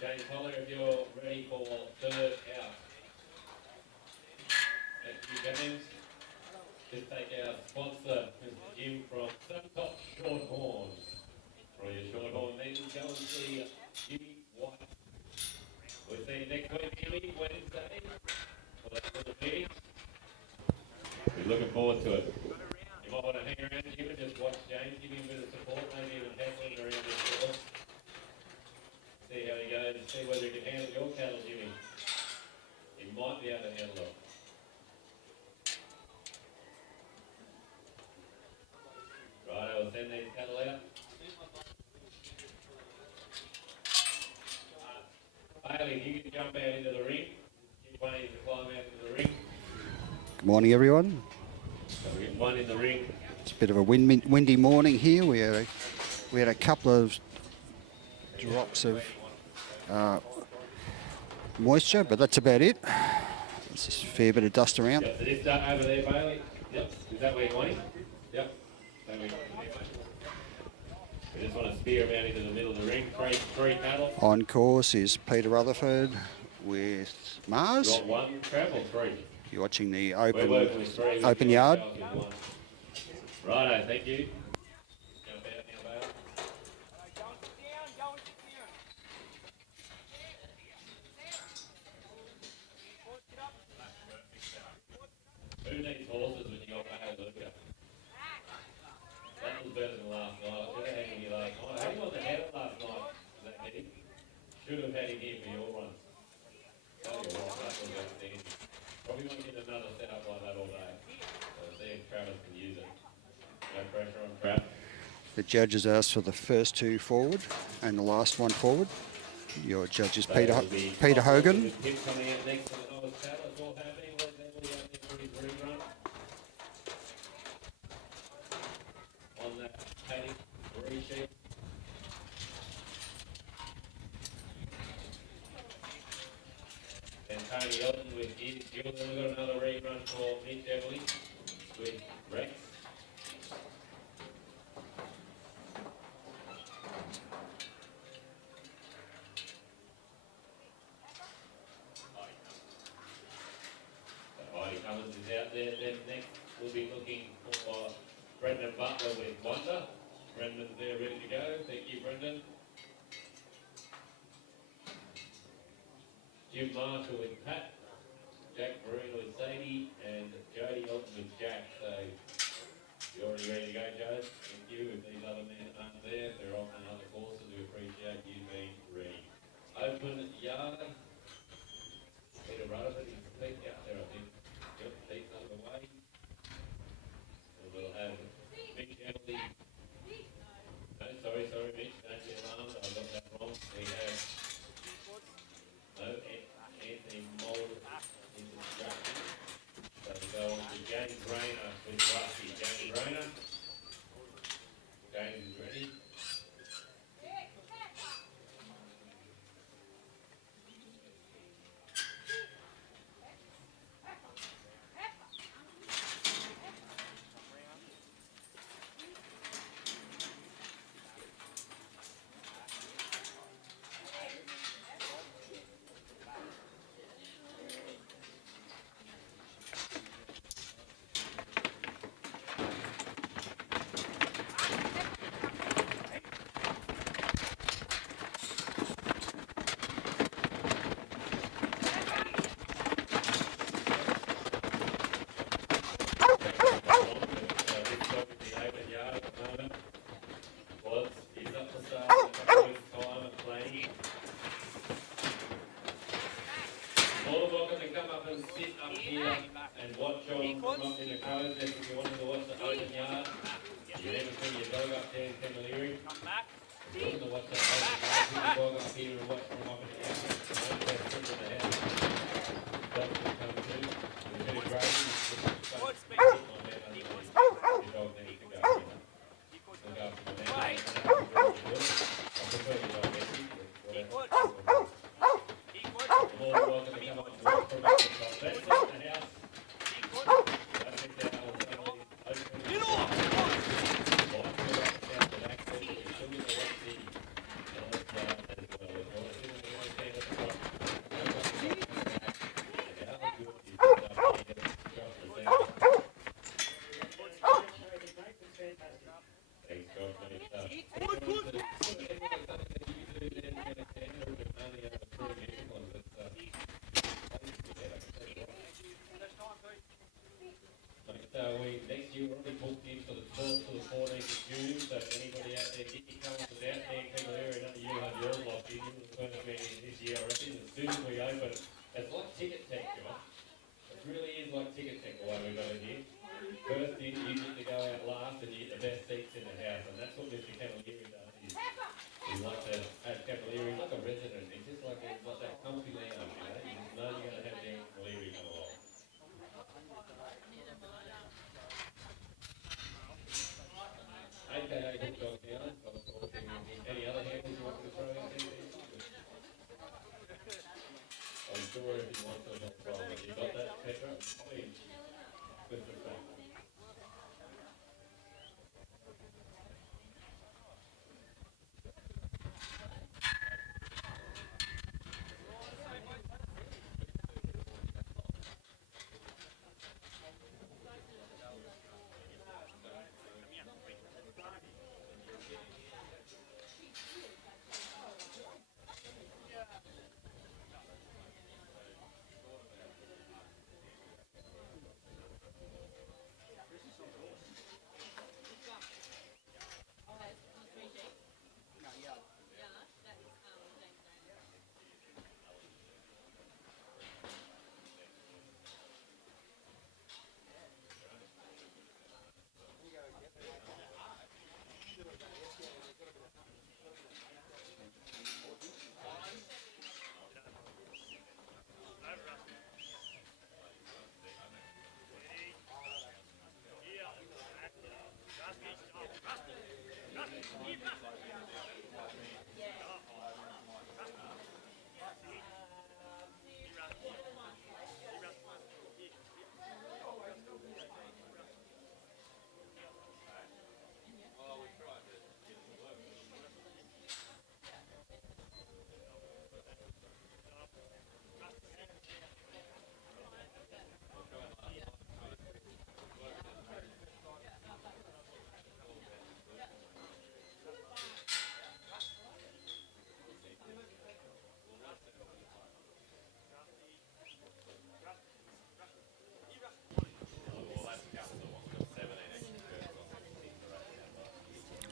James Holler, if you're ready for third out. Thank you, James. Just take our sponsor, Mr. Jim from Stockdog Shorthorn. For your Shorthorn needs, go and see Jimmy White. We'll see you next week, Jimmy, Wednesday. For that little meeting. We're looking forward to it. You might want to hang around, Jim, and just watch James, give him a bit of support, maybe even heckling around the course. See how he goes, see whether he can handle your cattle, Jimmy. He might be able to handle them. Right, I'll send these cattle out. Bailey, if you can jump out into the ring. Get one to climb out into the ring. Good morning, everyone. So we get one in the ring. It's a bit of a windy morning here. We had a couple of drops of moisture, but that's about it. There's just a fair bit of dust around. Yep, so this duck over there, Bailey. Yep, is that where you want him? Yep. We just want to spear him out into the middle of the ring. Three cattle. On course is Peter Rutherford with Mars. Got one travel, three. You're watching the open yard. Righto, thank you. Jump out now, Bailey. Who needs horses when you got Bailey Luca? That was better than last night. I should have had him here last night. How do you want the head last night? That heading? Should have had him here for your runs. Tell you what, that was outstanding. Probably want to get another setup like that all day. So see if Travis can use it. No pressure on Trav. The judges asked for the first two forward and the last one forward. Your judge is Peter Hogan. With him coming out next to the novice cattle, it's all happening. Let Emily out there for his rerun. On that paddock, sheet. And Tony Elton with Edith Gill. Then we've got another rerun for Mitch Emily with Rex. Cummins is out there. Then next we'll be looking for Brendan Butler with Wonder. Brendan's there ready to go. Thank you, Brendan. Jim Marshall with Pat. Jack Marino with Sadie. And Jody Elton with Jack. So you're already ready to go, Joe. Thank you. If these other men aren't there, they're off on other courses. We appreciate you being ready. Open yard. Peter Rutherford is completely out there, I think. Yep, Pete's underway. And we'll have Mitch Emily. No, sorry, Mitch. Don't get alarmed. I got that wrong. We have Anthony Mould in instruction. So we go on to James Rayner with Rusty. James Rayner. James is ready.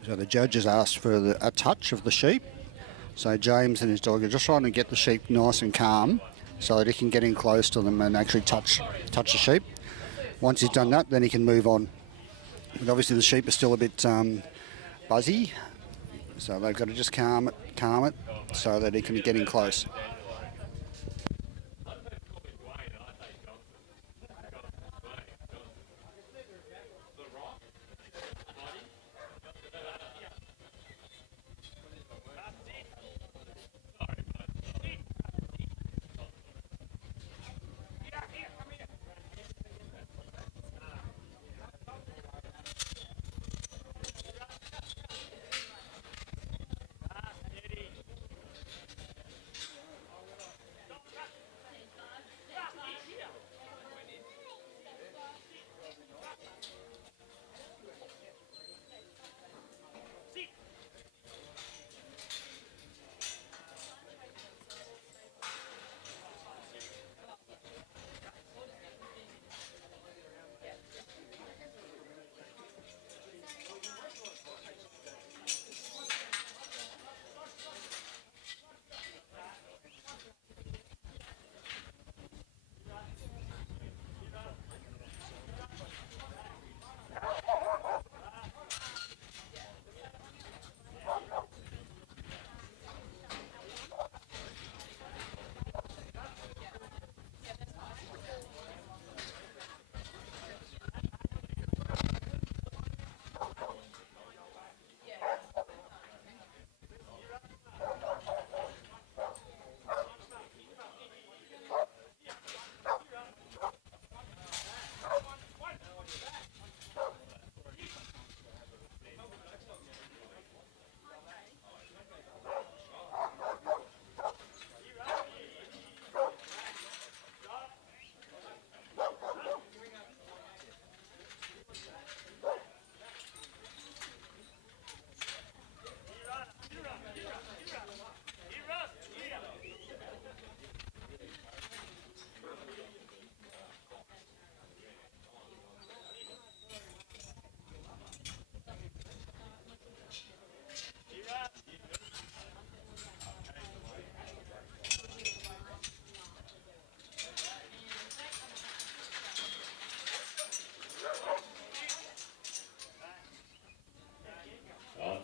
So the judge has asked for a touch of the sheep. So James and his dog are just trying to get the sheep nice and calm so that he can get in close to them and actually touch the sheep. Once he's done that, then he can move on. But obviously the sheep are still a bit buzzy, so they've got to just calm it so that he can get in close.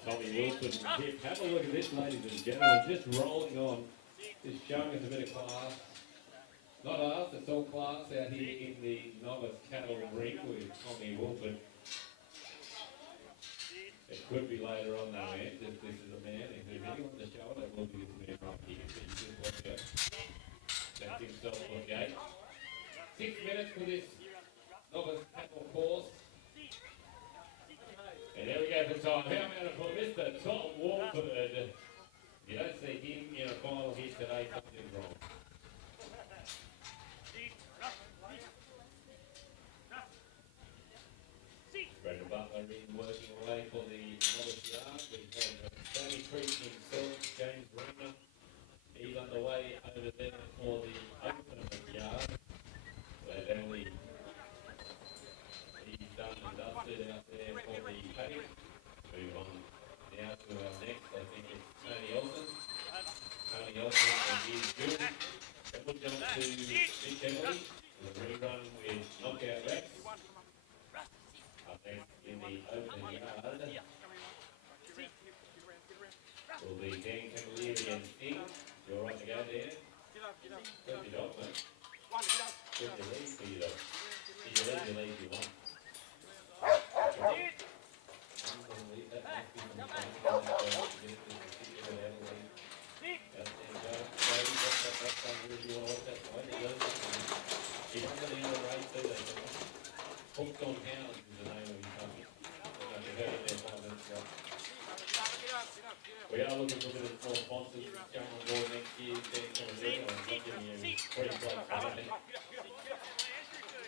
Tommy Wilson tip. Have a look at this, ladies and gentlemen. Just rolling on. Just showing us a bit of class. Not us, it's all class out here in the novice cattle ring with Tommy Wilson. It could be later on though, man. This is a man. If there's anyone to show it, it will be this man right here. So you just watch out. That's himself on the gate. 6 minutes for this novice cattle course. And there we go for time. How about it for Mr. Tom Walford? You don't see him in a final hit today, something's wrong. Brendan Butler in working away for the novice yard. We've got Tony Creek himself, James Rayner. He's underway over there for the open yard. Where Emily, he's done and dusted out there for the paddock. Move on now to our next, I think it's Tony Elson. Tony Elson and his Geurie. Then we'll jump to Nick Emily, the rerun with Knockout Rex. Up next in the open yard will be Dan Camilleri and Sting. You're right to go, Dan. Good your dog, mate. Good your lead for your dog. You lead you want. Hooked on Hounds is the name of his company. You heard it there 5 minutes ago. We are looking for a bit of more sponsors to come on board next year. Dan Camilleri, I'm not giving you free plugs for that.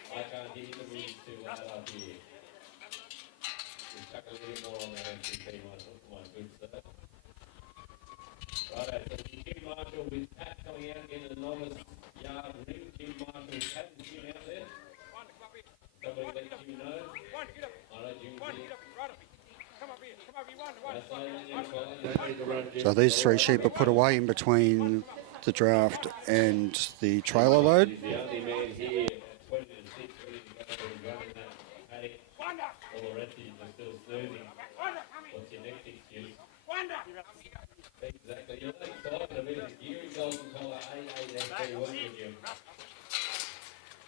I can't hear the music too loud up here. Just chuck a little more on that MCP, my good stuff. Righto, so Jim Marshall with Pat coming out in the novice yard ring. Jim Marshall with Pat and Jim out there. Somebody let Jim know. I know Jim's here. Come up here. So these 3 sheep are put away in between the draft and the trailer load. He's the only man here at 20 to 6 ready to go. He's running that paddock. All the rest of you are still snoozing. What's your next excuse? Exactly. You're not excited about the Geurie Golden Collar AA what with you.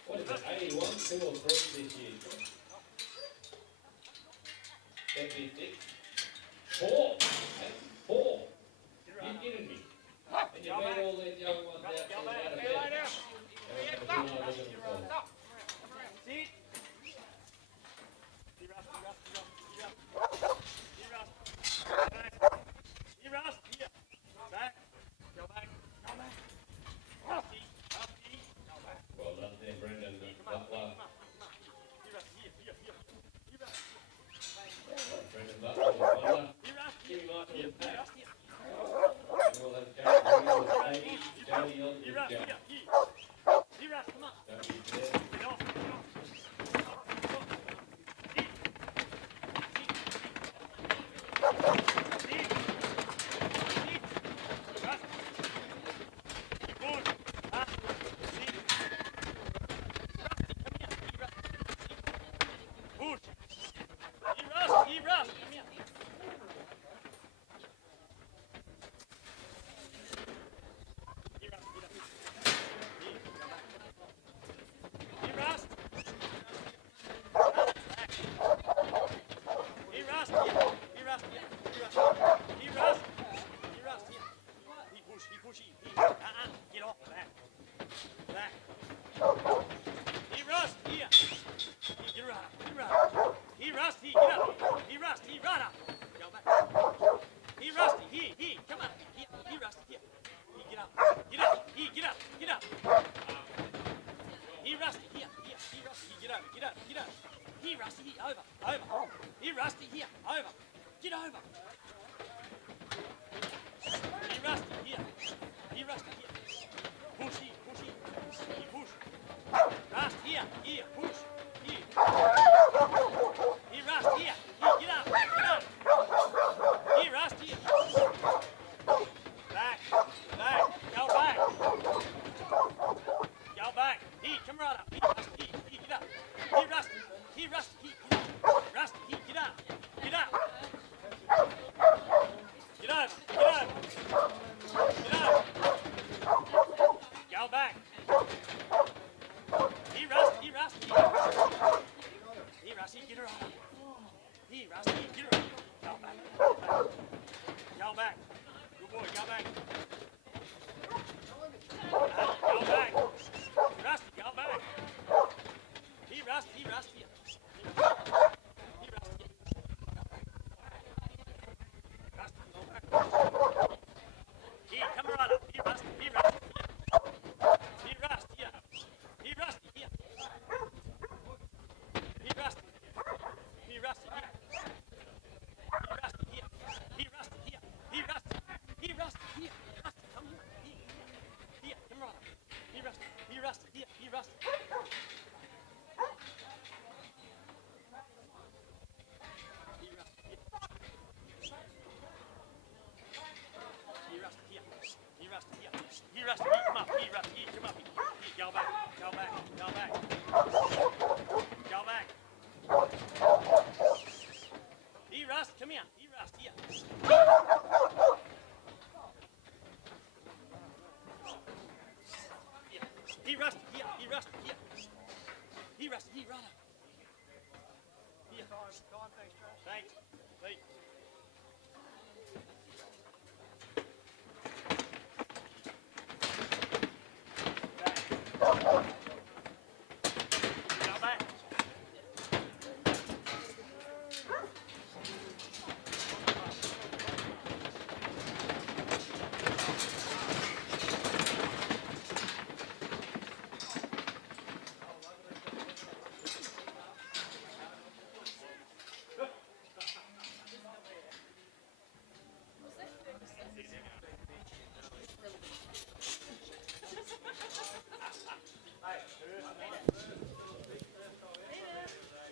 What is it, 81, 2 or 3 this year? 76? 4? That's 4. You're kidding me. And you made all these young ones out there out of bed. Well done there, Brendan. Butler. Brendan Butler, Butler. Jimmy Michael is back. And we'll have Jody on his jump. Jody's there.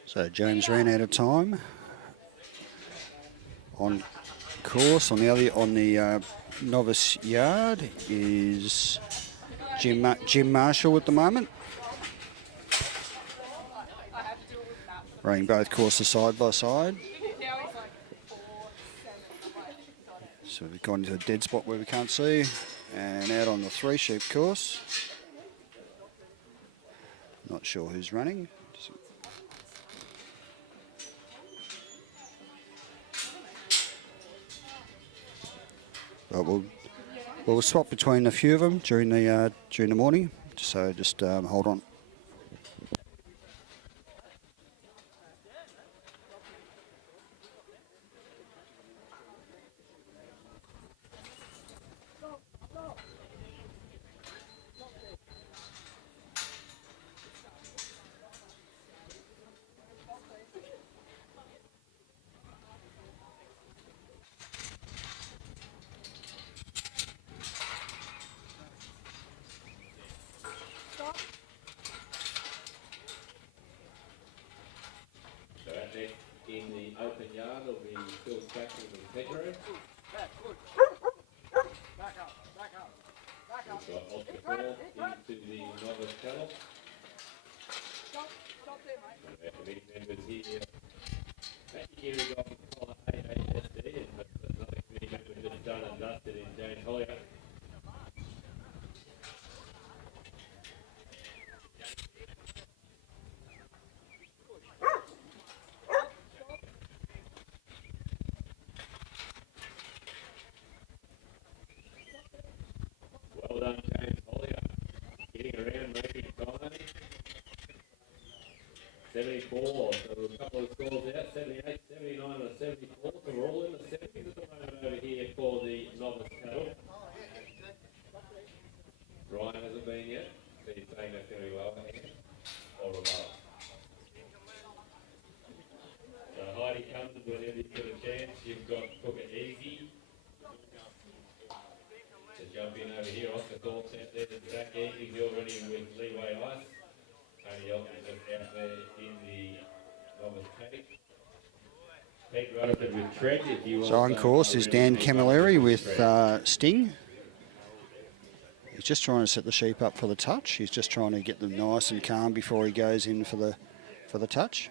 So James ran out of time On course on the novice yard is Jim Marshall at the moment. Running both courses side by side. So we've gone into a dead spot where we can't see, and out on the 3 sheep course. Not sure who's running. But we'll swap between a few of them during the morning. So just hold on. So out next in the open yard will be Phil Saxon and Pedro. We've got Oscar Paul into the novice channel. About to meet members here. Actually, Geurie got AASD, but another committee member just done and dusted in James Hollier. Well done, James Hollier. Getting around, making time. 74, so a couple of scores out, 78, 79 and a 74, so we're all in the 70s at the moment over here for the novice cattle. Ryan hasn't been yet, so you're saying that's going to be lower here, or above. So Heidi comes whenever you've got a chance. You've got Cook It Easy to jump in over here. Oscar Thorpe's out there. Zach Easy's already with Leeway Ice. Tony Elkins just out there in the novice paddock. Pete Rutherford with Trent. If you So on course is Dan Camilleri with Sting. He's just trying to set the sheep up for the touch. He's just trying to get them nice and calm before he goes in for the touch.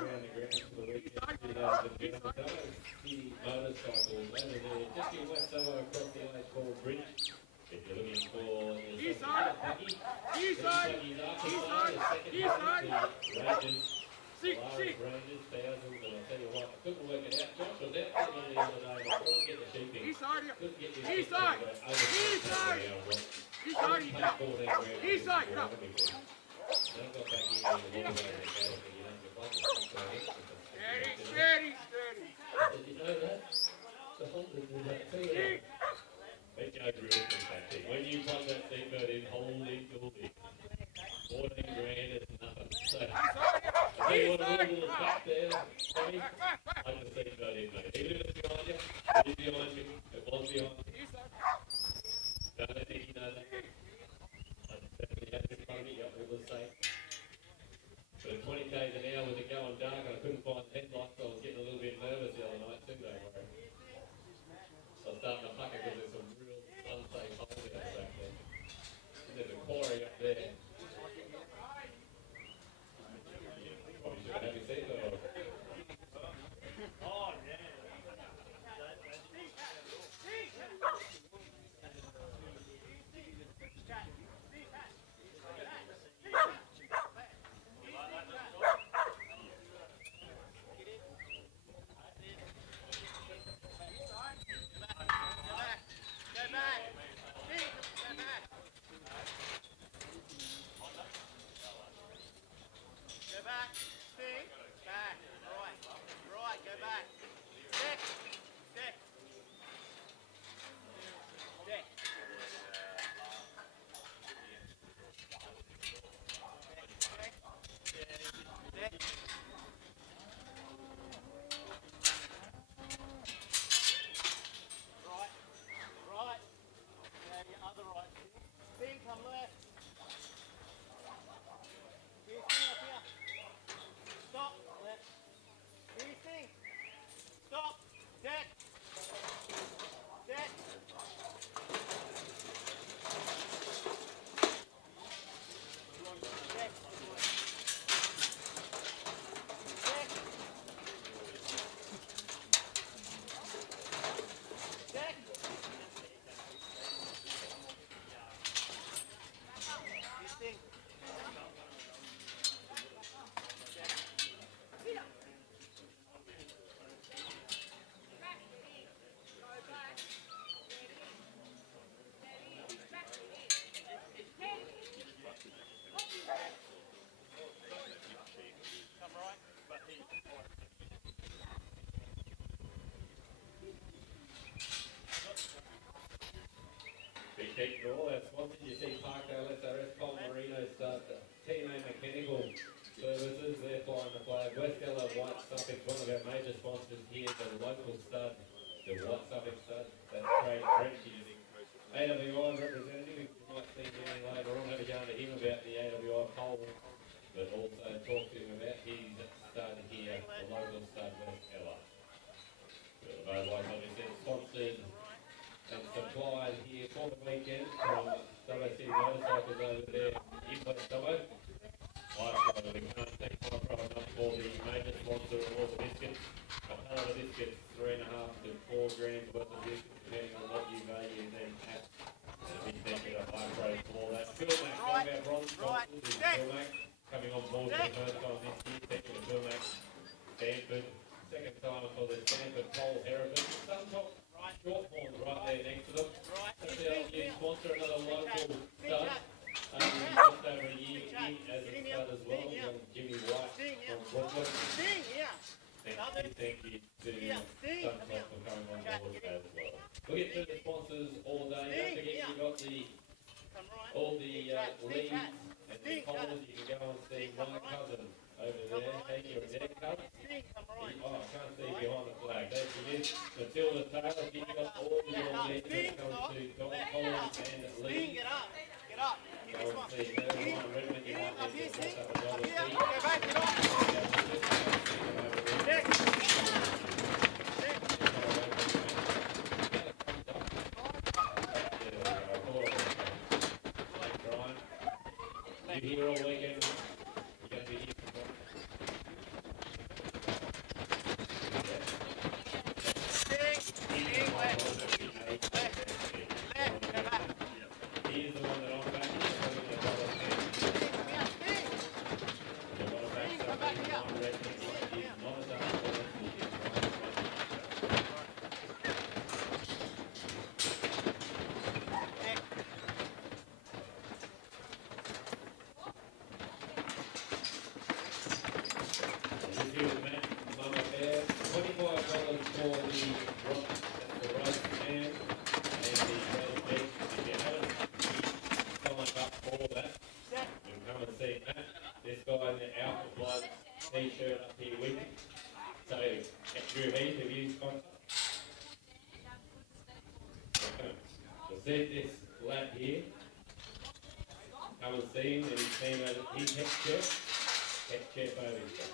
around the grounds for the weekend. The motorcycles over there, just in West Soho across the A4 bridge. If you're looking for yourself a buggy, buggies are for sale. The second buggy, the Rangers, Rangers, thousands, and I'll tell you what, I couldn't work it out. Josh was out there the other day, I was trying to get the sheeping. Couldn't get this thing to go over 14 grand. Then I got back in there and walked over the cattle and you don't get buckets. Steady. Did you know that? The Honda did that too. They go real fantastic. When you plug that seatbelt in, holy dooly. 14 grand is nothing. So, I tell you what, a little back there, Tommy. Plug the seatbelt in, mate. Even if it's behind you, it is behind you. It was behind you. Don't let Nicky know that. I definitely had it in front of me. Yep, it was safe. But at 20 k's an hour with it going dark and I couldn't find the headlights, so I was getting a little bit nervous the other night too, don't worry. So I was starting to pucker because there's some real unsafe holes out the back there. And there's a quarry up there. Probably should have your seatbelt on. Oh, yeah. Big all our sponsors, you see Parkdale SRS, Paul Marino Stud, TMA Mechanical Services, they're flying the flag. West Ella White Suffolk, one of our major sponsors here, the local stud, the White Suffolk stud, that's Craig Frenchie. AWI representative, you might see him later on, have a yarn to him about the AWI poll, but also talk to him about his stud here, the local stud West Ella. Otherwise, obviously, sponsored and supplied here for the weekend from WC Motorcycles over there in West Soho. Lifestyle, we can't thank Micro enough for the major sponsor of all the biscuits. A ton of biscuits, 3.5 to 4 grams worth of biscuits, depending on what you value them at. And a big thank you to Micro for that. Phil Mac, one of our bronze sponsors is Phil Mac, coming on board for the first time this year. Thank you to Phil Mac. Stanford, second time for the Stanford Pole Hereford. Suntalk short horns right there next to them. That's our new sponsor, another local stud. Just over a year in as a stud as well. Jimmy White from Brooklyn. Thank you to Suntalk for coming on board as well. We'll get to the sponsors all day. Don't forget you've got all the leads and the polls. You can go and see my cousin over there. Thank you, Dad. Oh, I can't see behind the flag. There she is. Matilda Taylor, you've got all your leads when it comes to Don Collins and Lee. Get up. Go and see her. Ryan Redmond, you might need to up another seat. Go back, get up. You here all weekend? You're going to be here for Geurie, have you spotted? Okay. So set this lap here. Come and see him and his team over. He's head chef over here.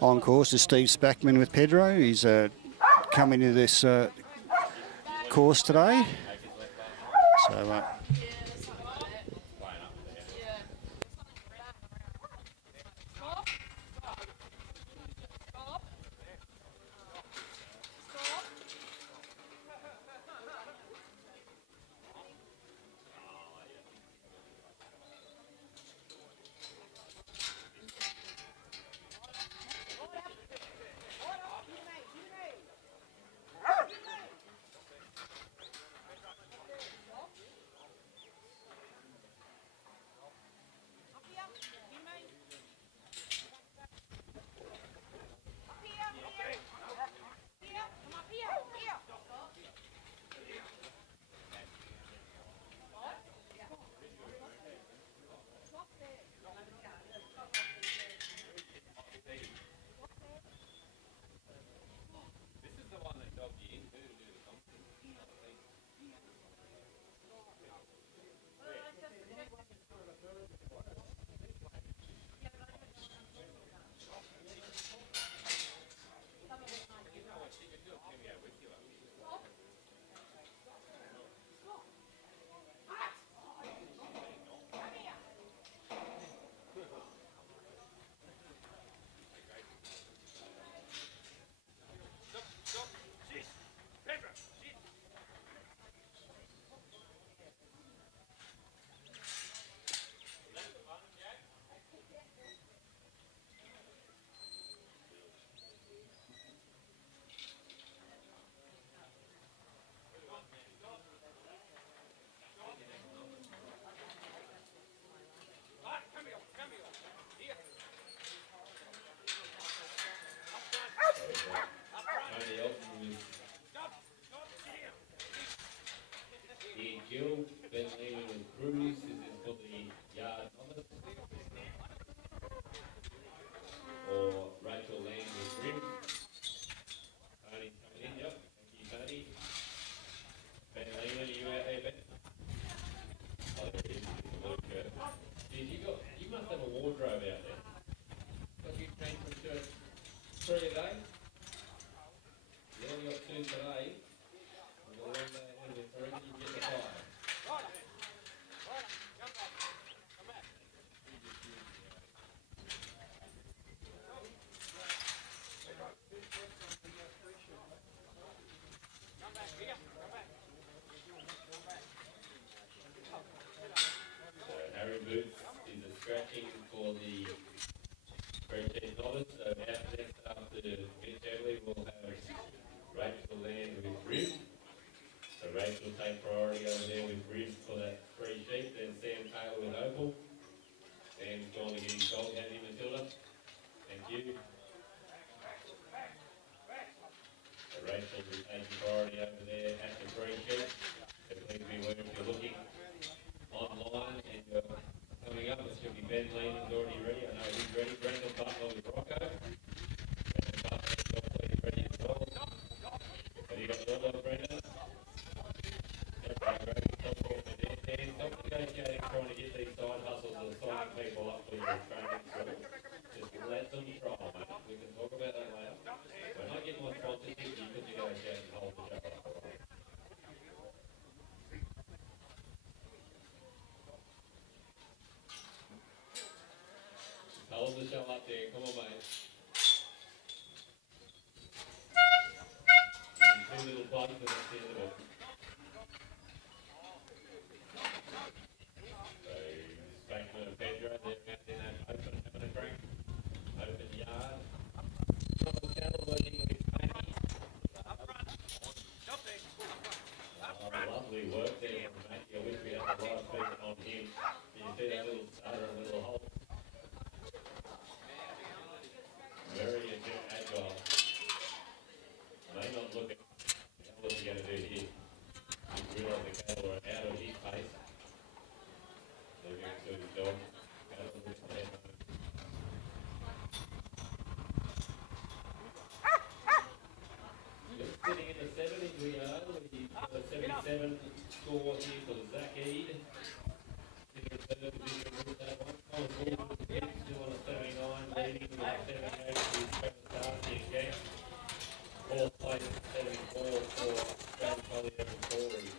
On course is Steve Spackman with Pedro. He's coming to this course today. So Jill, Ben Lehman with Cruz. This is for the yard novice. Or Rachel Land with Rim. Tony coming in, yep. Thank you, Tony. Ben Lehman, are you out there, Ben? Oh, there he is. Luke. Geez, you must have a wardrobe out there. Got you changed from church 3 a day? You only got 2 today. And the long day ahead of you, so I reckon you get the 5. Scratching for the British novice. So after Mitch Everly, we'll have Rachel Land with Rib. So Rachel will take priority over there with Rib for that 3 sheep. Then Sam Taylor with Opal. Sam's gone to get his dog. Have you, Matilda? Thank you. So Rachel will take priority over there lovely work there from Matthew. I wish we had the live feed on him. You see that little stutter and little hole? Very agile. May not look at what he's going to do here. He's realised the cattle are out of his pace. So he's going to his dog. Cattle with the head home. Just sitting in the 70s we are. We've got a 77 score here for Zach Eade. In the third position with that one. Colin Fulton still on a 79, leading with a 78. He's going to start the game. Fourth place at 74 for John Collier and Geurie.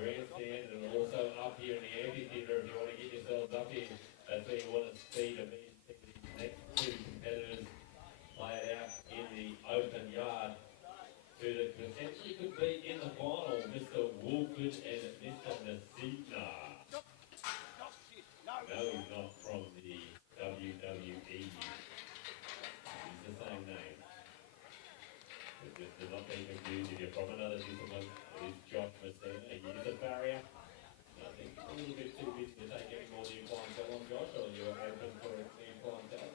grandstand and also up here in the amphitheatre if you want to get yourselves up here. That's where you want to see the next two competitors play it out in the open yard. Who that potentially could be in the final, Mr. Wolford and Mr. Nasina. No, he's not from the WWE. He's the same name. Just to not be confused, if you're from another discipline, it is Josh Messina. He is a barrier. I think a little bit too busy to take any more new clientele on, Josh, or you're open for new clientele.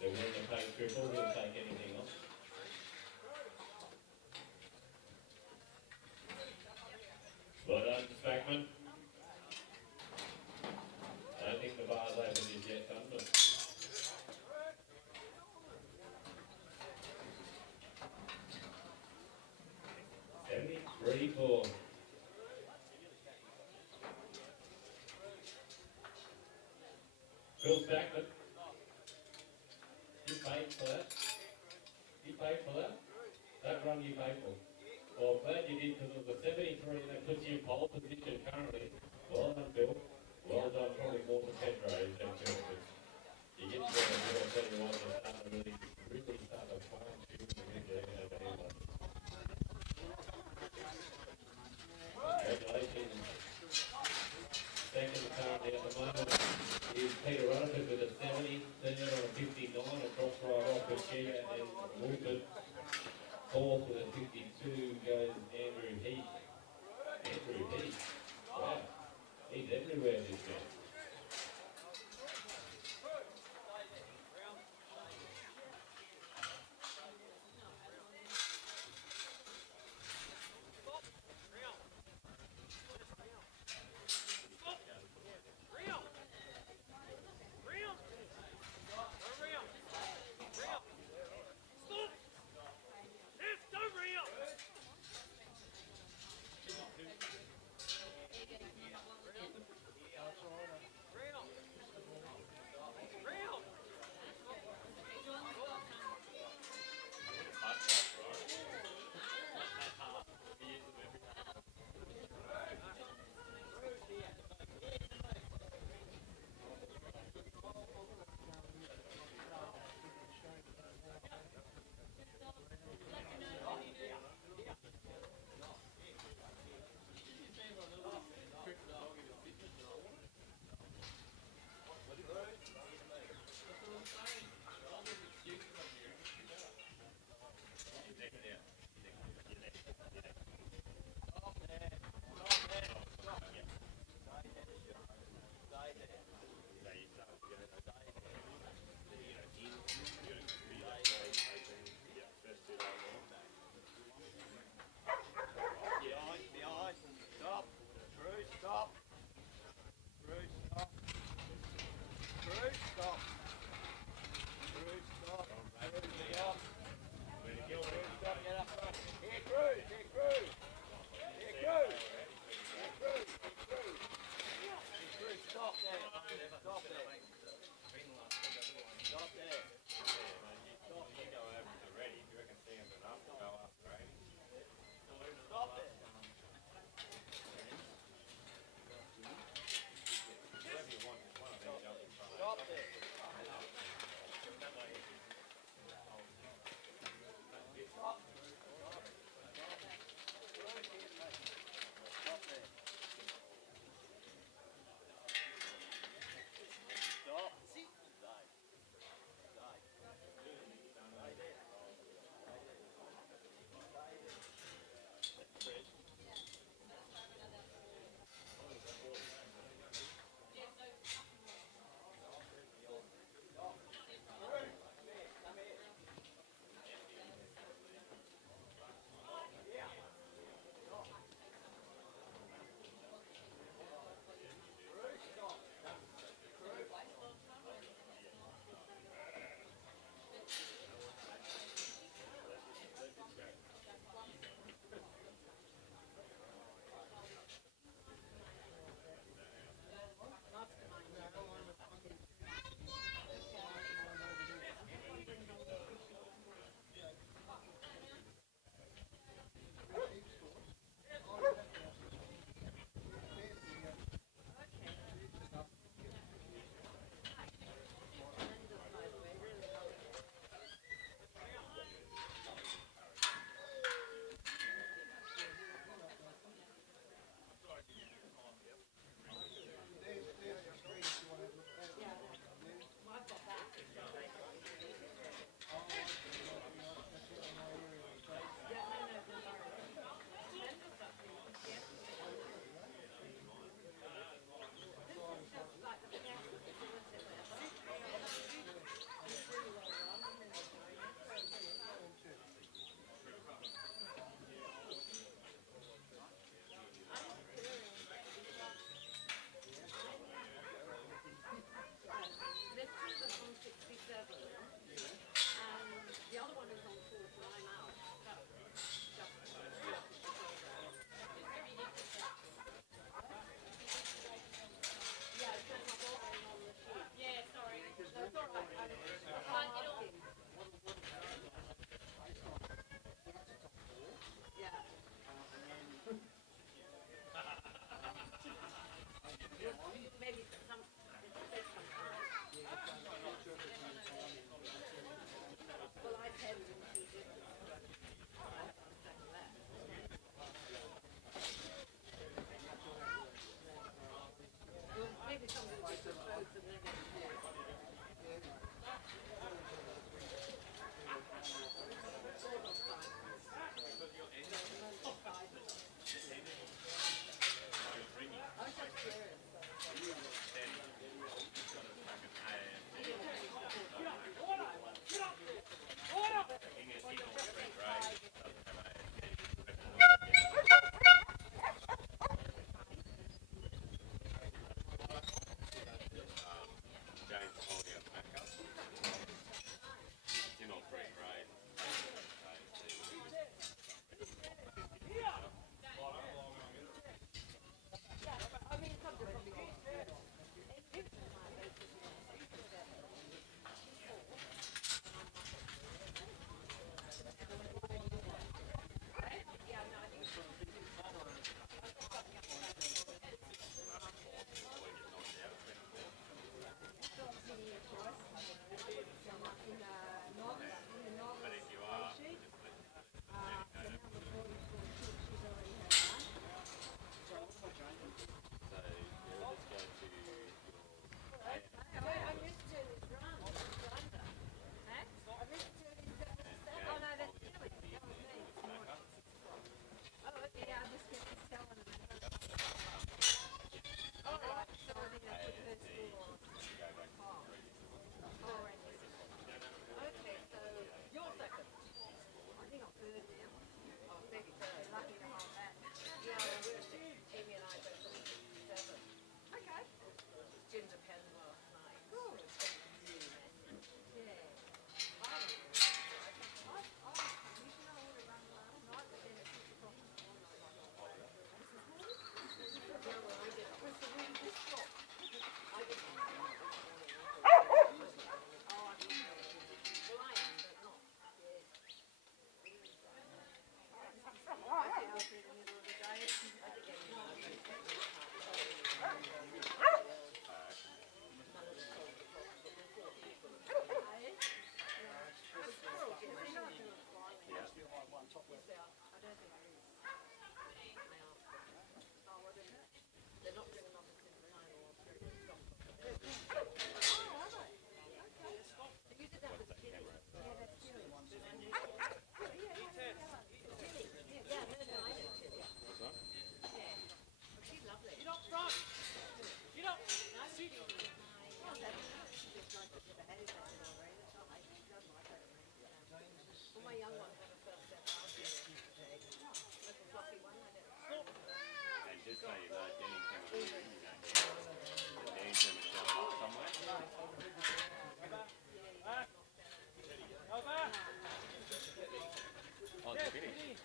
They're willing to pay triple, he'll take anything else. Well done, Spackman. I don't think the bar's open just yet, done, but... 73 for... Phil Spackman. You paid for that? You paid for that? That run you paid for? Well, I'm glad you did because it was a 73 that puts you in pole position currently. Well done, Bill. Well done, probably more for Pedro than Phil. You get to I'll tell you what, they're starting to really start to fine tune the video over here. Congratulations. Second currently at the moment is Peter Rutherford with a 70, third on a 59, across right off with Geurie and Wolford. Fourth with a 52 goes Andrew Heath. Andrew Heath. Wow. He's everywhere this man.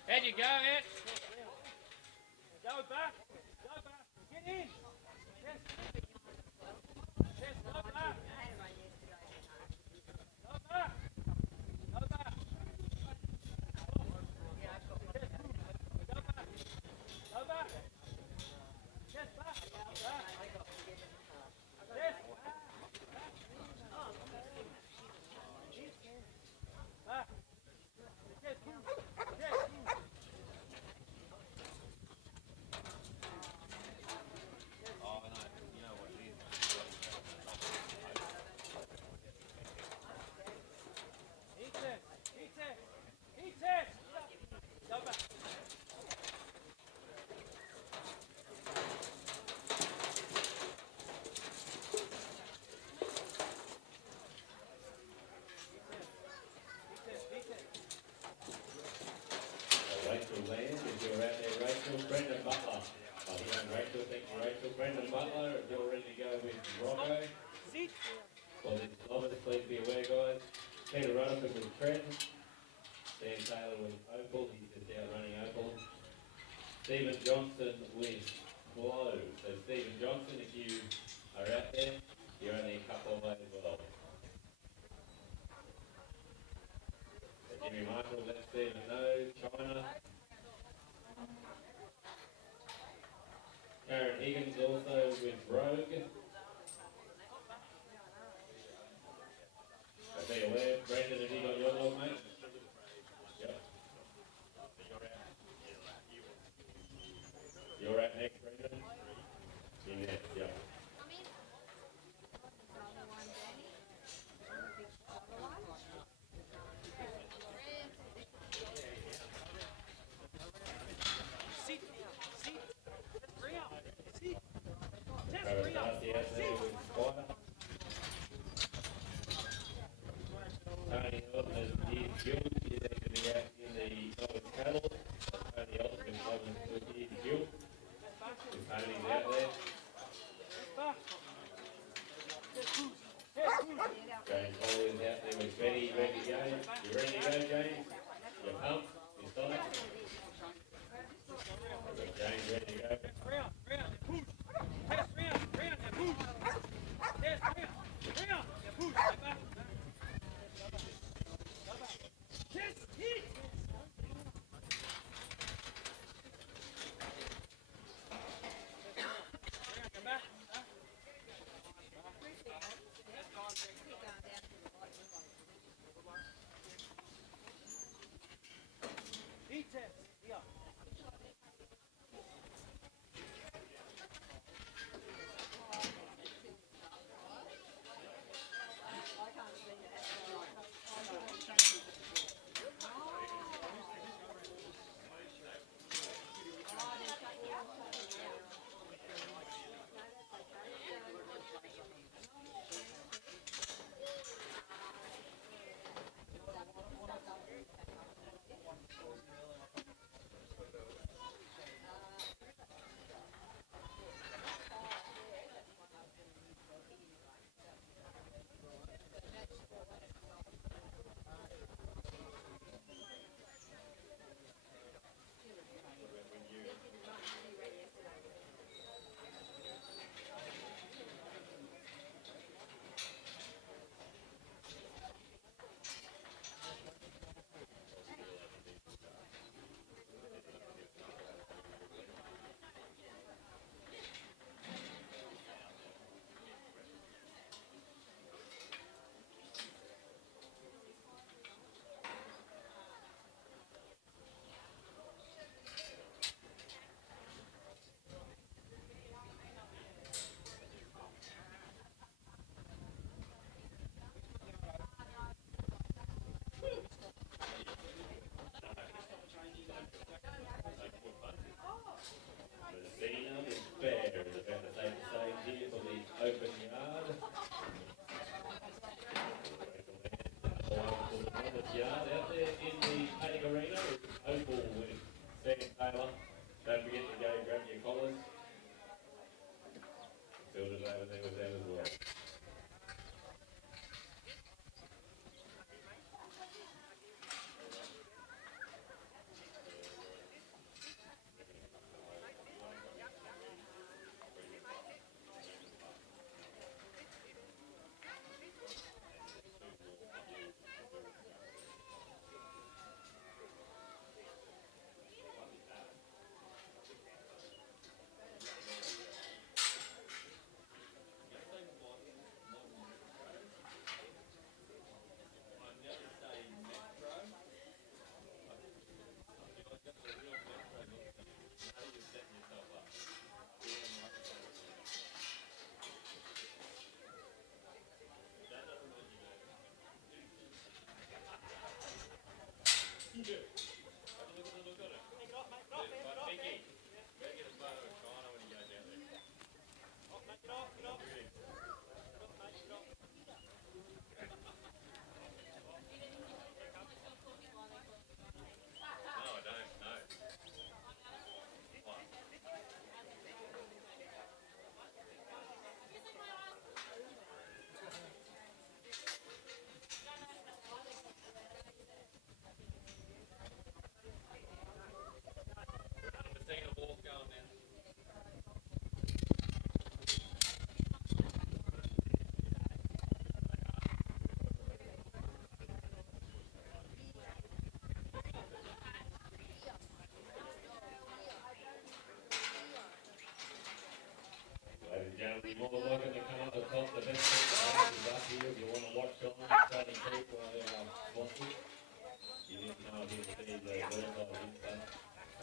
There you go, Ed. Go back. Go back. Get in. Yes. Yes, go back. Go back. Go back. Go back. Go back. Yes, back. Back. Yes. Back. Yes. Yes. Eat it. Eat it. Eat it. Go back. Rachel Land, if you're out there, Rachel. Brendan Butler. Oh, you know Rachel, thank you, Rachel. Brendan Butler, if you're ready to go with Rocco. Sit. Well, there's Lovis, please be aware, guys. Peter Rutherford with Trent. Dan Taylor with Opal, he's just out running Opal. Stephen Johnson with Glow. So Stephen Johnson, if you are out there, you're only a couple away as well. So Jimmy Marshall, let Stephen know. China. Karen Higgins also with Rogue. So be aware, Brendan, have you got your dog, mate? Yep. You're out next, Brendan? You're next, yep. Sit. Sit. Bring up. Sit. Just Travis bring up. Darcy out there with Spider. Tony Elton is Gill. He's actually be out in the Northern Cattle. Tony Elton is Northern Gill. His pony's out there. Back. Yes, push. Yes, push. James Foley is out there with Betty. Ready to go? You ready to go, James? You're pumped? You start? James ready to go? Round. Round. Push. Yes, round. Round. And push. Yes, round. Round. And push. Back. Back. Go back. Yes, hit. Round. Come back. Back. Eat it. Here. Messina with Bear is about to take the same here for the open yard. Yard out there in the paddock arena with Opal with Sam Taylor. Don't forget to go grab your collars. Filtered over there with them as well. Seeing a ball going now. Ladies and gentlemen, you're more than welcome to come up the top. The best seat to have is up here if you want to watch on starting creep while they are watching. You need to come up here to see the birds of the winter.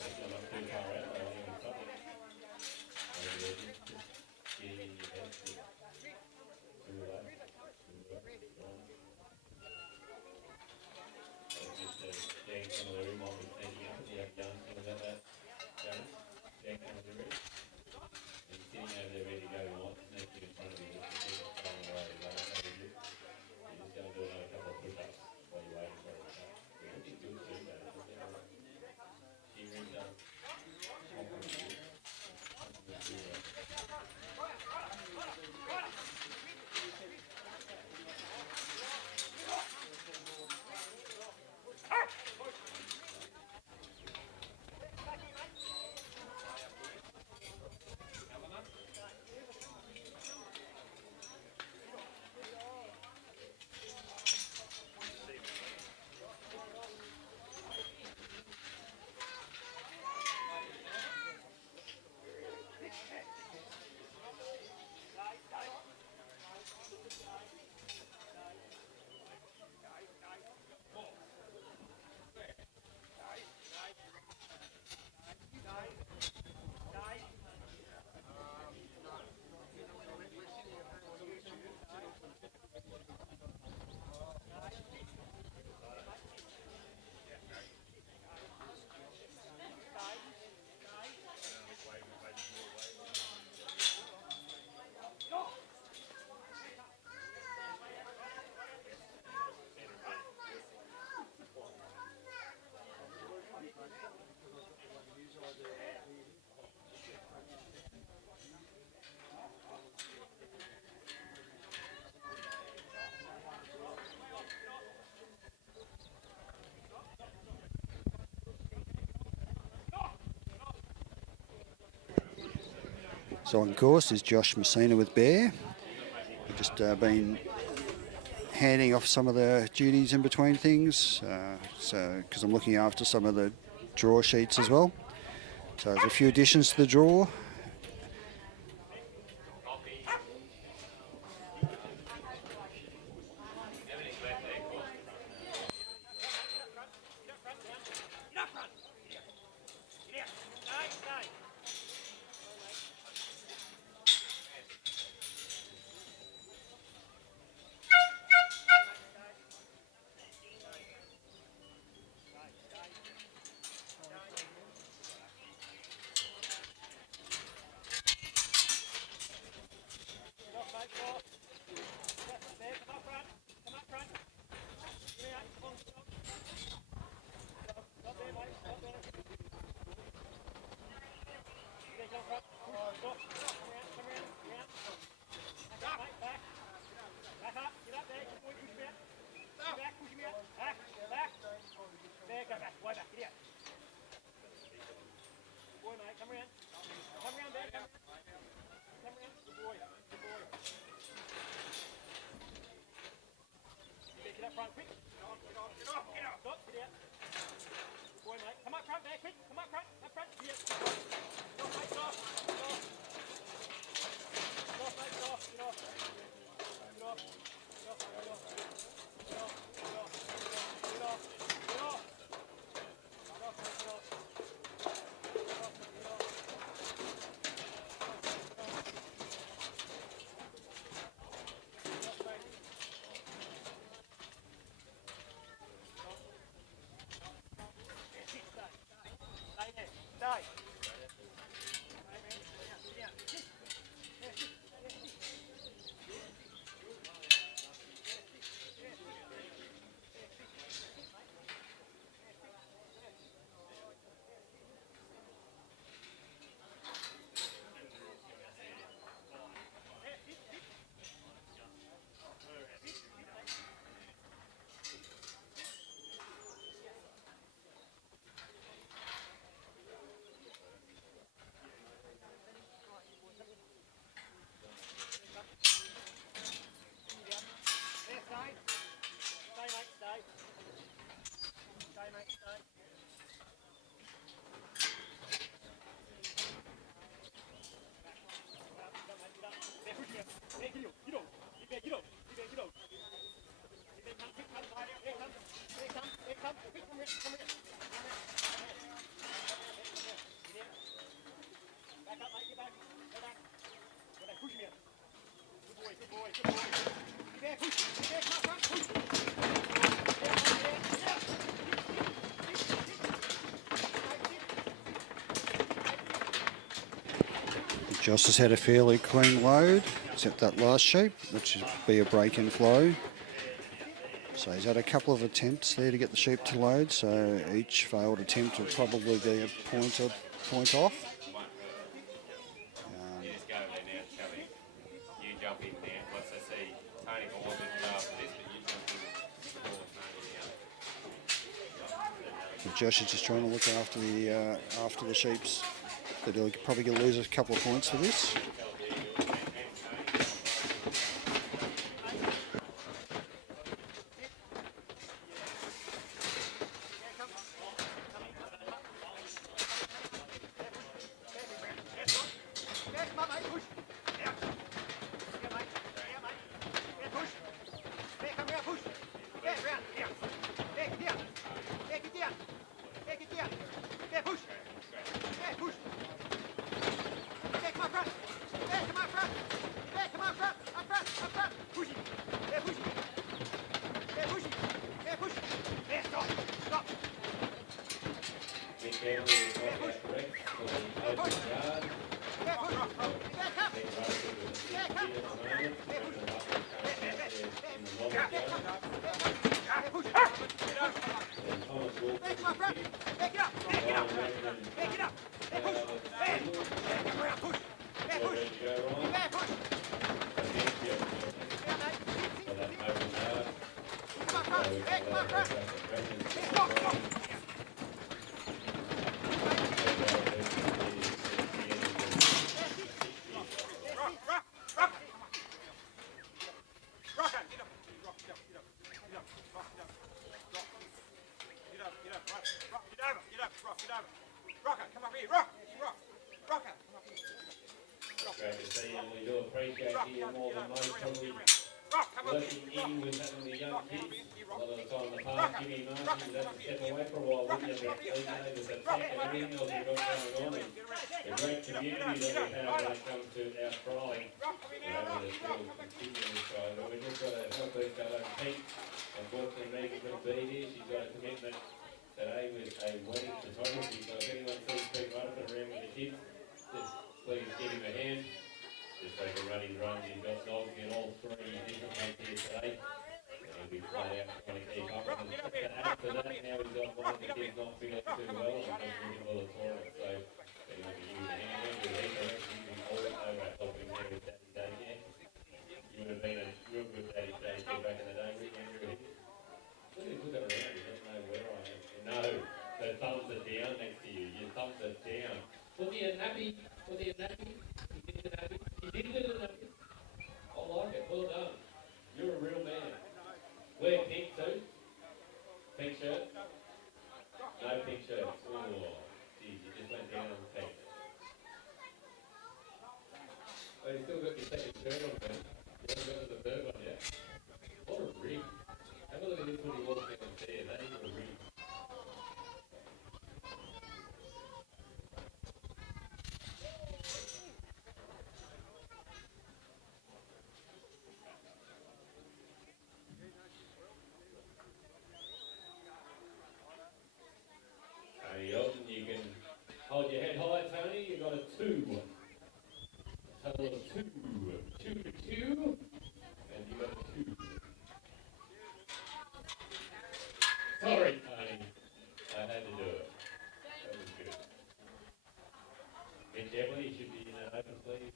If you're not too far out, they'll even top it. Over there, just get in your head. Too late. Just Dan Camilleri might be sneaking up. Do you have John think about that, James? Dan Camilleri? He's sitting over there ready to go. He might sneak you in front of you just to see what's going away. Is that okay with you? You're just going to do another couple of push-ups while you're waiting for it to come. You're looking good too, though. She rings up. So on course is Josh Messina with Bear. We've just been handing off some of the duties in between things, because I'm looking after some of the draw sheets as well. So there's a few additions to the draw. Josh has had a fairly clean load, except that last sheep, which would be a break-in flow. So he's had a couple of attempts there to get the sheep to load, so each failed attempt will probably be a point off. You just go there now, Kelly. You jump in there. Plus, I see Tony Hall looking after this, but you jump in before Tony now. So Josh is just trying to look after the sheeps, but he'll probably lose a couple of points for this. Great to see you, and we do appreciate you more than most, probably working in with having the young kids. A lot of the time in the past, Jimmy Martin would have to step away for a while, wouldn't you? But these days, with the tech and everything else we've got going on, and the great community that we have when it comes to our trialling, we're able to still continue this trial. But we've just got to help these fellow Pete. Unfortunately, Megan couldn't be here. She's got a commitment today with a wedding photography. So if anyone sees Pete right up and around with the kids, just please give him a hand. Just so he can run his runs. He's got dogs in all three different ones here today. And we flat out trying to keep up with them. But after that, now he's got one of the kids not feeling too well. And he's looking for the tournament. So anyone can use a hand. Andrew Heath, I reckon you've been all over helping there with Daddy Daycare. You would have been a real good Daddy Daycare back in the day, wouldn't you, Andrew Heath? Look at around. He doesn't know where I am. No, the thumbs are down next to you. Your thumbs are down. Was he a nappy? Was he a nappy? He did a nappy. He did get a nappy. I like it. Well done. You're a real man. Wear pink too. Pink shirt. No pink shirt. Oh, geez, you just went down on pink. Oh, you still got your second shirt on, man. You haven't got the third one yet. What a rig. Have a look at this when he walks down there. That is a rig. Tony Elton, you can hold your head high, Tony. You've got a 2. A total of 2. 2 to 2. And you got a 2. Sorry, Tony. I had to do it. That was good. Mitch Everly, you should be in an open, please.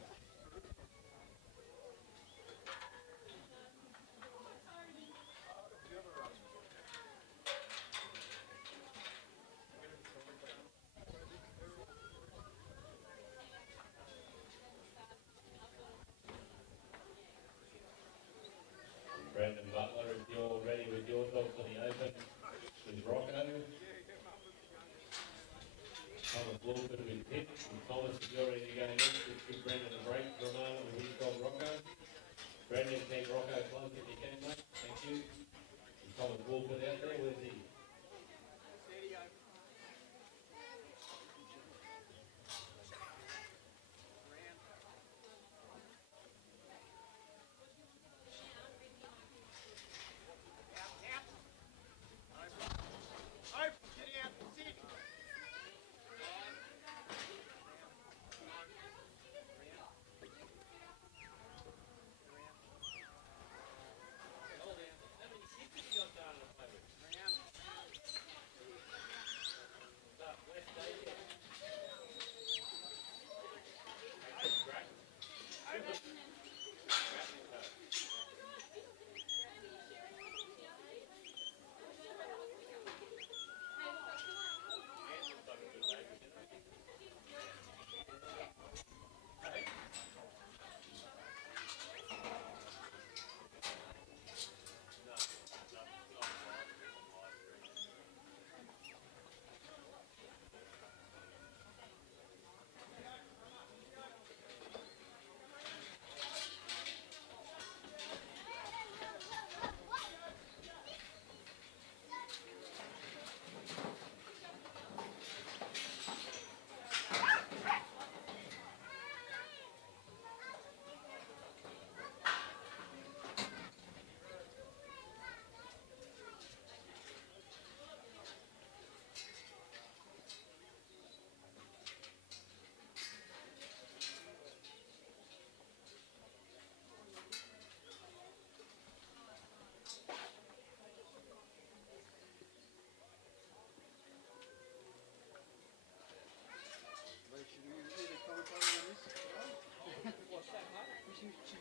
Brandon Butler, if you're ready with your dogs on the open, with Rocco. Thomas Wilford with Pip, and Thomas, if you're ready to go next, just give Brendan a break for a moment with his dog Rocco. Brendan, take Rocco close if you can, mate. Thank you. And Thomas Wilford out there, where's he?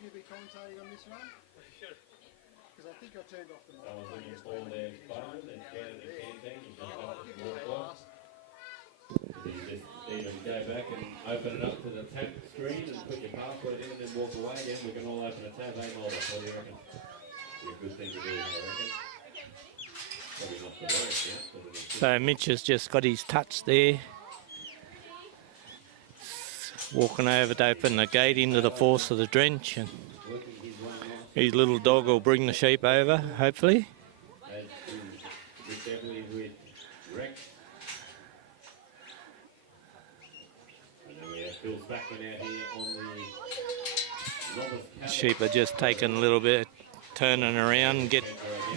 you be commentating on this one? Because I think I turned off the mic. Someone's looking for their phone and scan the canteen. You just got to walk off. You just either go back and open it up to the tab screen and put your password in and then walk away again. We can all open a tab, Mulder? What do you reckon? Be a good thing to do, I reckon. Probably not the worst, yeah. But it is So Mitch has just got his touch there. Walking over to open the gate into the force of the drench, and working his one off. his little dog will bring the sheep over, hopefully. As is definitely with Rex. And then we have Phil Spackman out here on the novice cattle. Sheep are just taking a little bit, turning around, get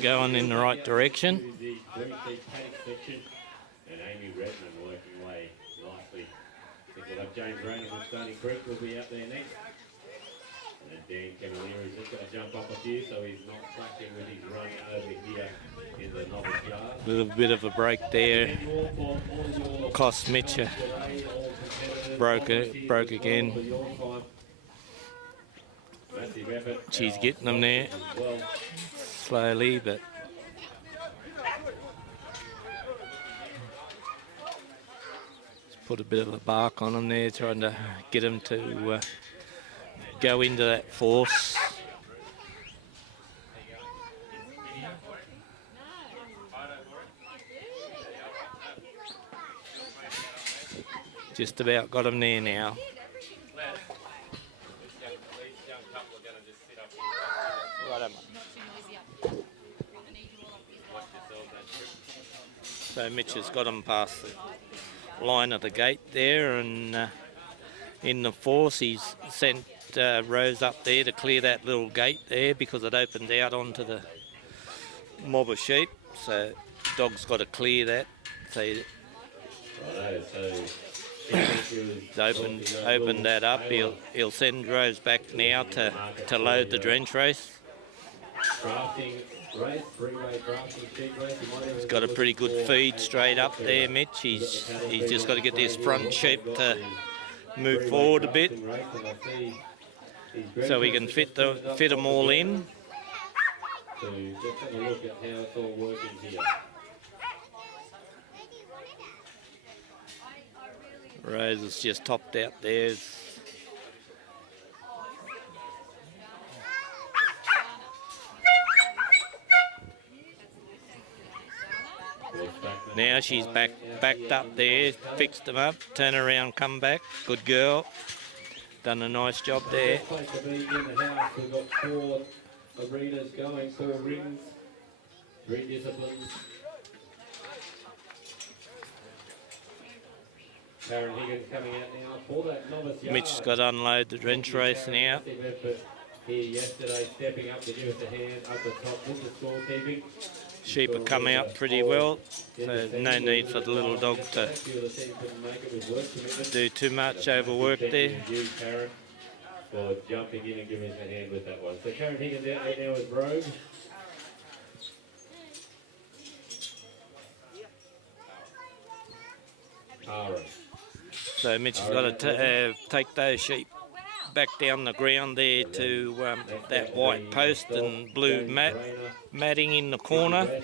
going in the right direction. This is the Green Sea paddock section, and Amy Redmond working away nicely. I think we'll have James Raynham from Stony Creek will be out there next. And then Dan Cavalieri's just going to jump up a few so he's not clashing with his run over here in the novice yard. A little bit of a break there. Cost Mitch a broke again. Massive effort. She's getting them there Well, slowly, but put a bit of a bark on them there, trying to get them to go into that force. Just about got them there now. So Mitch has got them past the line of the gate there, and in the force he's sent Rose up there to clear that little gate there because it opened out onto the mob of sheep. So dog's got to clear that. So he's opened that up. He'll send Rose back now to load the drench race. He's got a pretty good feed straight up there, Mitch. He's just got to get this front sheep to move forward a bit so we can fit them all in. So just have a look at how it's all working here. Rose is just topped out there. Now she's backed up there, fixed them up, turn around, come back. Good girl. Done a nice job there. Place to be in the house. We've got 4 arenas going, 4 rings, 3 disciplines. Karen Higgins coming out now for that novice yard. Mitch's got to unload the drench race now. Massive effort here yesterday, stepping up to give us a hand up the top with the scorekeeping. Sheep have come out pretty well, so no need for the little dog to do too much overwork there. Thank you, Karen, for jumping in and giving us a hand with that one. So Karen Higgins out there now with Rogue. Tara. So Mitch has got to take those sheep back down the ground there to that white post and blue matting in the corner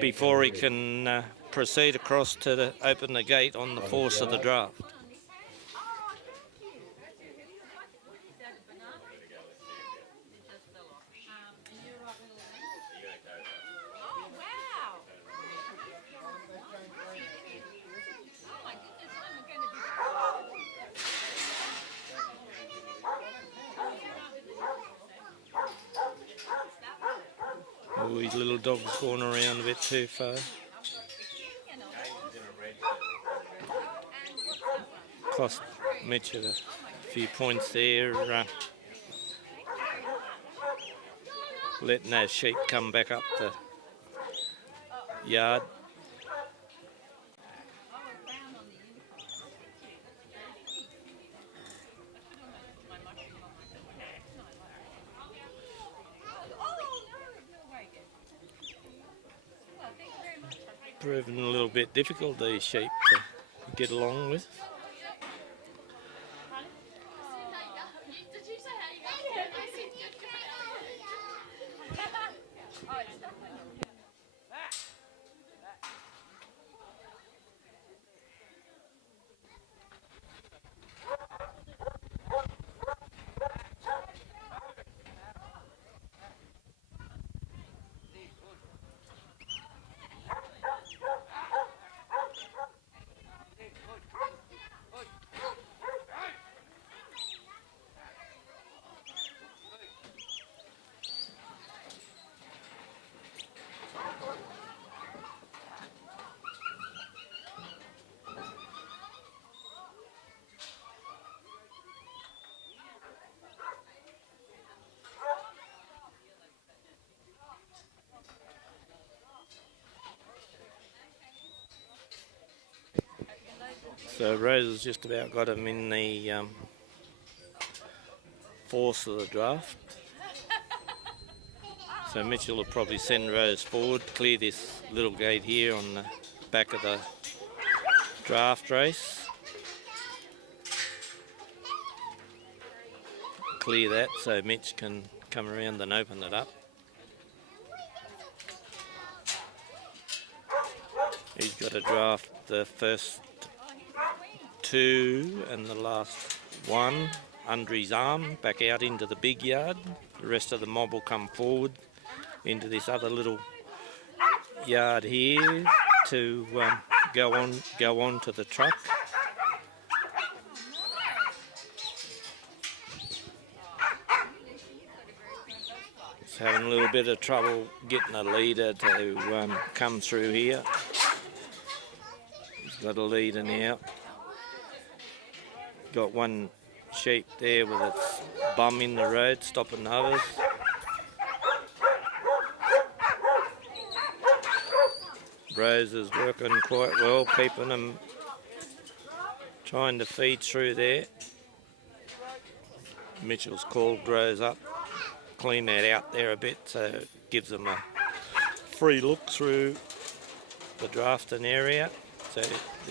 before he can proceed across to open the gate on the force of the draft. Oh, his little dog's gone around a bit too far. Cost Mitch a few points there, letting those sheep come back up the yard. Proving a little bit difficult, these sheep to get along with. So Rose has just about got him in the force of the draft. So Mitchell will probably send Rose forward, clear this little gate here on the back of the draft race. Clear that so Mitch can come around and open it up. He's got to draft the first two and the last one under his arm, back out into the big yard. The rest of the mob will come forward into this other little yard here to go on to the truck. He's having a little bit of trouble getting a leader to come through here. He's got a leader now. Got one sheep there with its bum in the road, stopping the others. Rose is working quite well, keeping them, trying to feed through there. Mitchell's called Rose up, clean that out there a bit so it gives them a free look through the drafting area. So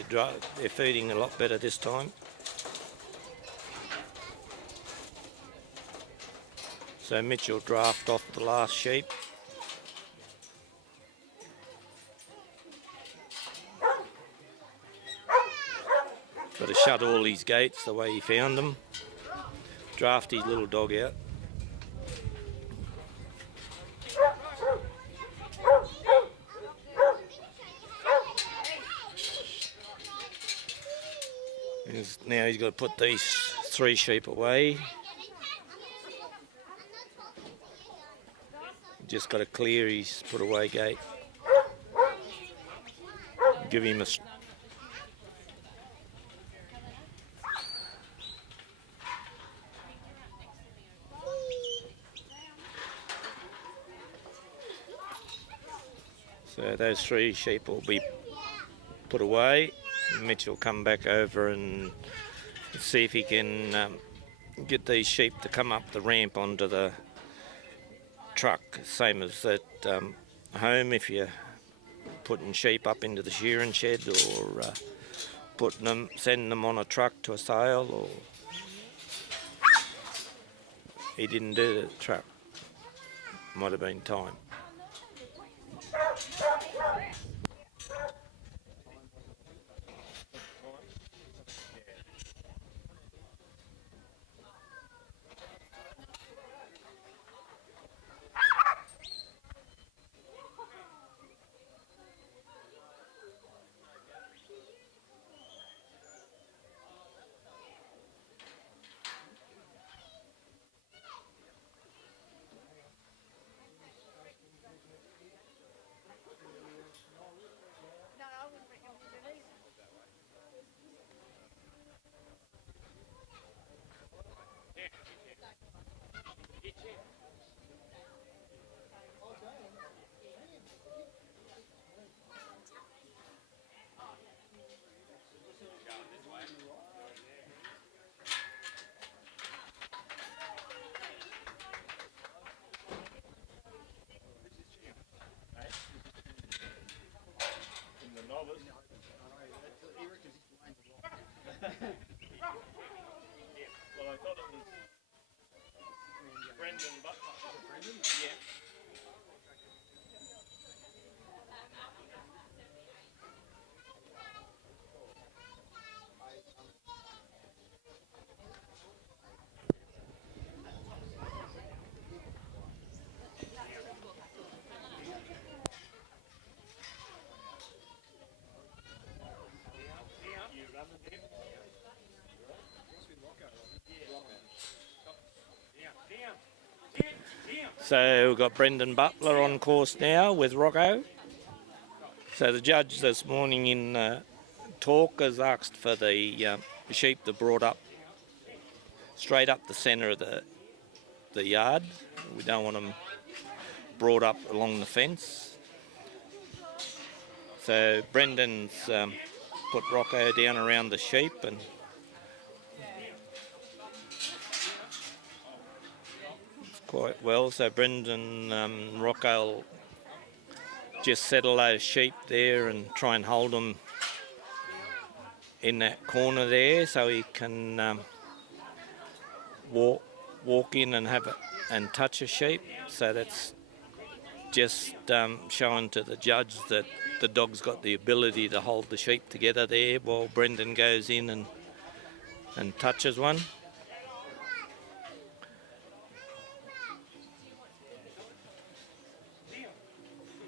they're feeding a lot better this time. So Mitchell draft off the last sheep. Got to shut all these gates the way he found them. Draft his little dog out. Now he's got to put these 3 sheep away. Just got to clear his put away gate. Give him a... So those 3 sheep will be put away. Mitch will come back over and see if he can get these sheep to come up the ramp onto the truck, same as at home if you're putting sheep up into the shearing shed or sending them on a truck to a sale. Or he didn't do the truck, might have been time. Well, I thought it was Brendan Butler. Brendan? Yeah. So we've got Brendan Butler on course now with Rocco. So the judge this morning in talk has asked for the sheep to brought up straight up the centre of the yard. We don't want them brought up along the fence. So Brendan's put Rocco down around the sheep, and quite well. So Brendan Rocco will just settle those sheep there and try and hold them in that corner there, so he can walk in and have it and touch a sheep. So that's just showing to the judge that the dog's got the ability to hold the sheep together there while Brendan goes in and touches one.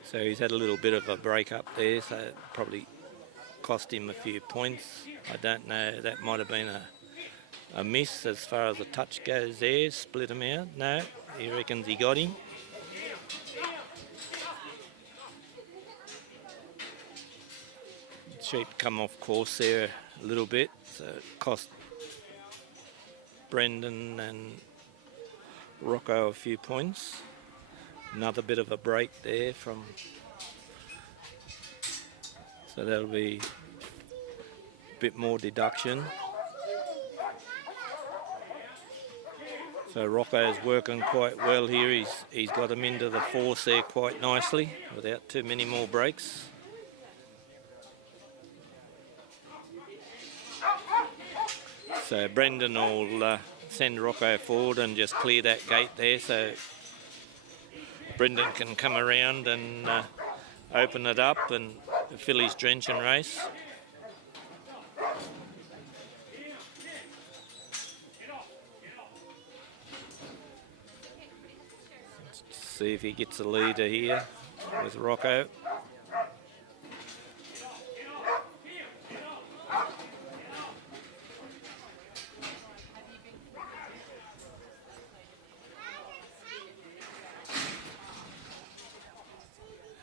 So he's had a little bit of a break up there, so it probably cost him a few points. I don't know, that might have been a miss as far as the touch goes there, split him out. No, he reckons he got him. Sheep come off course there a little bit, so it cost Brendan and Rocco a few points. Another bit of a break there from, so that'll be a bit more deduction. So Rocco's working quite well here. He's got him into the force there quite nicely without too many more breaks. So Brendan will send Rocco forward and just clear that gate there, so Brendan can come around and open it up and fill his drenching race. Let's see if he gets a leader here with Rocco.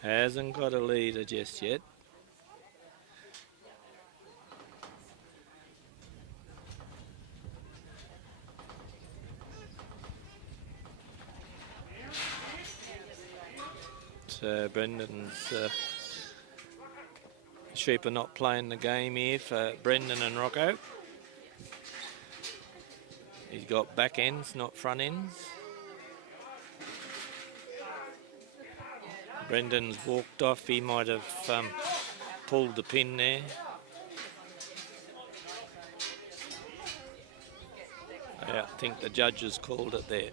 Hasn't got a leader just yet. So Brendan's sheep are not playing the game here for Brendan and Rocco. He's got back ends, not front ends. Brendan's walked off. He might have pulled the pin there. I think the judges called it there.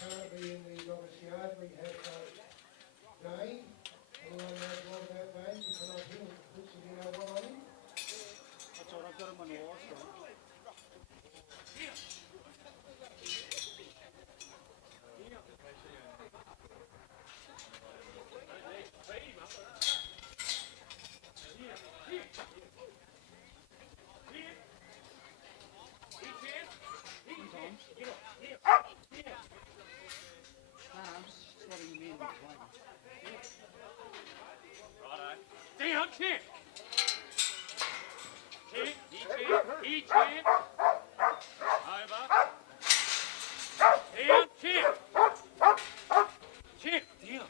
Currently in the Roberts yard, we have Dane. Anyone knows what about Dane? You cannot hear him. Do you know what on him? That's all, I've got him on the wall screen. Down, kick! Kick, he champ. Over. Down, kick! Kick, down.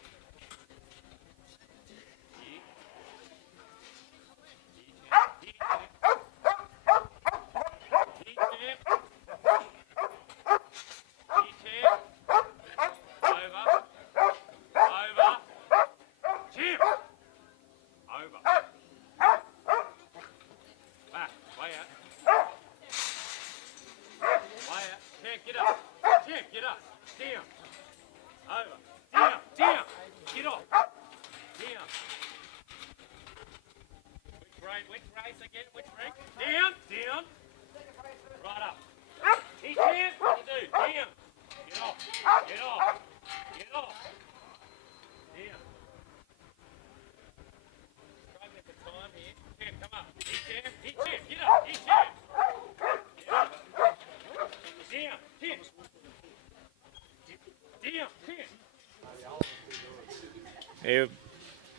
Here we've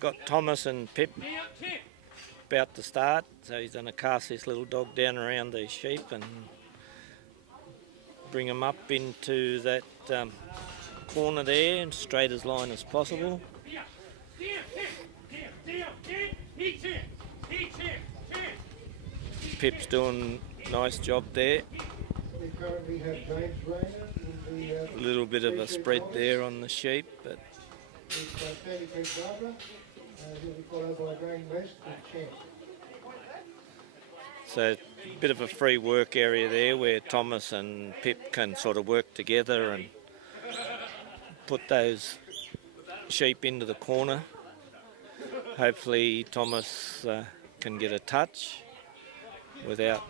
got Thomas and Pip about to start, so he's going to cast this little dog down around these sheep and bring them up into that corner there and straight as line as possible. Pip's doing a nice job there. We currently have James Rayner in the A little bit of a spread there on the sheep, but with Sandy Creek Barbara. He'll be followed by Graham West with Champ. so a bit of a free work area there where Thomas and Pip can sort of work together and put those sheep into the corner. Hopefully Thomas can get a touch without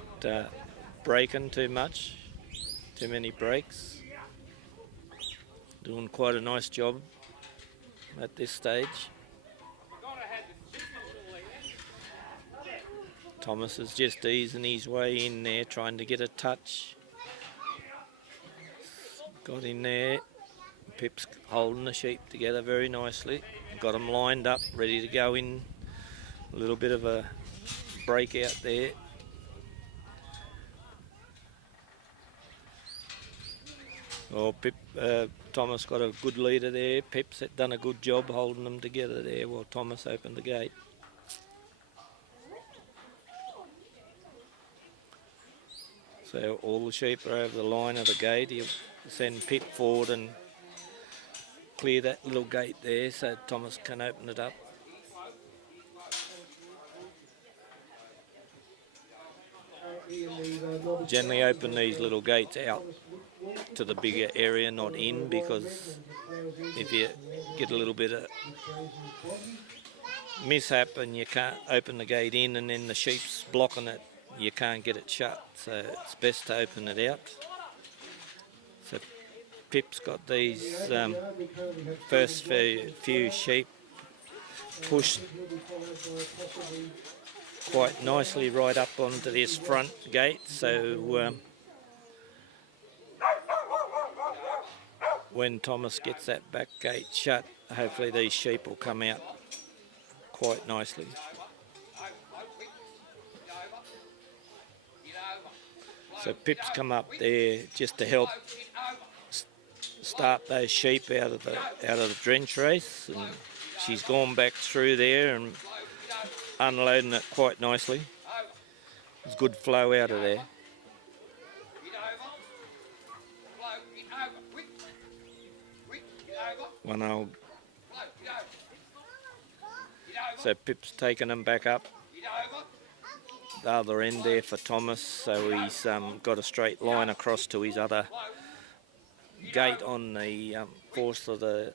breaking too much, too many breaks. Doing quite a nice job at this stage. Thomas is just easing his way in there, trying to get a touch. Got in there. Pip's holding the sheep together very nicely. Got them lined up, ready to go in. A little bit of a breakout there. Oh, Thomas got a good leader there. Pip's done a good job holding them together there while Thomas opened the gate. So all the sheep are over the line of the gate. He'll send Pip forward and clear that little gate there so Thomas can open it up. Generally open these little gates out to the bigger area, not in, because if you get a little bit of mishap and you can't open the gate in and then the sheep's blocking it, you can't get it shut, so it's best to open it out. So Pip's got these first few sheep pushed quite nicely right up onto this front gate, so when Thomas gets that back gate shut, hopefully these sheep will come out quite nicely. So Pip's come up there just to help start those sheep out of the drench race, and she's gone back through there and unloading it quite nicely. There's good flow out of there. One old. So Pip's taking them back up the other end there for Thomas, so he's got a straight line across to his other gate on the force of the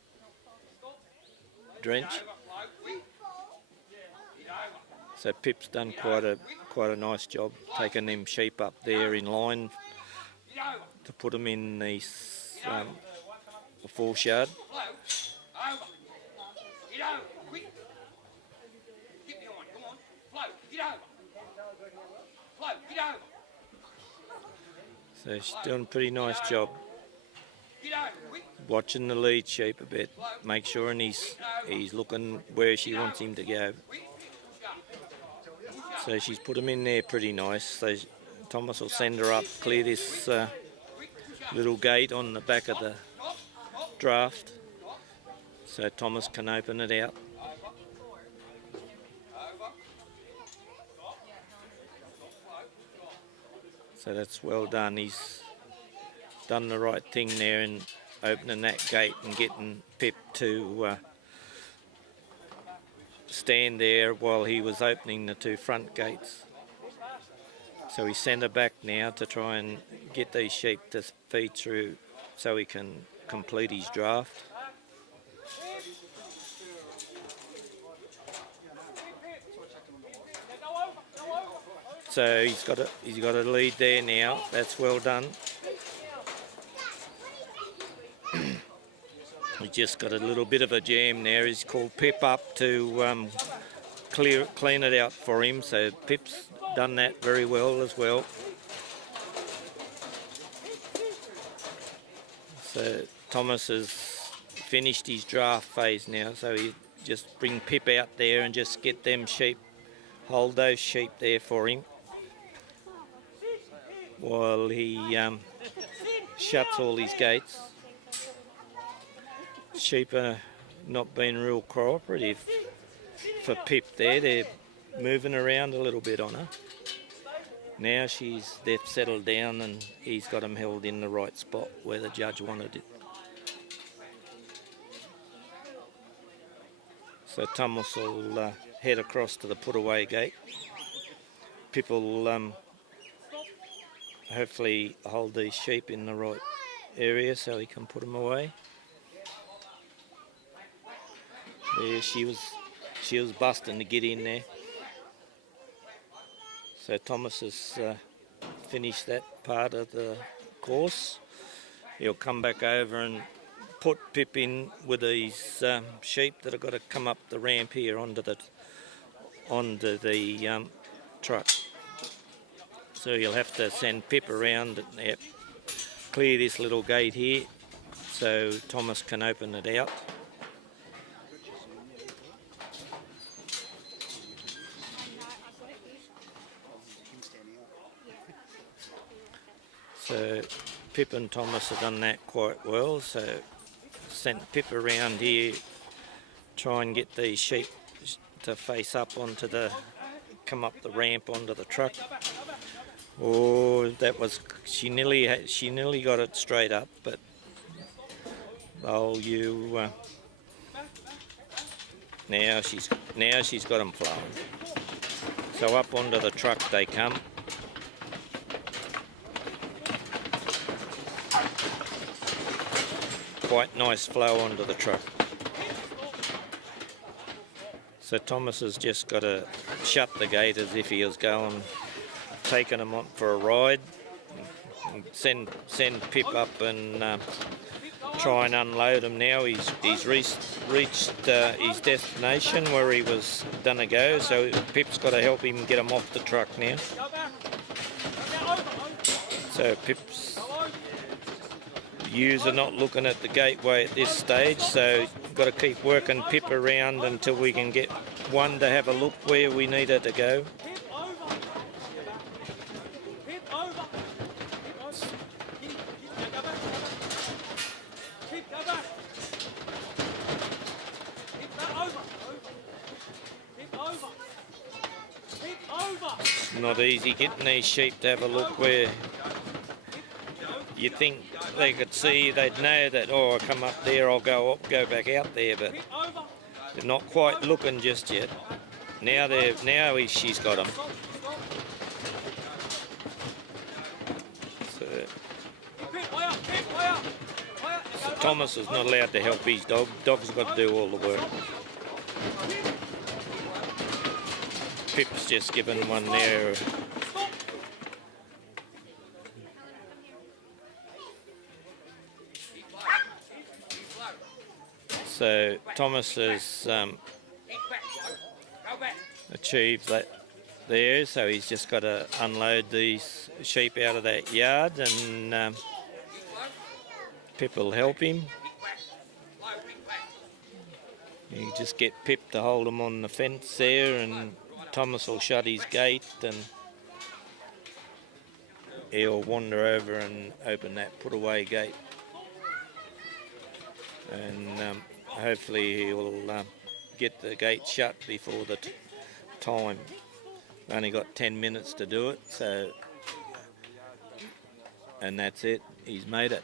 drench. So Pip's done quite a nice job taking them sheep up there in line to put them in the force yard. So she's doing a pretty nice job. Watching the lead sheep a bit, make sure he's looking where she wants him to go. So she's put him in there pretty nice. So Thomas will send her up, clear this little gate on the back of the draft, so Thomas can open it out. So that's well done. He's done the right thing there in opening that gate and getting Pip to stand there while he was opening the two front gates. So he sent her back now to try and get these sheep to feed through so he can complete his draft. So he's got a lead there now. That's well done. He just got a little bit of a jam there. He's called Pip up to clean it out for him. So Pip's done that very well as well. So Thomas has finished his draft phase now. So he just bring Pip out there and just get them sheep, hold those sheep there for him, while he shuts all his gates. Sheep are not being real cooperative for Pip there. They're moving around a little bit on her. Now they've settled down and he's got them held in the right spot where the judge wanted it. So Thomas will head across to the put-away gate. Pip will hopefully hold these sheep in the right area so he can put them away. There she was busting to get in there. So Thomas has finished that part of the course. He'll come back over and put Pip in with these sheep that have got to come up the ramp here onto the truck. So you'll have to send Pip around and clear this little gate here so Thomas can open it out. So Pip and Thomas have done that quite well, so sent Pip around here, try and get these sheep to face up come up the ramp onto the truck. Oh, she nearly got it straight up, but now she's got them flowing. So up onto the truck they come. Quite nice flow onto the truck. So Thomas has just got to shut the gate as if he was taking them on for a ride. And send Pip up and try and unload him now. He's reached his destination where he was gonna go. So Pip's got to help him get him off the truck now. So Pip's ewes are not looking at the gateway at this stage, so got to keep working Pip around until we can get one to have a look where we need her to go. It's not easy getting these sheep to have a look where you think they could see, they'd know that, oh, I come up there, I'll go back out there, but they're not quite looking just yet. Now she's got them. So Thomas is not allowed to help his dog. Dog's got to do all the work. Pip's just given one there. So Thomas has achieved that there, so he's just got to unload these sheep out of that yard, and Pip will help him. You just get Pip to hold him on the fence there, and Thomas will shut his gate and he'll wander over and open that put-away gate. And hopefully he'll get the gate shut before the time. Only got 10 minutes to do it, so, and that's it, he's made it.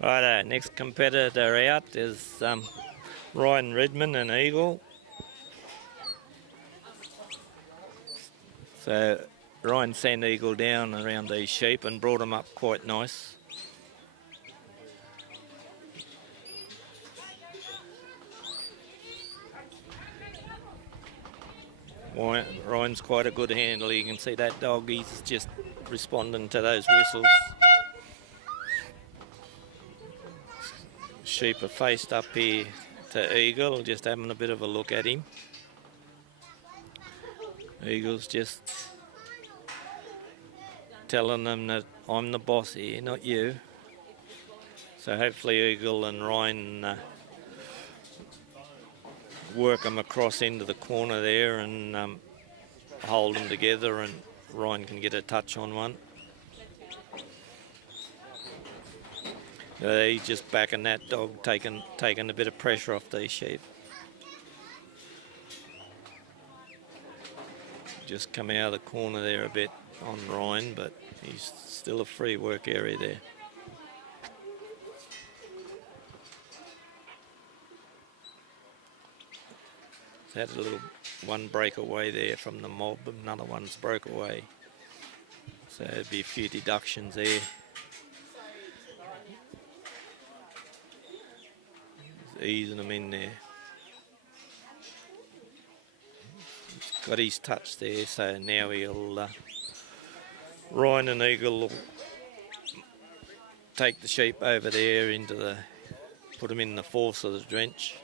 Righto, next competitor out is Ryan Redmond and Eagle. So Ryan sent Eagle down around these sheep and brought them up quite nice. Ryan's quite a good handler. You can see that dog, he's just responding to those whistles. Sheep are faced up here to Eagle, just having a bit of a look at him. Eagle's just telling them that I'm the boss here, not you. So hopefully Eagle and Ryan work them across into the corner there and hold them together, and Ryan can get a touch on one. He's just backing that dog, taking a bit of pressure off these sheep. Just come out of the corner there a bit on Ryan, but he's still a free work area there. Had a little one breakaway there from the mob, another one's broke away. So there'd be a few deductions there. He's easing them in there. He's got his touch there, so now he'll Ryan and Eagle will take the sheep over there into the, put them in the force of the drench.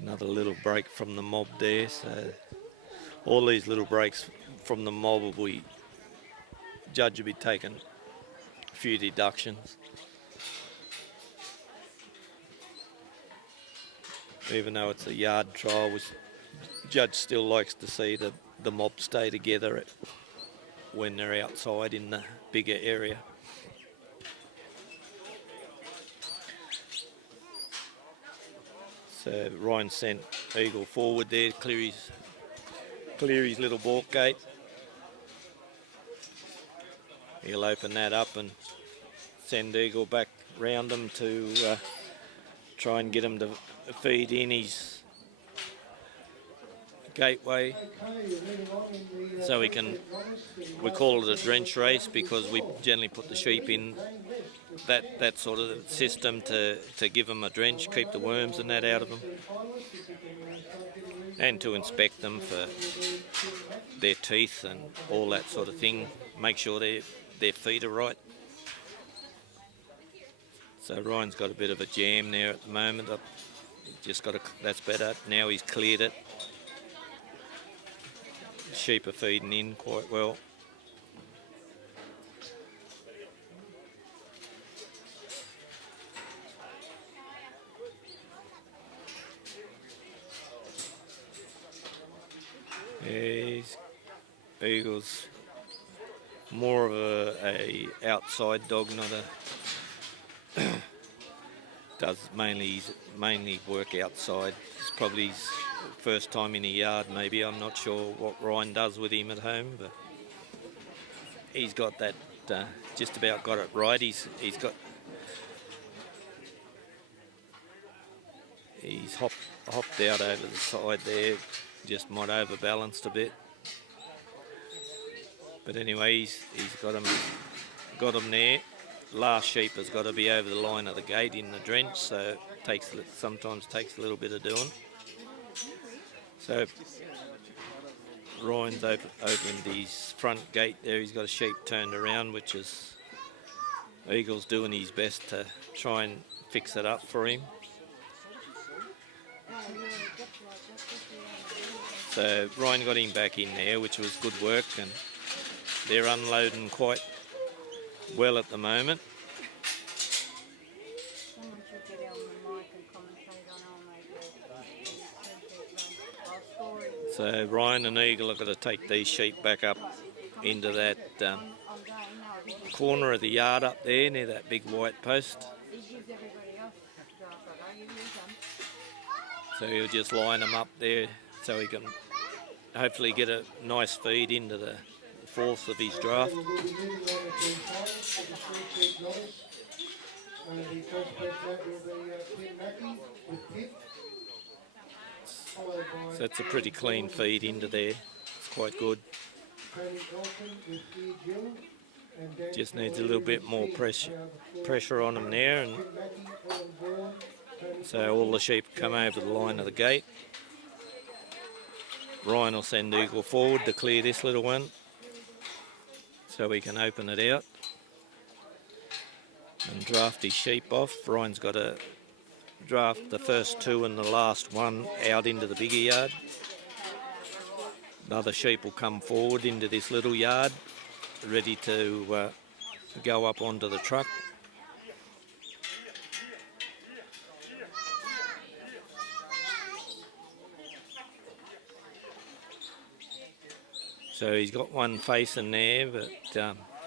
Another little break from the mob there, so all these little breaks from the mob will be, judge will be taking a few deductions. Even though it's a yard trial, which judge still likes to see the mob stay together when they're outside in the bigger area. So Ryan sent Eagle forward there to clear his little balk gate. He'll open that up and send Eagle back round him to try and get him to feed in his gateway. So we call it a drench race because we generally put the sheep in that sort of system to give them a drench, keep the worms and that out of them, and to inspect them for their teeth and all that sort of thing, make sure their feet are right. So Ryan's got a bit of a jam there at the moment. Just got that's better. Now he's cleared it. Sheep are feeding in quite well. Eagle's more of a outside dog, not a does mainly work outside. It's probably his first time in a yard, maybe. I'm not sure what Ryan does with him at home, but he's got that just about got it right. He's hopped out over the side there, just might overbalanced a bit. But anyway, he's got him there. Last sheep has got to be over the line of the gate in the drench, so it sometimes takes a little bit of doing. So Ryan's opened his front gate there. He's got a sheep turned around, which is Eagle's doing his best to try and fix it up for him. So Ryan got him back in there, which was good work, and they're unloading quite well at the moment. So Ryan and Eagle are going to take these sheep back up into that corner of the yard up there near that big white post. So he'll just line them up there so he can hopefully get a nice feed into the 1/4 of his draft. We'll be moving on to finals for the 3-sheep novice. The first person out will be Tim Mackey with Pip. Followed by So that's a pretty clean feed into there. It's quite good. Tony Elton with Dear Jill. And Dan Just needs a little bit more pressure on him there, and Tim Mackey, Ellen Vaughan, Tony so all the sheep come over the line of the gate. Ryan will send Eagle forward to clear this little one so we can open it out and draft his sheep off. Ryan's got to draft the first 2 and the last one out into the bigger yard. Another sheep will come forward into this little yard, ready to go up onto the truck. So he's got one facing there, but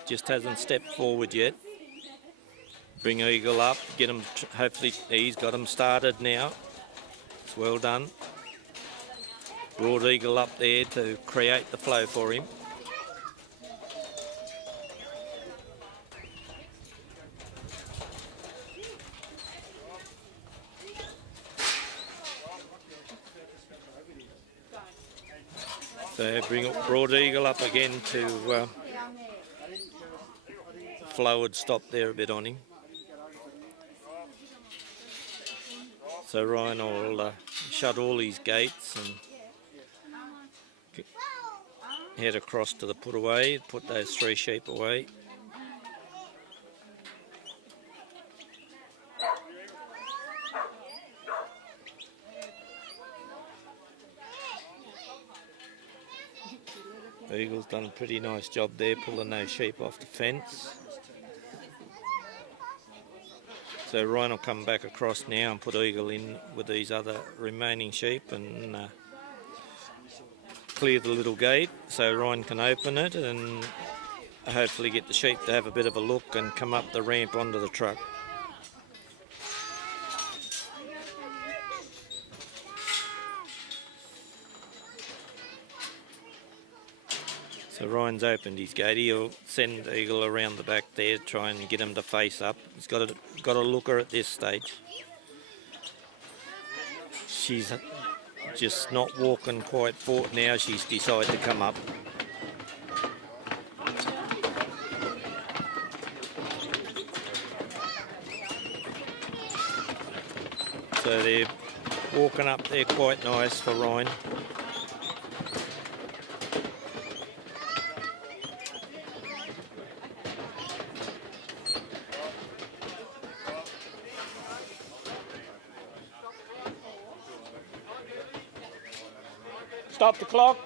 just hasn't stepped forward yet. Bring Eagle up, get him, hopefully he's got him started now. It's well done. Brought Eagle up there to create the flow for him. So brought Eagle up again to flow would stop there a bit on him. So Ryan will shut all his gates and head across to the put away, put those 3 sheep away. Eagle's done a pretty nice job there, pulling those sheep off the fence. So Ryan will come back across now and put Eagle in with these other remaining sheep and clear the little gate so Ryan can open it and hopefully get the sheep to have a bit of a look and come up the ramp onto the truck. So Ryan's opened his gate. He'll send Eagle around the back there, try and get him to face up. He's got a looker at this stage. She's just not walking quite forward now. She's decided to come up. So they're walking up there quite nice for Ryan. Stop the clock.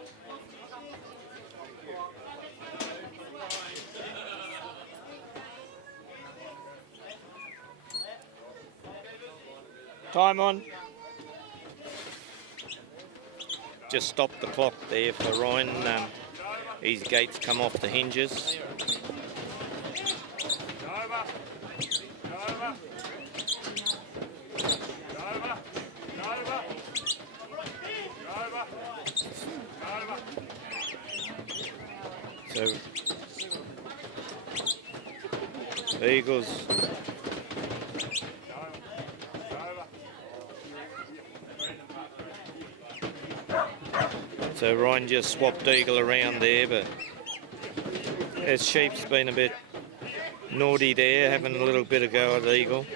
Time on. Just stop the clock there for Ryan. His gates come off the hinges. So Eagles so Ryan just swapped Eagle around there, but his sheep's been a bit naughty there, having a little bit of go at Eagle.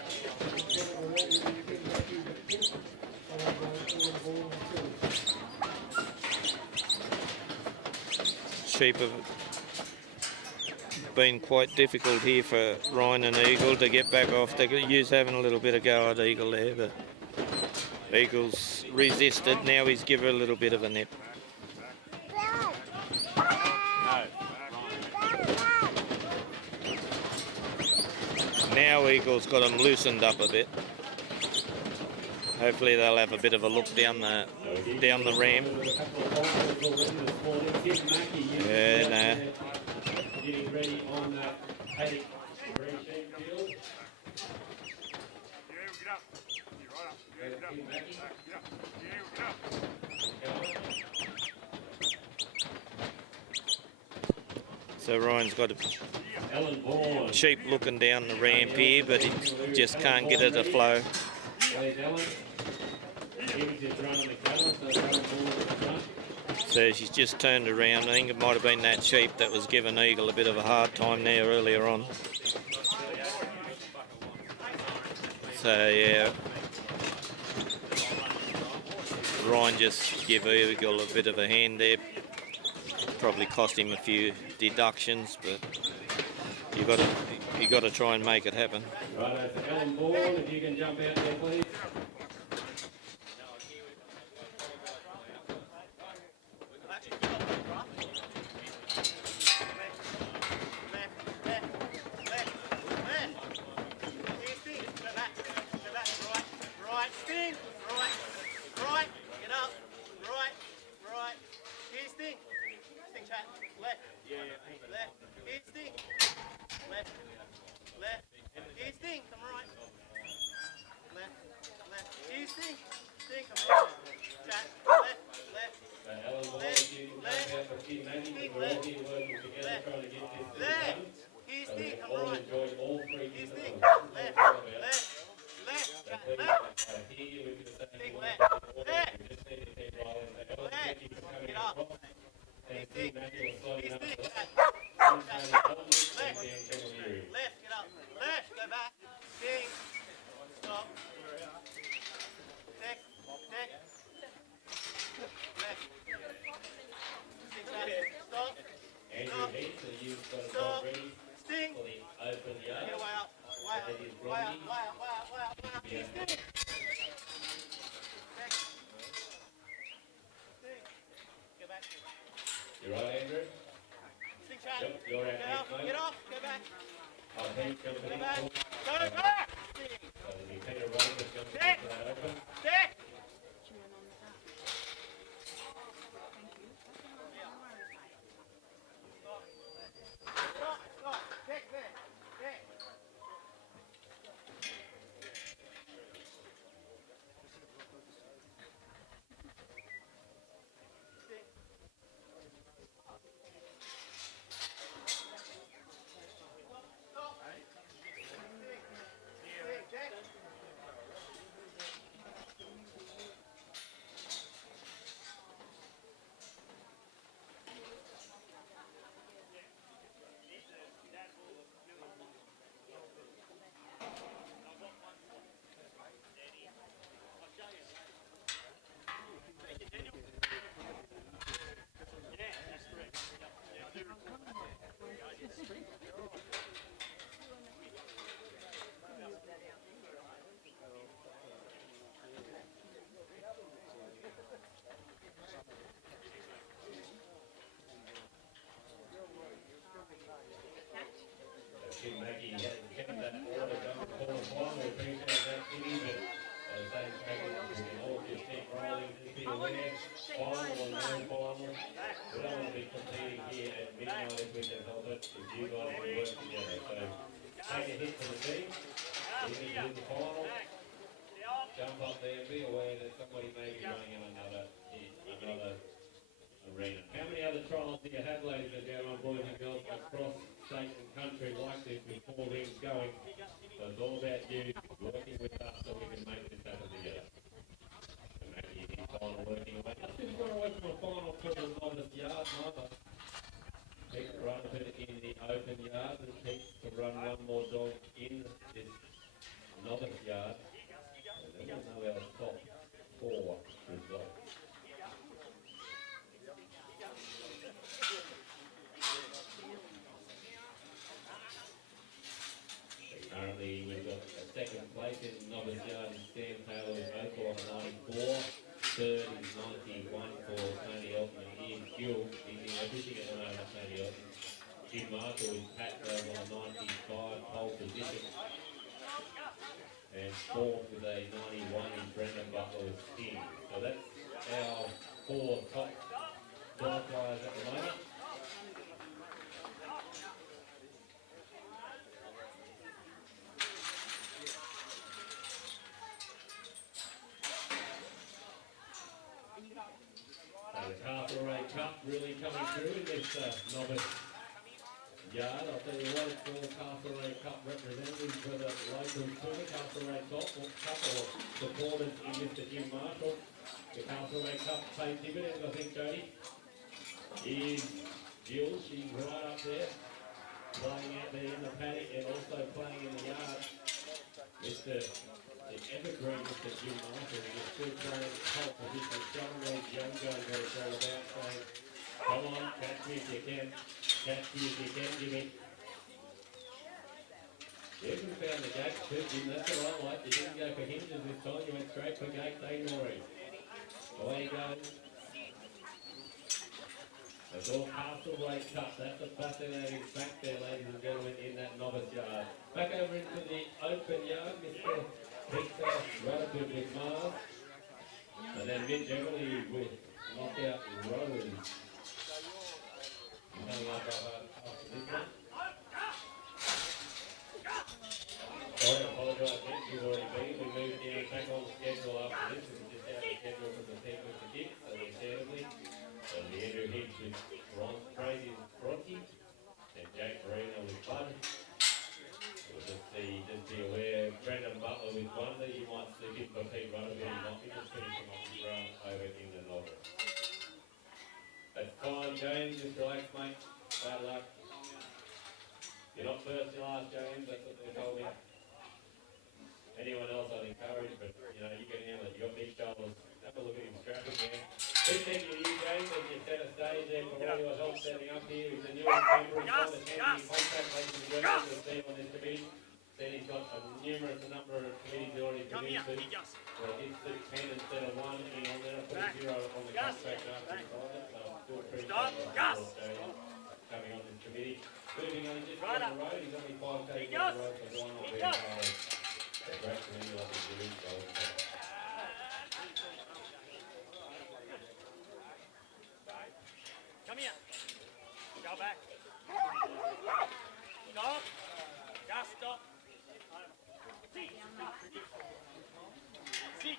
Sheep have been quite difficult here for Ryan and Eagle to get back off. They could use having a little bit of go at Eagle there, but Eagle's resisted. Now he's given a little bit of a nip. Now Eagle's got him loosened up a bit. Hopefully they'll have a bit of a look down the ramp. And getting ready on that paddock racing field. So Ryan's got a Alan Bourne. sheep looking down the ramp here, but he just can't get it to flow. Where's Alan? He's just running the cattle, so Alan Bourne at the front. So she's just turned around. I think it might have been that sheep that was giving Eagle a bit of a hard time there earlier on. So yeah, Ryan just give Eagle a bit of a hand there. Probably cost him a few deductions, but you got to try and make it happen. Right, so Alan Bourne, if you can jump out there, please. You right, Andrew? Yep, you're out next, mate. Get off, go back. I'll take you Go back. Go back. So there'll be Peter Rogers jumping into that open. Stick. Jim Mackey hasn't kept that order going forward final. We appreciate that, Kitty, but by the same token, we can all just keep rolling, just be aware, final or no final. We don't want to be competing here at midnight if we can help it, if you guys can work together. So take a hit for the team, even if you win the final, jump up there, be aware that somebody may be running in another arena. How many other trials do you have, ladies and gentlemen, boys and girls, across state and country like this with 4 rings going? So it's all about you working with us so we can make this happen together. So maybe you final working away. Let's just want to work on a final for the novice yard, mother. Pick to run in the open yard and pick to run one more dog in this novice yard. And then we'll know our top 4 results. Currently, we've got a second place in novice yard in Sam Taylor with Oaklaw on 94. Third is 91 for Tony Elton and Ian Gill. He's in everything at the moment, Tony Elton. Jim Marshall with Pat Grove on 95, pole position. And fourth with a 91 is Brendan Butler with King. So that's our 4 top dog players at the moment. The Carteret Cup really coming through in this novice yard. I'll tell you what, it's all Castlereagh Cup representatives for the local tour, Castlereagh Softball Cup or supporters in Mr. Jim Marshall. The Castlereagh Cup paid dividends, I think, Jody. Here's Jill, she's right up there, playing out there in the paddock and also playing in the yard. Mr. The evergreen Mr. Jim Marshall is still playing pole position, showing those young guys what it's all about, saying, come on, catch me if you can. Catch me if you can, Jimmy. Even found the gate too, Jim. That's what I like. You didn't go for hinges this time. You went straight for gate day, Norrie. Away he goes. It's all Castlereagh Cup. That's a fascinating fact there, ladies and gentlemen, in that novice yard. Back over into the open yard, Mr. Peter Rutherford with Mars. And then Mitch Emily with Knockout Rose. Coming up after this one. Sorry, I apologise, Mitch, you've already been. We moved down back on schedule after this. This is just out of schedule for the sequence of gifts, so understandably. And the Andrew Higgs with Ron Crazy with Bronte. And Jake Marino with Bud. We'll just be aware, Brendan Butler with Wonder. You might slip in for Pete Rutherford and not just finish him off his run over in the novice. That's time, James. Just relax, mate. Bad luck. You're not first, you're last, James. That's what they told me. Anyone else I'd encourage, but you know, you can handle it. You got big shoulders. Have a look at him strapping there. Big thank you to you, James, as you set a stage there for all your help setting up here. He's the newest member. He's got a handy contract, ladies and gentlemen, to see on this committee. Then he's got a number of committees already committed to. So he did 6 pen instead of 1 in on there. Put a 0 on the contract after he signed it. So I still appreciate that coming on this committee. Moving on just down the road, he's only 5 days down the road, so why not be a part of a great committee like the Geurie. Come here. Go back. Stop. Just stop. Sit. Sit. Just sit. Sit.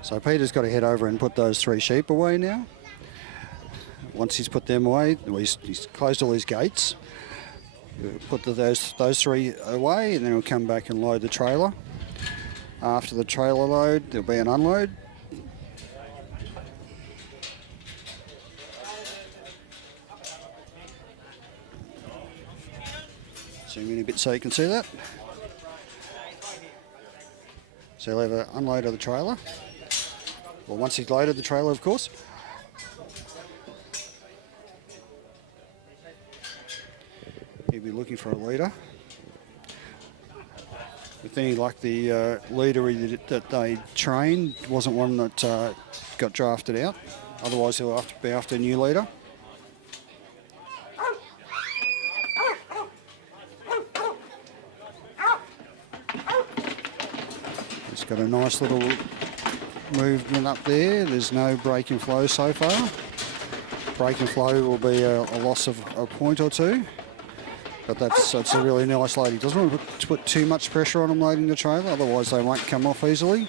So Peter's got to head over and put those 3 sheep away now. Once he's put them away, he's closed all his gates. He'll put those 3 away, and then he'll come back and load the trailer. After the trailer load, there'll be an unload. Zoom in a bit so you can see that. So he'll have an unload of the trailer. Well, once he's loaded the trailer, of course. He'll be looking for a leader. The thing like the leader that they trained wasn't one that got drafted out. Otherwise, he'll have to be after a new leader. He's got a nice little movement up there. There's no break and flow so far. Break and flow will be a loss of a point or 2. But that's a really nice load. He doesn't want to put too much pressure on them loading the trailer, otherwise they won't come off easily.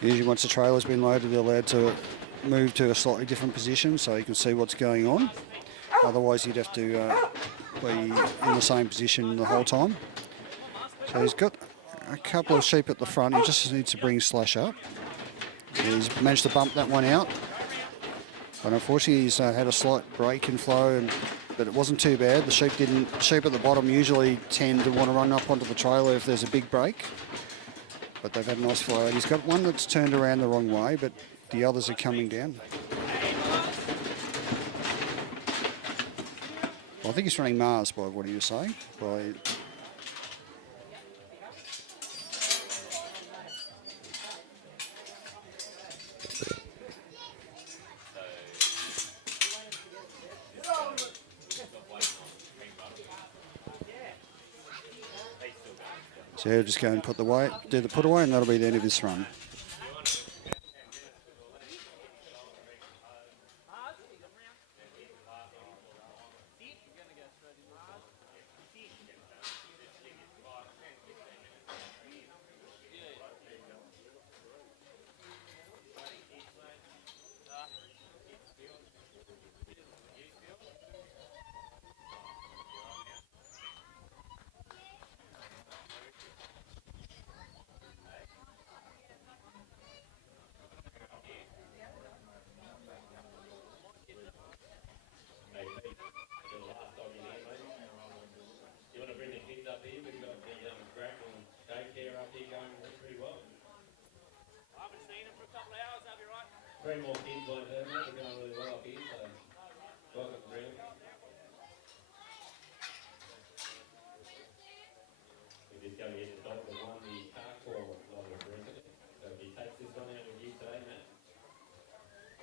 Usually once the trailer's been loaded, they're allowed to move to a slightly different position so you can see what's going on. Otherwise you'd have to be in the same position the whole time. So he's got a couple of sheep at the front. He just needs to bring Slash up. He's managed to bump that one out. But unfortunately he's had a slight break in flow, but it wasn't too bad. The sheep at the bottom usually tend to want to run up onto the trailer if there's a big break. But they've had a nice flow. And he's got one that's turned around the wrong way, but the others are coming down. Well, I think he's running Mars by what he was saying. So he'll just go and do the put away, and that'll be the end of his run. Three more kids like her, mate. They're going really well up here, so welcome, Graham. We're just going to get the dog that won the park ball on the perimeter. So if he takes this one out with you today, Matt,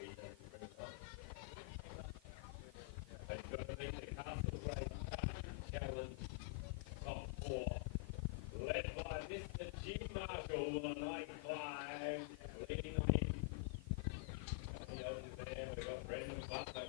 he does the perimeter. But he's got to beat the Castle Grade Challenge top 4. Led by Mr. Jim Marshall on 95, leading on him. There, we've got Brendan Butler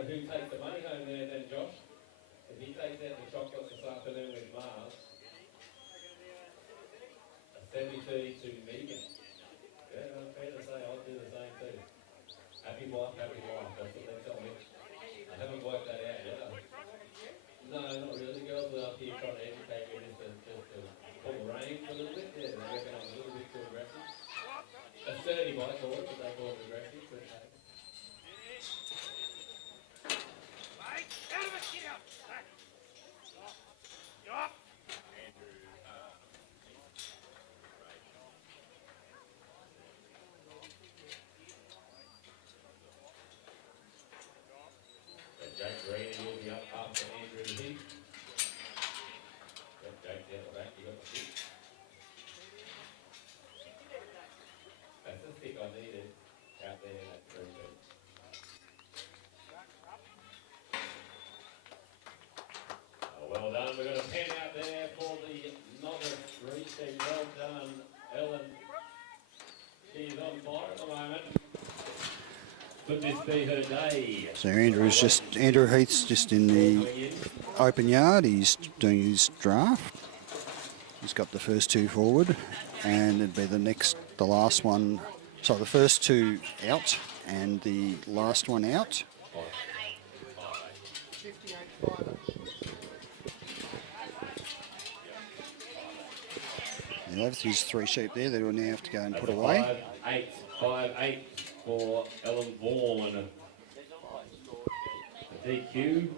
know who takes the money home there then, Josh. If he takes out the chocolate this afternoon with Mars, a 70-30 to Megan. Yeah, no, fair to say, I'd do the same too. Happy wife, that's what they tell me. I haven't worked that out yet. No, not really. The girls are up here trying to educate me just to pull the reins a little bit. Yeah, they reckon I'm a little bit too aggressive. Assertive, I call it, but they call it aggressive. But hey. Out of it, get out. You're up. So Jake Green will be up after Andrew Heath. Yep, Jake's out the back, you got the stick. That's the stick I needed out there in that 3 feet. Oh, well done, we've got a pen out there for the novice reset. Well done, Ellen. She's on fire at the moment. Could this be her day? So Andrew Heath's just in the open yard. He's doing his draft. He's got the first 2 forward, and it'd be the last one. So the first 2 out, and the last one out. And that's his 3 sheep there that will now have to go and put away. 5-8 for Ellen Vaughan. A DQ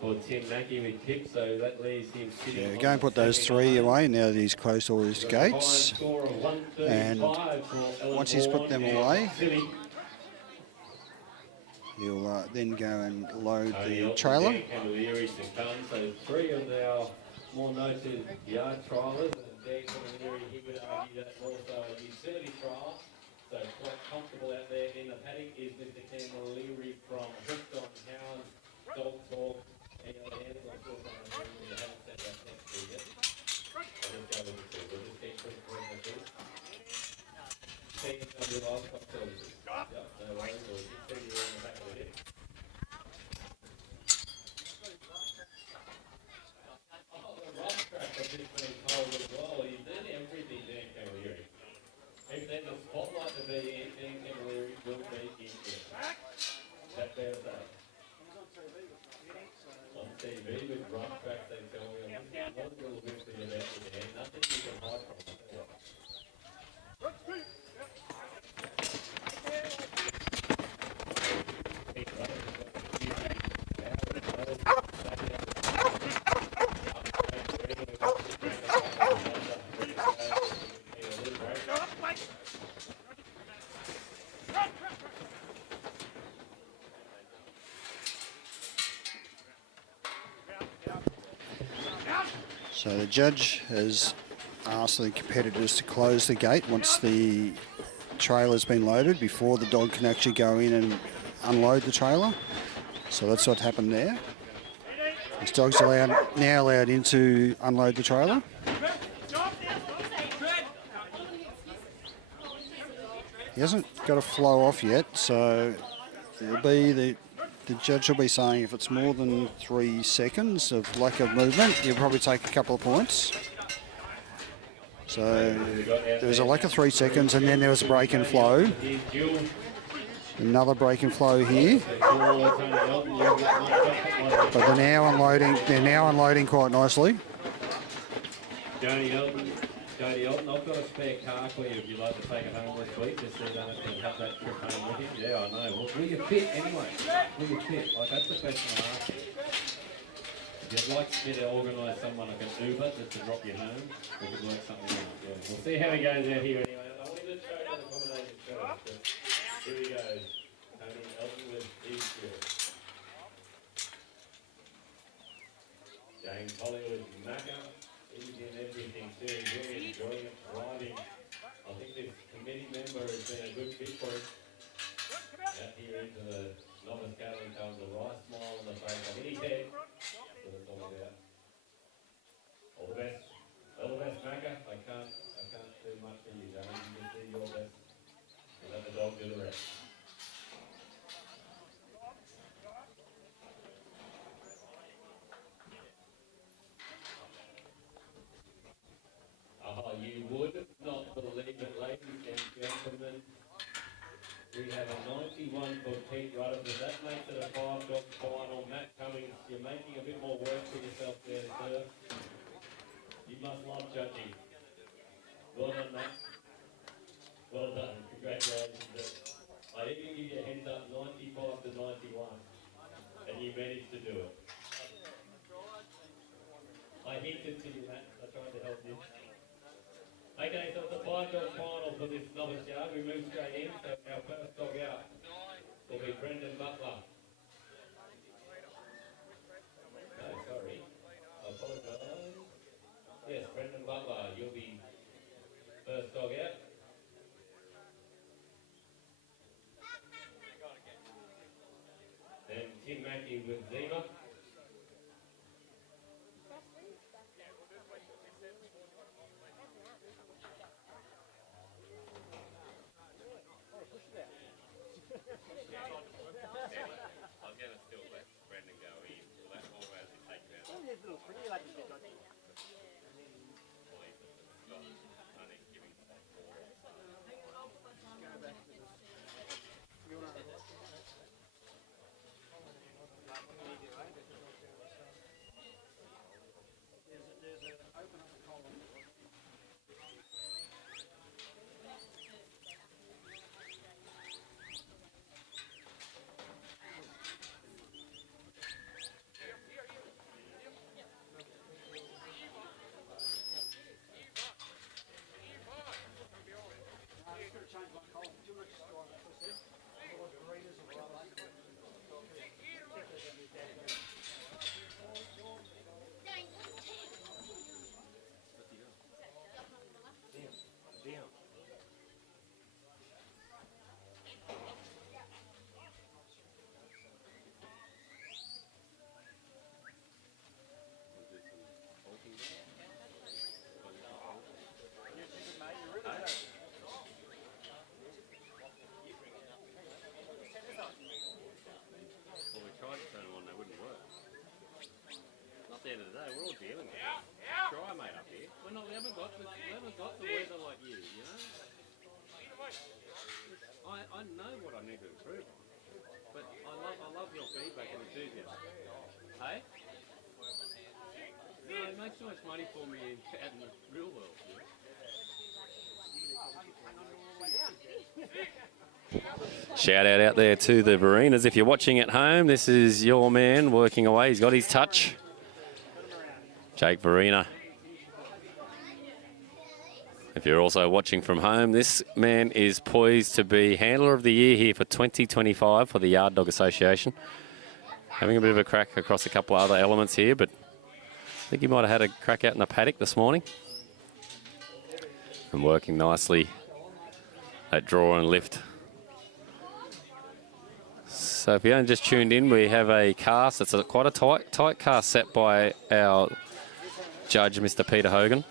for Tim Mackey with tip, so that leaves him sitting. Yeah, go and put those 3 away now that he's closed all his gates. And once he's put them away, he'll then go and load the trailer. So 3 of our more noted yard trialers, and Dan Camilleri, he would argue that also a utility trial. So quite comfortable out there in the paddock is Mr. Camilleri from Hooked on Hounds, Dog Talk, and the other hands on Talk on the room. You haven't sent that next to yet. I'll just go with the 2. We'll just keep putting the 2. Taking some of your livestock services. Yep, no worries. We'll just see you in the back of the head. Oh, the rough track of this being told as well. He's done everything, Dan Camilleri. If there's a spotlight to be in, Dan Camilleri will be in there. That's fair to say. On TV with rough track, they tell me, I'm just one little bit for your best in there. Nothing you can hide from it. So the judge has asked the competitors to close the gate once the trailer's been loaded before the dog can actually go in and unload the trailer. So that's what happened there. This dog's now allowed in to unload the trailer. He hasn't got a flow off yet, so it'll be the judge will be saying if it's more than 3 seconds of lack of movement, you'll probably take a couple of points. So there was a lack of 3 seconds, and then there was a break and flow. Another break and flow here. But they're now unloading quite nicely. Jody Elton, I've got a spare car for you if you'd like to take it home this week, just so you don't have to have that trip home with you. Yeah, I know. Well, will you fit anyway? Will you fit? Like, that's the question I ask you. If you'd like me to organise someone like an Uber just to drop you home, we could work something out. Yeah, we'll see how he goes out here anyway. I want to show you the combination first. But here he goes. Tony Elton with EQ. James Hollywood Macca. Easy and everything too. Really enjoying it, riding. I think this committee member has been a good fit for it. Out here into the novice cattle comes a right smile on the face. I think he's head. That's what it's all about. All the best. All the best, Macca. I can't do much for you, James. You just do your best. And let the dog do the rest. you managed to do it. I hinted to you, Matt. I tried to help you. Okay, so it's a 5-dog final for this novice yard. We move straight in, so our first dog out will be Brendan Butler. No, sorry. I apologise. Yes, Brendan Butler, you'll be first dog out. Then Tim Mackey with Zima. I was going to still let Brendan go in. Will that always take him out? Only giving at the end of the day, we're all dealing with it. Dry, mate, up here. We haven't got the weather like you, you know? I know what I need to improve on, but I love your feedback and enthusiasm. Hey? You know, it makes so much money for me out in the real world. Shout out there to the Verenas. If you're watching at home, this is your man working away. He's got his touch. Jake Verena. If you're also watching from home, this man is poised to be Handler of the Year here for 2025 for the Yard Dog Association. Having a bit of a crack across a couple of other elements here, but I think he might have had a crack out in the paddock this morning. And working nicely at draw and lift. So if you only just tuned in, we have a cast. It's quite a tight cast set by our judge, Mr. Peter Hogan.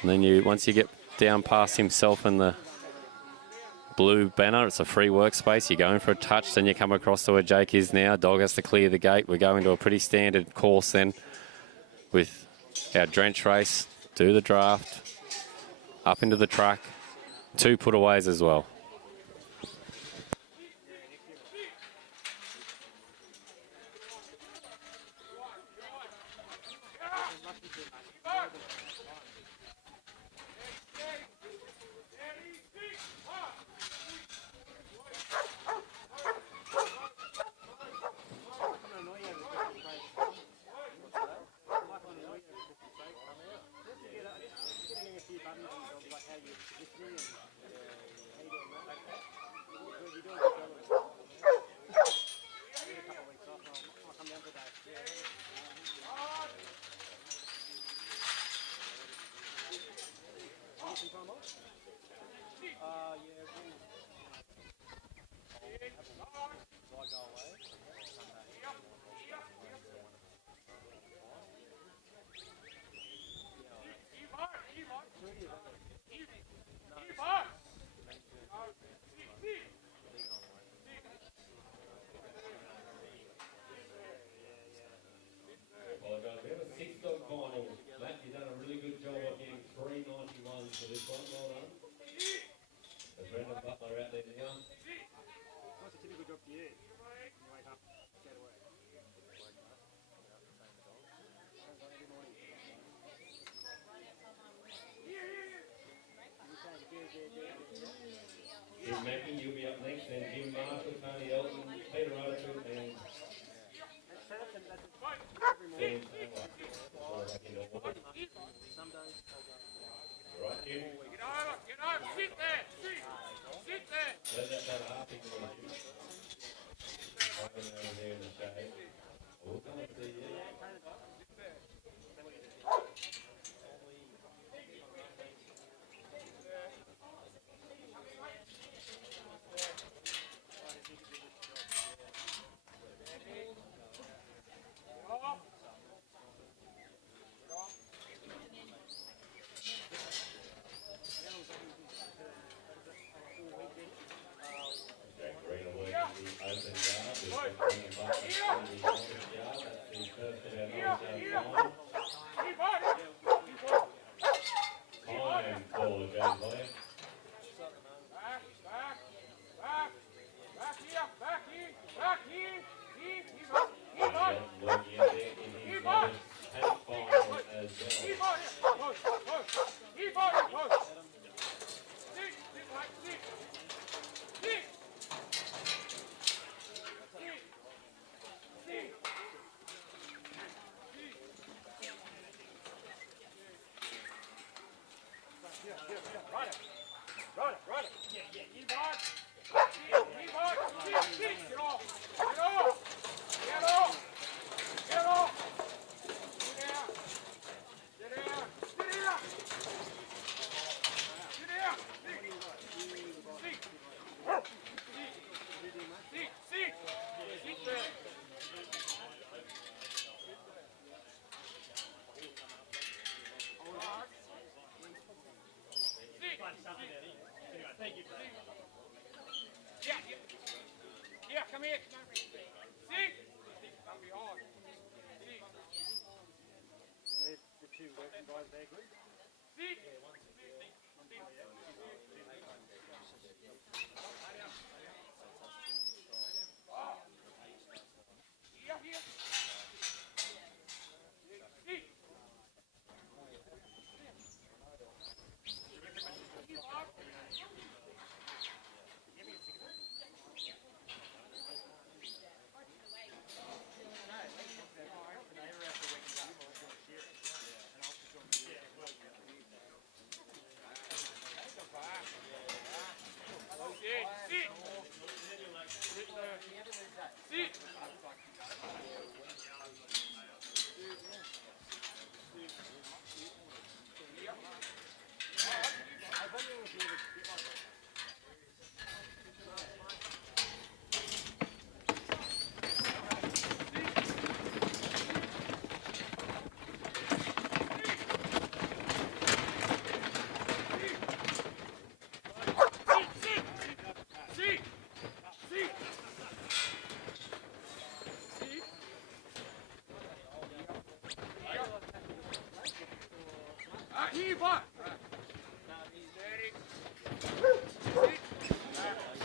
And then once you get down past himself and the blue banner, it's a free workspace. You go in for a touch, then you come across to where Jake is now. Dog has to clear the gate. We go into a pretty standard course then with our drench race, do the draft, up into the track, 2 putaways as well.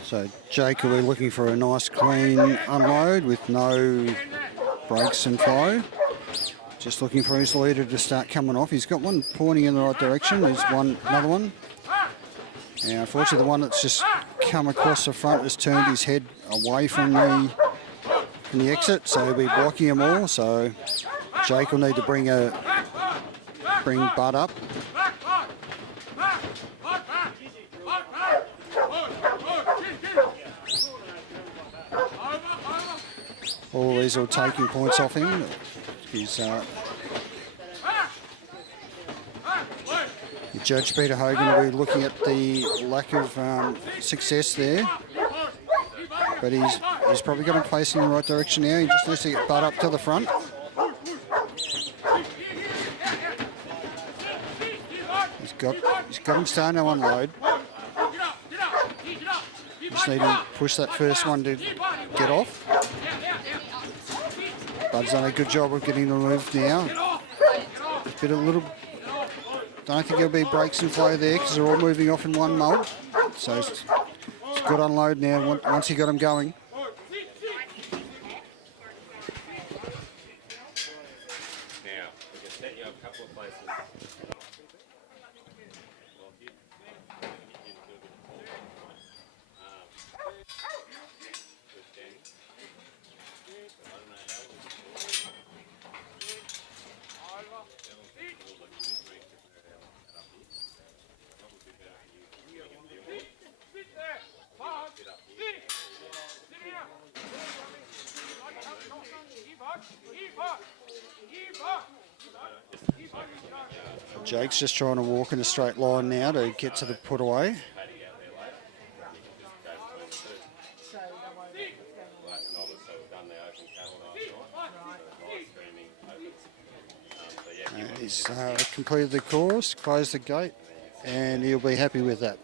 So Jake will be looking for a nice clean unload with no breaks and flow. Just looking for his leader to start coming off. He's got one pointing in the right direction. There's another one. Now, unfortunately, the one that's just come across the front has turned his head away from the exit, so he'll be blocking them all. So Jake will need to bring Bud up. All these are taking points off him. He's Judge Peter Hogan will be looking at the lack of success there, but he's probably got him placed in the right direction now. He just needs to get Bud up to the front. He's got him starting to unload. Just need to push that first one to get off. Bud's done a good job of getting removed now. Don't think there'll be breaks and flow there because they're all moving off in one mould. So it's good unload now once he got him going. Now, we can set you up a couple of places. Jake's just trying to walk in a straight line now to get to the put away. He's completed the course, closed the gate, and he'll be happy with that.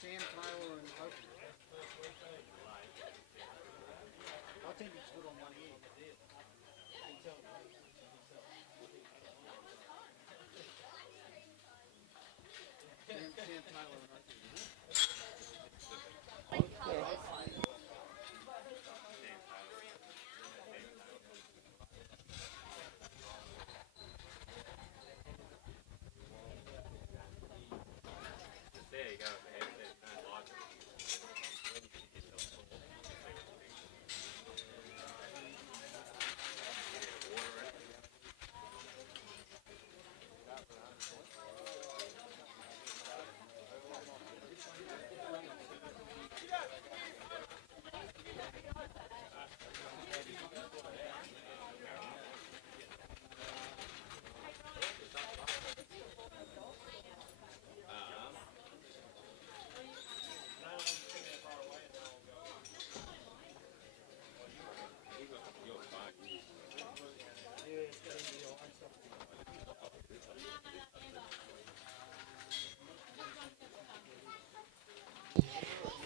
Sam Taylor and Open. I think it's good on one ear. Sam Taylor and Open. There you go.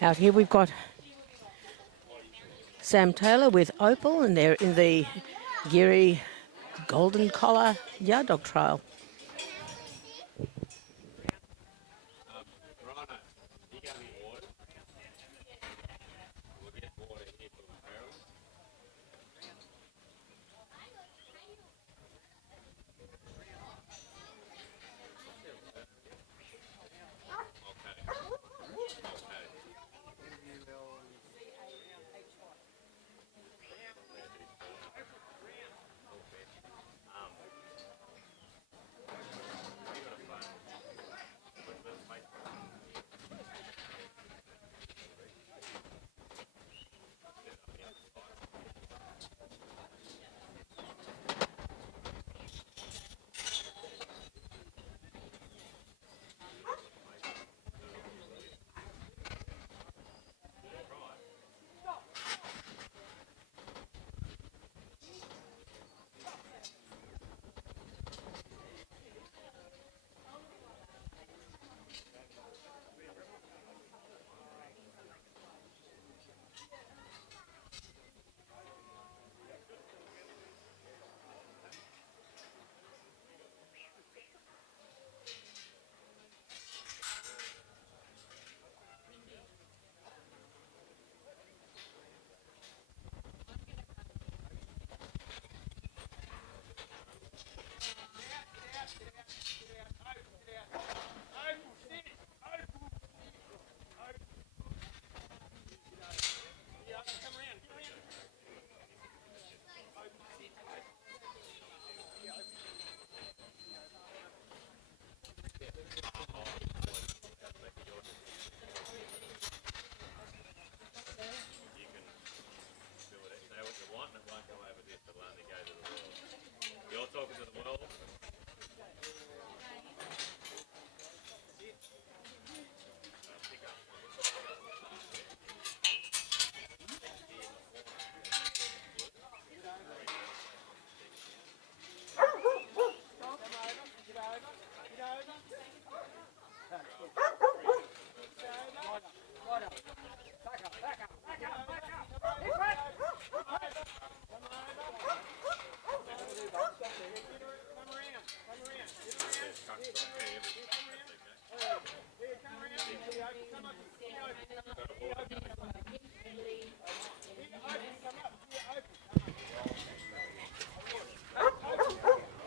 Out here we've got Sam Taylor with Opal, and they're in the Geurie Golden Collar Yard Dog Trial.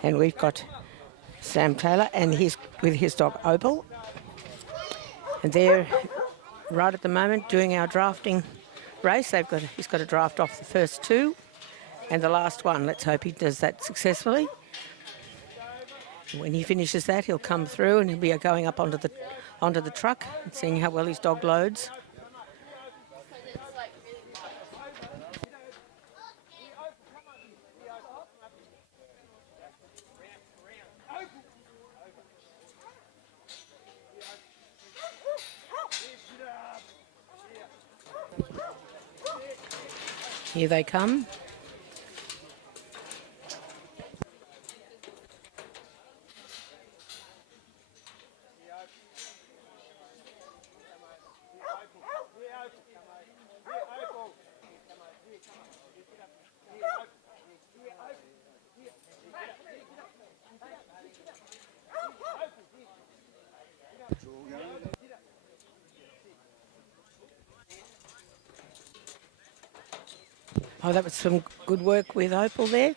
And we've got Sam Taylor and with his dog Opal. And they're right at the moment doing our drafting race. He's got to draft off the first two and the last one. Let's hope he does that successfully. When he finishes that, he'll come through and he'll be going up onto the truck and seeing how well his dog loads. Here they come. Oh, that was some good work with Opal there.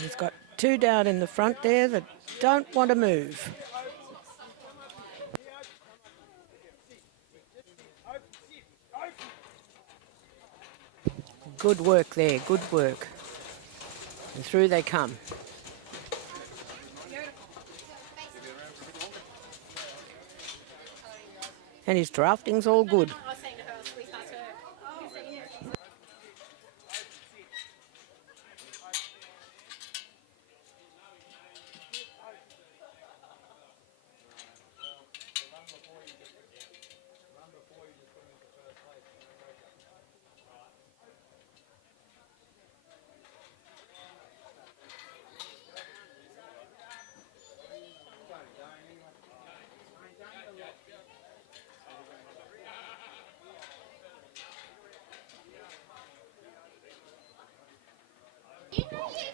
He's got two down in the front there that don't want to move. Good work there, good work. And through they come. And his drafting's all good.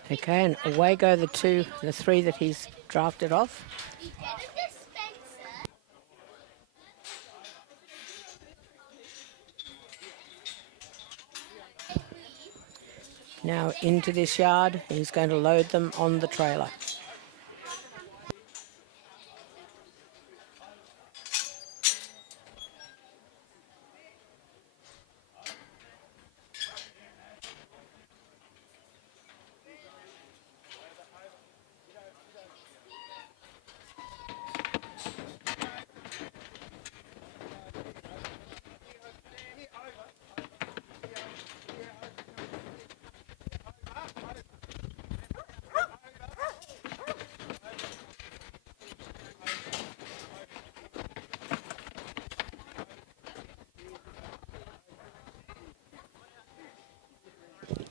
Okay, and away go the three that he's drafted off. Now into this yard, he's going to load them on the trailer.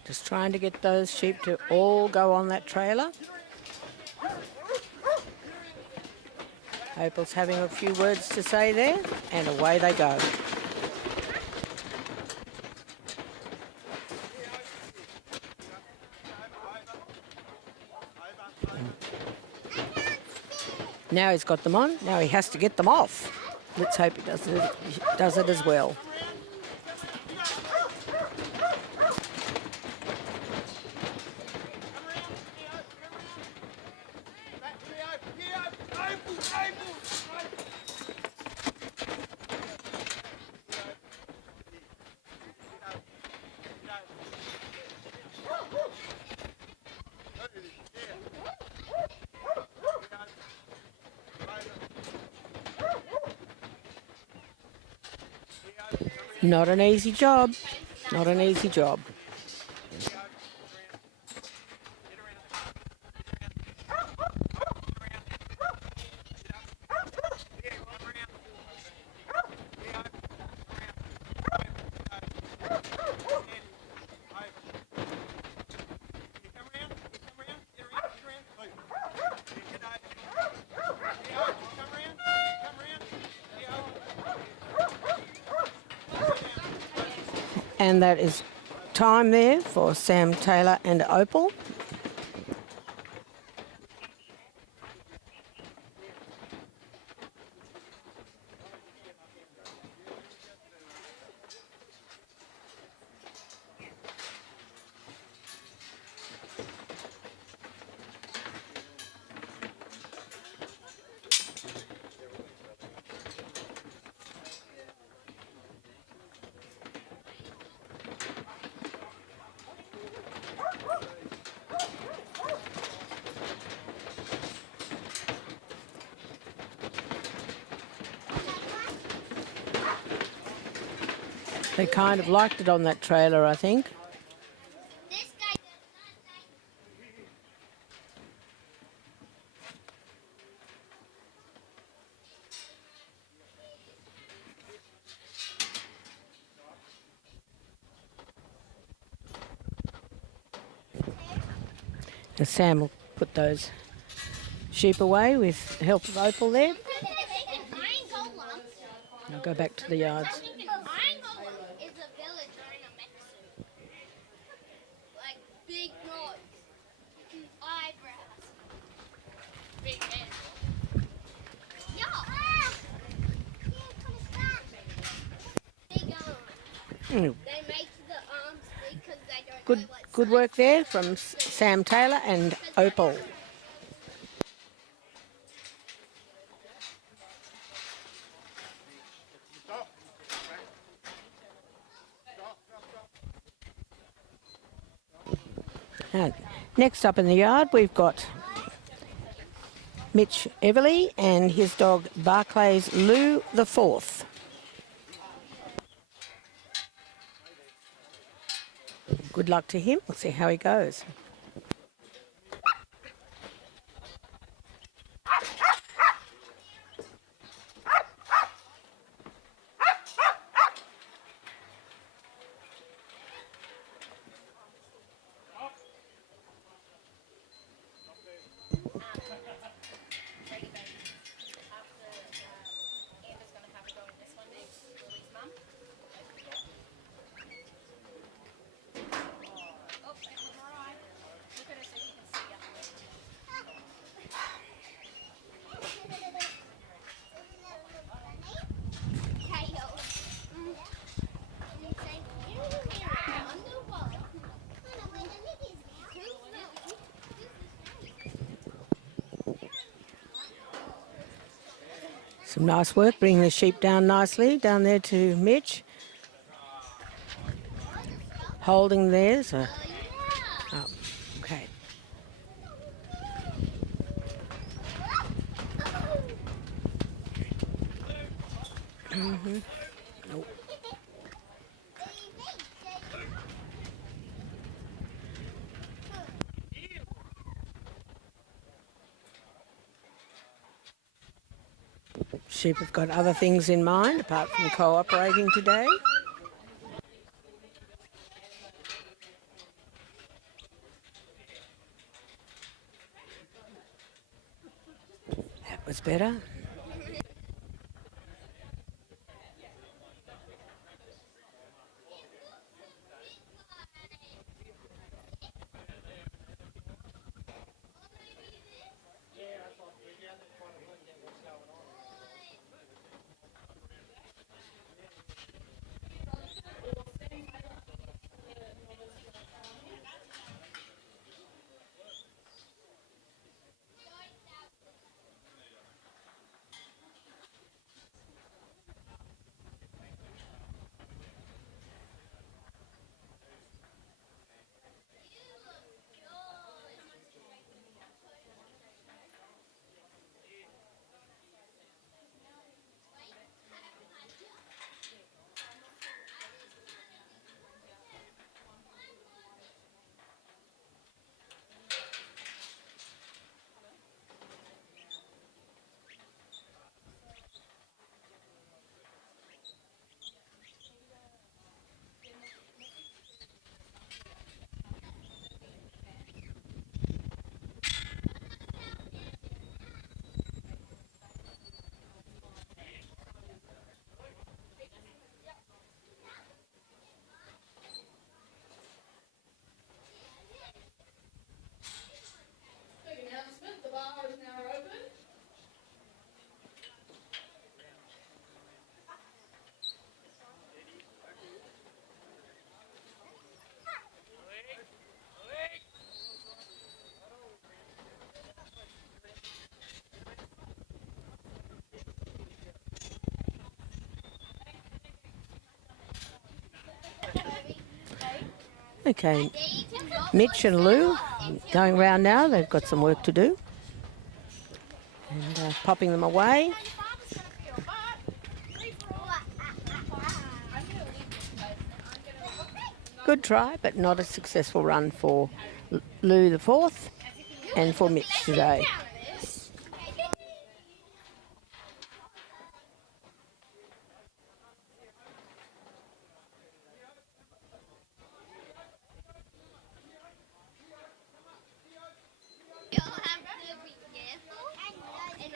Just trying to get those sheep to all go on that trailer. Opal's having a few words to say there, and away they go. Now he's got them on, now he has to get them off. Let's hope he does it as well. Not an easy job, not an easy job. And that is time there for Sam Taylor and Opal. They kind of liked it on that trailer, I think. And Sam will put those sheep away with the help of Opal there. I'll go back to the yards. Is a villager in a mech suit. Like big nose, eyebrows, big head. Yeah. Big arms. They make the arms big because they don't know what Good work there from Sam Taylor and Opal. Now, next up in the yard, we've got Mitch Everly and his dog Barclays Lou the Fourth. Good luck to him. We'll see how he goes. Some nice work, bringing the sheep down nicely, down there to Mitch. Holding there, so... Oh, okay. Mm-hmm. Nope. Sheep have got other things in mind apart from cooperating today. That was better. Okay, Mitch and Lou going round now. They've got some work to do. And popping them away. Good try, but not a successful run for Lou the fourth and for Mitch today. You'll have to be careful. And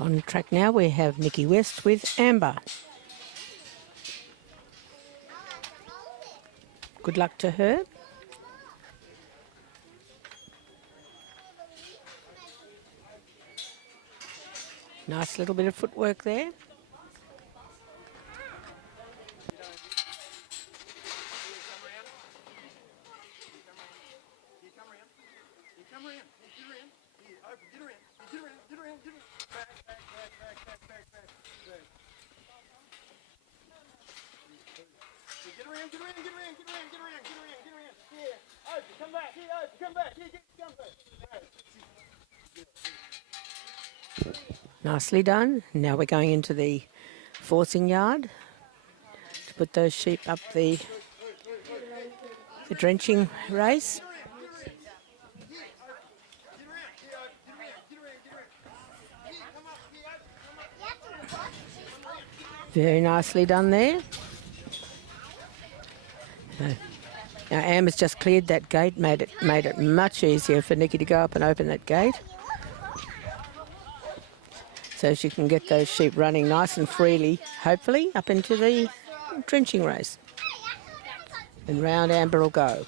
On track now we have Nikki West with Amber. Good luck to her. Nice little bit of footwork there. Nicely done. Now we're going into the forcing yard to put those sheep up the drenching race. Very nicely done there. Now Amber's just cleared that gate, made it much easier for Nikki to go up and open that gate, so she can get those sheep running nice and freely, hopefully, up into the drenching race. And round Amber will go.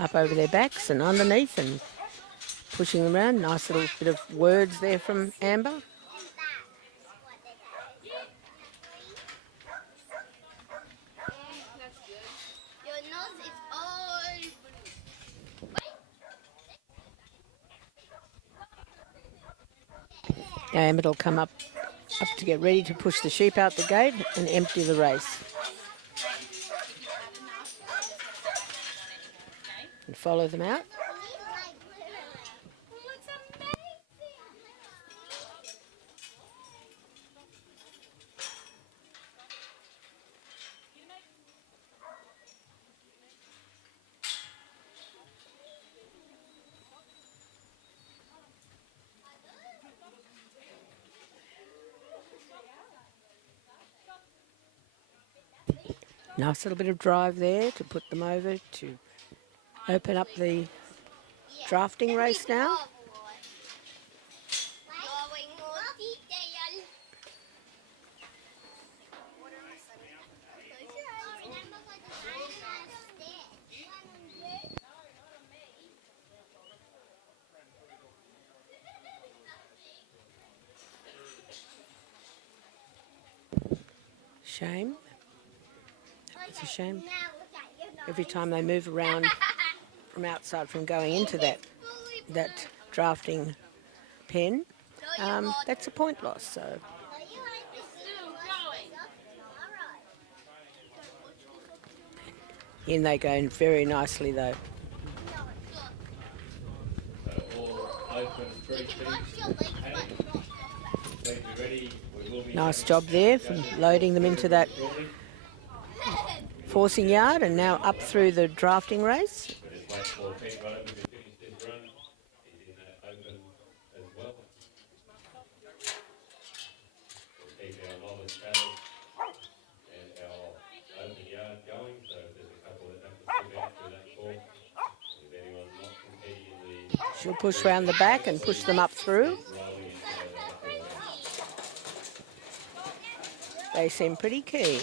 Up over their backs and underneath and pushing them around. Nice little bit of words there from Amber. your nose is all blue. Amber will come up to get ready to push the sheep out the gate and empty the race. And follow them out. Nice little bit of drive there to put them over to open up the drafting race now. Shame. It's a shame. Every time they move around from outside, from going into that drafting pen, that's a point loss. So in they go very nicely though. Nice job there from loading them into that forcing yard and now up through the drafting race. She'll push round the back and push them up through. They seem pretty keen.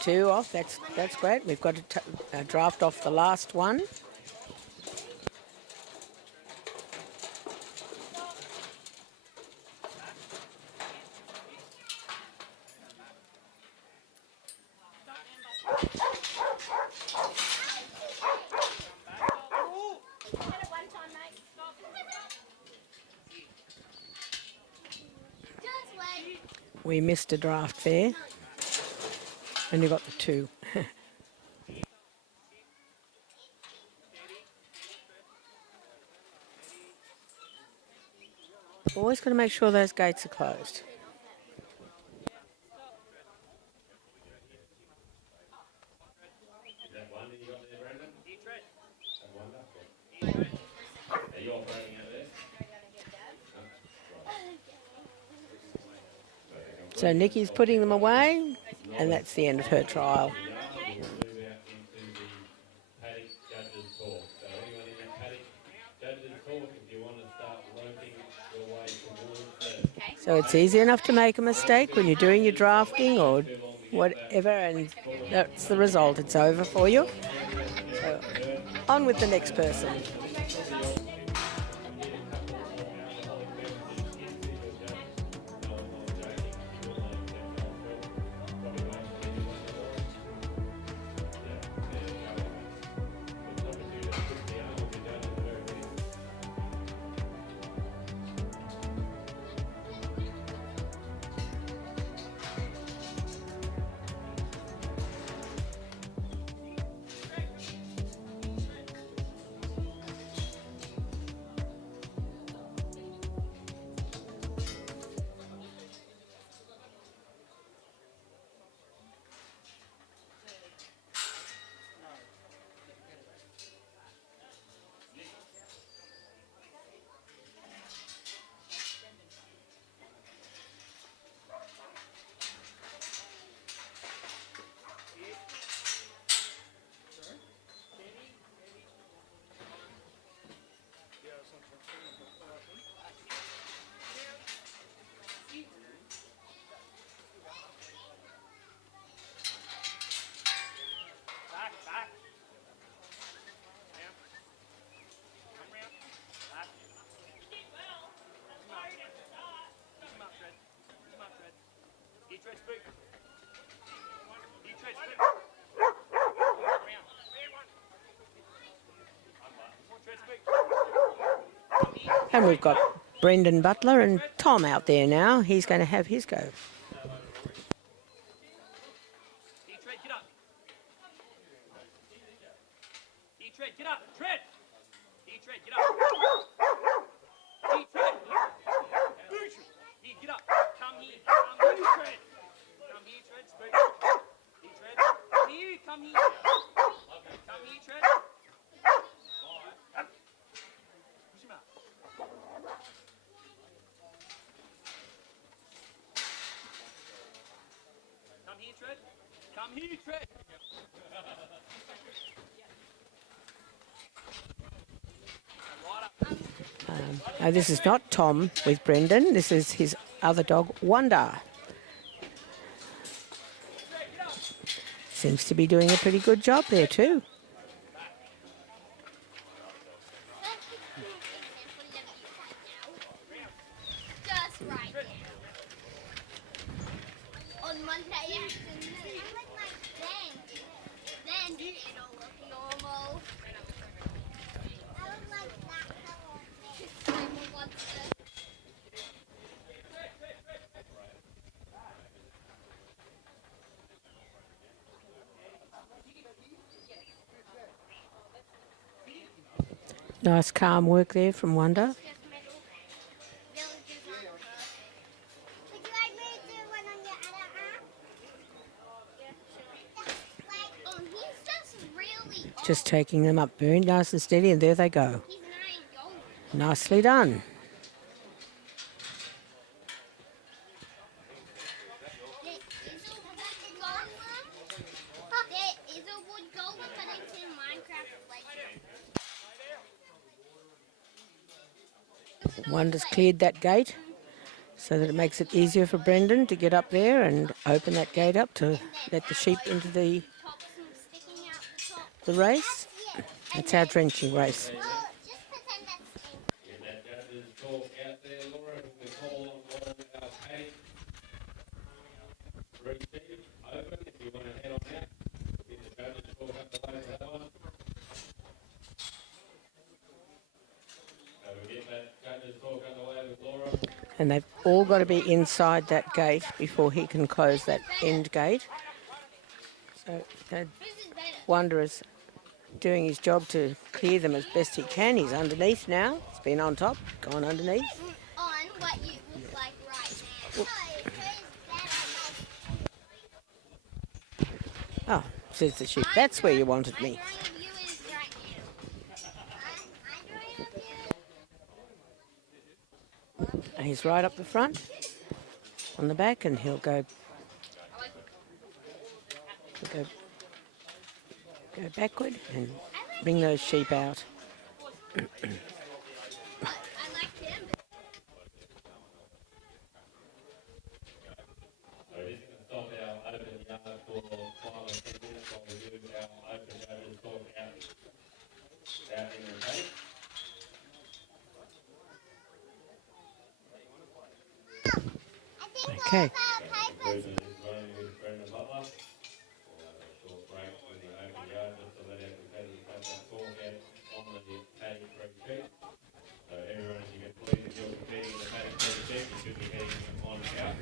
2 off, that's great. We've got a draft off the last one. We missed a draft there. Only got the 2. Always got to make sure those gates are closed. Is that one that you got there, Brandon? That one up there. Are you operating out of there? So Nikki's putting them away, and that's the end of her trial. We'll move out into the paddock judges talk. So anyone in that paddock judges talk, if you want to start loping your way towards the So it's easy enough to make a mistake when you're doing your drafting or whatever, and that's the result. It's over for you. So on with the next person. And we've got Brendan Butler and Tom out there now. He's going to have his go. Get up, tread! Tread, get up! Tread! Here, get up! Come here, tread! Come here, tread, speak! Tread! Come here, come here! Come here, tread! Push him up. Come here, tread! Come here, tread! No, this is not Tom with Brendan. This is his other dog, Wonder. Seems to be doing a pretty good job there too. Just right now. On Monday afternoon. Then it'll look normal. I would like that color. Nice calm work there from Wonder. Just taking them up very nice and steady, and there they go. Nicely done. Wanda's cleared that gate so that it makes it easier for Brendan to get up there and open that gate up to let the sheep into the Top some sticking out the top. race. Yeah. That's our drenching race. Oh, just pretend that's thing. Get that judge's talk out there, Laura. We call on one of our page. Three open if you want to head on out. Get the judge's talk up the way for that one. So we get that judge's talk underway with Laura. And they've all got to be inside that gate before he can close that end gate. So Wanderer's doing his job to clear them as best he can. He's underneath now. He's been on top, gone underneath. On what you look like right now. Oh, says the sheep. That's where you wanted me. I'm drawing of you is right now. I'm drawing of you. And he's right up the front, on the back, and he'll go backward and bring those sheep out. I like him. So we're just going to stop our open yard for 5 or 10 minutes while we do our open judge's talk out in the gate. Okay. Conclusion is running with Brendan Butler. We'll have a short break in the open yard just to let our competitors have that talk out on the paddock creek sheet. So everyone, as you can please, if you're competing in the paddock creek sheet, you should be heading on out.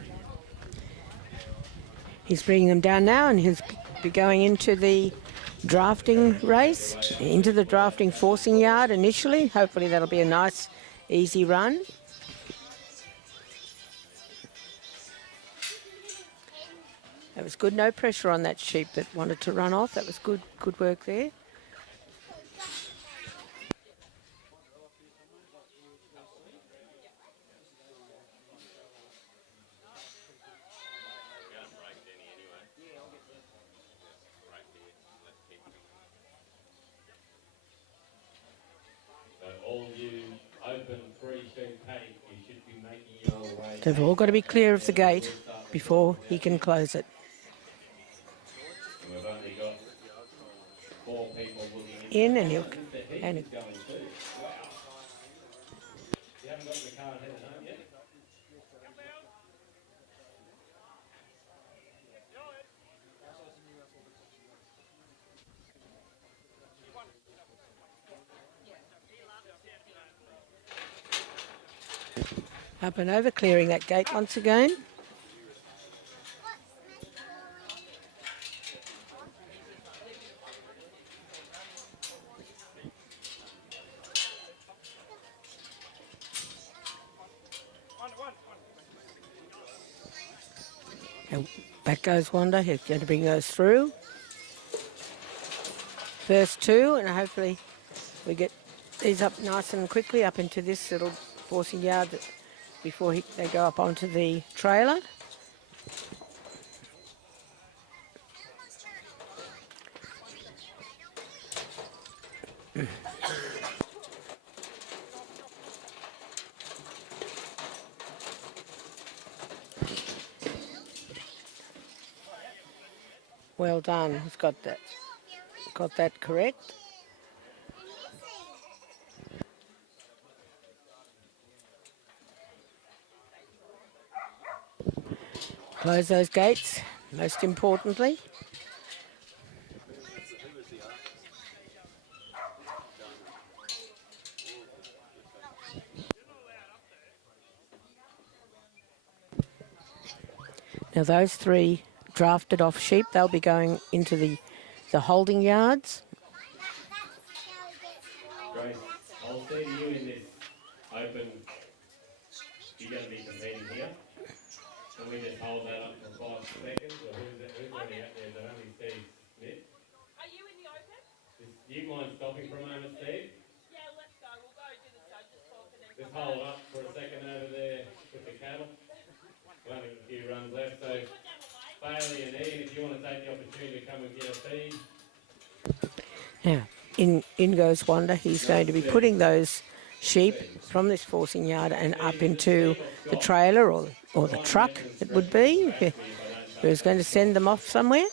He's bringing them down now, and he'll be going into the drafting race, into the drafting forcing yard initially. Hopefully that'll be a nice, easy run. That was good. No pressure on that sheep that wanted to run off. That was good work there. So all you open free sheep paddock, you should be making your way. They've all got to be clear of the gate before he can close it. And we've only got 4 people looking In, and he'll The heat and is going too. Wow. You haven't got in the car and headed home yet? up and over, clearing that gate once again. And back goes Wanda. He's going to bring those through. First 2, and hopefully we get these up nice and quickly up into this little forcing yard before they go up onto the trailer. Well done. He's got that correct. Close those gates, most importantly. Now those 3 drafted off sheep, they'll be going into the holding yards. Grace, I'll see you in this open. You're going to be competing here. Can we just hold that up for 5 seconds? Or who's already out there? Is that only Steve Smith? Are you in the open? Do you mind stopping for a moment, Steve? Yeah, let's go. We'll go do the judges talk and then Just hold up for a second over there with the cattle. We've only got a few runs left, so Bailey and Ian, if you want to take the opportunity to come and get a feed. Now, in goes Wanda. He's going to be putting those sheep from this forcing yard and up into the trailer or the truck, it would be, if he was going to send them off somewhere.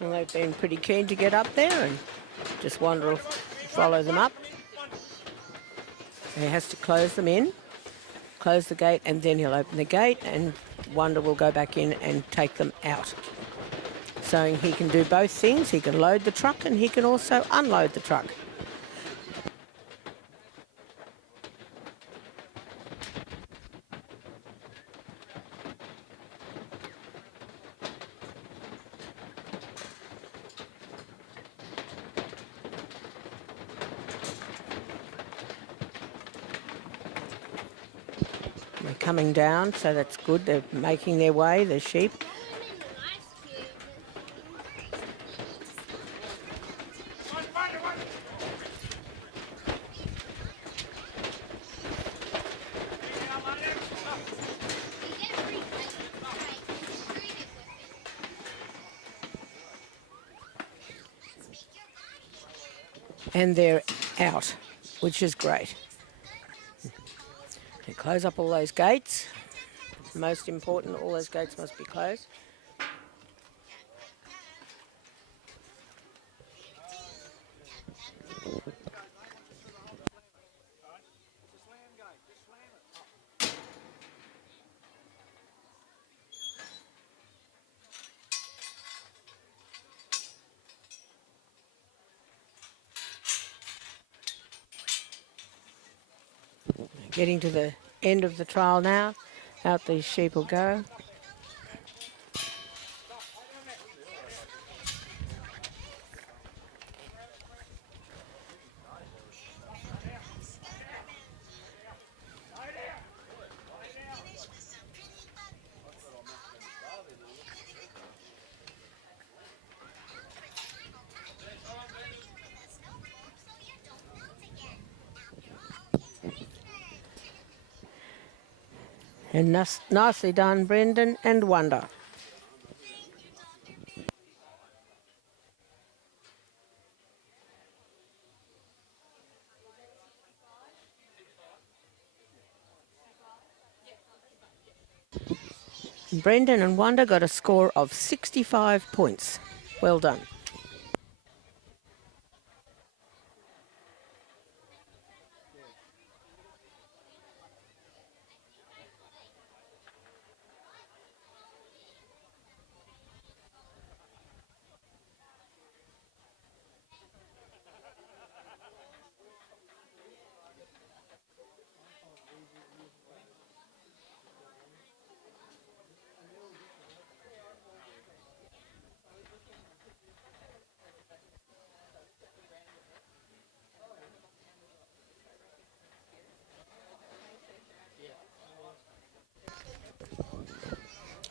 Well, they've been pretty keen to get up there, and just Wanda will follow them up. He has to close them in, close the gate, and then he'll open the gate, and Wanda will go back in and take them out. So he can do both things. He can load the truck and he can also unload the truck. They're coming down, so that's good. They're making their way, the sheep. And they're out, which is great. And close up all those gates. Most important, all those gates must be closed. Getting to the end of the trial now. Out these sheep will go. And nicely done, Brendan and Wanda. Brendan and Wanda got a score of 65 points. Well done.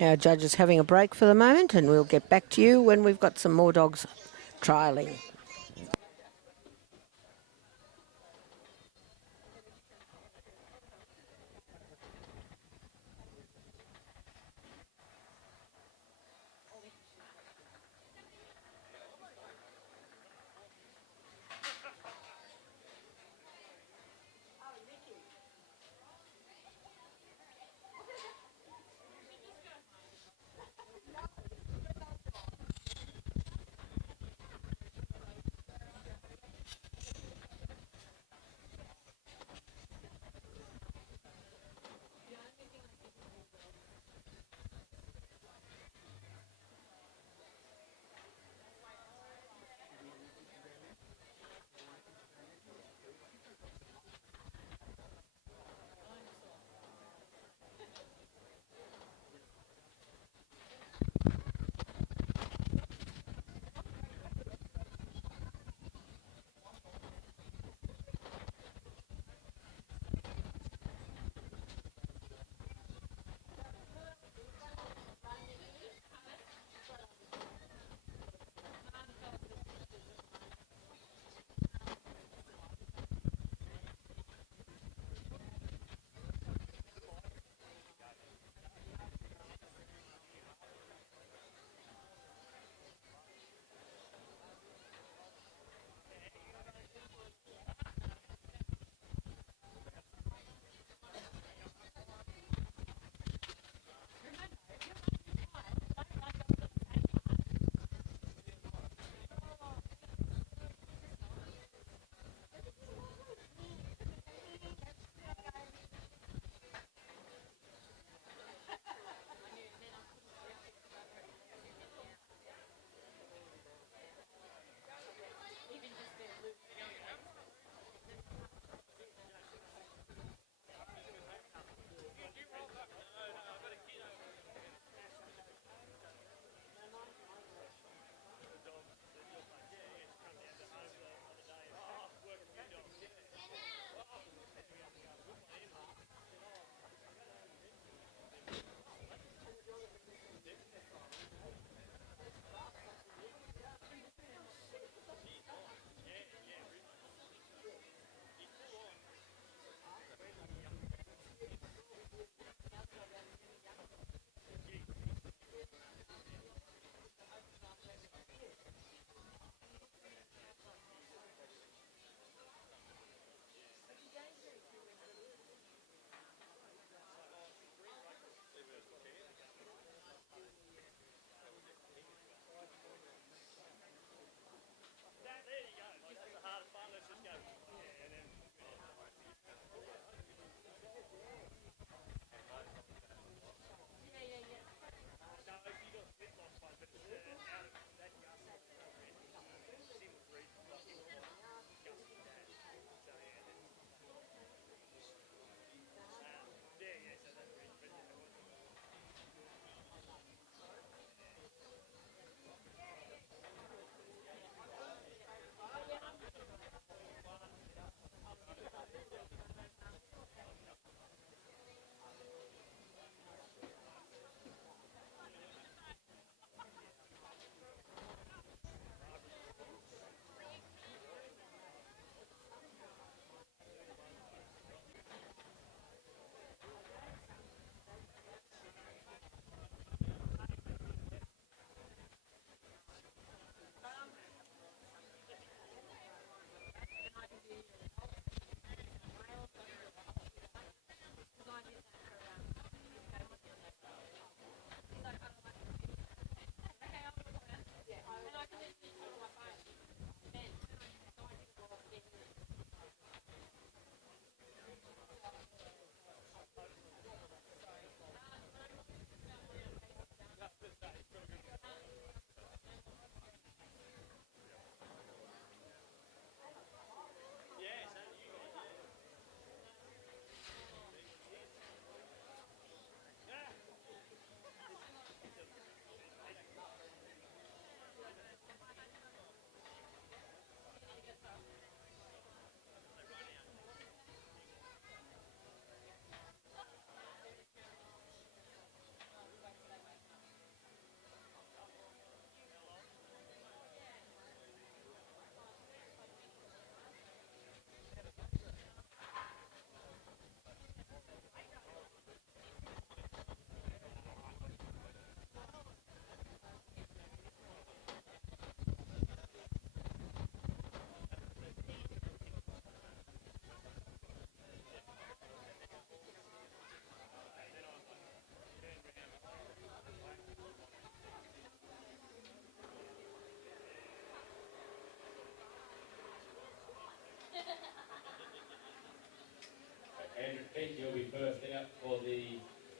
Our judge is having a break for the moment, and we'll get back to you when we've got some more dogs trialling.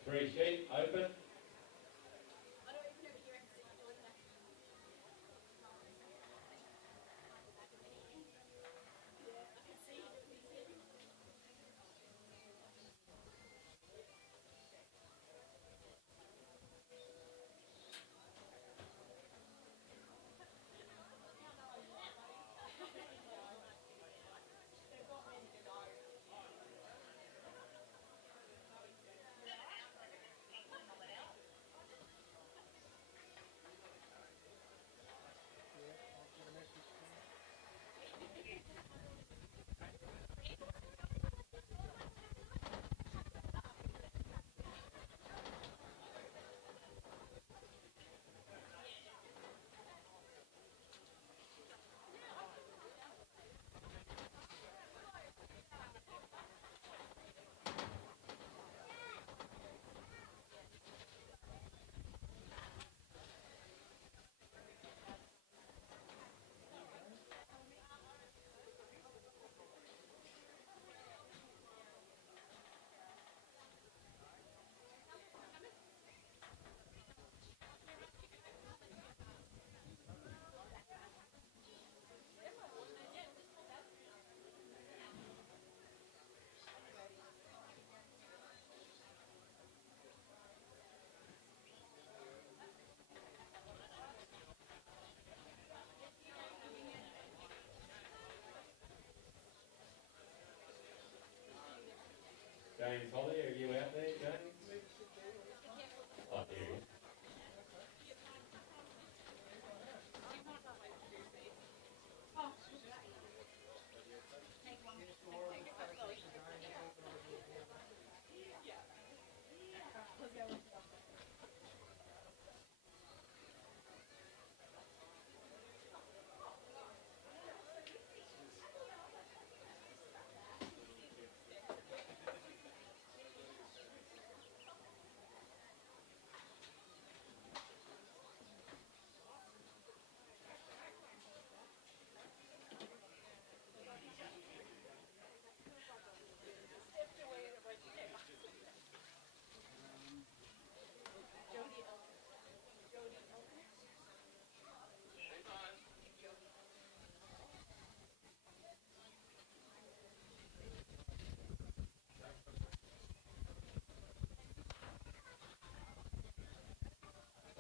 Free sheet, open. James Holly, are you out there, James? Oh, there he is.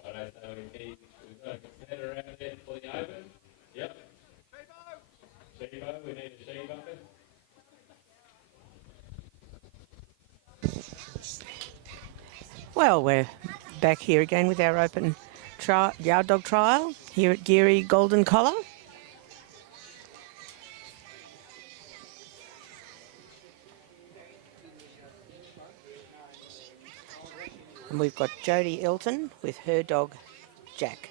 Alright, so we've got a competitor out there for the open. Yep. Shebo, we need a Shebo. Well, we're back here again with our open yard dog trial here at Geurie Golden Collar. And we've got Jodie Elton with her dog, Jack.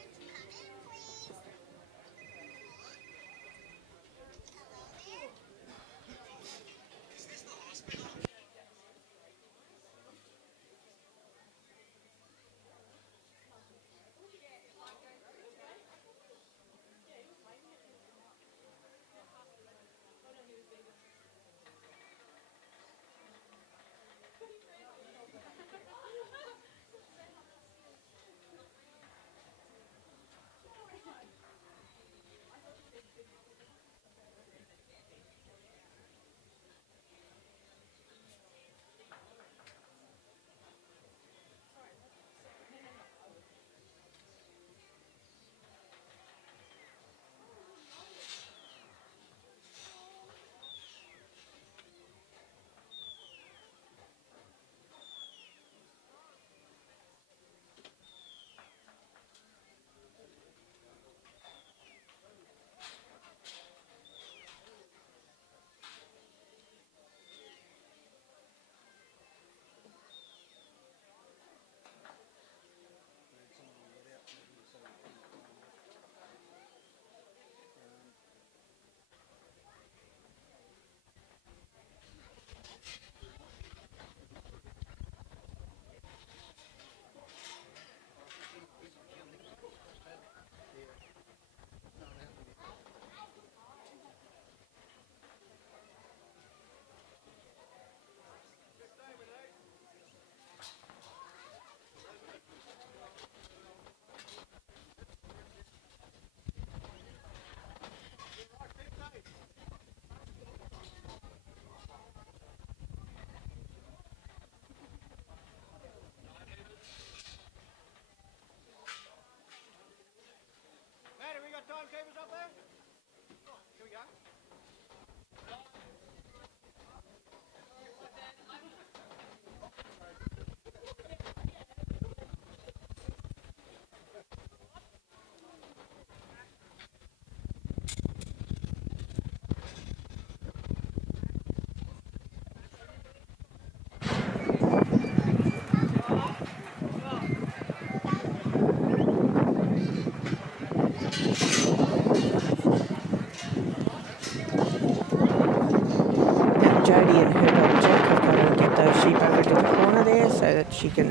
so that she can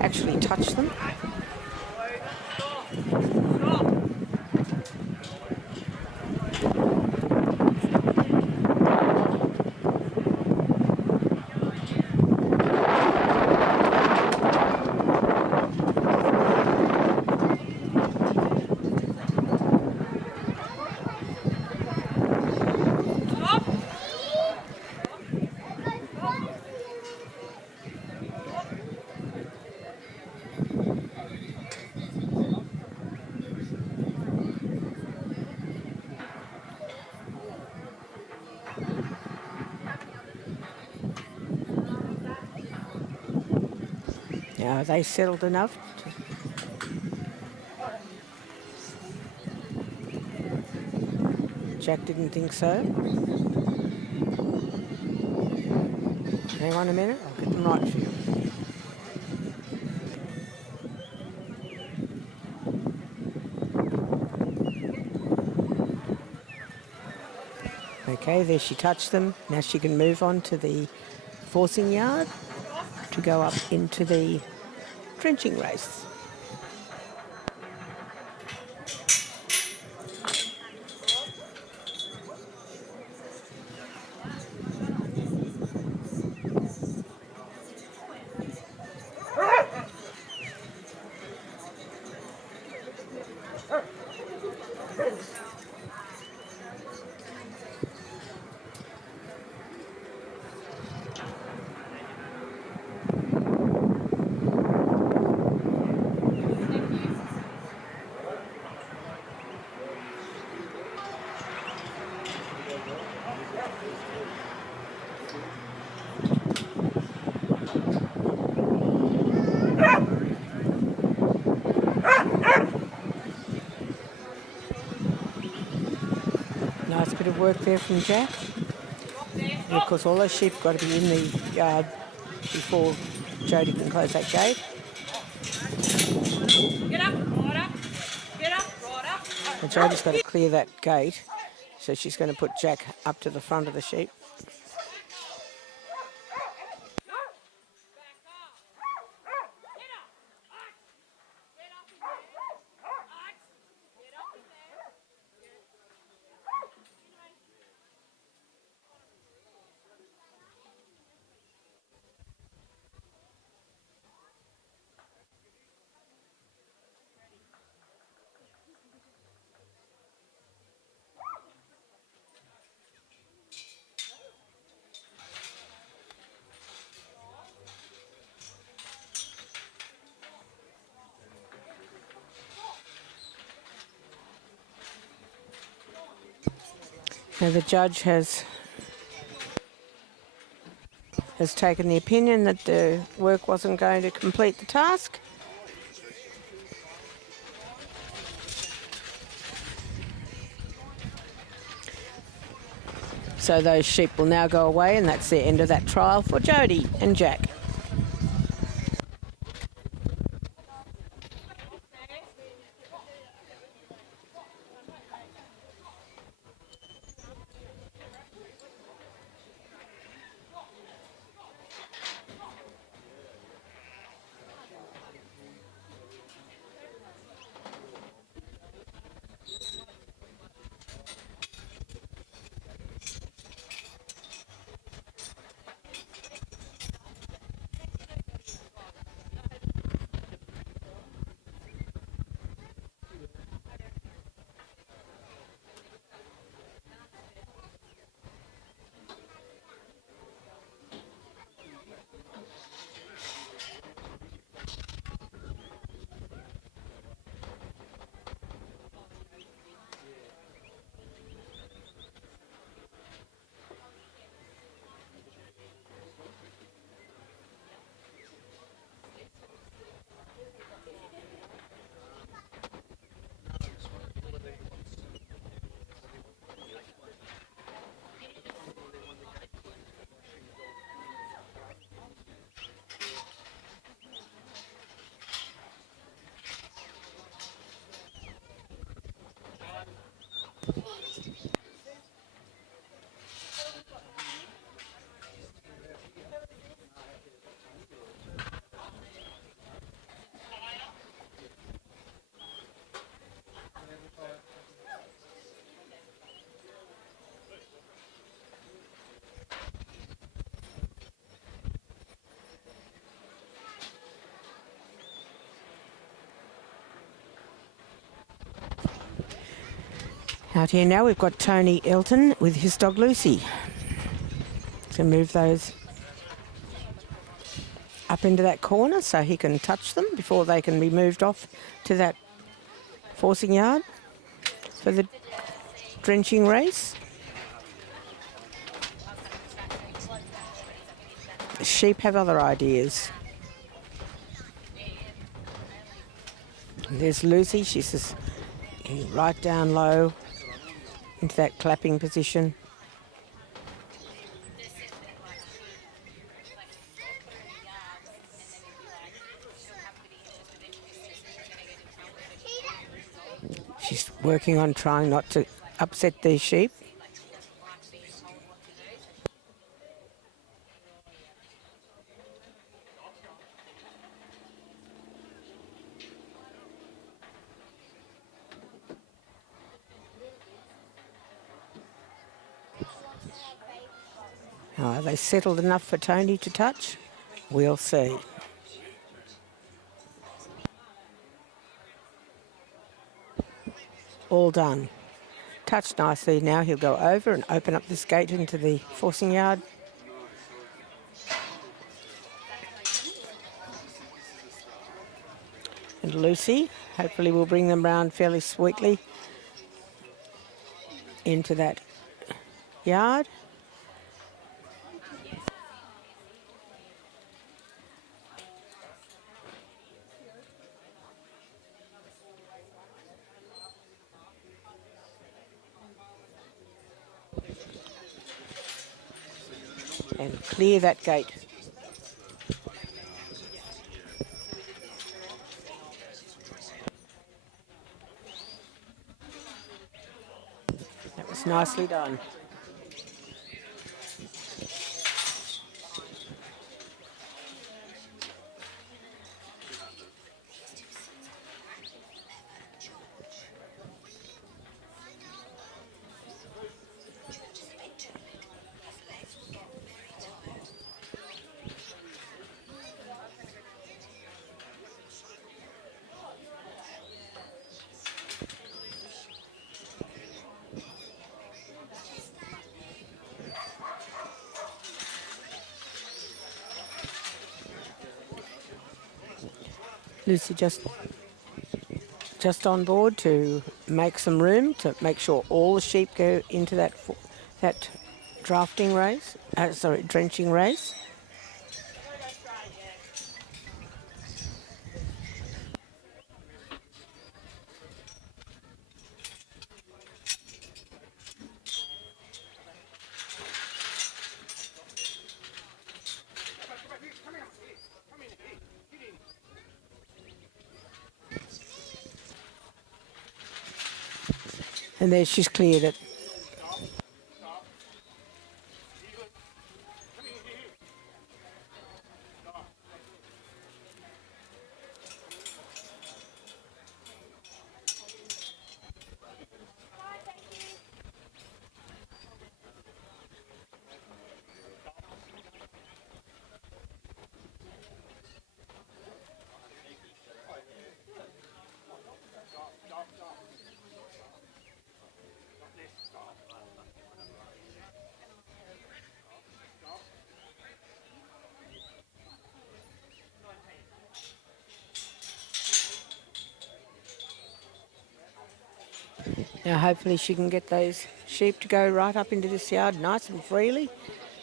actually touch them. Now, are they settled enough? Jack didn't think so. Hang on a minute, I'll get them right for you. Okay, there she touched them. Now she can move on to the forcing yard to go up into the drenching race. Nice bit of work there from Jack. And of course, all those sheep got to be in the yard before Jodie can close that gate. Get up, right up. Get up, right up. And Jodie's got to clear that gate, so she's going to put Jack up to the front of the sheep. Now the judge has taken the opinion that the work wasn't going to complete the task. So those sheep will now go away, and that's the end of that trial for Jodie and Jack. Out here now we've got Tony Elton with his dog Lucy. To move those up into that corner so he can touch them before they can be moved off to that forcing yard for the drenching race. The sheep have other ideas. And there's Lucy, she's just right down low into that clapping position. She's working on trying not to upset these sheep. Oh, are they settled enough for Tony to touch? We'll see. All done. Touched nicely now. He'll go over and open up this gate into the forcing yard. And Lucy, hopefully we'll bring them round fairly sweetly into that yard. And clear that gate. That was nicely done. Lucy just on board to make some room to make sure all the sheep go into that drafting race. Drenching race. And there she's cleared it. Now hopefully she can get those sheep to go right up into this yard nice and freely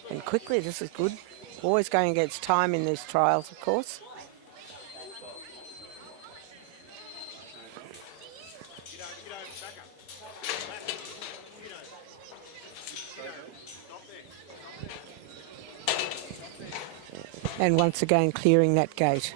and quickly. This is good. Always going against time in these trials, of course. And once again clearing that gate.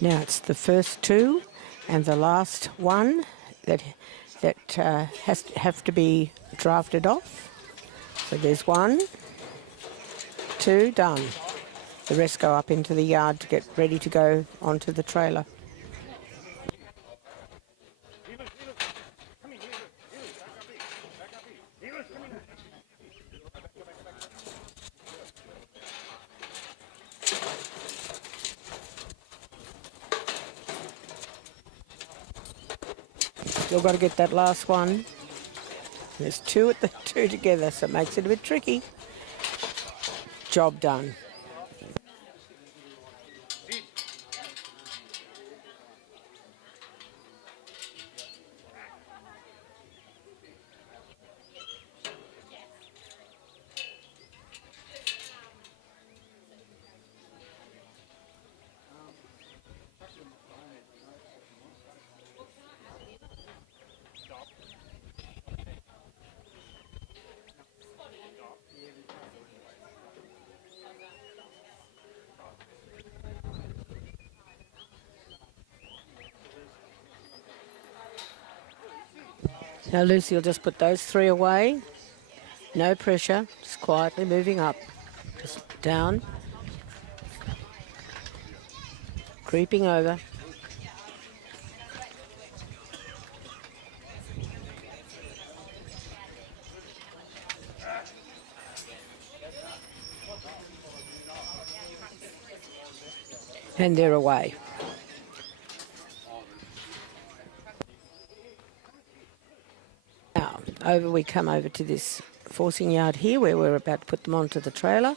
Now it's the first two and the last one that have to be drafted off. So there's 1, 2, done. The rest go up into the yard to get ready to go onto the trailer. Still got to get that last one. There's two together, so it makes it a bit tricky. Job done. Now Lucy will just put those three away. No pressure, just quietly moving up. Just down. Creeping over. And they're away. Now, we come over to this forcing yard here where we're about to put them onto the trailer.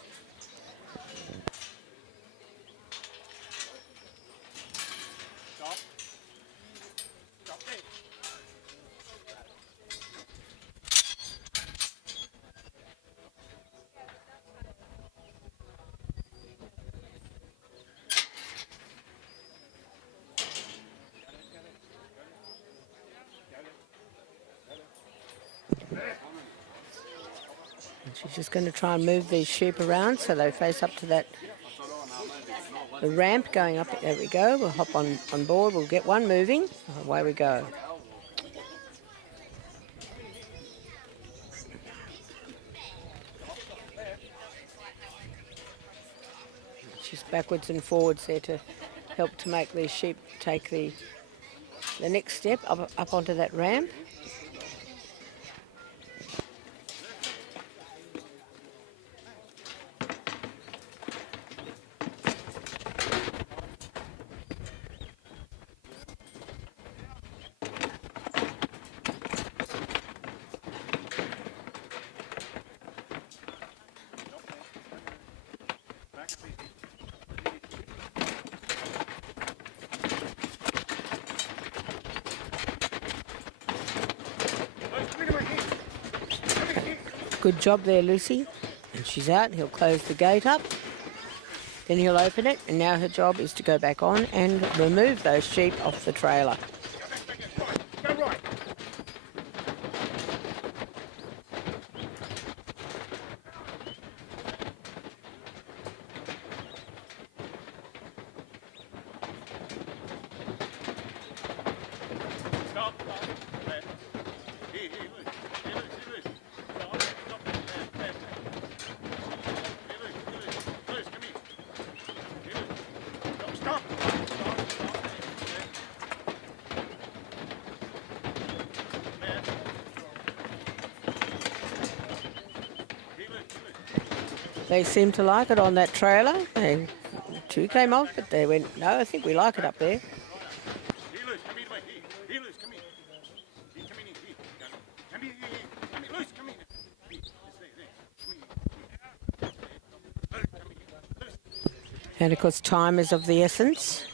She's just going to try and move these sheep around so they face up to that the ramp going up. There we go. We'll hop on board. We'll get one moving. Away we go. She's backwards and forwards there to help to make these sheep take the next step up onto that ramp. Good job there, Lucy. And she's out. He'll close the gate up. Then he'll open it. And now her job is to go back on and remove those sheep off the trailer. Go right. They seem to like it on that trailer. Two came off, but they went, no, I think we like it up there. And of course time is of the essence.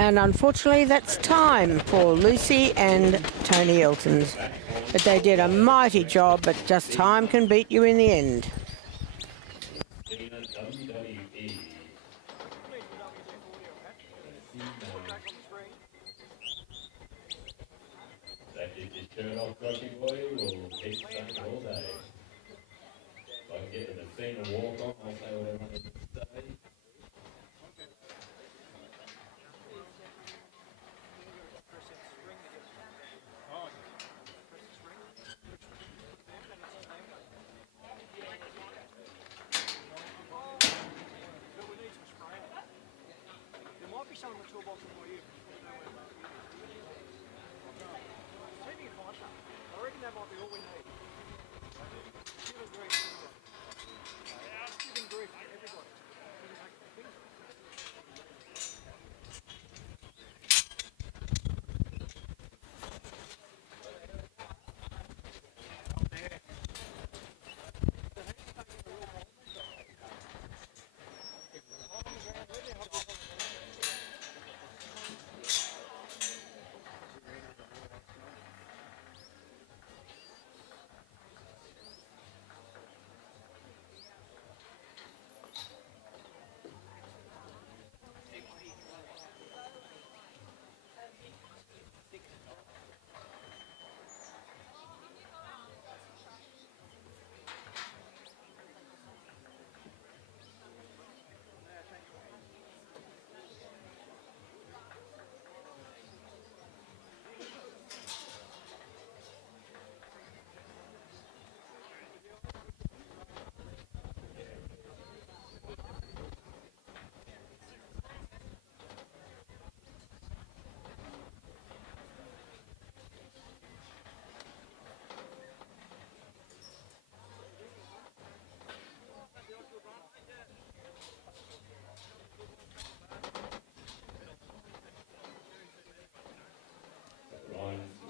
And unfortunately, that's time for Lucy and Tony Elton's. But they did a mighty job, but just time can beat you in the end. might be some in the toolbox for you. Saving a fighter. I reckon that might be all we need. Give us grief, everybody. Giving grief to everybody. We can make the things.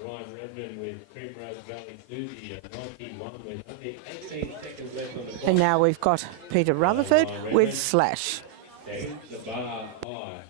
Ryan Redmond with Primrose Valley Susie at 91 with only 18 seconds left on the clock. And now we've got Peter Rutherford Ryan with Redmond. Slash. Second, the bar high.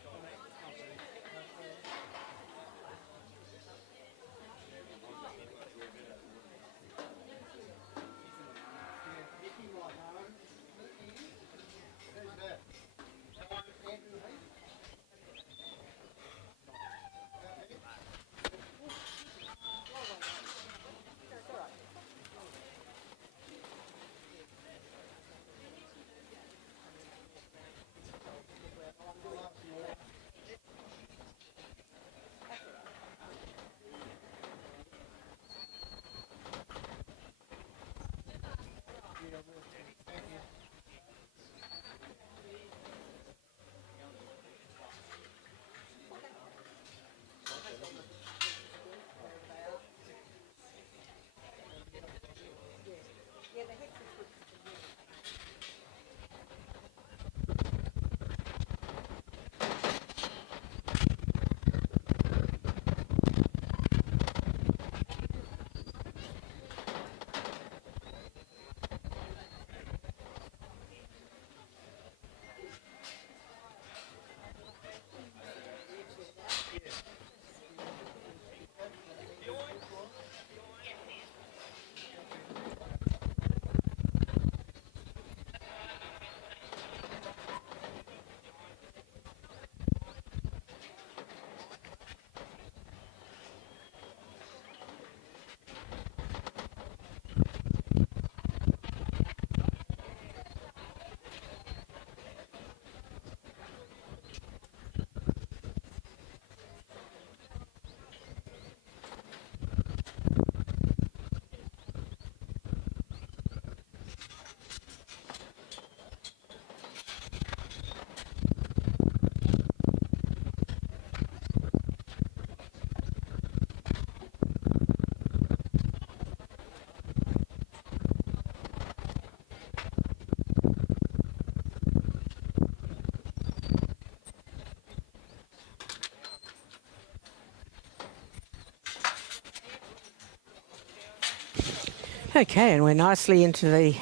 Okay, and we're nicely into the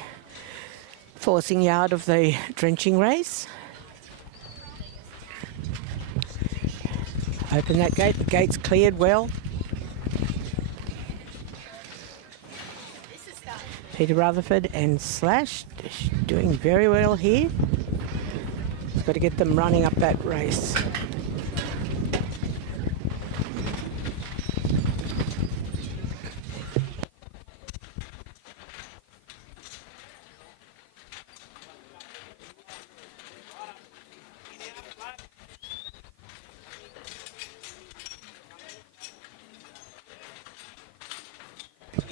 forcing yard of the drenching race. Open that gate, the gate's cleared well. Peter Rutherford and Slash doing very well here. He's got to get them running up that race.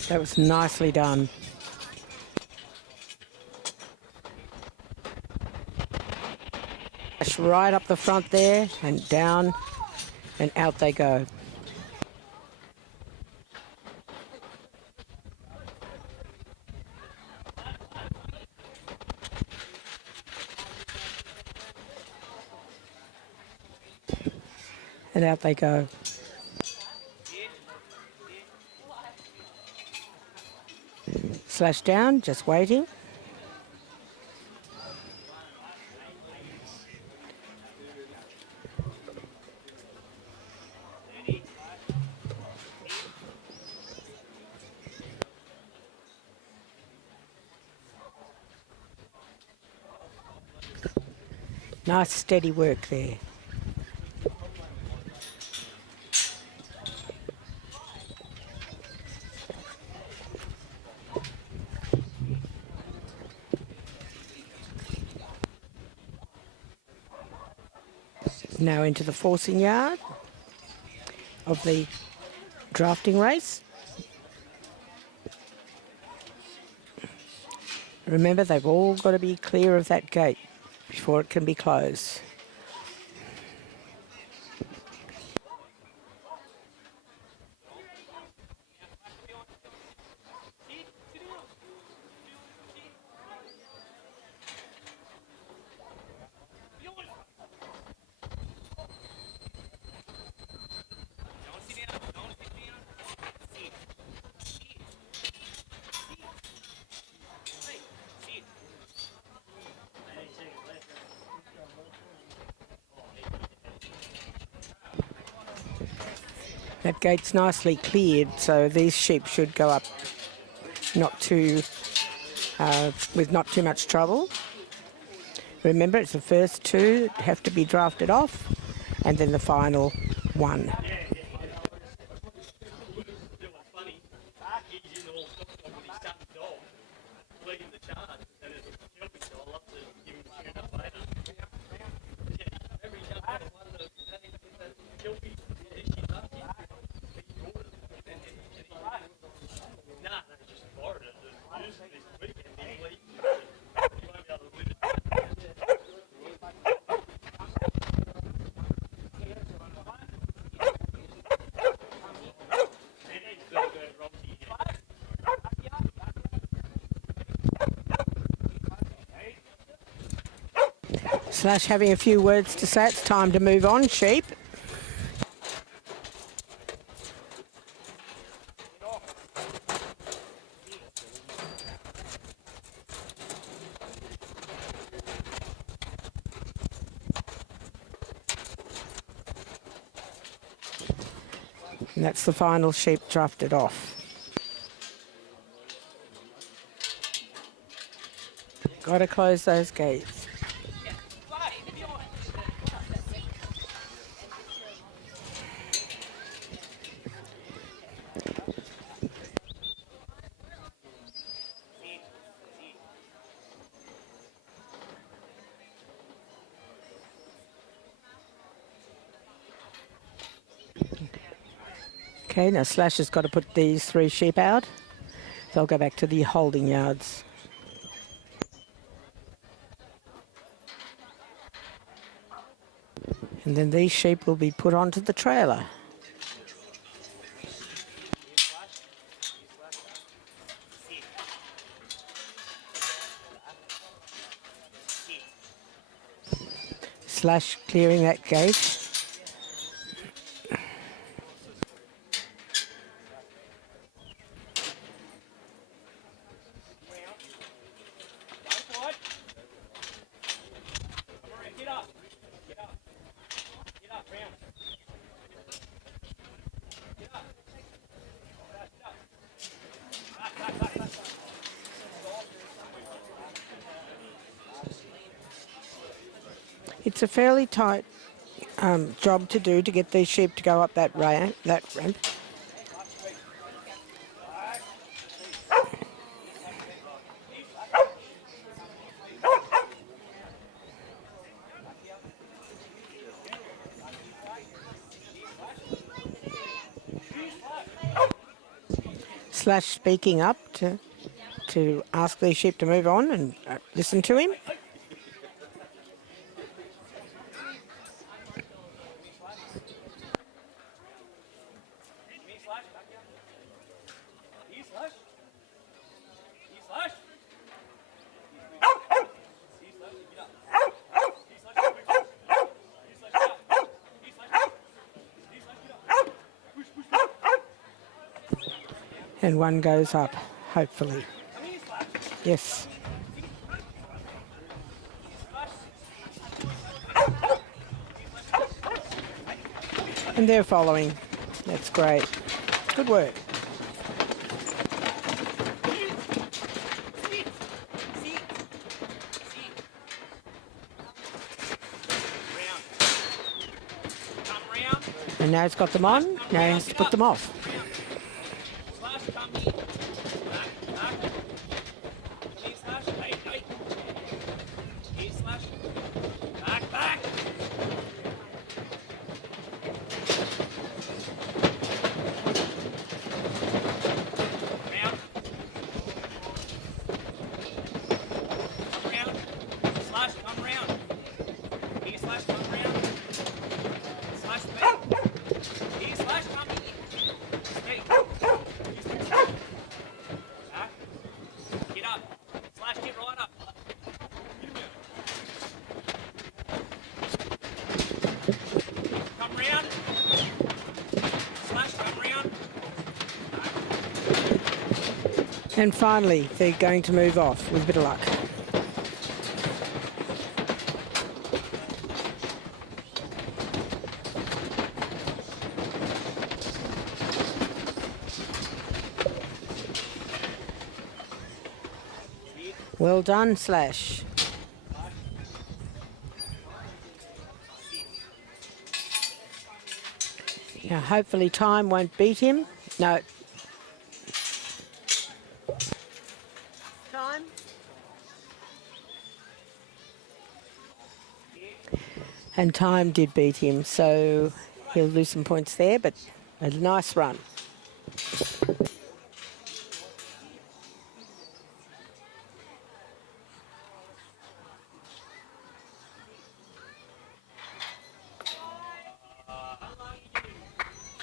That was nicely done. Slash right up the front there and down and out they go. And out they go. Slash down, just waiting. Nice steady work there. Now into the forcing yard of the drafting race. Remember, they've all got to be clear of that gate before it can be closed. That gate's nicely cleared, so these sheep should go up with not too much trouble. Remember, it's the first two that have to be drafted off, and then the final one. Slash having a few words to say. It's time to move on, sheep. And that's the final sheep drafted off. Got to close those gates. Okay, now Slash has got to put these three sheep out. They'll go back to the holding yards. And then these sheep will be put onto the trailer. Slash clearing that gate. It's a fairly tight job to do to get these sheep to go up that ramp. Slash speaking up to ask these sheep to move on and listen to him. And one goes up, hopefully. Yes. And they're following. That's great. Good work. And now he's got them on. Now he has to put them off. Slash, come here. Back, back. Come here, Slash. Hey, hey. Here, Slash. Back, back. Round. Come round. Slash, come round. Here, Slash, come round. Slash, back. Here, Slash, come here. Speak. Back. Get up. Slash, get right up. Come round. Slash, come round. And finally, they're going to move off with a bit of luck. Well done, Slash. Now, hopefully time won't beat him. No. Time? And time did beat him, so he'll lose some points there, but a nice run.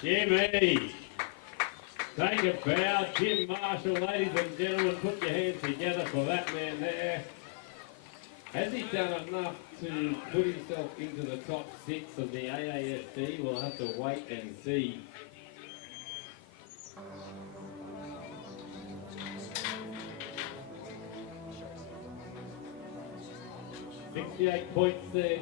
Jimmy, take a bow. Jim Marshall, ladies and gentlemen, put your hands together for that man there. Has he done enough to put himself into the top 6 of the AASD? We'll have to wait and see. $68 points there.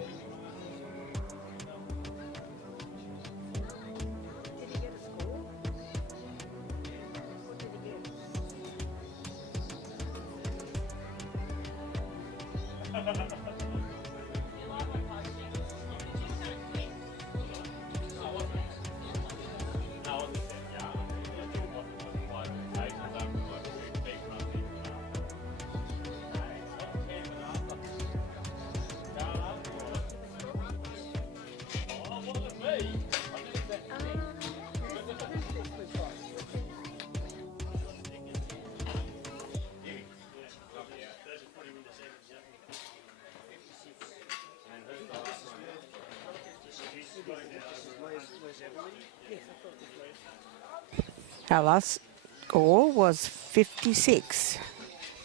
Our last score was 56.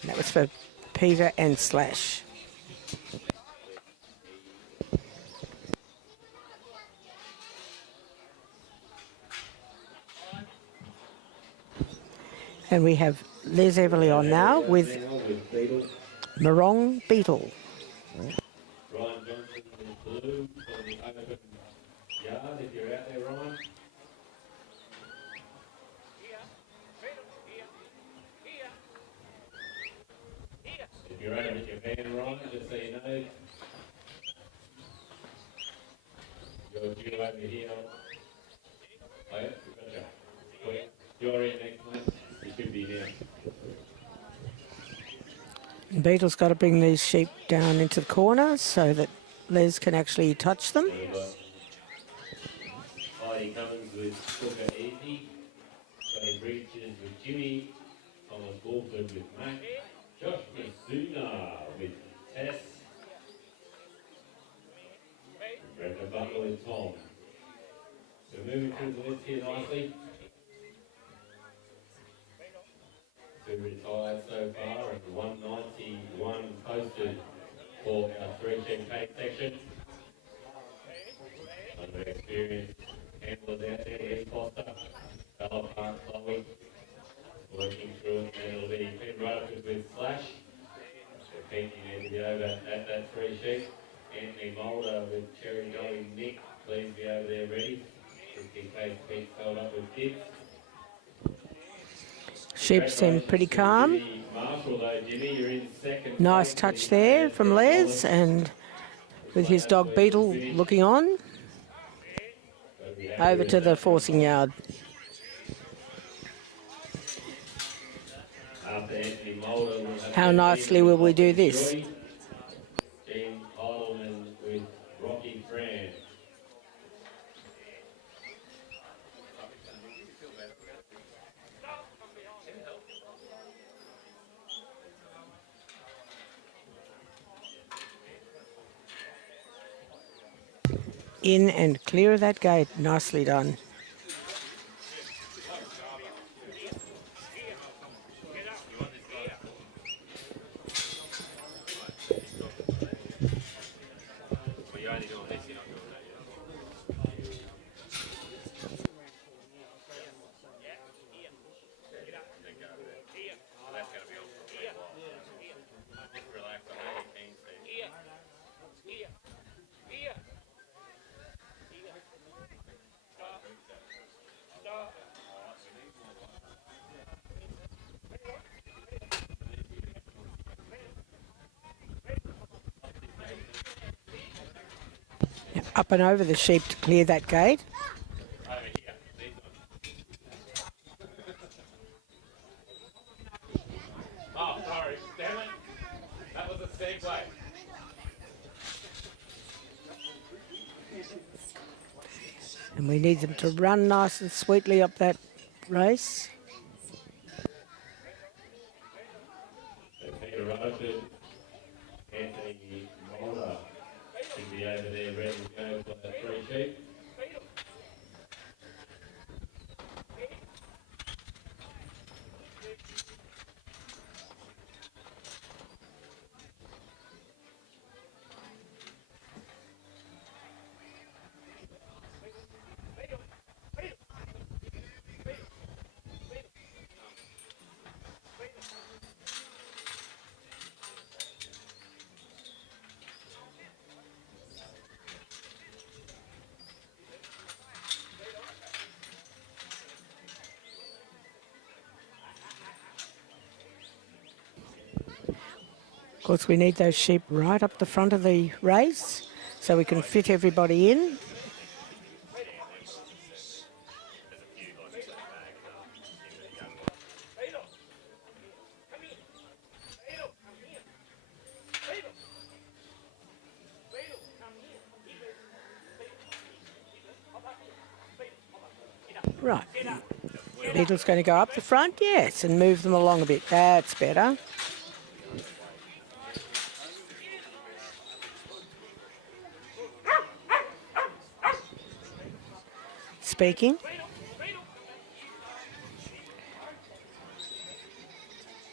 That was for Peter and Slash. And we have Les Everly on now with Morong Beetle. Ryan Johnson in blue for the open yard, if you're out there, Ryan. If you're out with your van, Ryan, just so you know. You're due over here. Oh, yeah, gotcha. Geurie next month. You should be here. Beetle's got to bring these sheep down into the corner so that Les can actually touch them. Heidi Cummins with Booker Easy. Shane Bridges with Jimmy. Thomas Wolford with Mac. Josh Masuna with Tess. Brenda Butler with Tom. So moving through the list here nicely. 2 retired so far and 191 posted for our 3 champagne section. Under experienced handlers out there, Ed Foster, Bella Park, Chloe, Nick, please be over there ready, just in case Pete's held up with kids. Sheep seem pretty calm. Marshall, though, Jimmy, you're in second Nice place touch in there the from Les, and with his dog Beetle looking on, over to the forcing yard. How nicely will we do this? James Heidelman with Rocky Fran. In and clear of that gate. Nicely done. Up and over the sheep to clear that gate. Oh, sorry, damn it. That was a segue. And we need them to run nice and sweetly up that race. Peter Robertson, Anthony Mulder should be over there ready to go for the three sheep. Of course, we need those sheep right up the front of the race so we can fit everybody in. Right. Beetle's going to go up the front, yes, and move them along a bit. That's better. Speaking.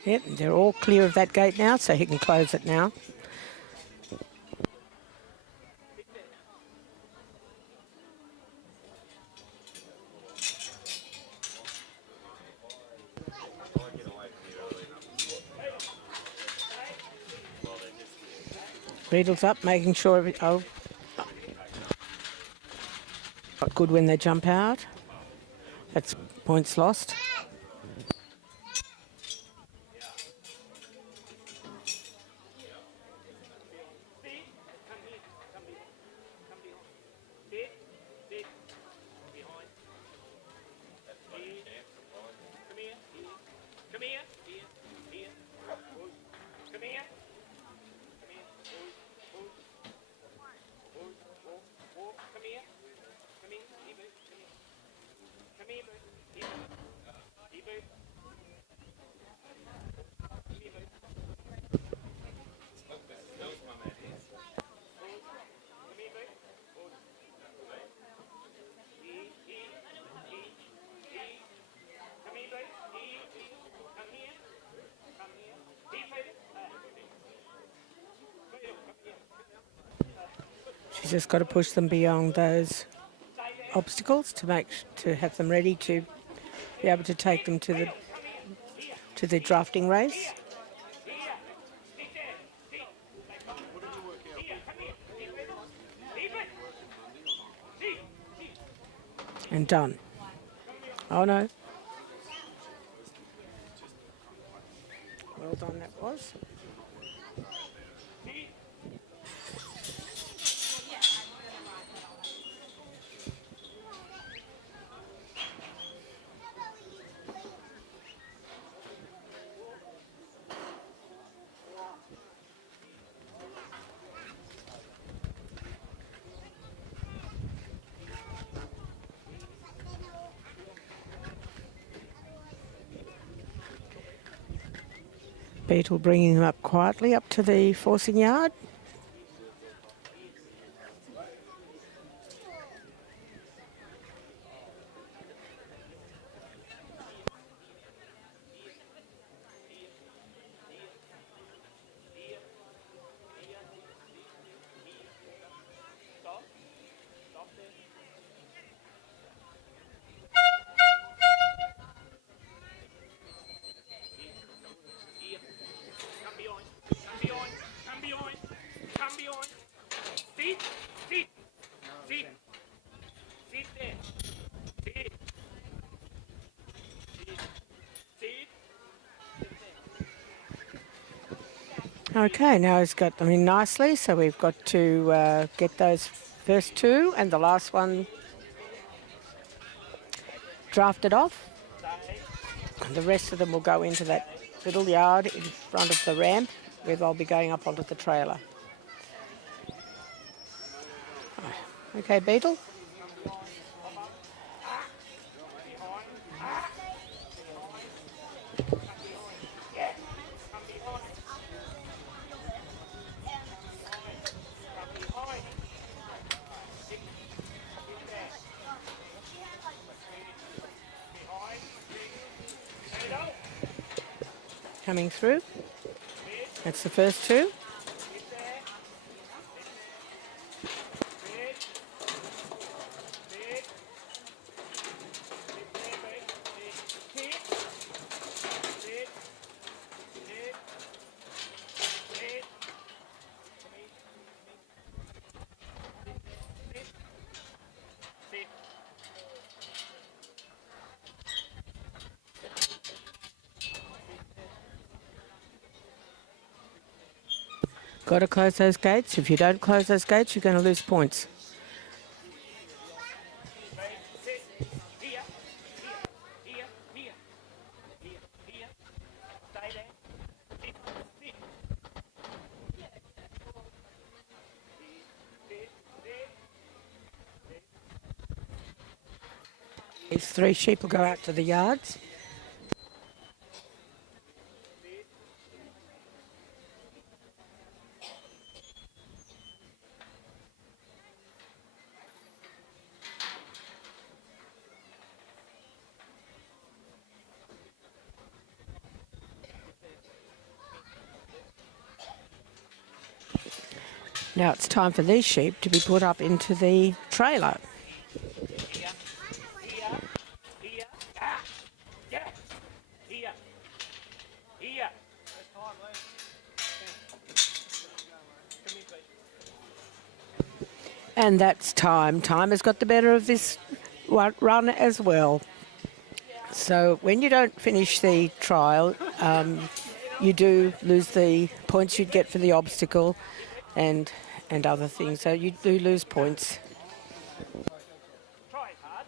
Yep, they're all clear of that gate now, so he can close it now. Beetle's up, making sure not good when they jump out. That's points lost. She's just got to push them beyond those obstacles to have them ready to be able to take them to the drafting race. And done. Oh no. Well done, that was. Beetle bringing him up quietly up to the forcing yard. Come behind. Come behind. Come behind. Come behind. Sit. Sit. Sit. Sit there. Sit. Sit. Okay, now he's got them in nicely, so we've got to get those first two and the last one drafted off. And the rest of them will go into that little yard in front of the ramp where they'll be going up onto the trailer. Okay, Beetle. Coming through. That's the first two. Got to close those gates. If you don't close those gates, you're going to lose points. Here. Here. Here. Here. Here. Stay there. Sit. Sit. These three sheep will go out to the yards. Now it's time for these sheep to be put up into the trailer. Here. Here. Ah. Yeah. Here. Here. And that's time. Time has got the better of this run as well. So when you don't finish the trial, you do lose the points you'd get for the obstacle and other things. So you do lose points. Try it hard.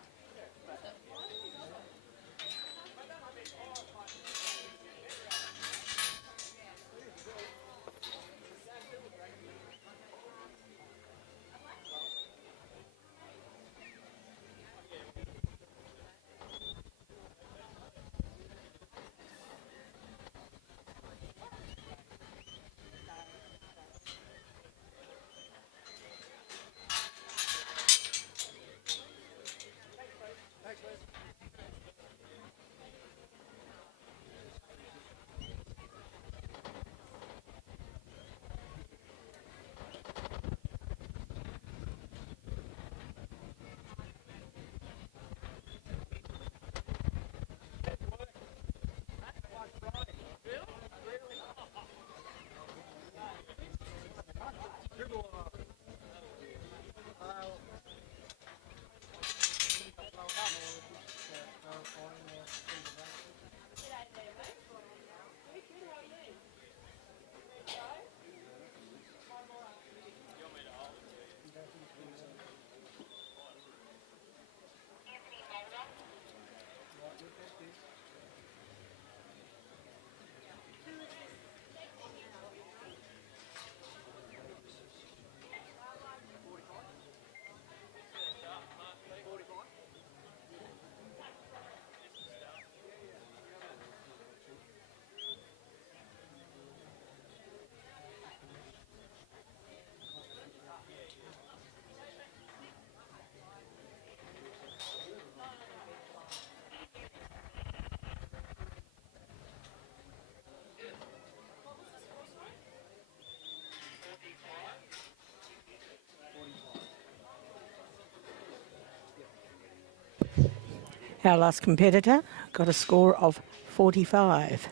Our last competitor got a score of 45.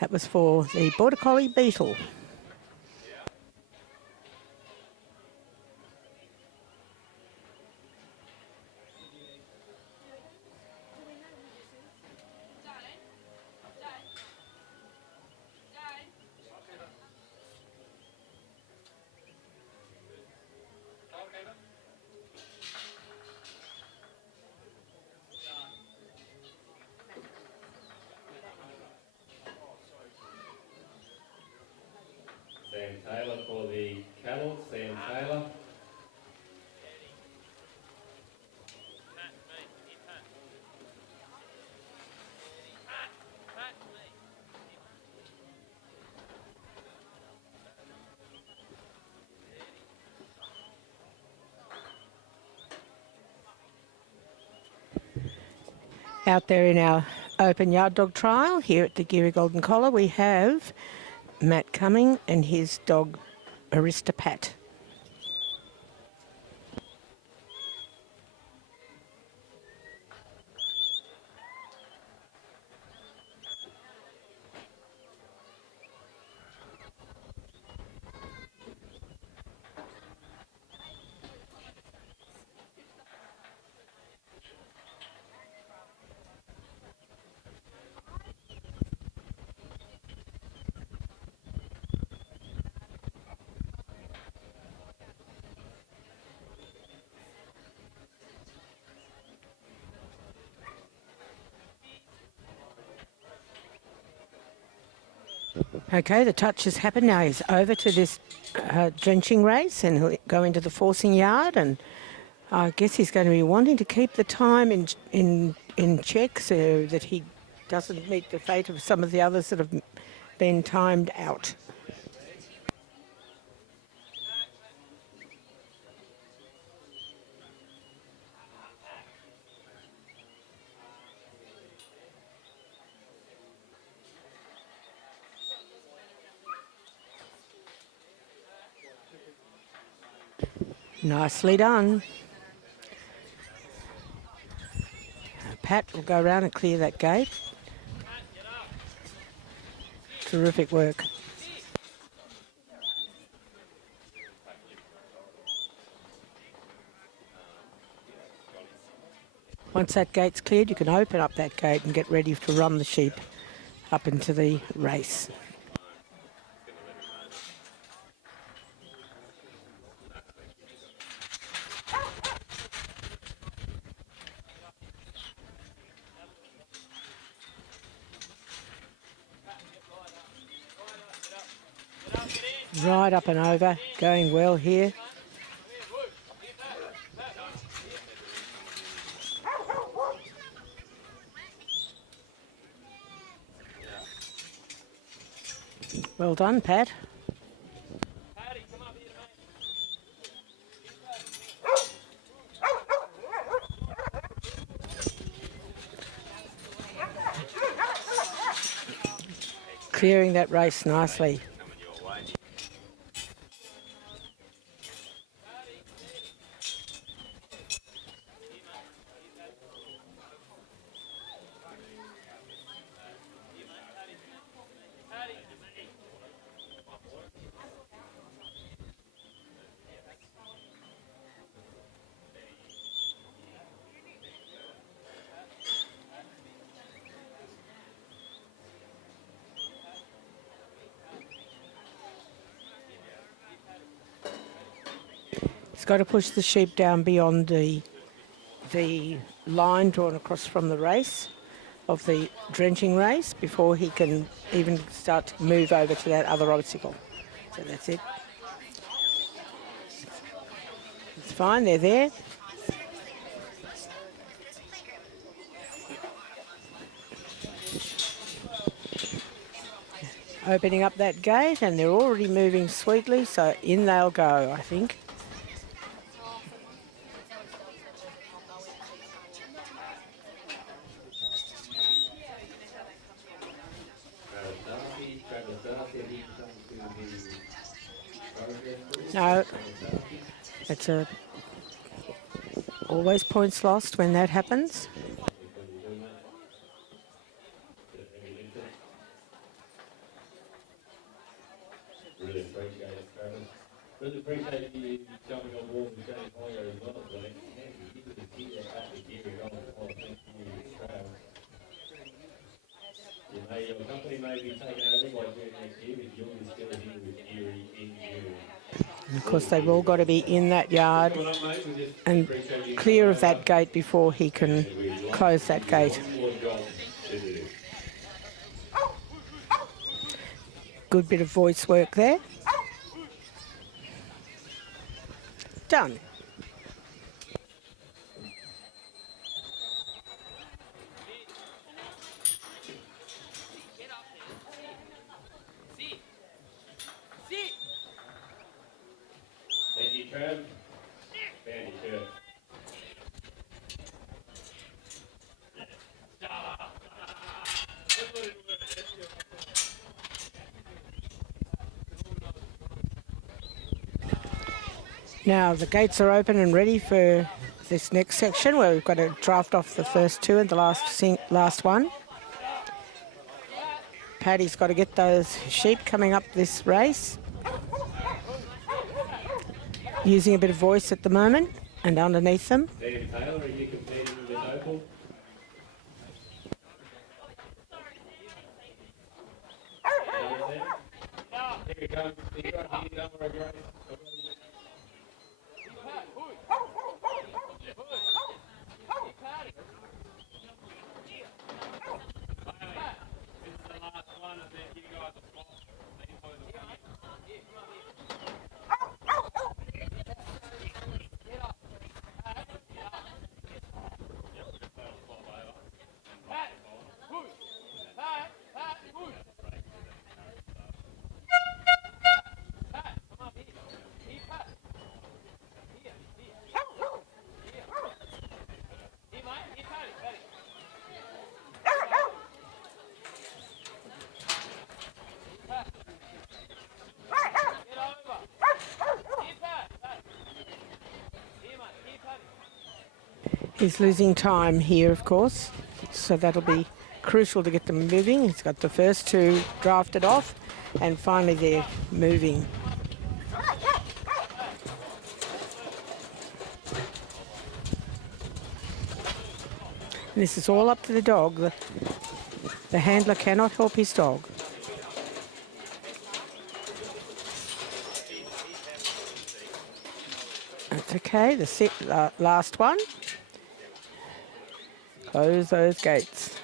That was for the Border Collie Beetle. Sam Taylor for the cattle. Sam Taylor. Out there in our open yard dog trial here at the Geurie Golden Collar, we have Matt Cumming and his dog Aristopat. Okay, the touch has happened. Now he's over to this drenching race and he'll go into the forcing yard, and I guess he's going to be wanting to keep the time in check so that he doesn't meet the fate of some of the others that have been timed out. Nicely done. Pat will go around and clear that gate. Terrific work. Once that gate's cleared, you can open up that gate and get ready to run the sheep up into the race. Right up and over, going well here. Well done, Pat. Clearing that race nicely. He's got to push the sheep down beyond the line drawn across from the race of the drenching race before he can even start to move over to that other obstacle. So that's it. It's fine, they're there. Opening up that gate, and they're already moving sweetly, so in they'll go, I think. No, it's always points lost when that happens. be taken over by Geurie next year, but Young is still here with Geurie in Geurie. And of course, they've all got to be in that yard Coming up, mate, we just and appreciate you clear of coming that gate before he can over, and we'd like close to that give gate. you one more job to do. Good bit of voice work there. Done. Thank you, Trev. Bandy shirt. Now the gates are open and ready for this next section where we've got to draft off the first two and the last one. Paddy's got to get those sheep coming up this race. Using a bit of voice at the moment and underneath them. Dave Taylor, are you competing with Opal? Here he comes. He's got here, don't worry, Grace. He's losing time here, of course, so that'll be crucial to get them moving. He's got the first two drafted off, and finally they're moving. This is all up to the dog. The handler cannot help his dog. That's okay, the last one. Close those gates.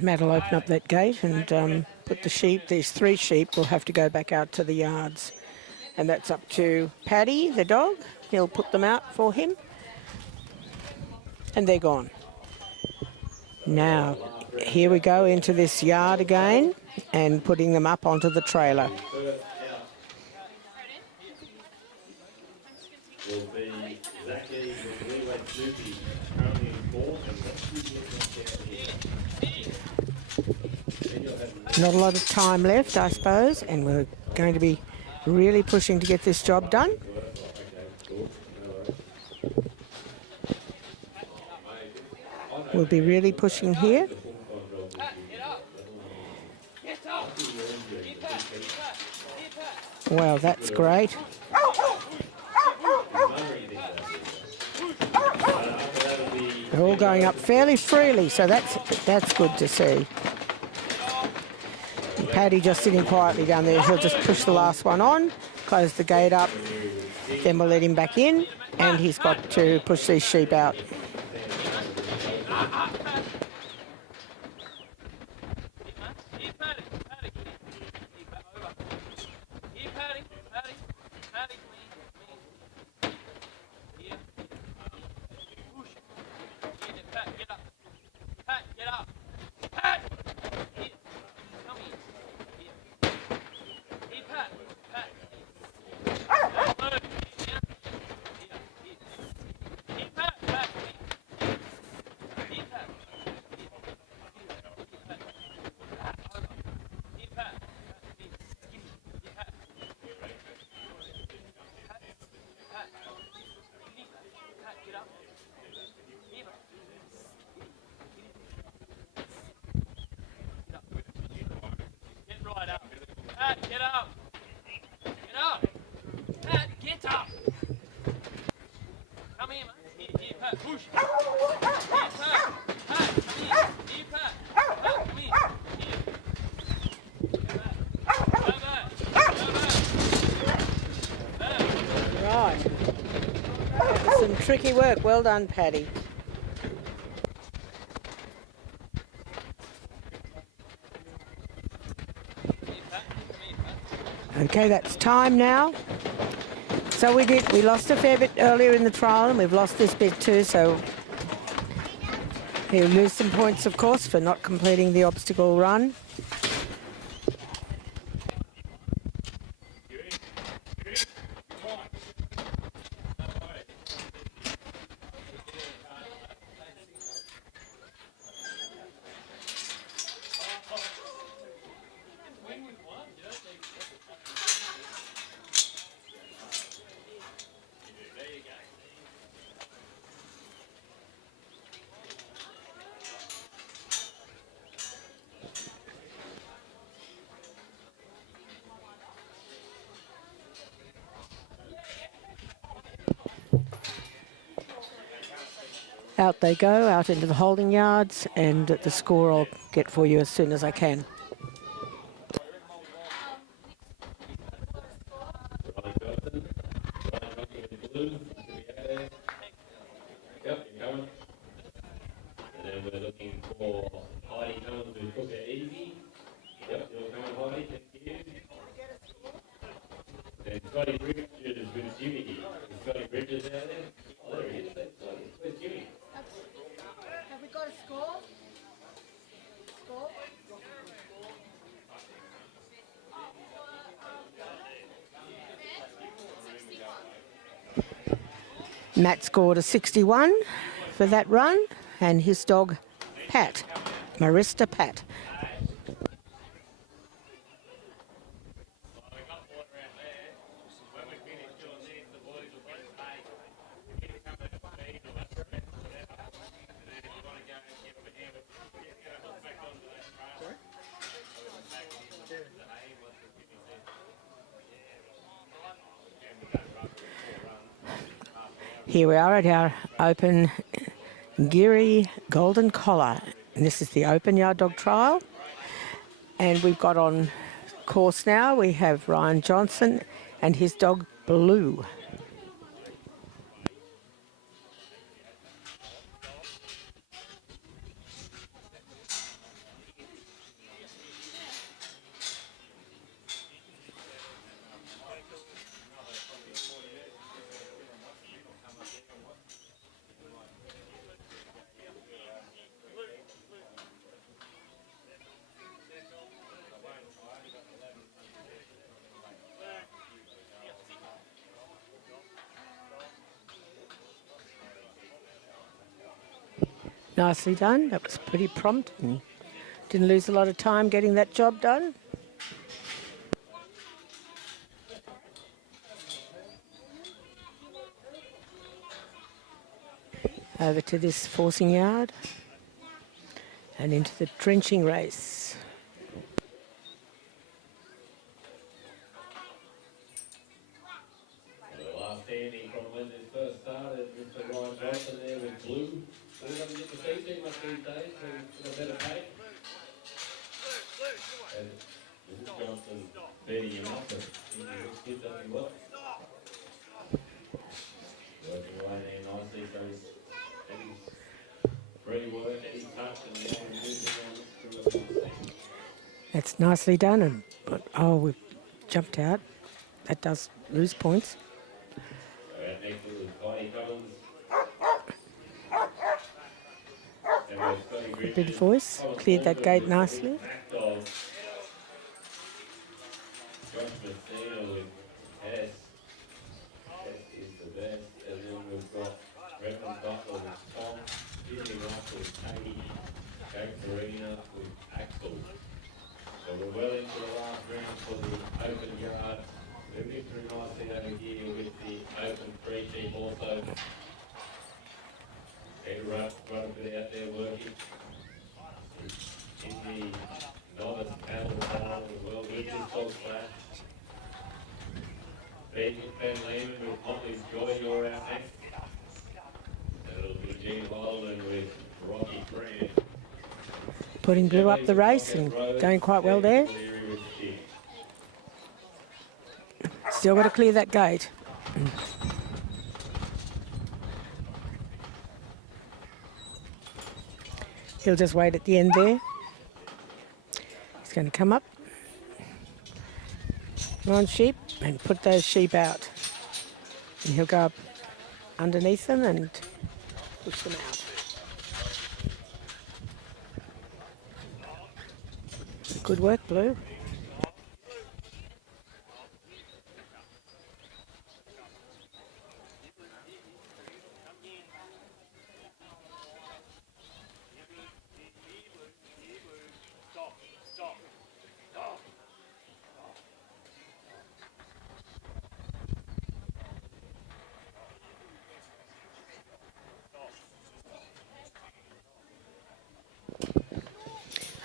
Matt will open up that gate and put the sheep, these three sheep will have to go back out to the yards. And that's up to Paddy, the dog. He'll put them out for him. And they're gone. Now, here we go into this yard again and putting them up onto the trailer. Will be Zachy with Leeway Snoopy, currently in fourth, and Not a lot of time left, I suppose, and we're going to be really pushing to get this job done. We'll be really pushing here. Wow, that's great. They're all going up fairly freely, so that's good to see. And Paddy just sitting quietly down there. He'll just push the last one on, close the gate up, then we'll let him back in, and he's got to push these sheep out. Get up. Get up. Pat, get up. Come here, mate. Here, Pat. Push. Here, Pat. Pat, come here. Here, Pat. Pat, come here. Here. Go back. Go back. Back. Right. That was some tricky work. Well done, Paddy. Okay, that's time now. So we lost a fair bit earlier in the trial, and we've lost this bit too, so he'll lose some points, of course, for not completing the obstacle run. Out they go, out into the holding yards, and the score I'll get for you as soon as I can. Ryan Johnson. Ryan Johnson in blue. Do we have there? Yep, you're going. And then we're looking for Heidi Cummins with Cook It Easy. Yep, you're coming, Heidi. Thank you. Then Scotty Bridges with Jimmy. Is Scotty Bridges out there? Oh, there he is. Where's Jimmy? Have we got a score? Score? Matt scored a 61 for that run, and his dog, Pat, Marista Pat. Here we are at our open Geurie Golden Collar. And this is the open yard dog trial. And we've got on course now, we have Ryan Johnson and his dog Blue. Nicely done. That was pretty prompt and didn't lose a lot of time getting that job done. Over to this forcing yard and into the drenching race. The last standing from when this first started, Mr. Ryan Johnson there with Blue. So he doesn't get to see too much these days, so he's got a better pay. And Mrs. Johnson beating him up, and this kid doesn't work. Working away there nicely, so he's free work, he's touched, and now he's moving on through it. That's nicely done. And oh, we've jumped out. That does lose points. So out next is Heidi Cummins. A big voice, cleared that gate nicely. Josh Messina with Hess. Hess is the best. And then we've got Reverend Butler with Tom. Disney Rock with Katie. Jake Farina with Axel. So we're well into the last round for the open yard. Moving through nicely over here with the open free team also. Peter Rudd quite a bit out there working. In the novice panel trial as well with his dog flat. Ben Lehman with Motley's Joy, you're out next. It'll be Gene Holden with Rocky Grant. Putting Blue up the race and going quite well there. Geurie with Steve. Still got to clear that gate. He'll just wait at the end there. He's going to come up on sheep and put those sheep out. And he'll go up underneath them and push them out. Good work, Blue.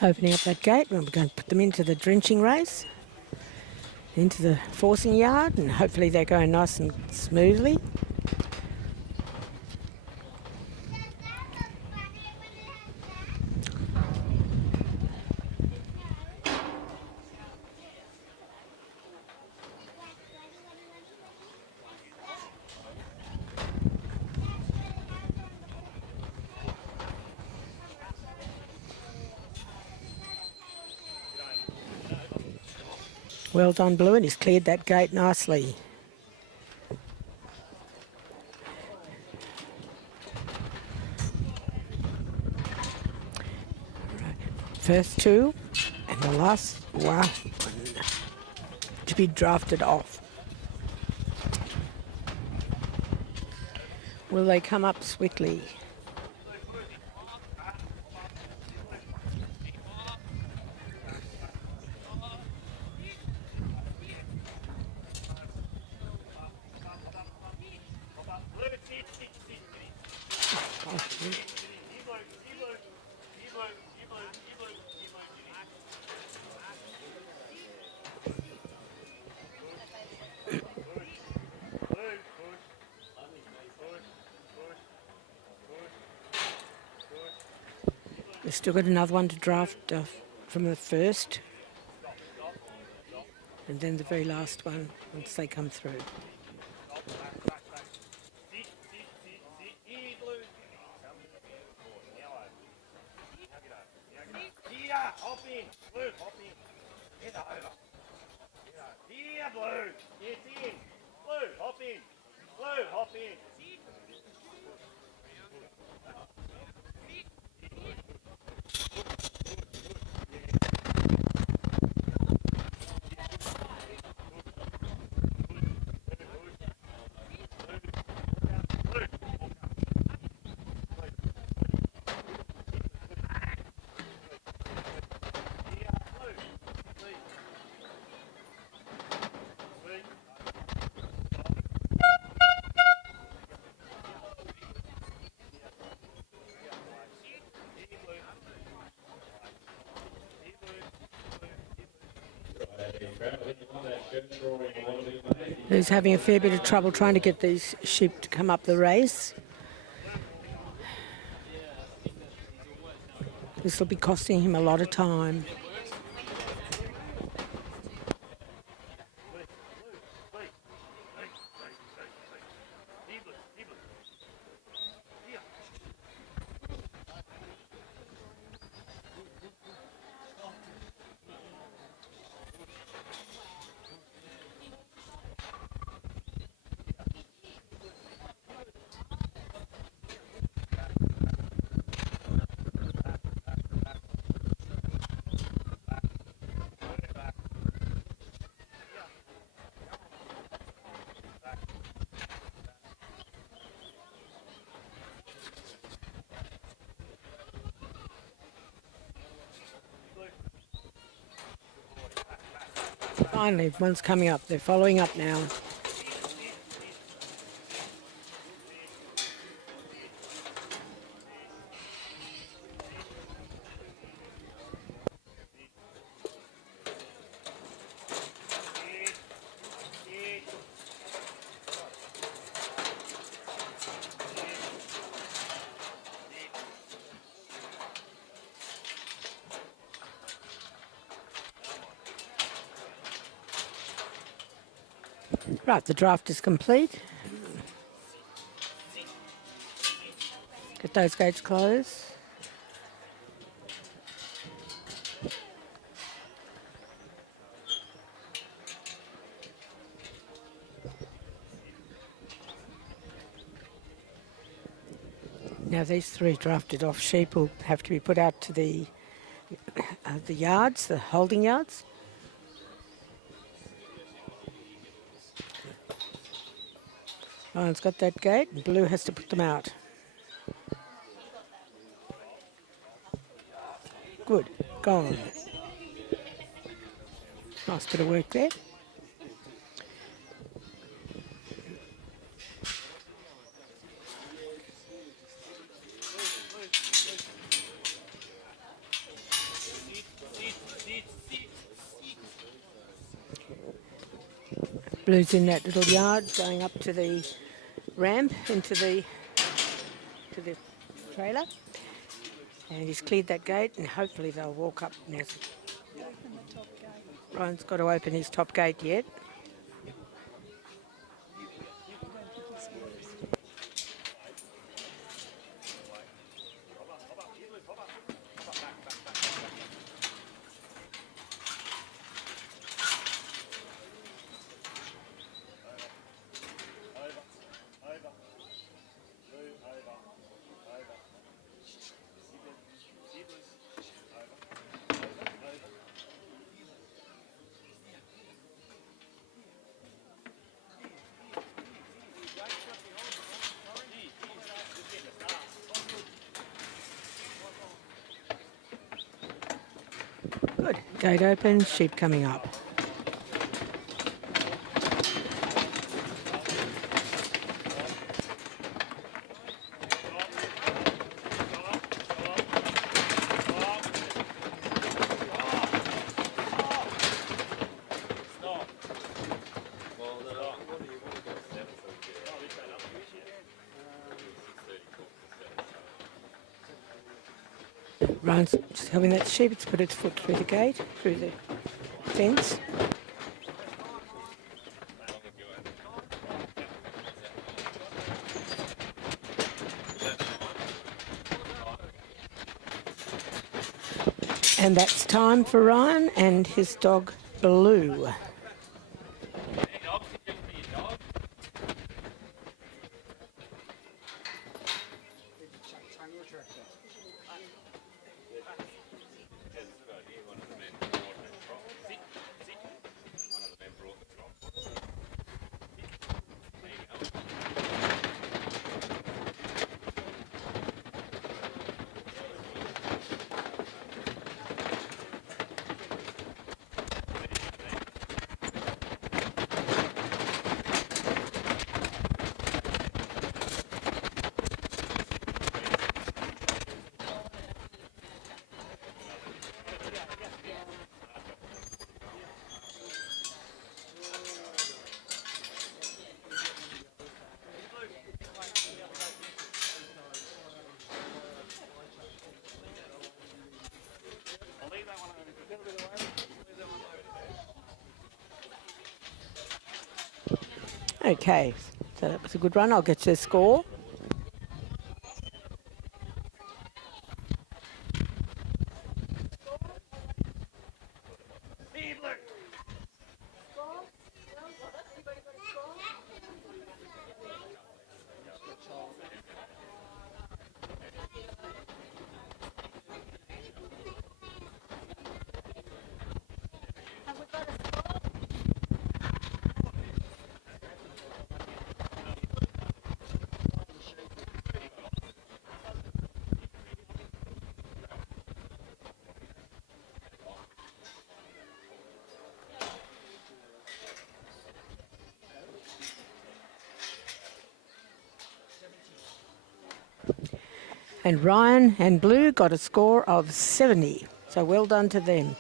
Opening up that gate, and we're going to put them into the drenching race, into the forcing yard, and hopefully they're going nice and smoothly. Well done, Blue, and he's cleared that gate nicely. Right. First two, and the last one to be drafted off. Will they come up swiftly? We've still got another one to draft from the first, and then the very last one once they come through. Hop in. Blue, hop in. Get over. Here, Blue. Get in. Blue, hop in. Blue, hop in. He's having a fair bit of trouble trying to get these sheep to come up the race. This will be costing him a lot of time. Finally, one's coming up. They're following up now. Right, the draft is complete. Get those gates closed. Now these 3 drafted off sheep will have to be put out to the yards, the holding yards. Ryan's got that gate, and Blue has to put them out. Good, go on. Nice bit of work there. Blue's in that little yard, going up to the ramp into the trailer, and he's cleared that gate, and hopefully they'll walk up. Now, Ryan's got to open his top gate yet. Good, gate open, sheep coming up. Ryan's just helping that sheep. It's put its foot through the gate, through the fence. And that's time for Ryan and his dog Blue. Okay, so that was a good run. I'll get you the score. And Ryan and Blue got a score of 70. So well done to them.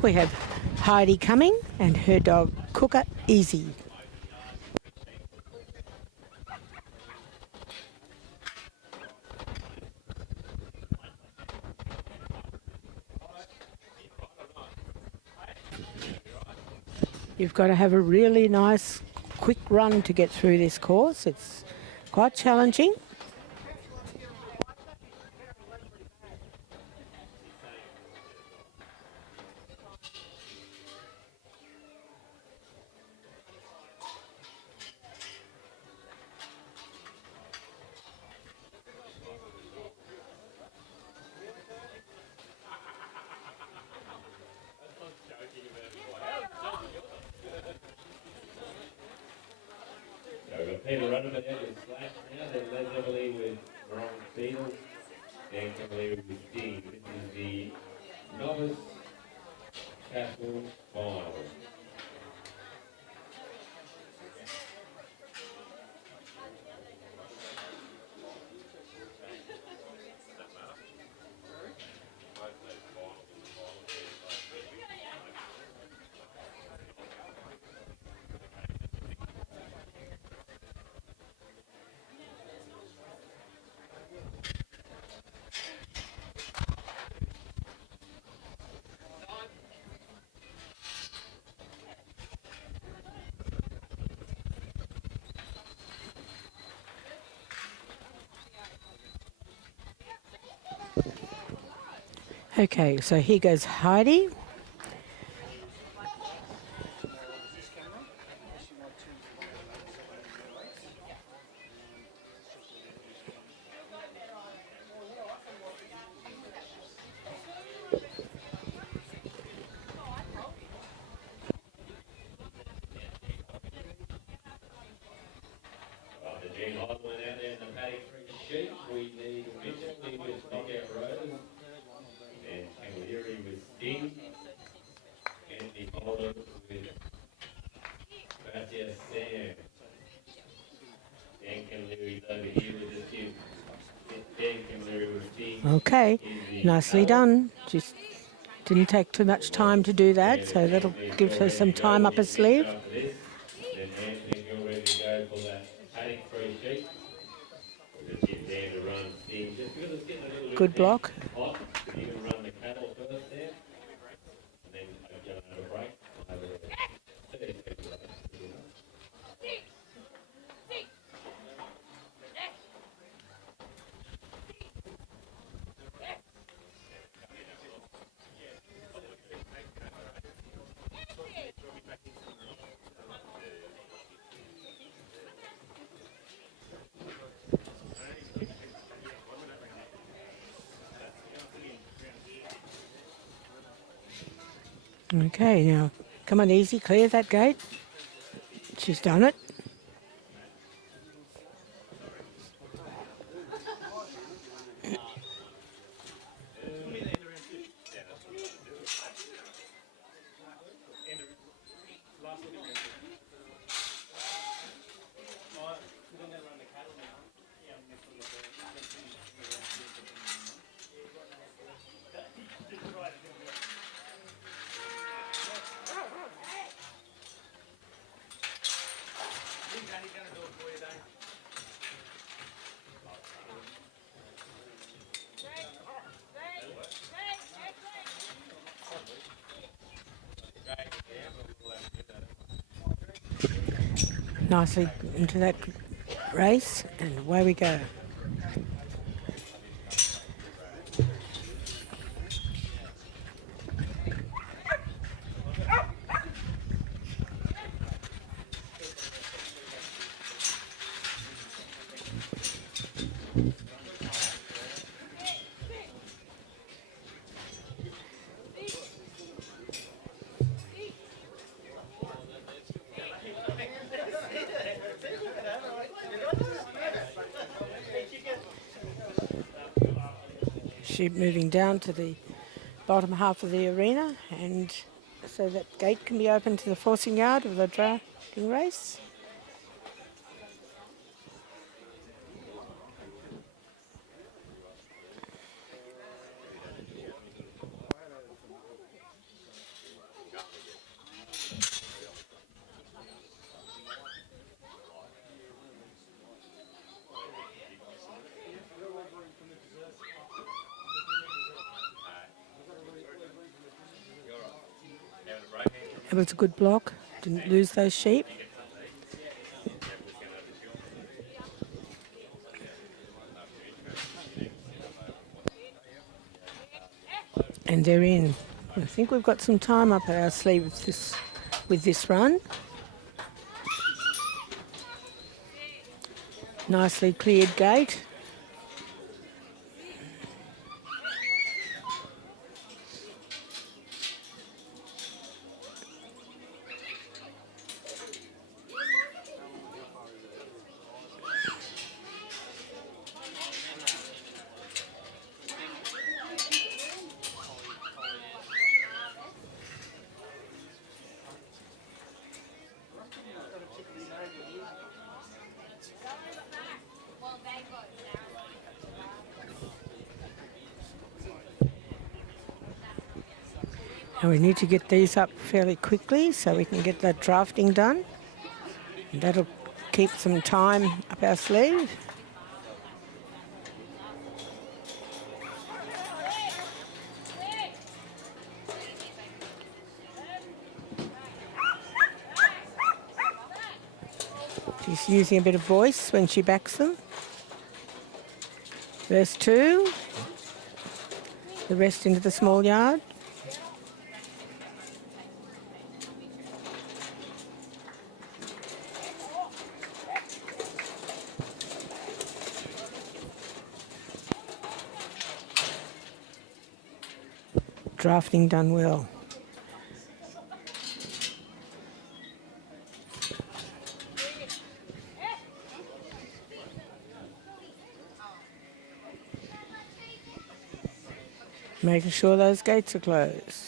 We have Heidi coming and her dog Cooker Easy. You've got to have a really nice quick run to get through this course. It's quite challenging. So we've got Peter Rudderman there with Slash now, then Les Everly with Wrong Beetle, Dan Cavalier with Sting. This is the Novice Castle Final. Okay, so here goes Heidi. The Gene Hodlin out there in the paddock for his sheep. We need Mitchell with Stockdog Rose, and Geurie with Sting, Anthony Holder with Batia Sam. Dan Cavalier over here with the two. Dan Cavalier with Sting. Okay, nicely done. Just didn't take too much time to do that, so that'll give her some time up her sleeve. After this, then Anthony Gill ready to go for that paddock free sheep. We'll just get Dan to run Sting just because it's getting a little bit Good block. hot. You can run the cattle first there, and then go have a break. Have a 30 second break. Okay, now come on, Easy, clear that gate. She's done it. Nicely into that race, and away we go. Sheep moving down to the bottom half of the arena, and so that gate can be open to the forcing yard of the drafting race. It was a good block. Didn't lose those sheep. And they're in. I think we've got some time up our sleeve with this run. Nicely cleared gate. And we need to get these up fairly quickly so we can get that drafting done. And that'll keep some time up our sleeve. She's using a bit of voice when she backs them. Verse 2. The rest into the small yard. Drafting done well. Making sure those gates are closed.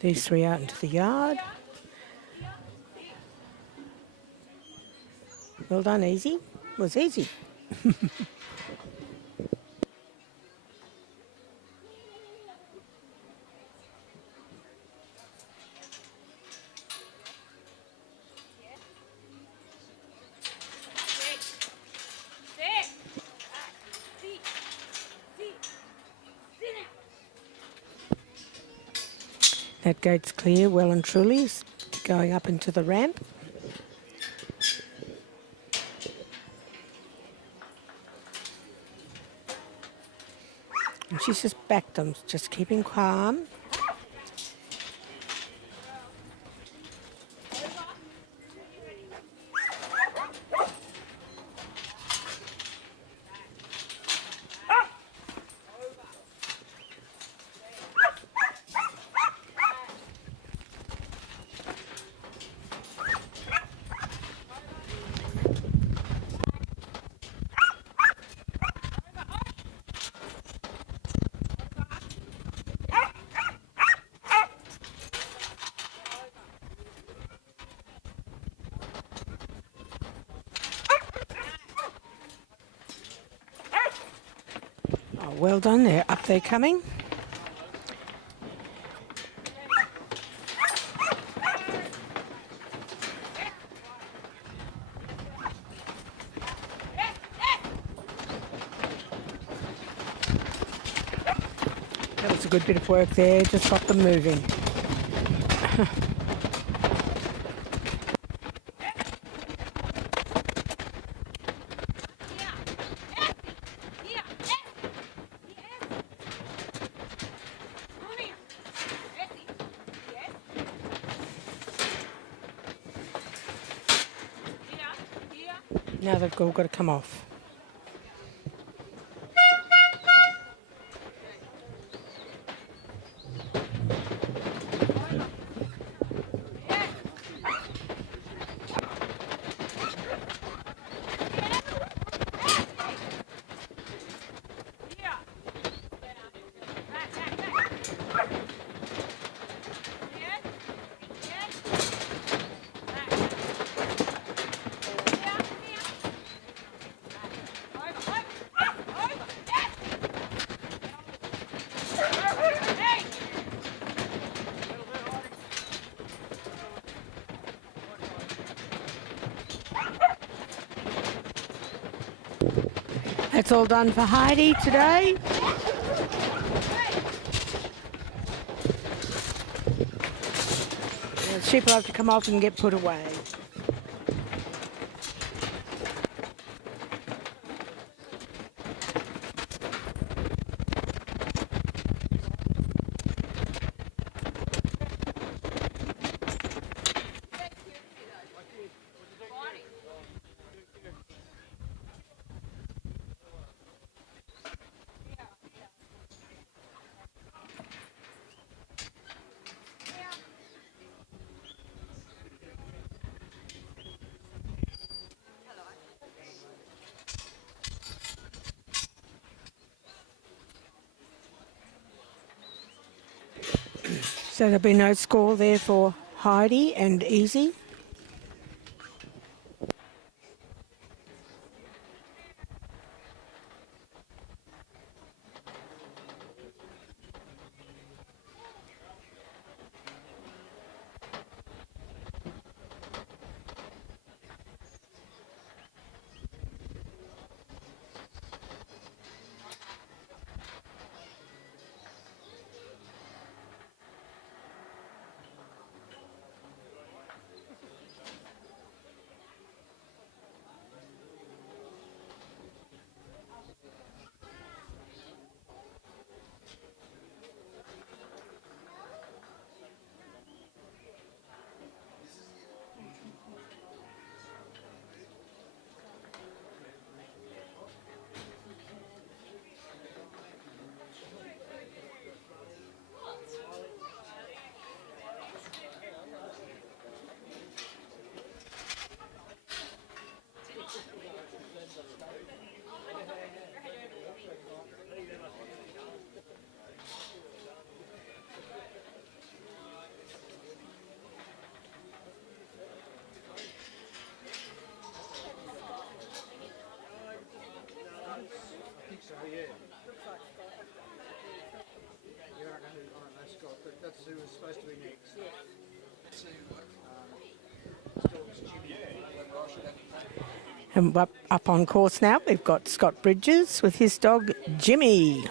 These three out into the yard. Well done, easy. It was easy. That gate's clear, well and truly, it's going up into the ramp. And she's just backed them, just keeping calm. Well done, they're up there coming. That was a good bit of work there, just got them moving. Now they've all got to come off. That's all done for Heidi today. The sheep will have to come off and get put away. So there'll be no score there for Heidi and Easy. So yeah. You don't know who, I don't know Scott, but that's who was supposed to be next. And up on course now, we've got Scott Bridges with his dog Jimmy.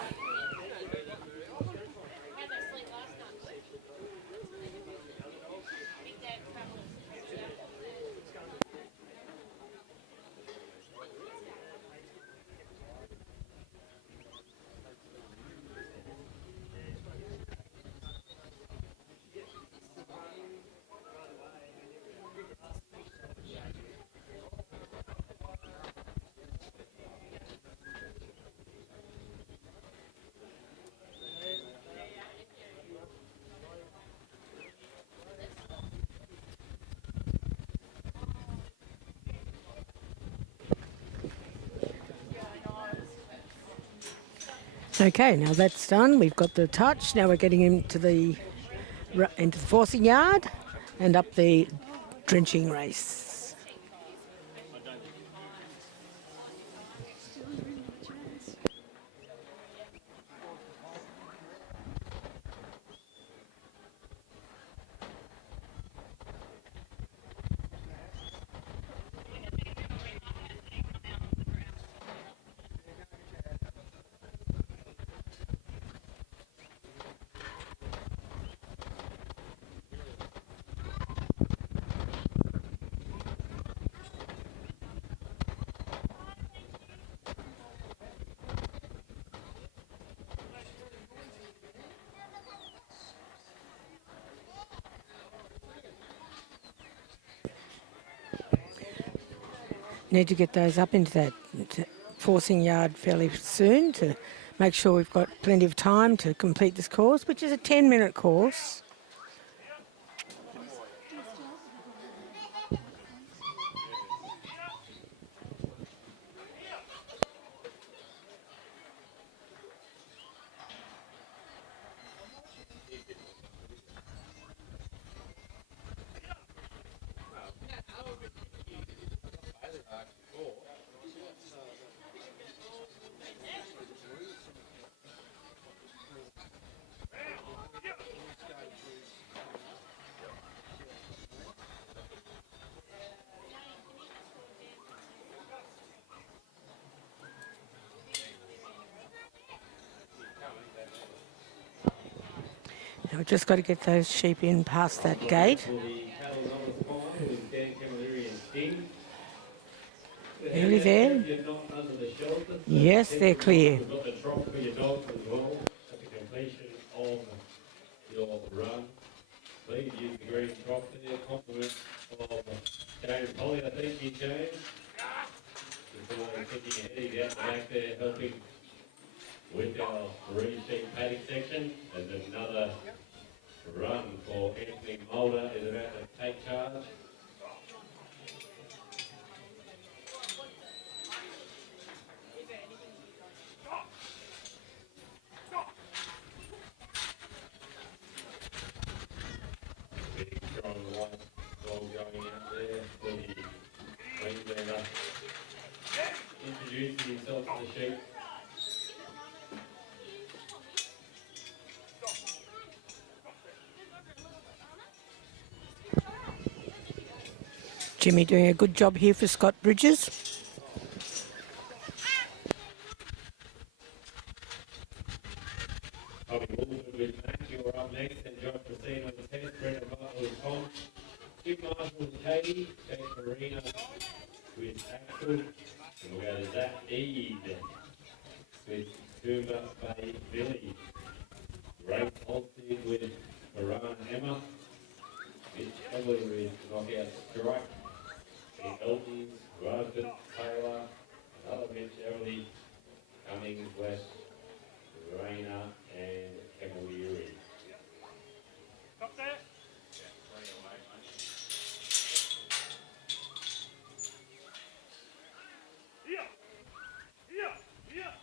Okay, now that's done. We've got the touch. Now we're getting into the forcing yard and up the drenching race. Need to get those up into that forcing yard fairly soon to make sure we've got plenty of time to complete this course, which is a 10-minute course. I've just got to get those sheep in past that gate. For the cattle number 5 with Dan Camilleri and Sting. Nearly there. If you're not under the shelter, Yes, they're clear. we've got the trough for your dog as well at the completion of your run. Please use the green trough there. Compliment of James Holly. I thank you, James. Before kicking your head out the back there, helping with our three sheep paddock section. There's another run for Anthony Mulder is about to take charge. Big strong white dog going out there for the Queenslander. Introducing himself to the sheep. Jimmy doing a good job here for Scott Bridges. Bobby Wolford with Mac, you're up next, and Josh Racine on the tennis, Brendan Bartlett with Tom, Jim Marshall with Katie, Kate Marina with Axel, and we'll go to Zach Eade with Coomba Bay Billy, Ray Holstein with Moran Emma, Mitch Emily with Knockout Strike, the Eltons, Rosbert Taylor, another Mitch Emily, Cummings West, Raina and Camilleri. Stop there. Here. Here. Here.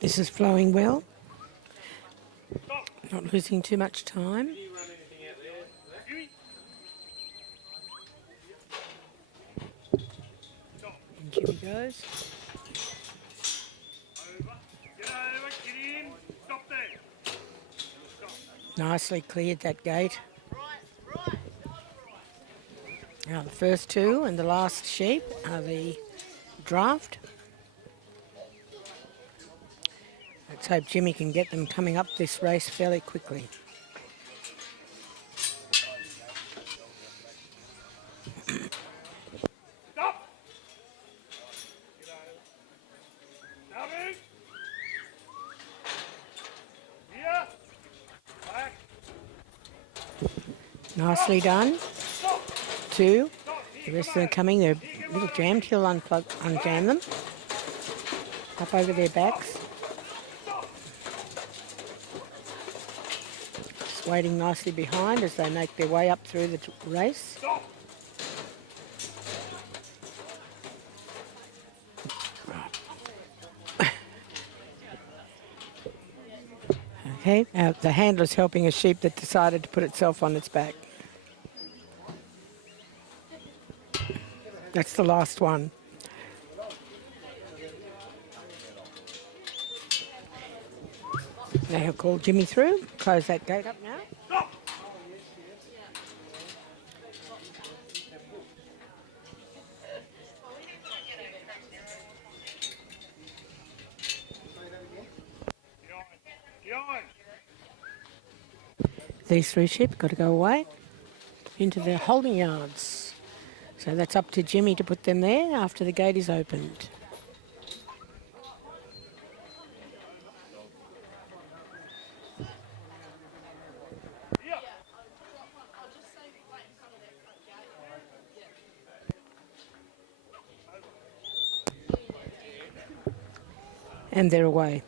This is flowing well. Not losing too much time. Jimmy. And Jimmy goes. Over. Get over. Get in. Stop there. Nicely cleared that gate. Now the first two and the last sheep are the draft. Let's hope Jimmy can get them coming up this race fairly quickly. Stop. Stopping. Here. Back. Nicely done. Two. The rest of them coming. They're a little jammed. He'll unjam them. Up over their backs. Just waiting nicely behind as they make their way up through the race. Stop. Okay, the handler's helping a sheep that decided to put itself on its back. That's the last one. They have called Jimmy through. Close that gate up now. Stop. Behind. These three sheep got to go away into their holding yards. So that's up to Jimmy to put them there after the gate is opened. Here. And they're away.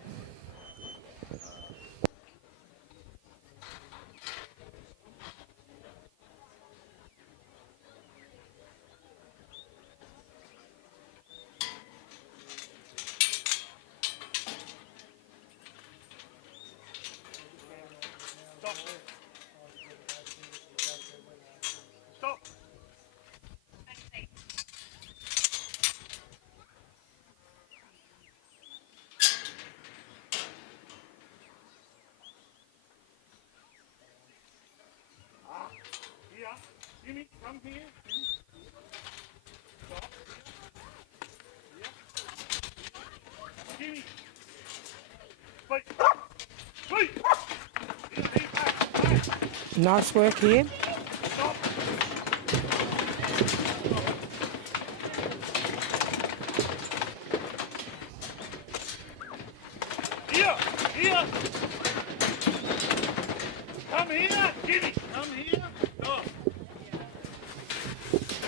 Stop. Stop. Here. Jimmy, come here. Jimmy. Stop. Nice work here. Here! Here! Come here! Jimmy! Come here! Go!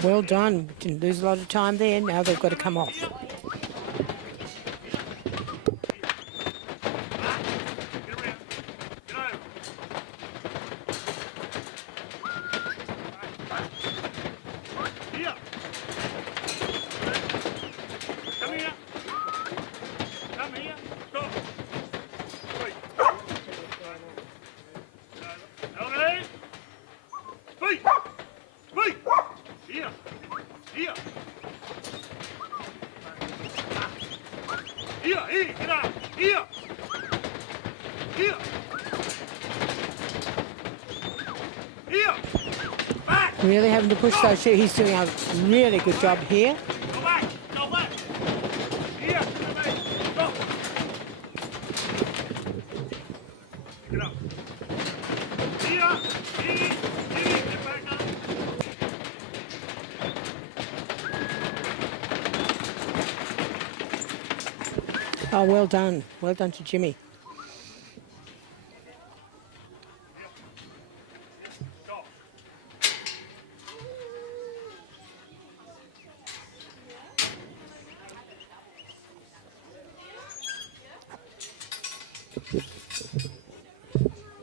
Well done. Didn't lose a lot of time there. Now they've got to come off. Get around. Get over. Here! Come here! Come here! Stop! Wait. Okay. Wait! Wait! Here! Here! Here! Here! Get out! Here! Here! Here! Back! Really having to push those shoes. He's doing a really good job here. Go back! Go back! Here! Go back! Go! Get up! Here! Here! Here! Get back up! Oh, well done. Well done to Jimmy. Go!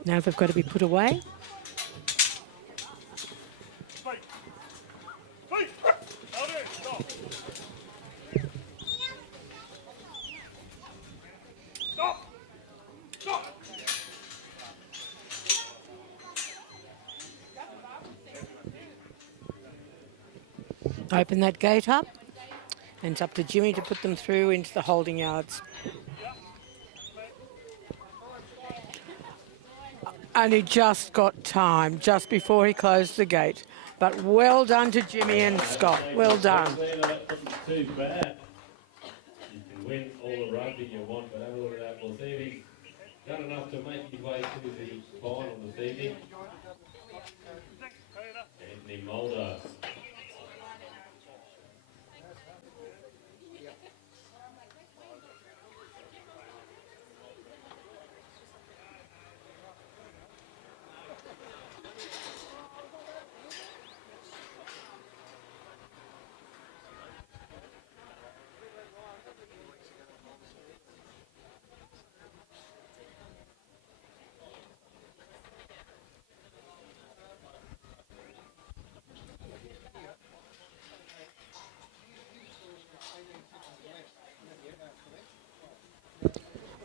Now they've got to be put away. Wait! Wait! Out there! Stop! Stop! Stop! Open that gate up. And it's up to Jimmy to put them through into the holding yards. Only just got time, just before he closed the gate. But well done to Jimmy and Scott. Well done. That wasn't too bad. You can win all the rugby you want, but have a look at that. We'll see if he's done enough to make his way to the final this evening. Anthony Mulder.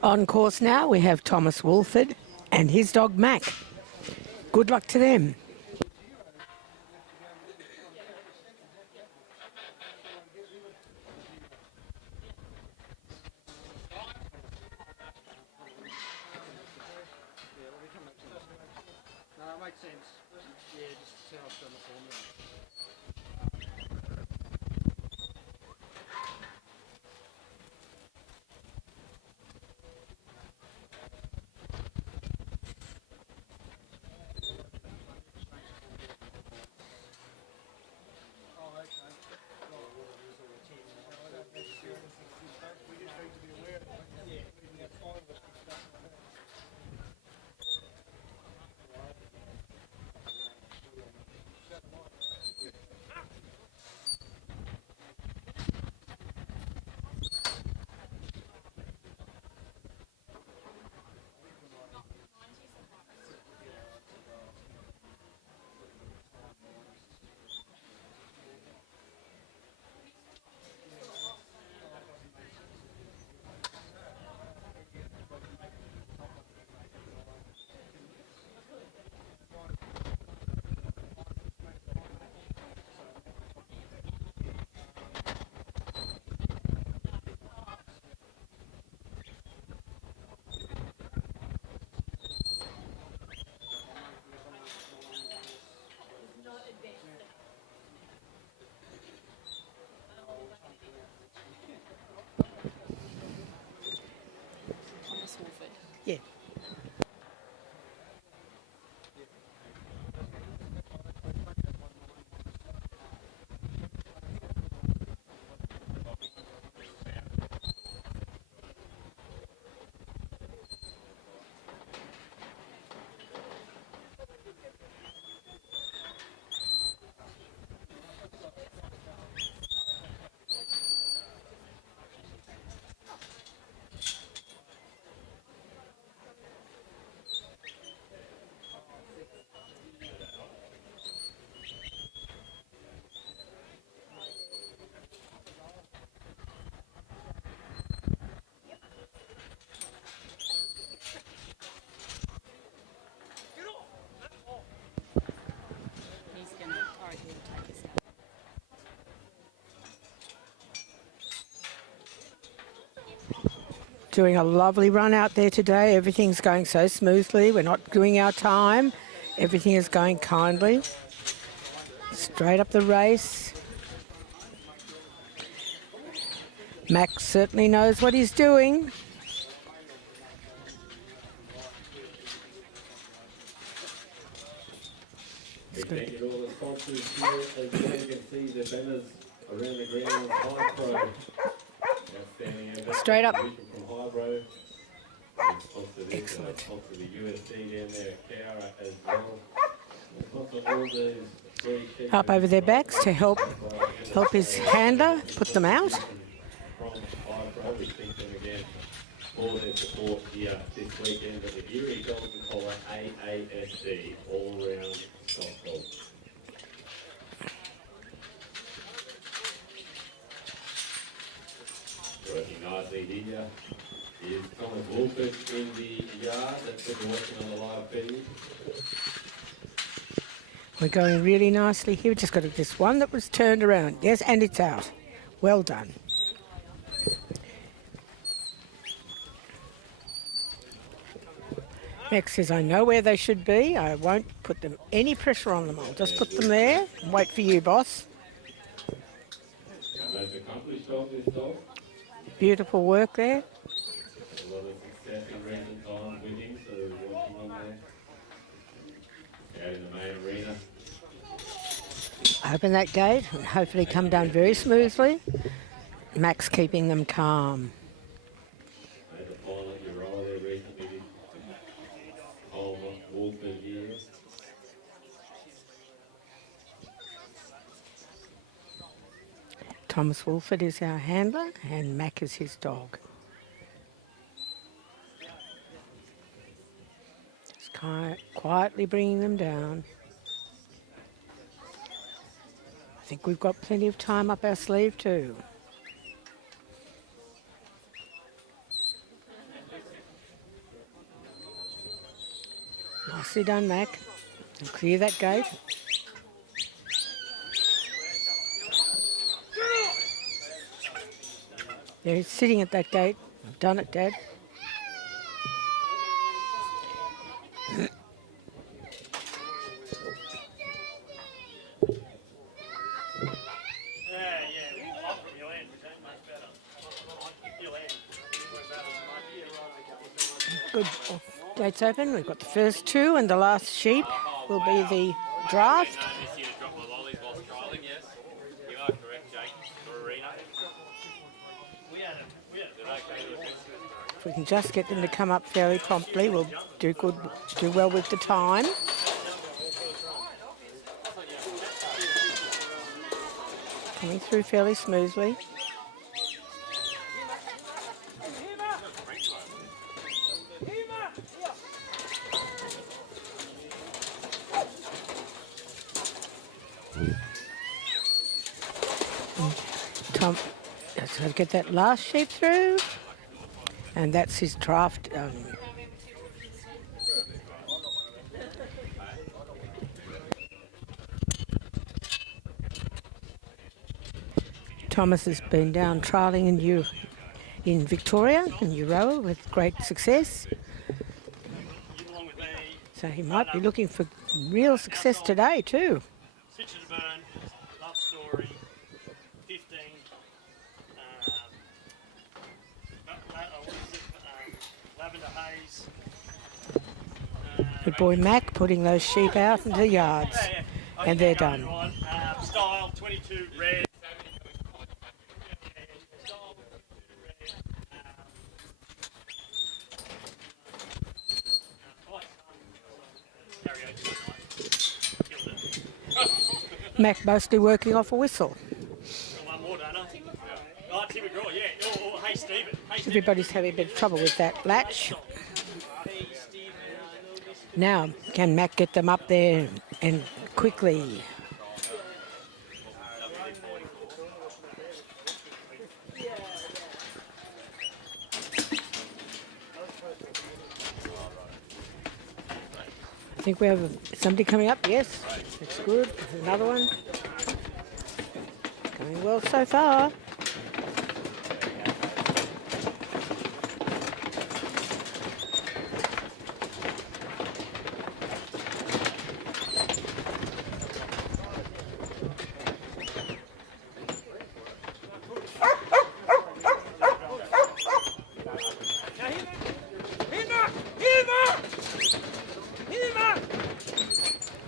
On course now, we have Thomas Wolford and his dog Mac. Good luck to them. No, it makes sense. Yeah, just how I've done the formula. Yeah. He's gonna, or he'll take us out. Doing a lovely run out there today. Everything's going so smoothly. We're not doing our time. Everything is going kindly. Straight up the race. Max certainly knows what he's doing. Big thank you to all the sponsors here. As well, you can see the banners around the ground. High Pro. Outstanding event. Straight up. From Hybro. Sponsor this, Excellent. sponsor the USD down there at Geurie as well. Sponsor all these three sheep Up over their backs to help his handler put them out. from Hybro. We thank them again for their support here this weekend at the Geurie Golden Collar AASD all-round Stockdog. Working nicely here is Thomas Wolford in the yard. That's what we're watching on the live feed. We're going really nicely here. We've just got this one that was turned around. Yes, and it's out. Well done. Max says, I know where they should be. I won't put them any pressure on them. I'll just put them there and wait for you, boss. Most accomplished dog, this dog. Beautiful work there. A lot of success in recent times with him, so we're watching on there. Out in the main arena. Open that gate and hopefully come down very smoothly. Max keeping them calm. Made the final at your roll there recently. Wolford here. Thomas Wolford is our handler and Mac is his dog. Just quietly bringing them down. I think we've got plenty of time up our sleeve too. Nicely done, Mac. And clear that gate. There he's sitting at that gate. I've done it, Dad. Good. Gates open. We've got the first two, and the last sheep will be the draft. If we can just get them to come up fairly promptly, we'll do well with the time. Coming through fairly smoothly. Tom, let's get that last sheep through, and that's his draft. Thomas has been down trialling in Victoria, in Euroa, with great success. So he might be looking for real success today too. Stitch to Burn, Love Story, 15, Lavender Hayes. Good boy Mac putting those sheep out into the yards. And they're done. Style 22 red. Mac mostly working off a whistle. One more, don't I? Oh, Tim McGraw, yeah. Oh, hey, Stephen. Hey, Stephen. Everybody's having a bit of trouble with that latch. Now, can Mac get them up there and quickly? I think we have somebody coming up. Yes, that's good. There's another one. Going well so far.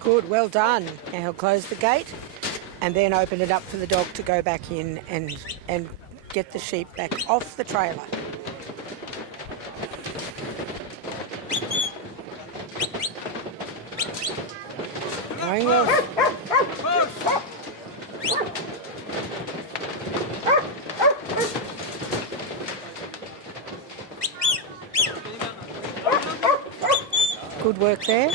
Good, well done. Now he'll close the gate and then open it up for the dog to go back in and get the sheep back off the trailer. Going well. Good work there.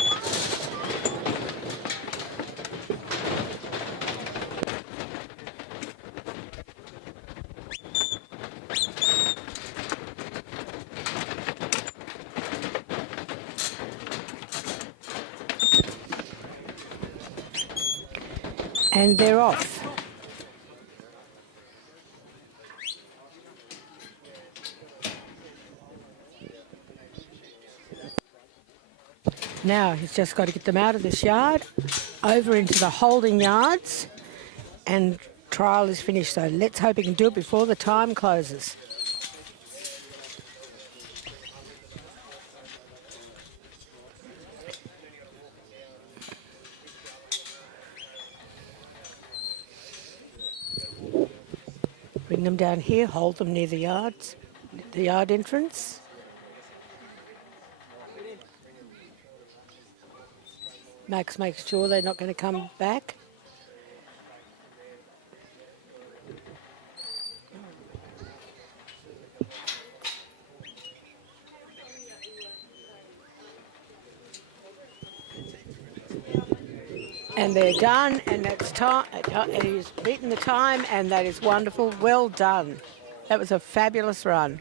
And they're off. Now he's just got to get them out of this yard, over into the holding yards, and trial is finished. So let's hope he can do it before the time closes. Bring them down here, hold them near the yards, the yard entrance. Max makes sure they're not going to come back. And they're done, and that's time. He's beaten the time, and that is wonderful. Well done. That was a fabulous run.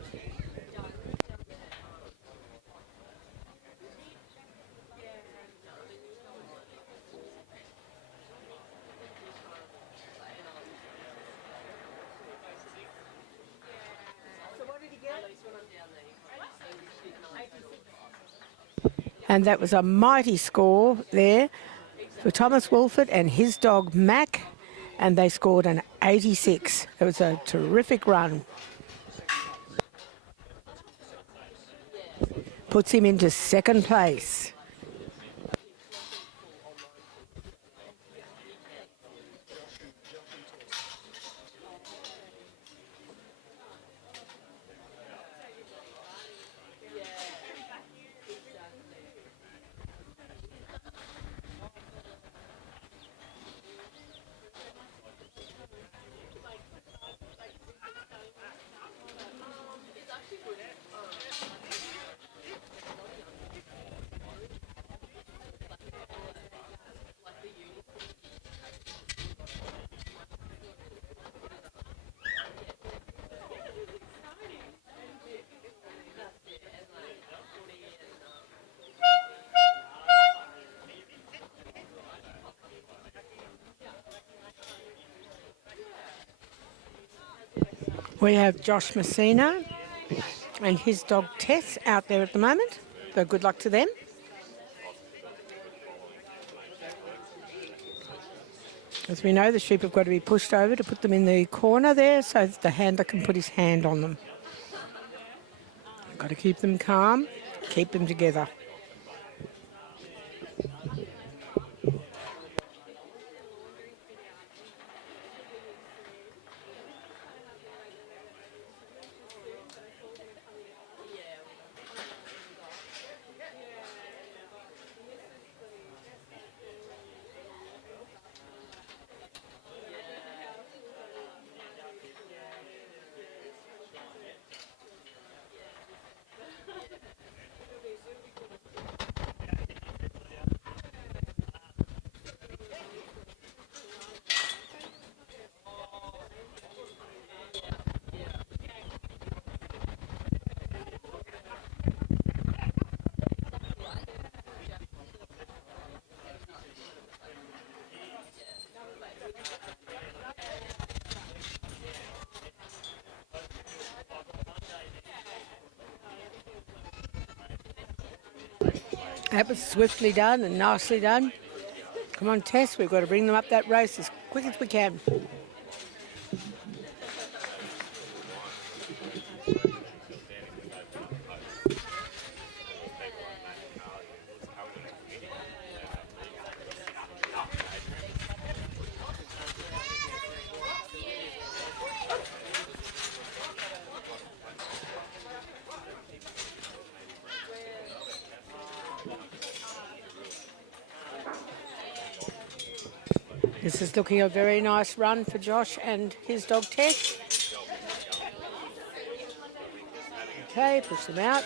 And that was a mighty score there for Thomas Wolford and his dog Mac, and they scored an 86. It was a terrific run. Puts him into second place. We have Josh Messina and his dog Tess out there at the moment. So good luck to them. As we know, the sheep have got to be pushed over to put them in the corner there so that the handler can put his hand on them. Got to keep them calm keep them together. That was swiftly done and nicely done. Come on, Tess, we've got to bring them up that race as quick as we can. This is looking a very nice run for Josh and his dog Tess. Okay, push them out.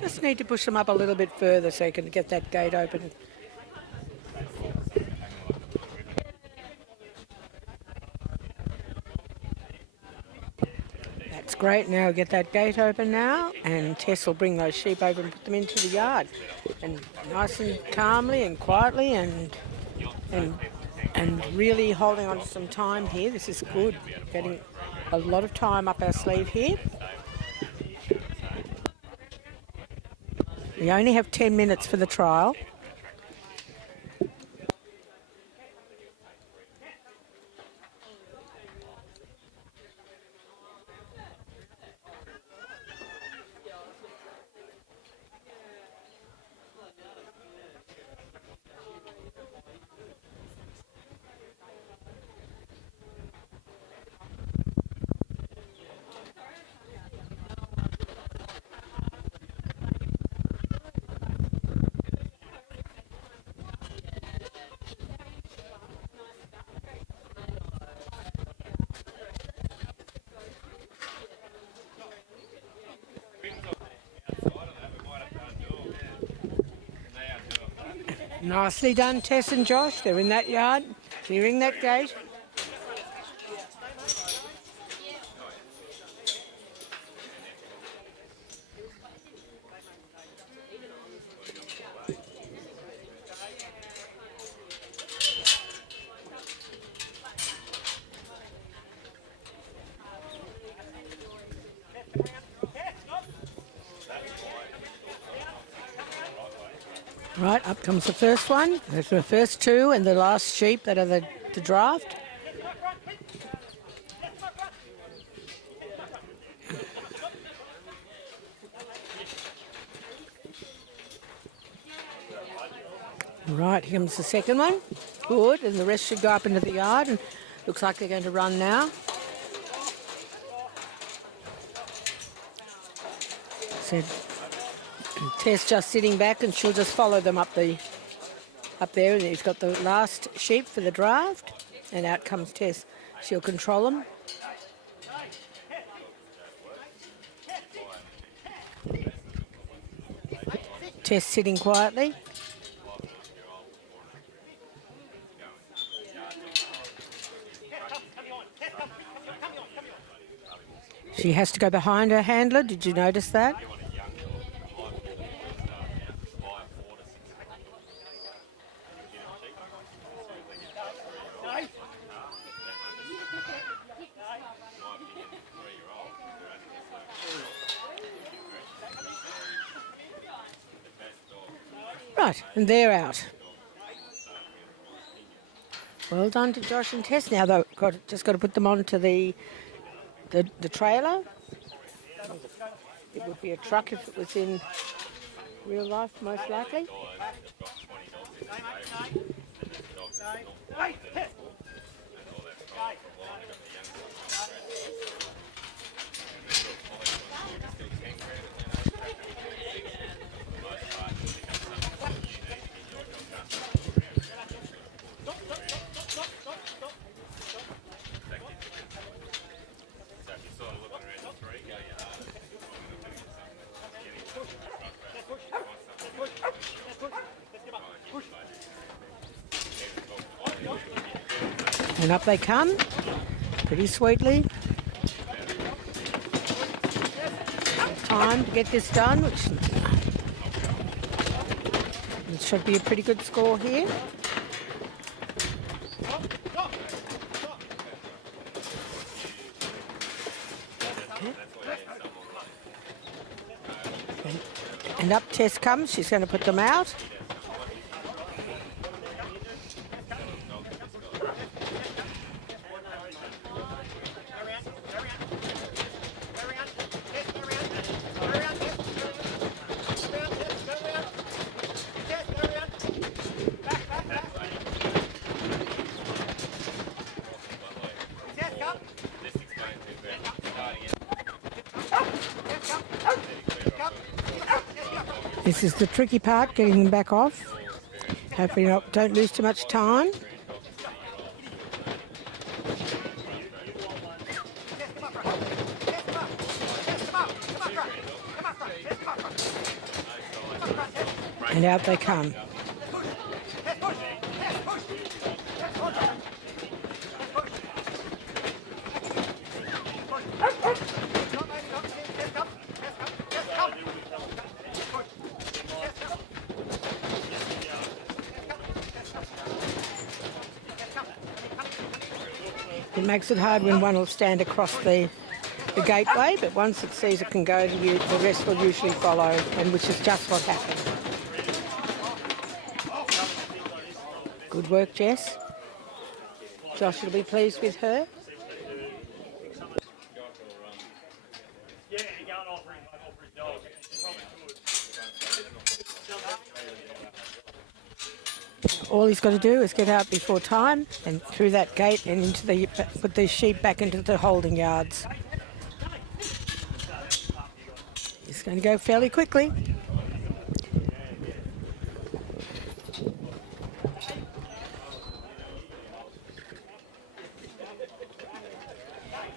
Just need to push them up a little bit further so you can get that gate open. That's great. Now get that gate open now, and Tess will bring those sheep over and put them into the yard. And nice and calmly and quietly and really holding on to some time here. This is good. Getting a lot of time up our sleeve here. We only have 10 minutes for the trial. Nicely done, Tess and Josh. They're in that yard, clearing that gate. Right, up comes the first one. There's the first two and the last sheep that are the draft. Right, here comes the second one. Good, and the rest should go up into the yard, and looks like they're going to run now. So Tess just sitting back, and she'll just follow them up there. And he's got the last sheep for the draft, and out comes Tess. She'll control them. Tess sitting quietly. She has to go behind her handler. Did you notice that? Right, and they're out. Well done to Josh and Tess. Now they've just got to put them onto the trailer. It would be a truck if it was in real life, most likely. And up they come, pretty sweetly. Time to get this done, which it should be a pretty good score here. And up Tess comes, she's going to put them out. This is the tricky part, getting them back off. Hopefully don't lose too much time. And out they come. It makes it hard when one will stand across the gateway, but once it sees it can go, the rest will usually follow, and which is just what happened. Good work, Jess. Josh will be pleased with her. All he's got to do is get out before time and through that gate and put the sheep back into the holding yards. It's going to go fairly quickly.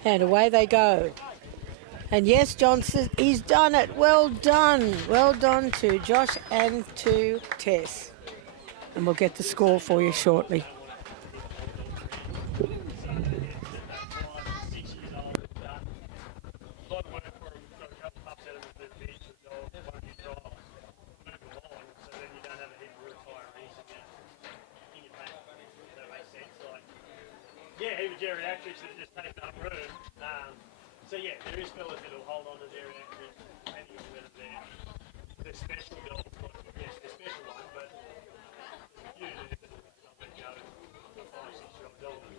And away they go. And yes, Johnson, he's done it. Well done. Well done to Josh and to Tess. And we'll get the score for you shortly. Yeah, even Geurie actress that just taken up room. So yeah, there is fellas that'll hold on to Geurie actress depending on whether they're special dogs. Yes, they're special ones, but usually they're not let go for 5 or 6 year old dogs.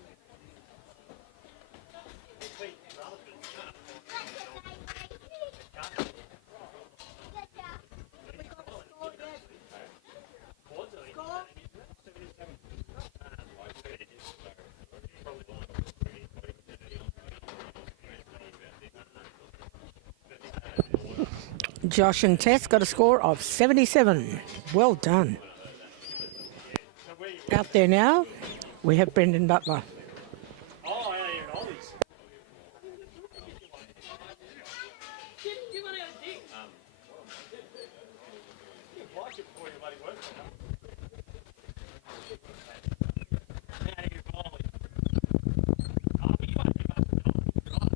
Josh and Tess got a score of 77. Well done. Out there now, we have Brendan Butler. Oh, yeah, you're an Ollies. Like it before you bloody work it out. Now you're an Ollie. Oh, you won't give us an Ollie,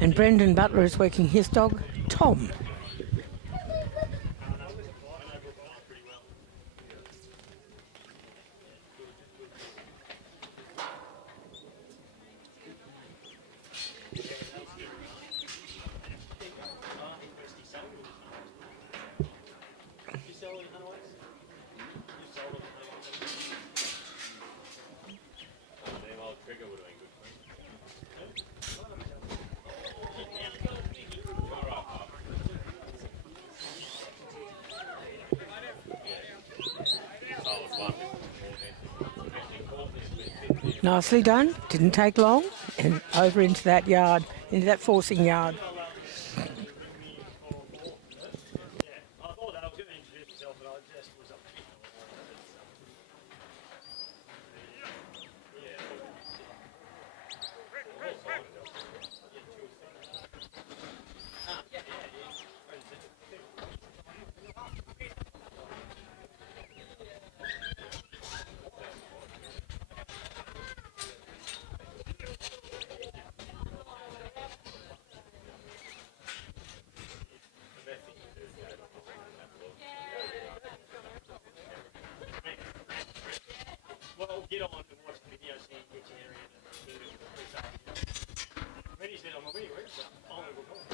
And Brendan Butler is working his dog, Tom. Nicely done. Didn't take long. And over into that yard, into that forcing yard. I thought I was going to introduce myself, but I just was up. Well, get on and watch the video so you can get your area to move this up. When he said, I'm like, where's that? Oh, we're going.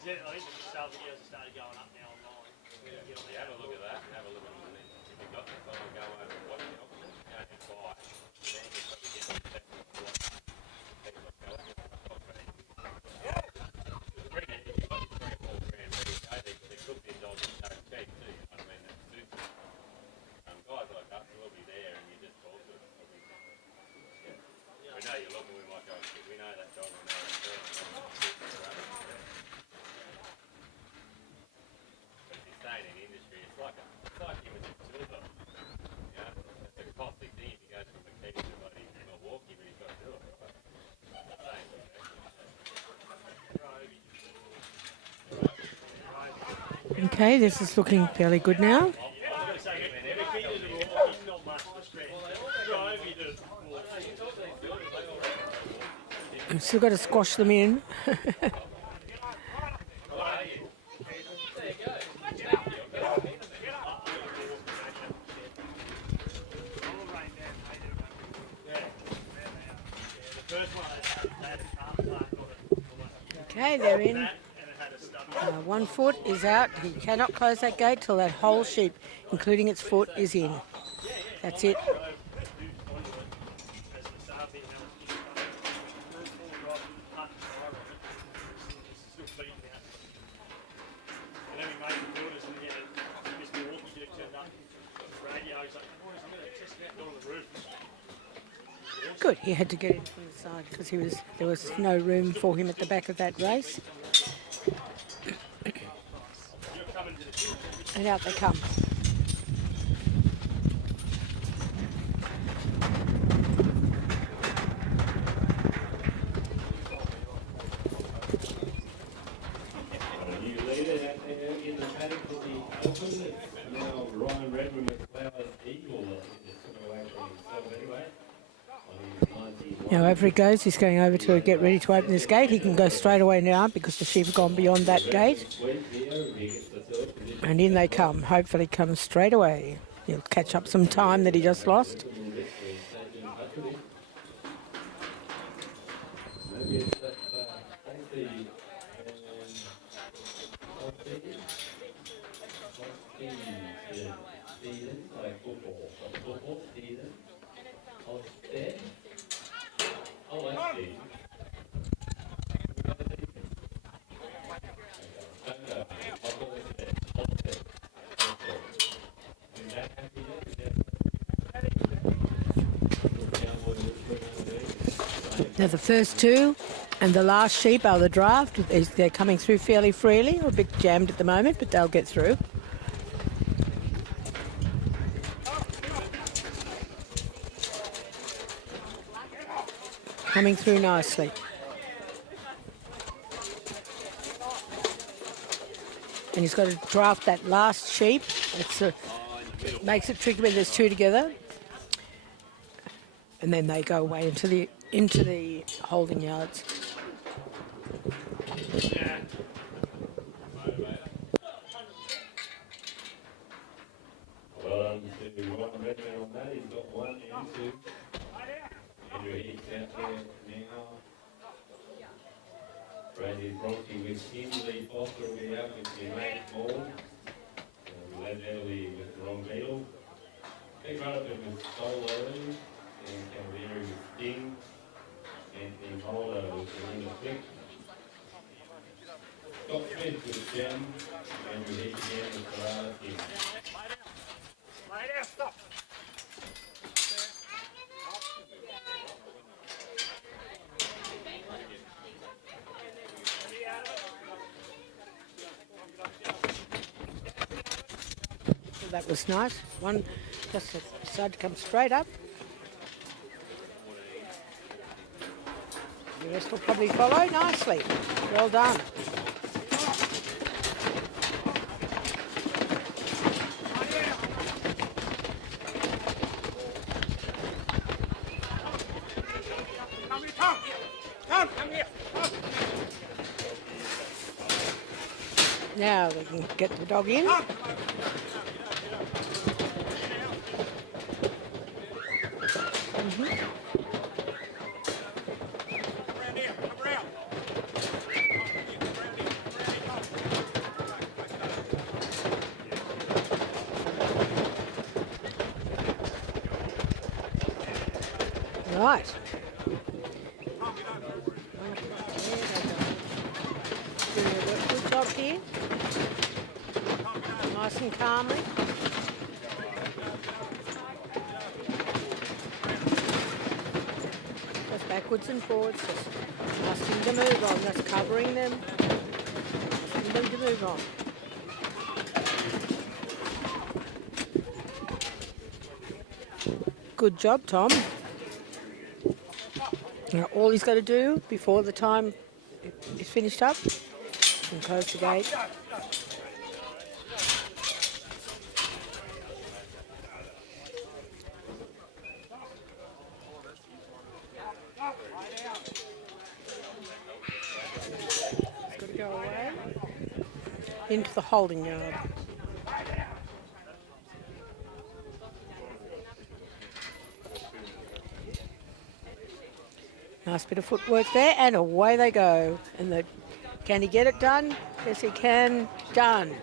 Yeah, I think the sale videos have started going up now online. Get on there. Have a look at that. Have a look at it. If you've got the time, go over and watch the auction. Go and buy. Then you probably get the best of what people are going. Bring it. If you've got your 3 or 4 grand ready to go, they cook their dog and so cheap too. You know what I mean? That suits them. Guys like us will be there and you just talk to us. We know you're looking, we might go, we know that dog, we know that dog. But if you're staying in the industry, it's like imaging silver. You know, it's a costly thing if you go from McKee to bloody Milwaukee, but you've got to do it, right? Okay, this is looking fairly good now. We've still got to squash them in. Okay, they're in. 1 foot is out. He cannot close that gate till that whole sheep, including its foot, is in. That's it. Good. He had to get in from the side because there was no room for him at the back of that race. And out they come. New leader out there in the paddock will be open. It's now Ryan Redmond with Flowers Eagle. I think it's going to actually himself anyway. Now over he goes. He's going over to get ready to open this gate. He can go straight away now because the sheep have gone beyond that gate. And in they come. Hopefully come straight away. He'll catch up some time that he just lost. Now the first two and the last sheep are the draft. They're coming through fairly freely. They're a bit jammed at the moment, but they'll get through. Coming through nicely. And he's got to draft that last sheep. It makes it tricky when there's two together. And then they go away into the holding yards. Well done to Ryan Redmond on that. He's got one into Andrew Hicks out there now. Brady Bronte with him. Lee Foster will be out with the late ball. Wise Italy with the wrong beetle. Big run up with Solo and Geurie with Sting. Anthony Holder with Belinda Quick. Scott Smith with Gem. Andrew Heath again with Ferrara Sting. Lay down, stop. So that was nice. One just decided to come straight up. The rest will probably follow nicely. Well done. Come here, Tom. Tom, come here. Now we can get the dog in. Around here, come around. Right. Doing a good job here. Nice and calmly. Just backwards and forwards, just asking to move on, just covering them, asking them to move on. Good job, Tom. Now, all he's got to do before the time is finished up, and close the gate. He's got to go away into the holding yard. Nice bit of footwork there, and away they go. And can he get it done? Yes, he can. Done.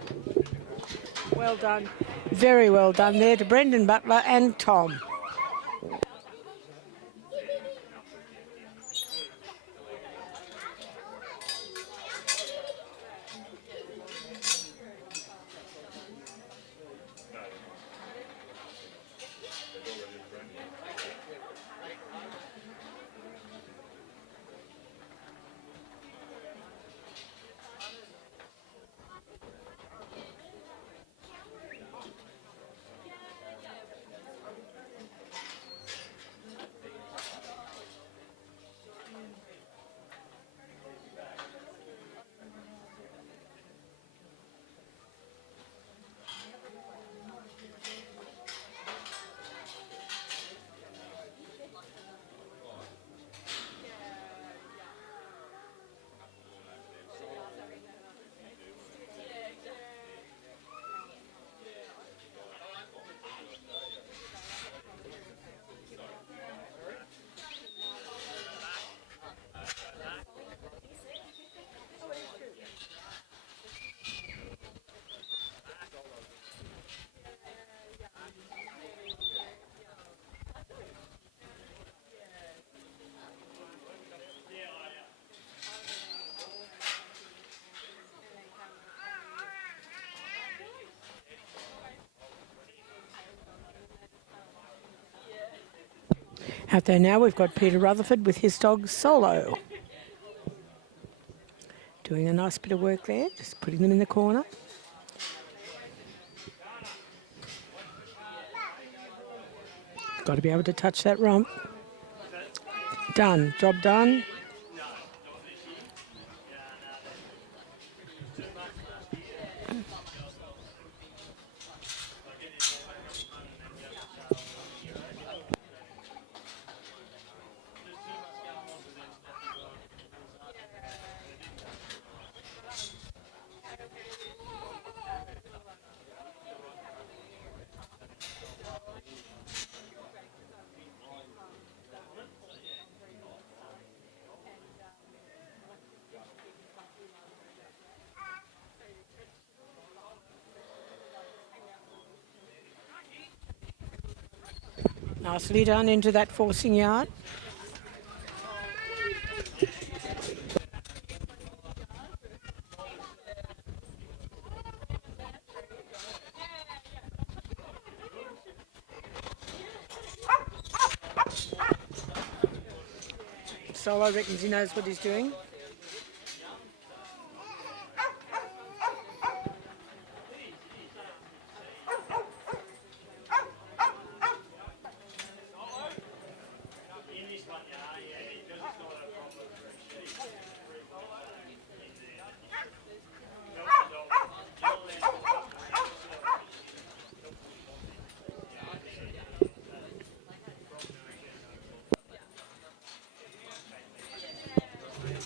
Well done. Very well done there to Brendan Butler and Tom. Out there now, we've got Peter Rutherford with his dog Solo. Doing a nice bit of work there, just putting them in the corner. Got to be able to touch that rump. Done, job done. Nicely done into that forcing yard. Solo reckons he knows what he's doing.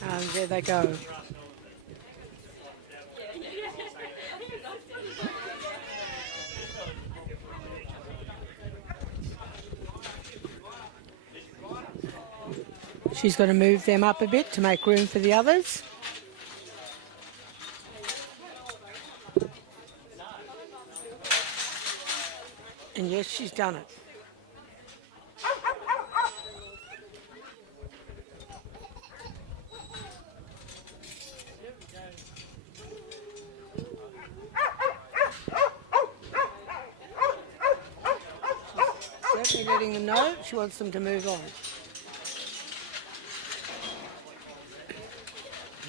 And there they go. She's got to move them up a bit to make room for the others. And yes, she's done it. Certainly letting them know she wants them to move on.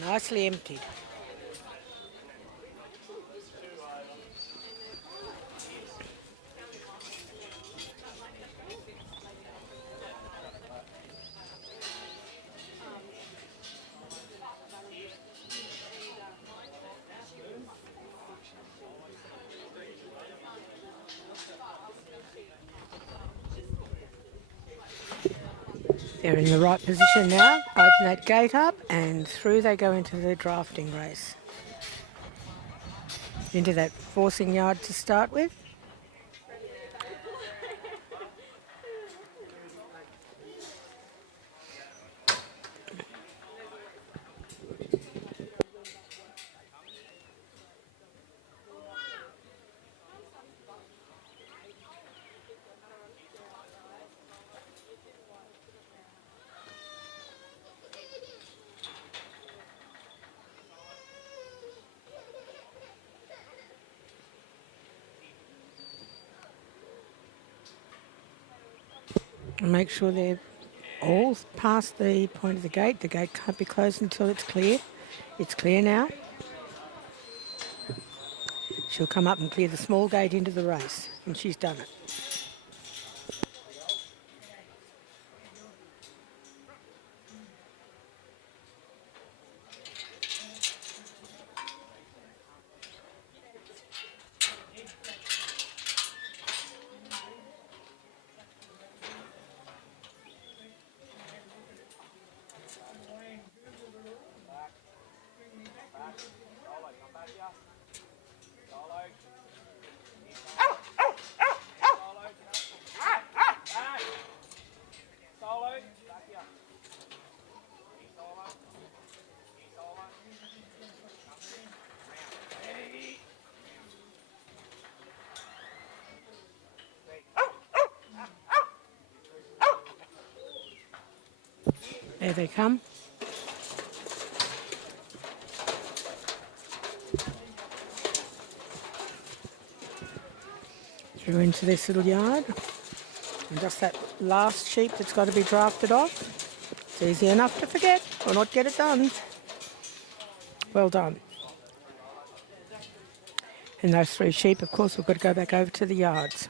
Nicely emptied. They're in the right position now. Open that gate up and through they go into the drafting race. Into that forcing yard to start with. And make sure they're all past the point of the gate. The gate can't be closed until it's clear. It's clear now. She'll come up and clear the small gate into the race, and she's done it. There they come. Through into this little yard. And just that last sheep that's got to be drafted off. It's easy enough to forget or not get it done. Well done. And those 3 sheep, of course, we've got to go back over to the yards.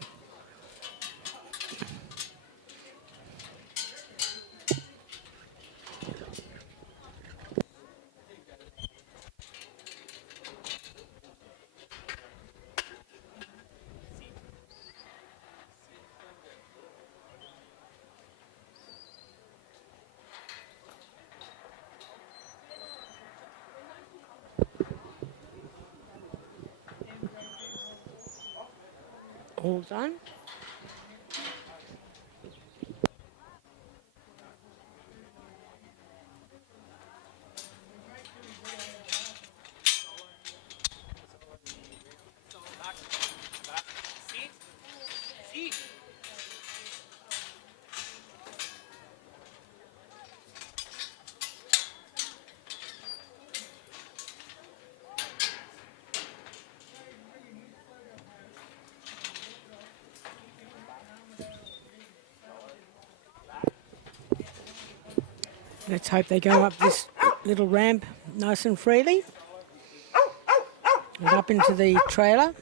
All done. Let's hope they go up this little ramp nice and freely. And up into the trailer.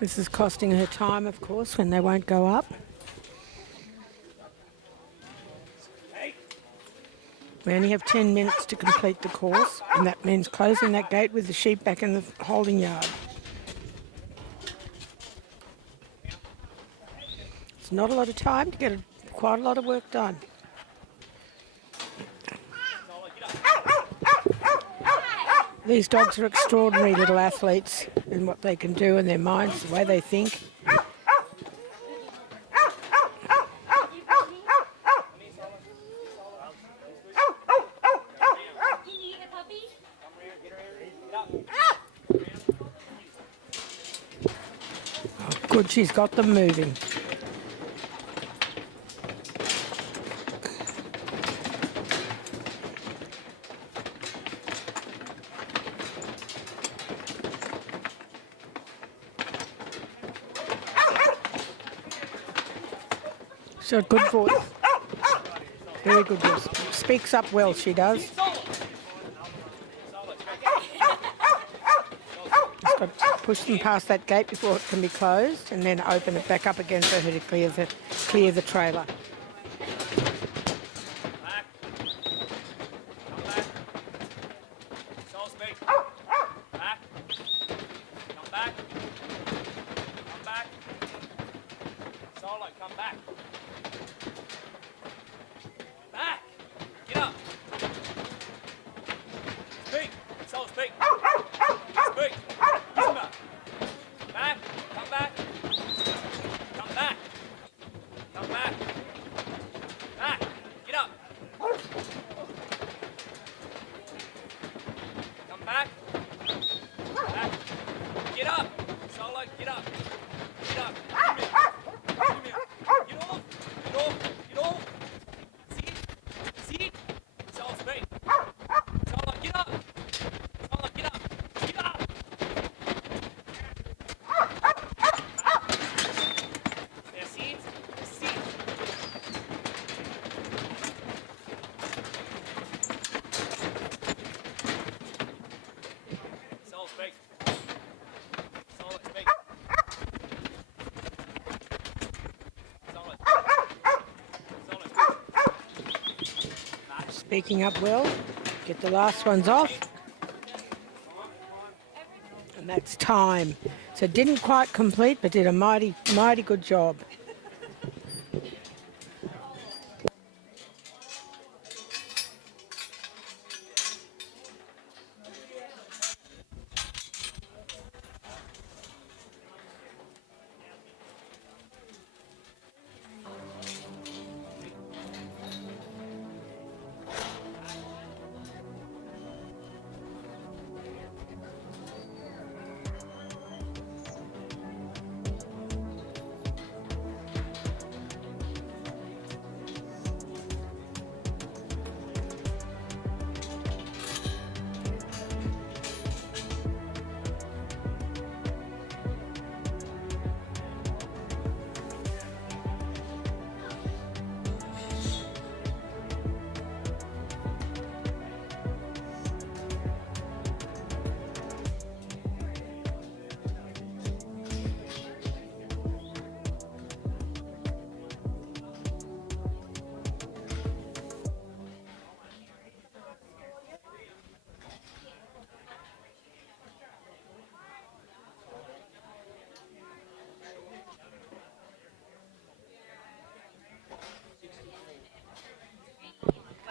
This is costing her time, of course, when they won't go up. We only have 10 minutes to complete the course, and that means closing that gate with the sheep back in the holding yard. It's not a lot of time to get quite a lot of work done. These dogs are extraordinary little athletes in what they can do in their minds, the way they think. Oh, good, she's got them moving. She's got good voice. Very good voice. Speaks up well, she does. Just got to push them past that gate before it can be closed, and then open it back up again for her to clear the trailer. Speaking up well, get the last ones off. And that's time. So didn't quite complete, but did a mighty, mighty good job.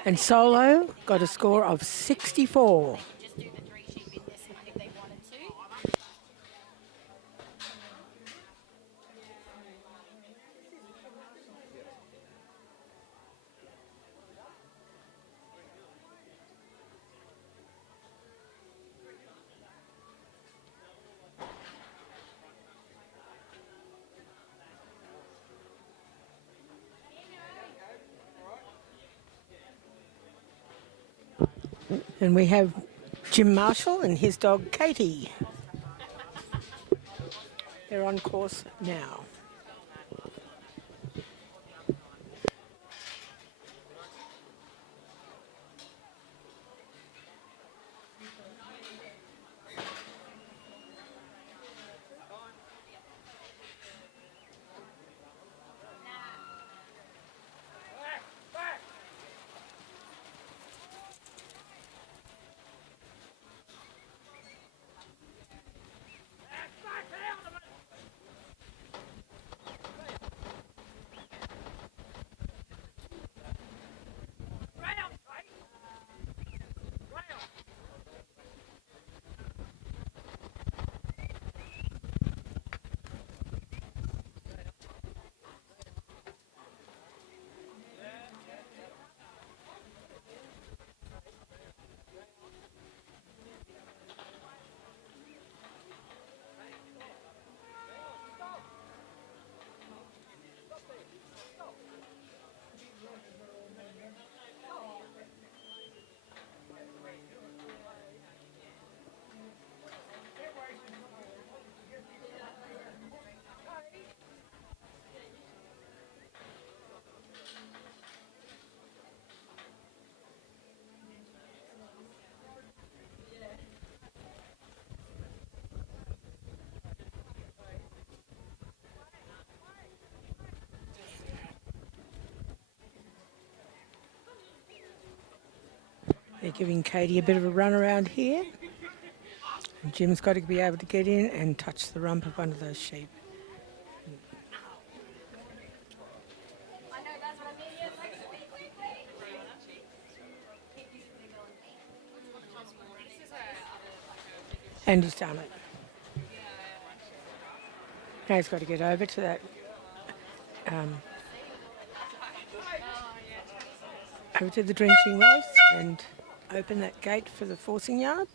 And Solo got a score of 64. Just do the 3 sheep in this one if they wanted to. And we have Jim Marshall and his dog Katie. They're on course now. They're giving Katie a bit of a run around here. And Jim's got to be able to get in and touch the rump of one of those sheep. And he's done it. Now he's got to get over to that, over to the drenching race and open that gate for the forcing yard.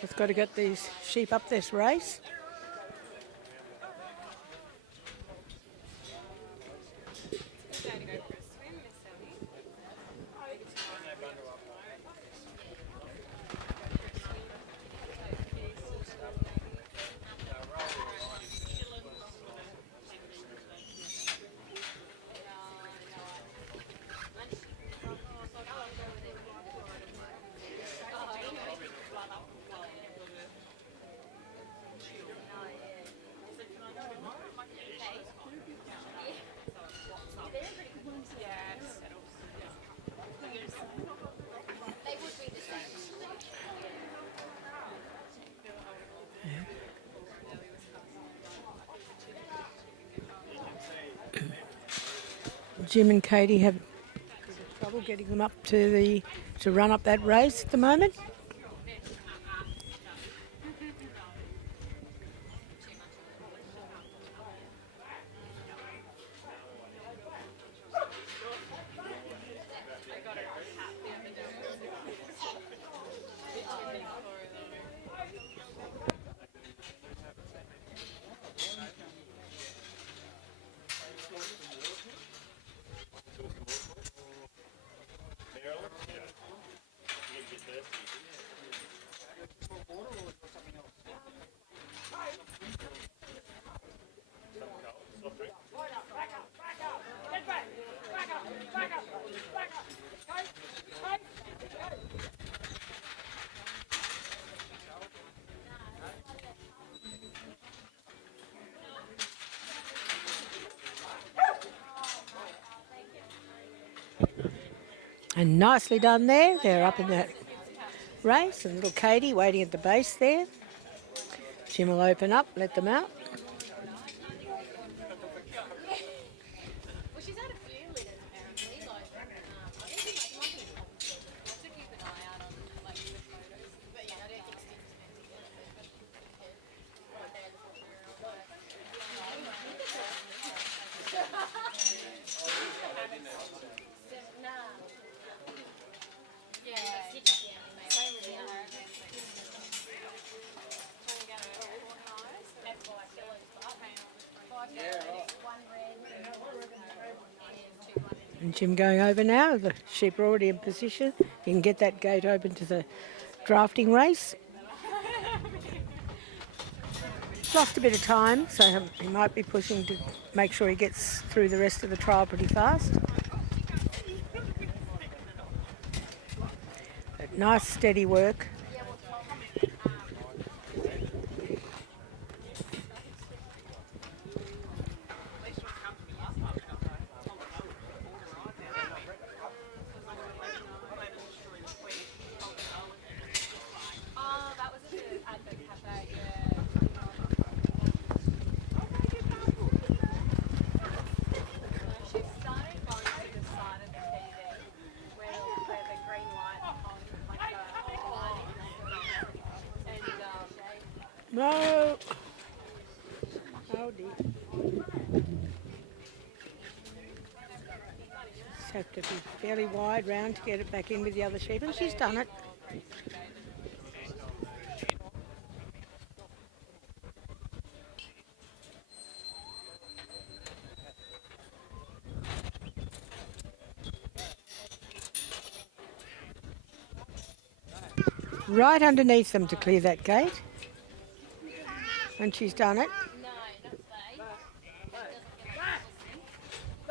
It's got to get these sheep up this race. Jim and Katie have trouble getting them up to run up that race at the moment. And nicely done there. They're up in that race. And little Katie waiting at the base there. Jim will open up, let them out. Well, she's had a few litters apparently. I think she might be involved. I have to keep an eye out on the photos. But yeah, I don't think Steve's meant to get it. What they're the 4-year-old. Nah. Yeah, same with the other. Trying to get her organised. That's why I feel like one red and two white. And Jim going over now. The sheep are already in position. You can get that gate open to the drafting race. Lost a bit of time, so he might be pushing to make sure he gets through the rest of the trial pretty fast. But nice steady work. Oh, that was at the cafe, yeah. She started going to the side of the TV where the green light on, like the lighting. And No. Oh dear. Just have to be fairly wide round to get it back in with the other sheep, and she's done it. Right underneath them to clear that gate. And she's done it. no,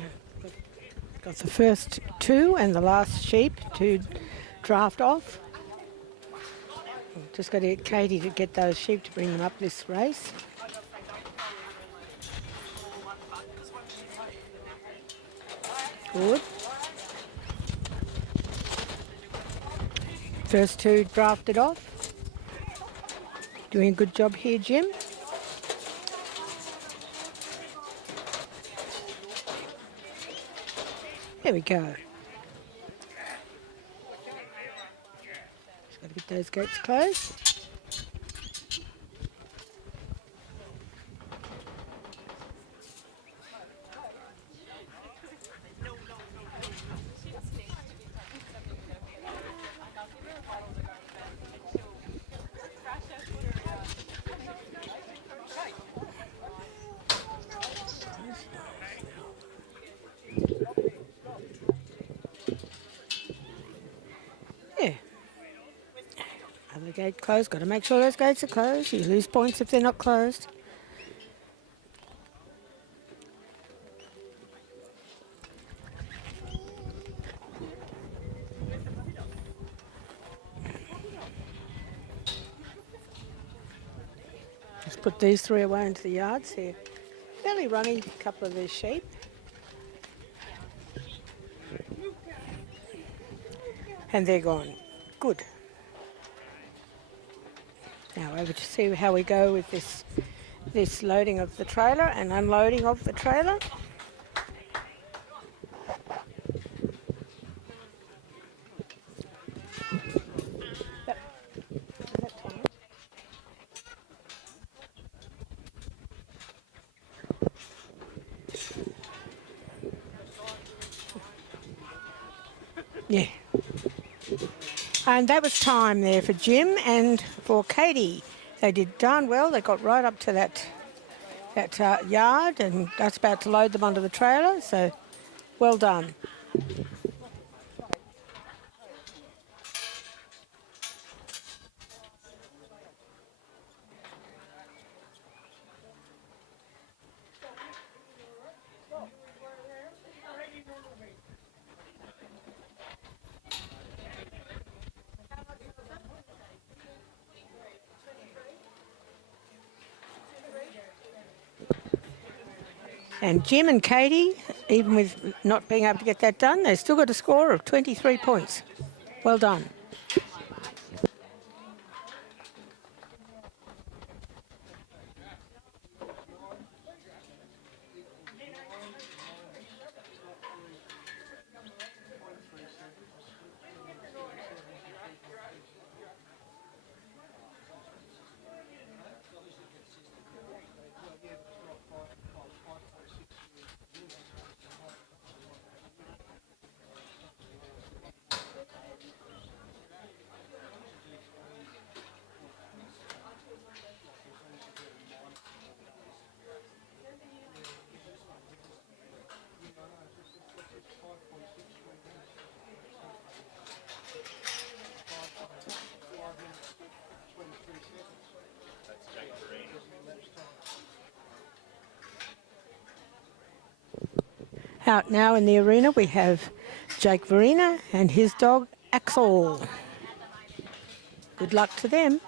not today. Got the first two and the last sheep to draft off. Just got to get Katie to get those sheep to bring them up this race. Good. First two drafted off. Doing a good job here, Jim. There we go. Just got to get those gates closed. Yeah. Other gate closed. Got to make sure those gates are closed. You lose points if they're not closed. Just put these three away into the yards here. Fairly running a couple of these sheep. And they're gone. Good. Now over to see how we go with this loading of the trailer and unloading of the trailer. Yeah. And that was time there for Jim and for Katie. They did darn well. They got right up to that yard, and that's about to load them onto the trailer. So, well done. And Jim and Katie, even with not being able to get that done, they still got a score of 23 points. Well done. Out now in the arena we have Jake Verena and his dog Axel. Good luck to them.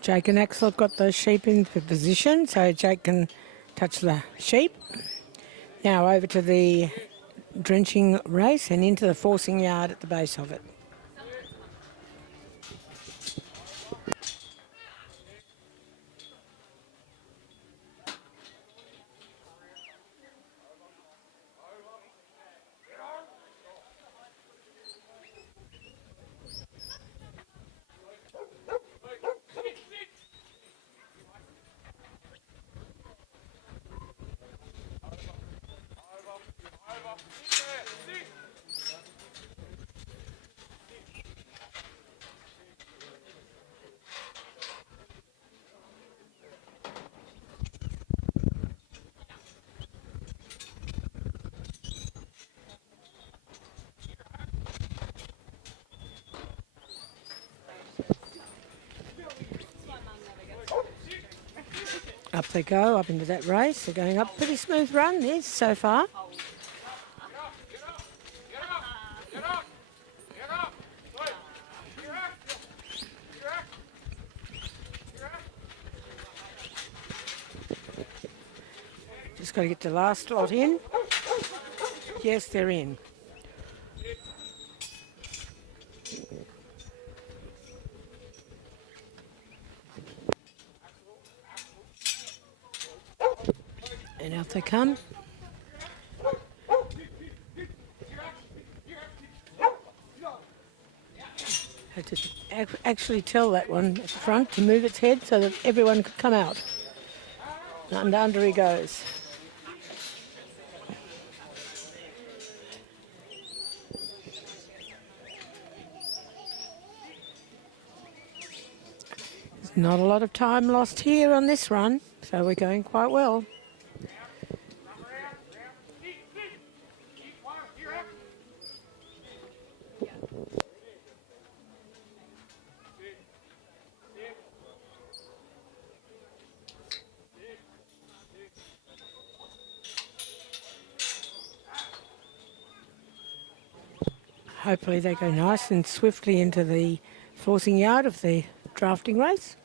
Jake and Axel have got those sheep in position, so Jake can touch the sheep. Now over to the drenching race and into the forcing yard at the base of it. Up they go, up into that race. They're going up. Pretty smooth run this so far. Just got to get the last lot in. Yes, they're in. And out they come. Had to actually tell that one at the front to move its head so that everyone could come out. And under he goes. There's not a lot of time lost here on this run, so we're going quite well. Hopefully they go nice and swiftly into the forcing yard of the drafting race.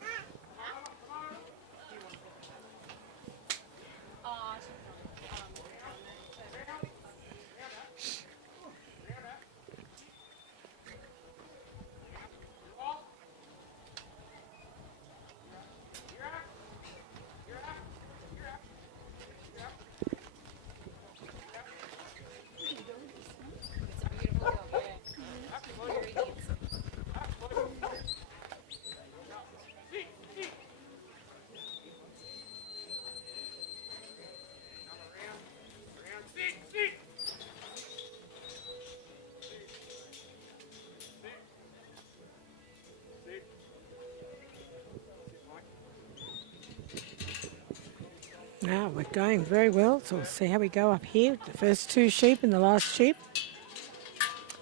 Now we're going very well, so we'll see how we go up here. The first 2 sheep and the last sheep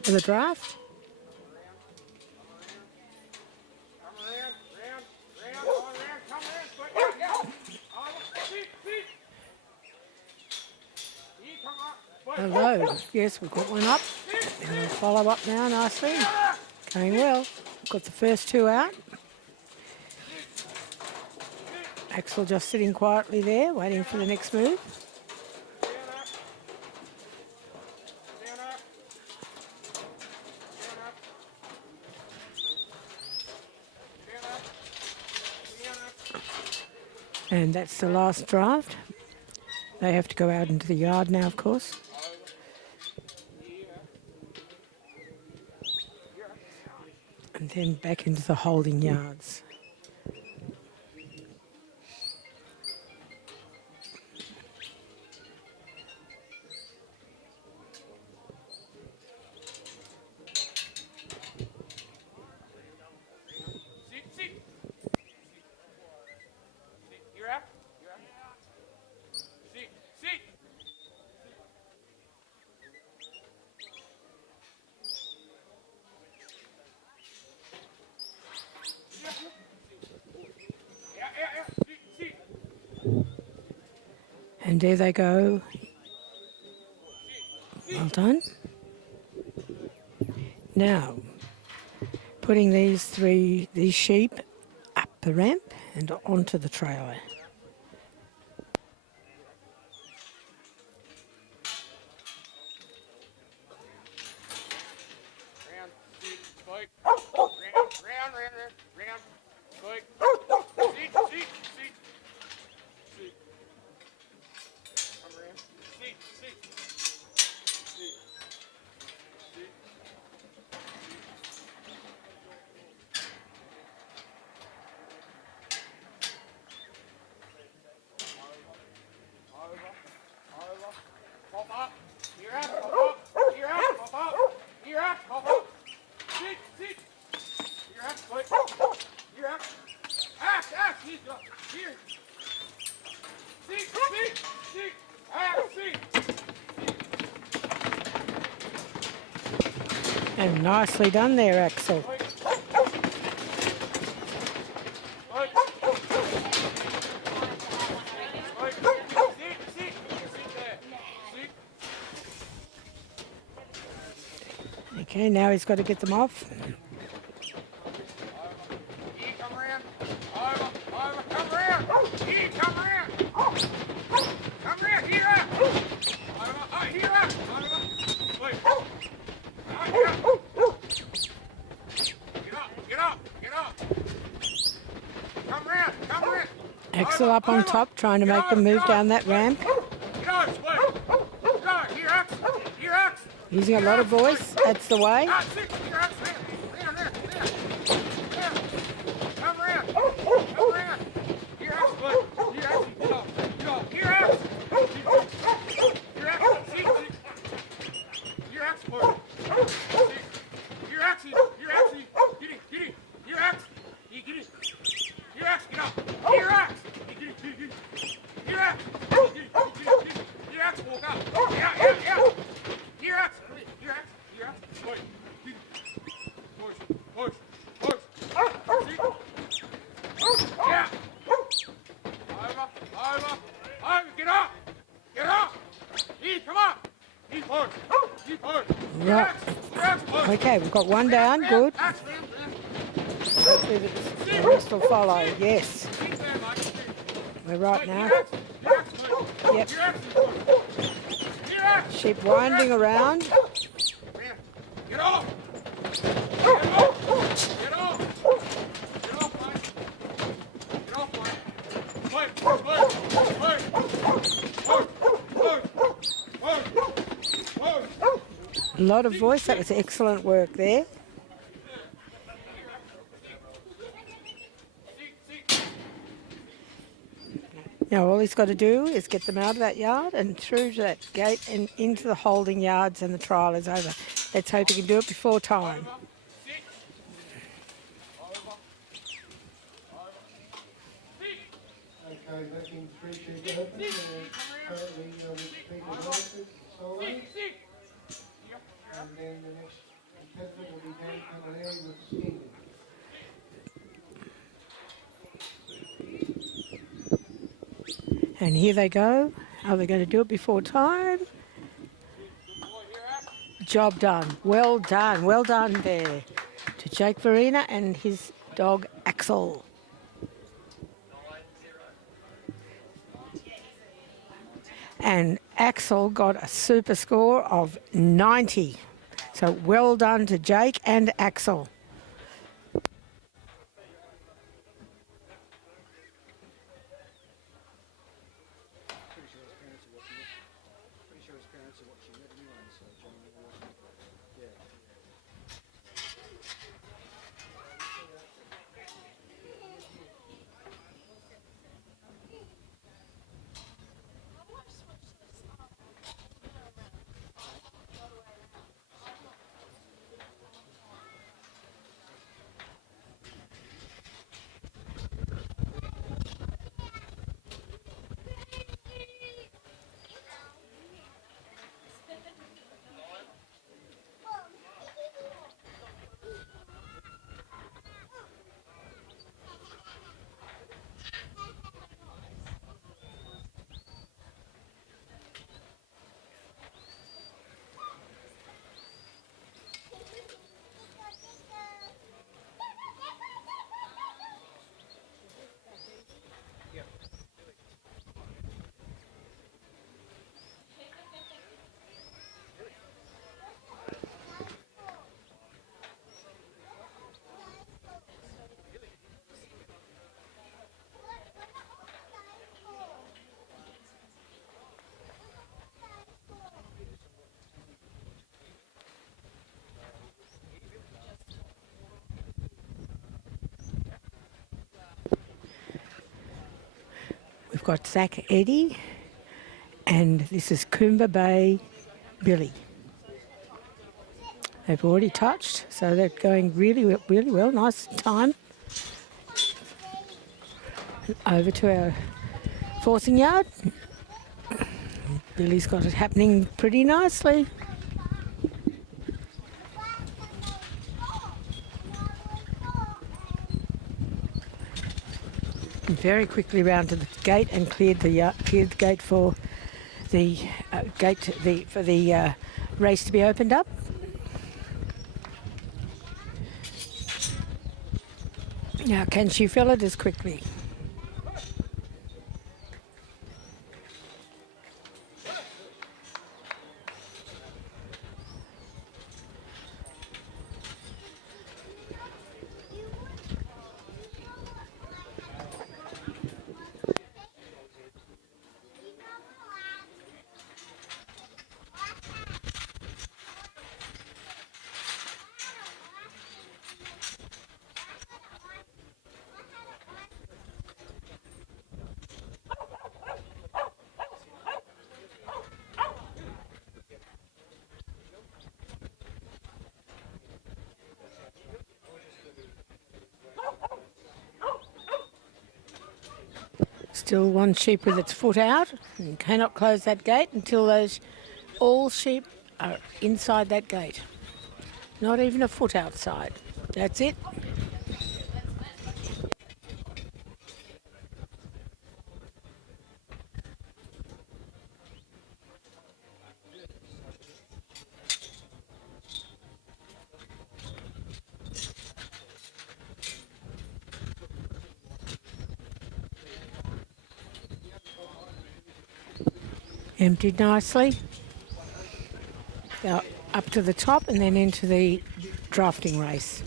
for the draft. Hello. Yes, we've got one up. And we'll follow up now nicely. Going well. Got the first 2 out. Axel just sitting quietly there, waiting for the next move. And that's the last draft. They have to go out into the yard now, of course. And then back into the holding yards. And there they go. Well done. Now, putting these sheep up the ramp and onto the trailer. And nicely done there, Axel. Okay, now he's got to get them off. Axel up on top, trying to make them move down that ramp. Using a lot of voice, that's the way. Right. Okay, we've got one down, good. Hopefully the rest will follow, yes. We're right now. Yep. Sheep winding around. Get off! Get off! Get off! Get off, mate! Get off, mate! Wait! A lot of voice, that was excellent work there. Now all he's got to do is get them out of that yard and through to that gate and into the holding yards, and the trial is over. Let's hope he can do it before time. Okay, making 3 sheep open. And then the next contestant will be Dan Camilleri with Stephen. And here they go. Are they going to do it before time? Job done. Well done. Well done there to Jake Verena and his dog Axel. And Axel got a super score of 90. So well done to Jake and Axel. Pretty sure his parents are watching it anyway, so John will watch it. Yeah. We've got Zach Eddy, and this is Coomba Bay Billy. They've already touched, so they're going really, really well. Nice time. Over to our forcing yard. Billy's got it happening pretty nicely. And very quickly round to the gate and cleared the gate for the race to be opened up. Now, can she fill it as quickly? Still one sheep with its foot out and cannot close that gate until all sheep are inside that gate. Not even a foot outside. That's it. Emptied nicely. Now up to the top and then into the drafting race.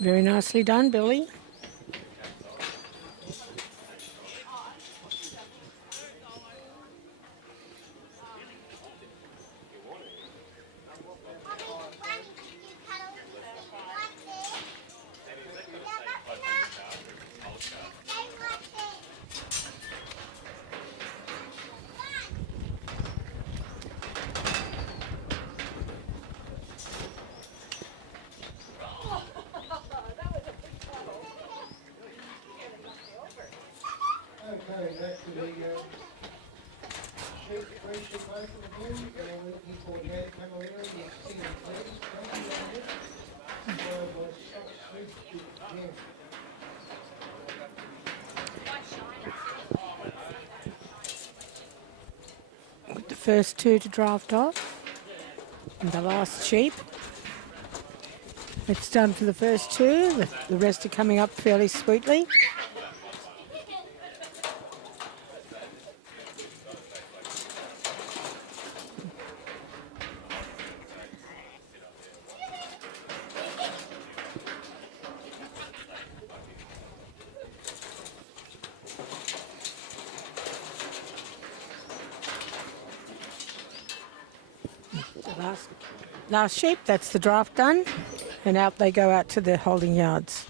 Very nicely done, Billy. Okay, back to the sheep, free sheep open again. Looking for Dan Camarino, the singing please. Thank you, Andy. Followed by Scott Smith again. With the first two to draft off. And the last sheep. It's done for the first two. The rest are coming up fairly sweetly. Last sheep, that's the draft done, and out they go out to the holding yards.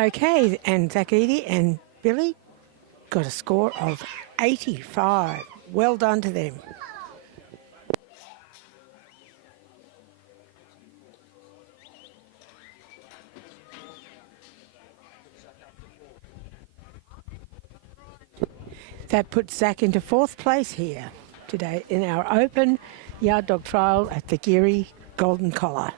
Okay, and Zach Eady and Billy got a score of 85. Well done to them. That puts Zach into 4th place here today in our open yard dog trial at the Geurie Golden Collar.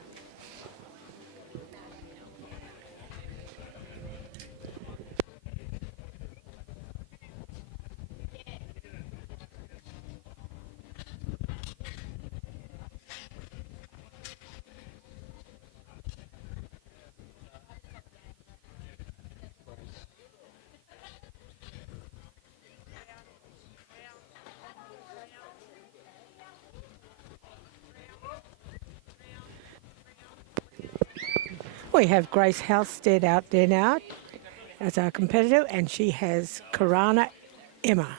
We have Grace Halstead out there now as our competitor, and she has Karana Emma.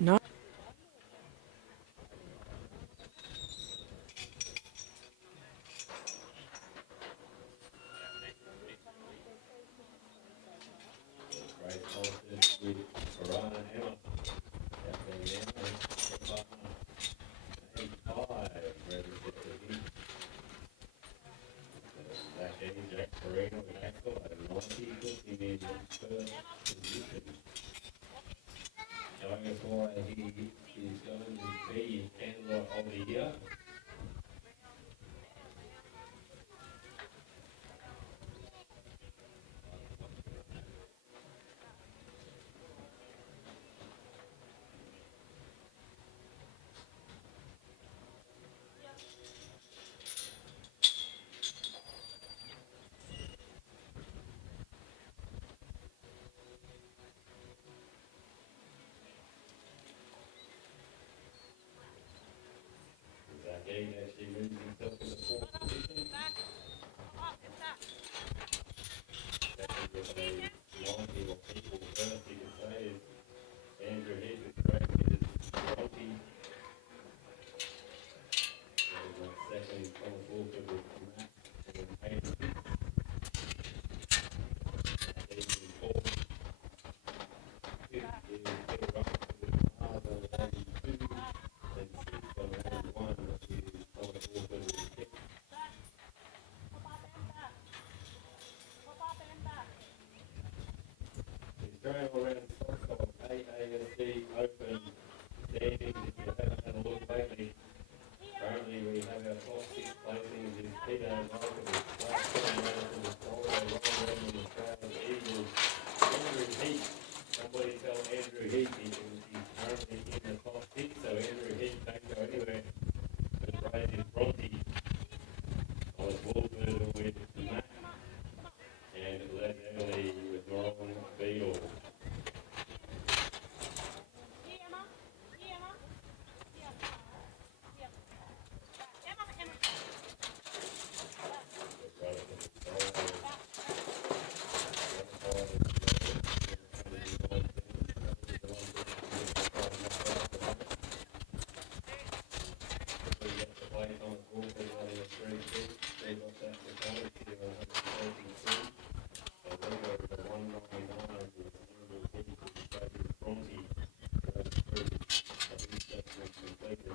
No. Great Holstead with Karana Emma. Zach Eady, Jack Farina with Axel at 90, putting in 1st position. Showing us why he is going to be Handler of the Year. Zach Eady actually moves himself to the 4th position. Second with a 90 or equal first, you could say, is Andrew Heath with great is 20. Second, Thomas Walker with Matt and Hayden. Hayden in 4th. 5th is Peter Russell with Mars on 82. Then 6th on 81 is Thomas Walker with Play Thomas Walker running a 3-2. They got that for Thomas to 133. So they go to 199 with Campbell Kitty to David Bronte. Goes through. I think that's been completed.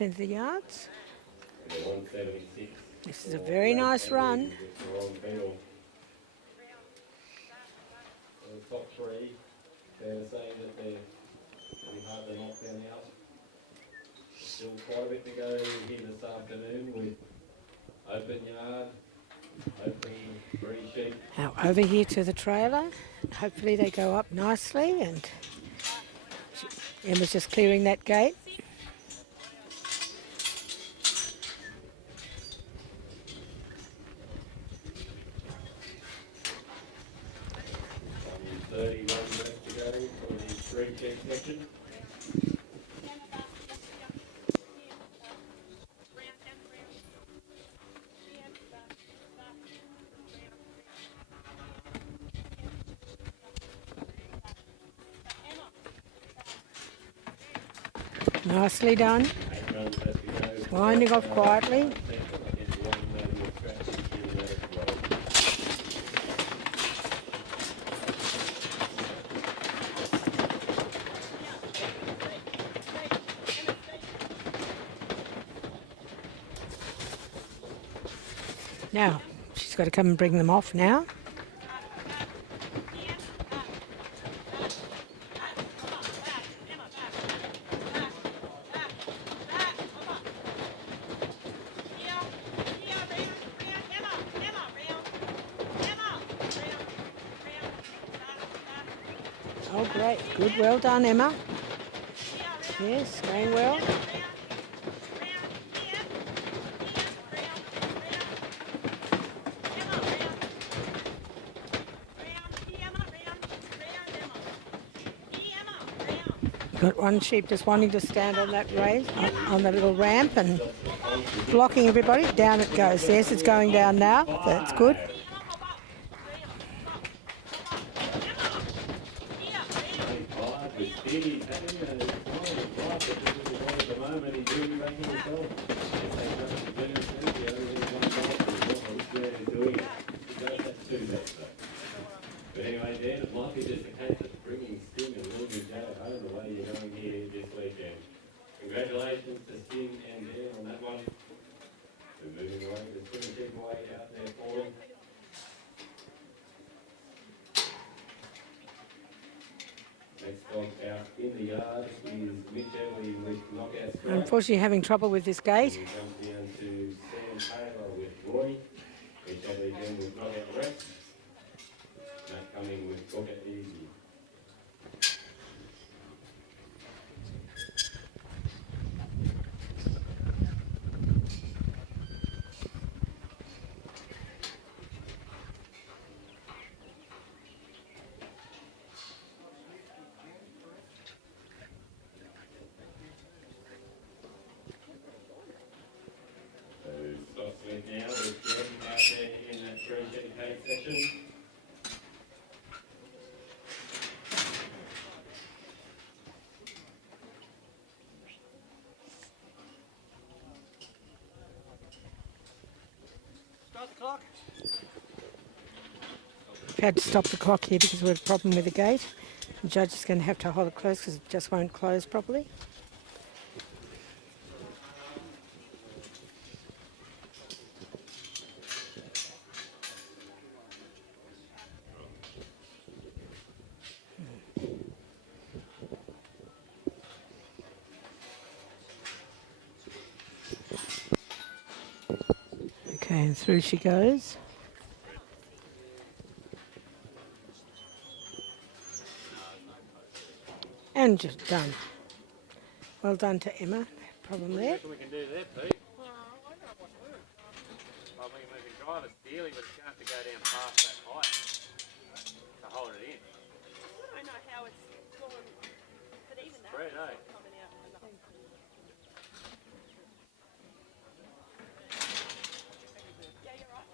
Into the yards. And 176. This is a very nice run. The top three, they're saying that they're pretty hard to knock them out. Still quite a bit to go here this afternoon with open yard, open free sheet. Now over here to the trailer. Hopefully they go up nicely, and Emma's just clearing that gate. And 31 left to go for the free sheet section. Nicely done. 8 runs left to go. Winding off quietly. Now, she's got to come and bring them off now. Oh, great. Good. Well done, Emma. Yes, going well. Got one sheep just wanting to stand on that raise, on the little ramp, and blocking everybody. Down it goes. Yes, it's going down now. That's good. But anyway, Dan, it might be just a case of bringing Sting and William Joe home the way you're going here this weekend. Congratulations to Sting and Dan on that one. We're moving away. There's still a keep away out there for them. Next dog out in the yard is Mitch Everly with knockout strike. Unfortunately, having trouble with this gate. We jump down to Sam Taylor with Roy. Mitch Everly again with knockout Rex. Matt Cumming with Cook It Easy. So Scott Smith now with Jen out there in that 3 section. Start the clock. We've had to stop the clock here because we had a problem with the gate. The judge is going to have to hold it closed because it just won't close properly. Okay, and through she goes. And just done. Well done to Emma. Problem there. What we can do there, Pete? Well, we can drive a steely, but it's going to have to go down past that height to hold it in. I don't know how it's gone, but even that Great, eh? coming out enough. Yeah, you're right.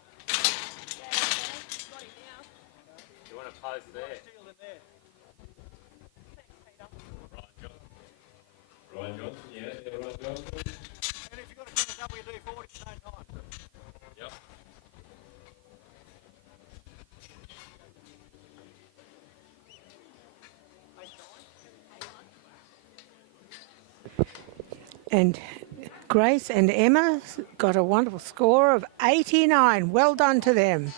Yeah, okay. Got him now. You want to post there? Steel in there. Thanks, Peter. Right, Josh And Grace and Emma got a wonderful score of 89. Well done to them.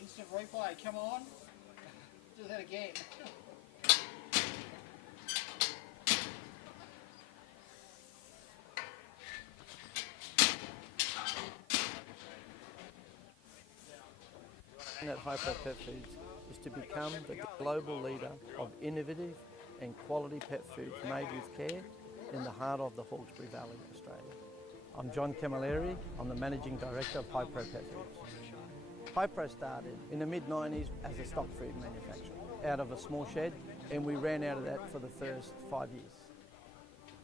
Instant replay, come on. Do that again. At Hyper Pet Foods is to become the global leader of innovative and quality pet foods made with care in the heart of the Hawkesbury Valley, Australia. I'm John Camilleri. I'm the Managing Director of Hypro Pet Foods. Hypro started in the mid-90s as a stock food manufacturer out of a small shed, and we ran out of that for the first 5 years.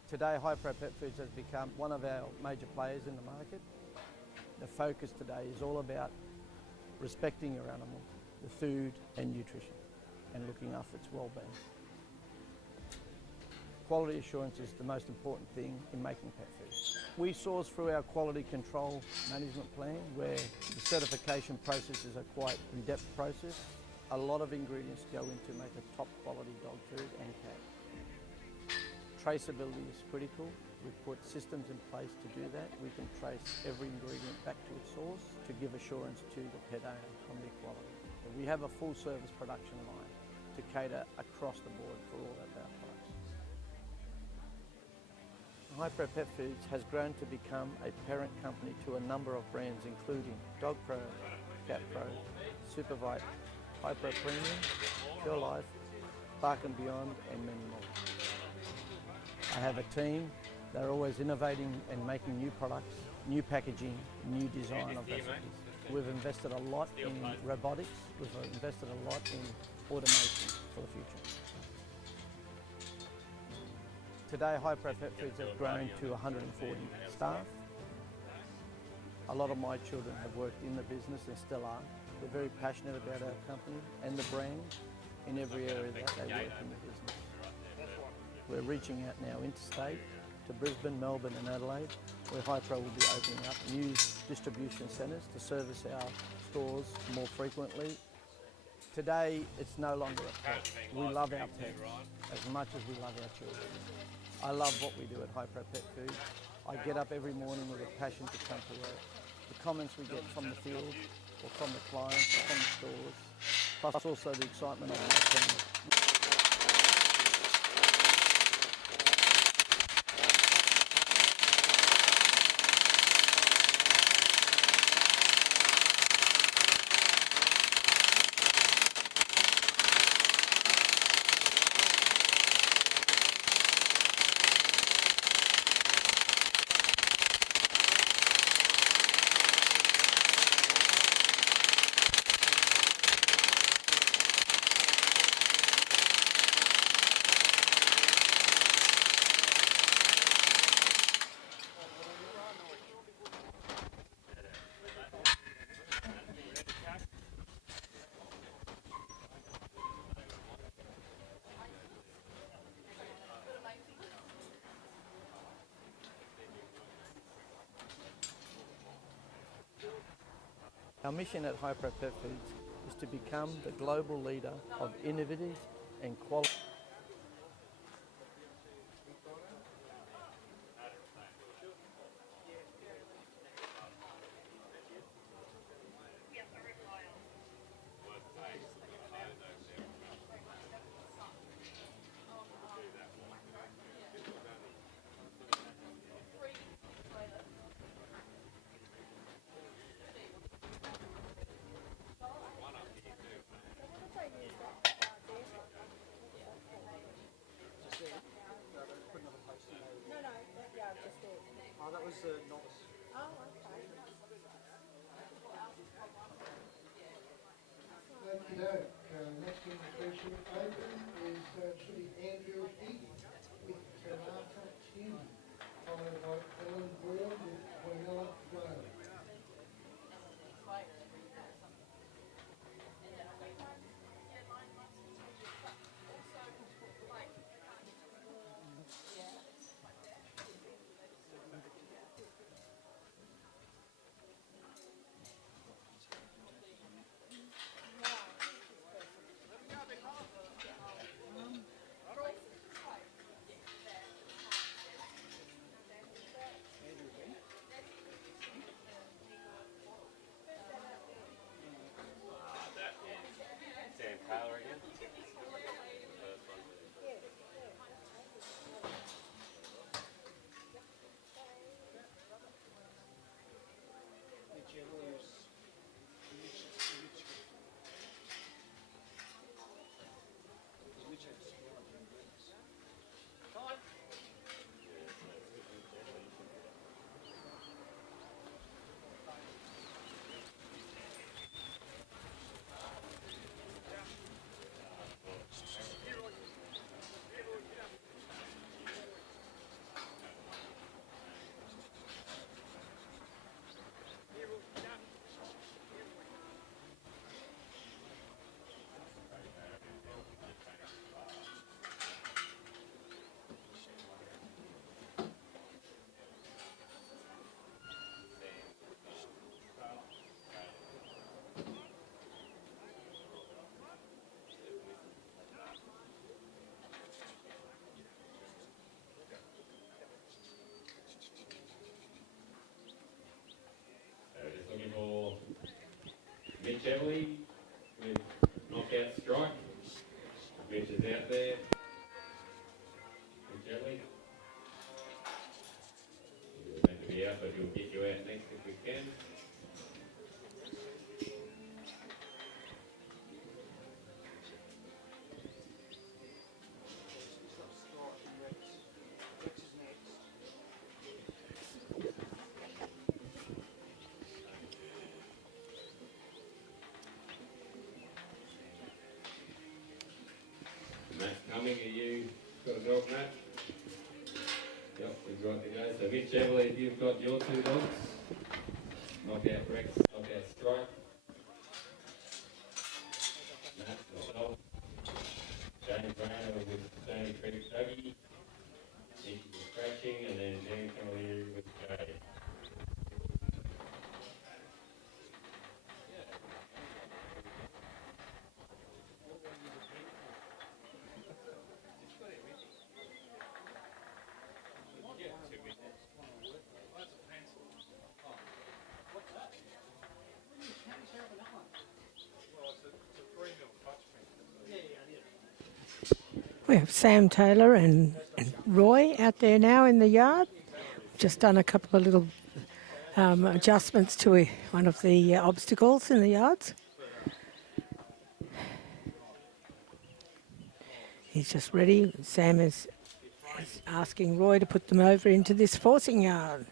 Today, Hypro Pet Foods has become one of our major players in the market. The focus today is all about respecting your animal, the food and nutrition, and looking after its well-being. Quality assurance is the most important thing in making pet food. We source through our quality control management plan, where the certification processes are quite in-depth process. A lot of ingredients go into make a top quality dog food and cat. Traceability is critical. We put systems in place to do that. We can trace every ingredient back to its source to give assurance to the pet owner on their quality. We have a full service production line to cater across the board for all of our products. Hypro Pet Foods has grown to become a parent company to a number of brands including Dog Pro, Cat Pro, Supervite, Hypro Premium, Pure Life, Bark and Beyond, and many more. I have a team. They're always innovating and making new products, new packaging, new design of recipes. We've invested a lot in robotics. We've invested a lot in automation for the future. Today, Hypro Pet Foods has grown to 140 staff. A lot of my children have worked in the business and still are. They're very passionate about our company and the brand in every area that they work in the business. We're reaching out now interstate to Brisbane, Melbourne and Adelaide, where Hypro will be opening up new distribution centres to service our stores more frequently. Today, it's no longer a pet. We love our pets as much as we love our children. I love what we do at Hypro Pet Foods. I get up every morning with a passion to come to work. The comments we get from the field, or from the clients, or from the stores, plus also the excitement of our team. Our mission at Hypro Pet Foods is to become the global leader of innovative and quality. was a novice. Okey-doke. Next in the three-ship open is should be Andrew Heath with Tarata Tim, followed by Ellen Bourne with Quinella Road. That is Sam Taylor again. Just looking for Mitch Everly with knockout strike. Mitch is out there. Mitch Everly. He was meant to be out, but he'll get you out next if we can. Matt Cumming, are you got a dog, Matt? Yep, we've got to go. So Mitch Everly, if you've got your two dogs, knockout Rex, knockout Strike. Matt, myself. James Rayner with Tony Critic Dougie. Nicky with Scratching, and then Dan Cavalier with Jay. We have Sam Taylor and Roy out there now in the yard. Just done a couple of little adjustments to one of the obstacles in the yards. He's just ready. Sam is asking Roy to put them over into this forcing yard.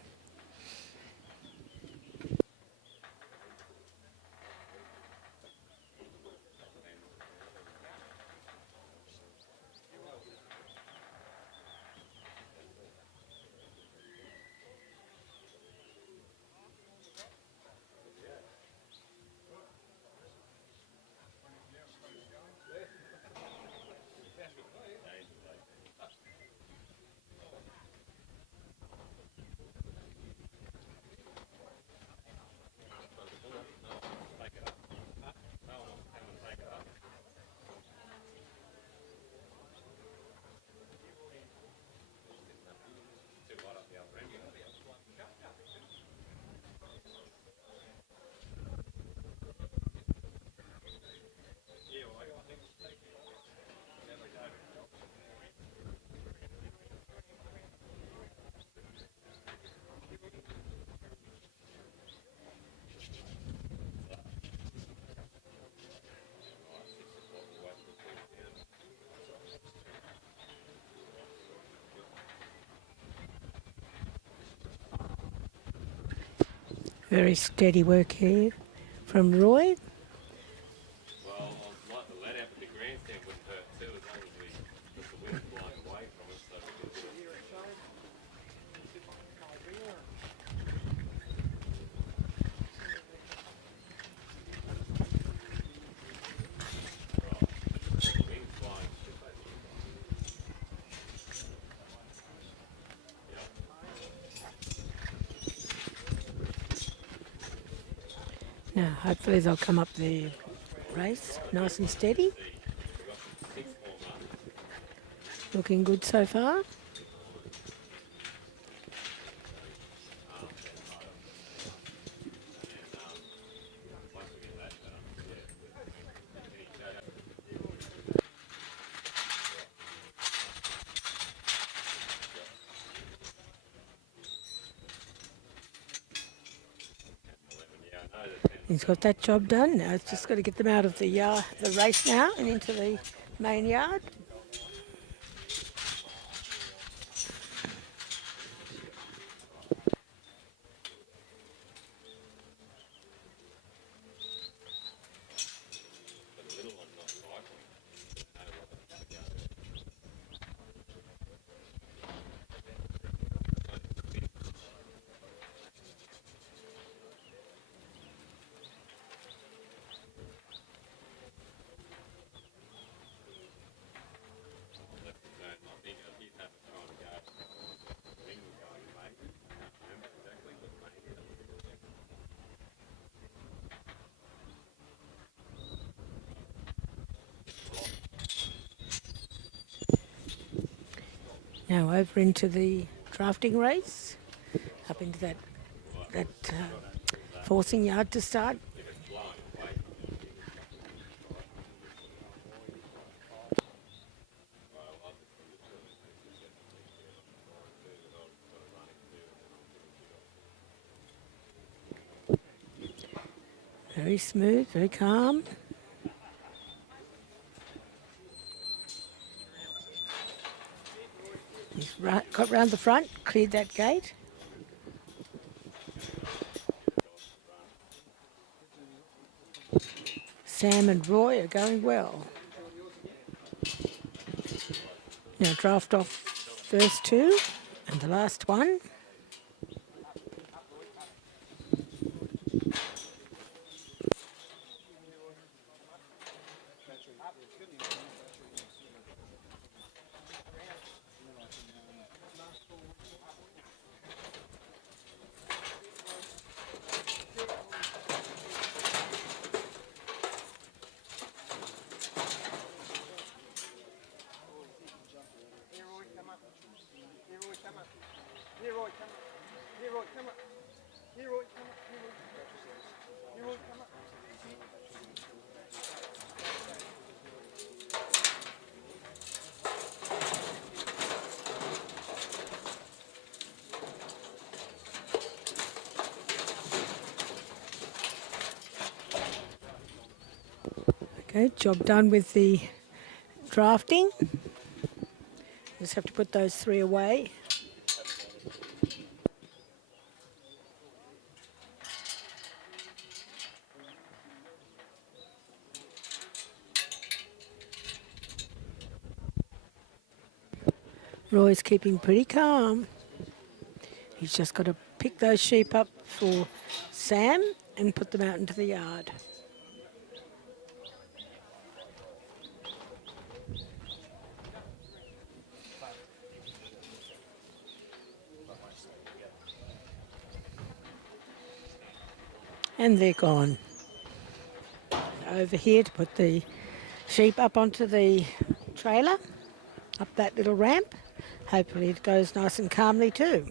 Very steady work here from Roy. Well, like the let out with the grandstand wouldn't hurt too, as long as we let the wind blowing away from us. So we can do it. The wind's blowing. Now, hopefully they'll come up the race nice and steady. Looking good so far. He's got that job done. Now it's just got to get them out of the race now and into the main yard. Now over into the drafting race, up into that forcing yard to start. Very smooth, very calm. He's got round the front, cleared that gate. Sam and Roy are going well. Now draft off first two and the last one. Okay, job done with the drafting. Just have to put those three away. Roy's keeping pretty calm. He's just got to pick those sheep up for Sam and put them out into the yard. And they're gone. Over here to put the sheep up onto the trailer, up that little ramp. Hopefully it goes nice and calmly too.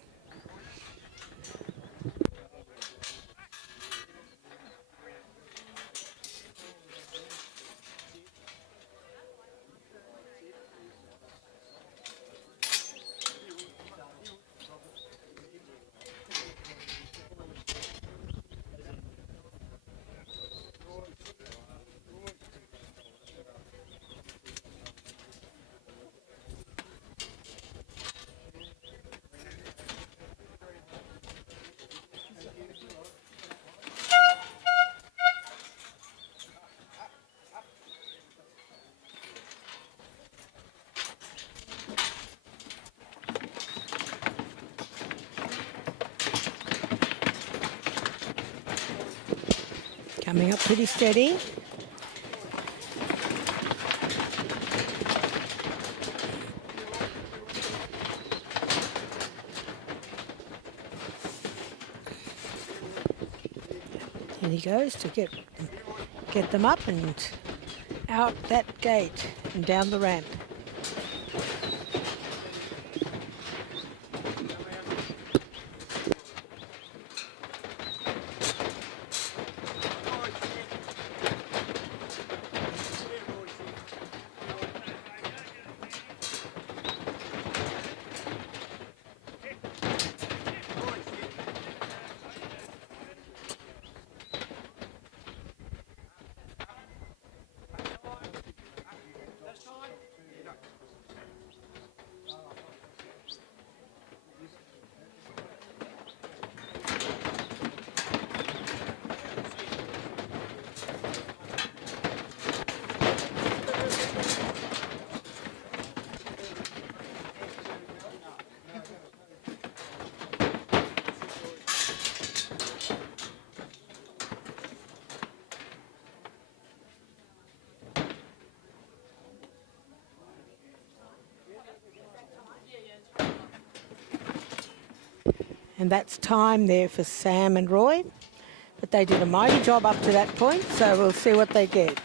Coming up pretty steady. And he goes to get them up and out that gate and down the ramp. And that's time there for Sam and Roy. But they did a mighty job up to that point, so we'll see what they get.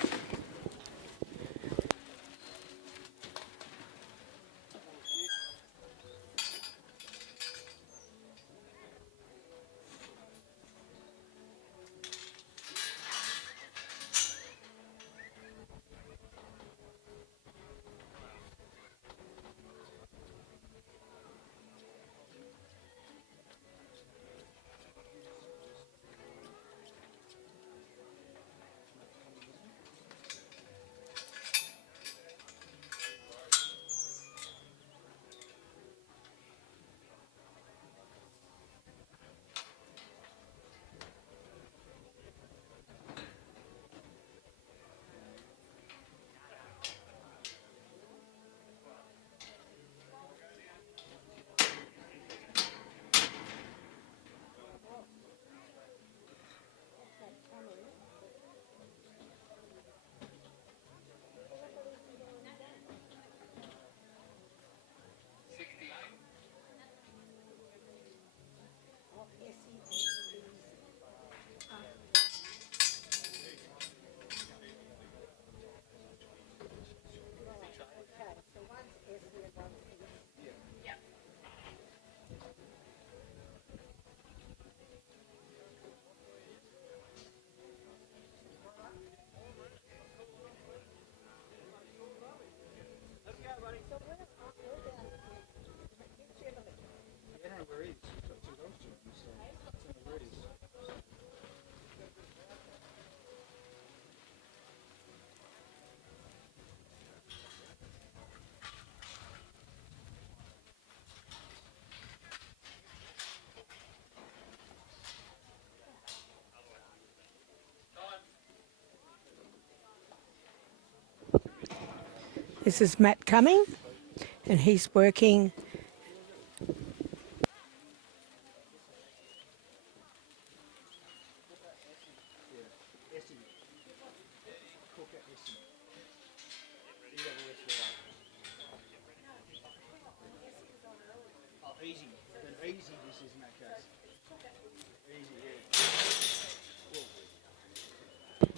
This is Matt Cumming, and he's working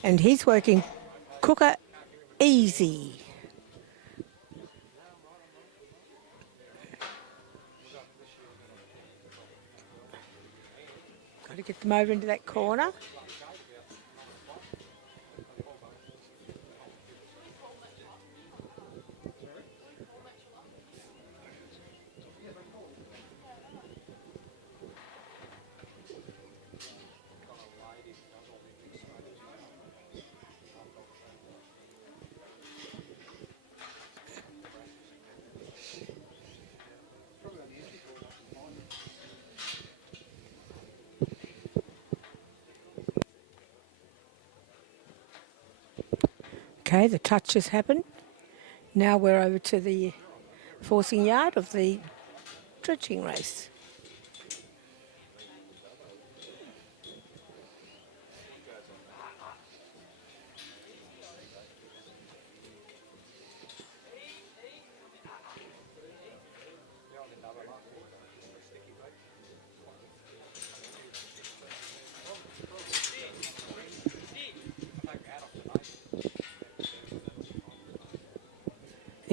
and he's working cooker easy. Got to get them over into that corner. Okay, the touch has happened. Now we're over to the forcing yard of the dredging race.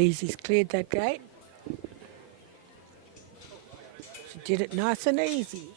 Easy's cleared that gate. She did it nice and easy.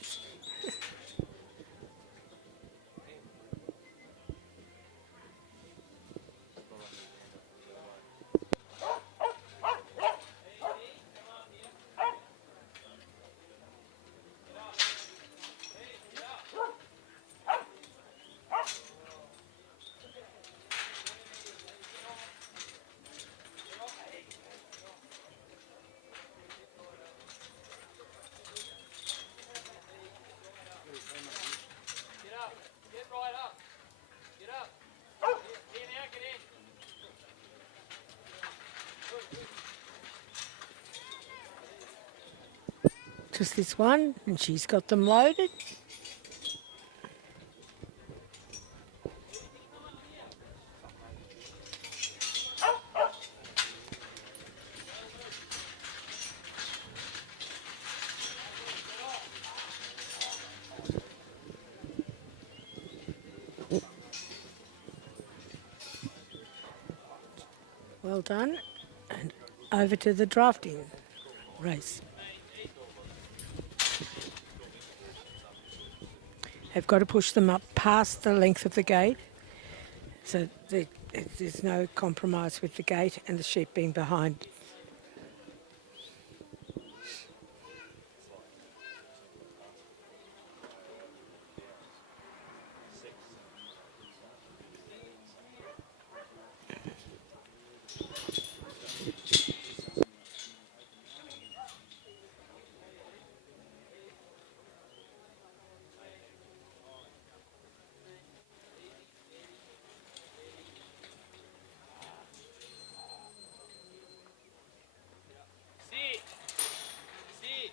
Get up. Get right up. Get up. Get out, get in. Just this one, and she's got them loaded. Well done. And over to the drafting race. Have got to push them up past the length of the gate, so there's no compromise with the gate and the sheep being behind. Sit. Sit.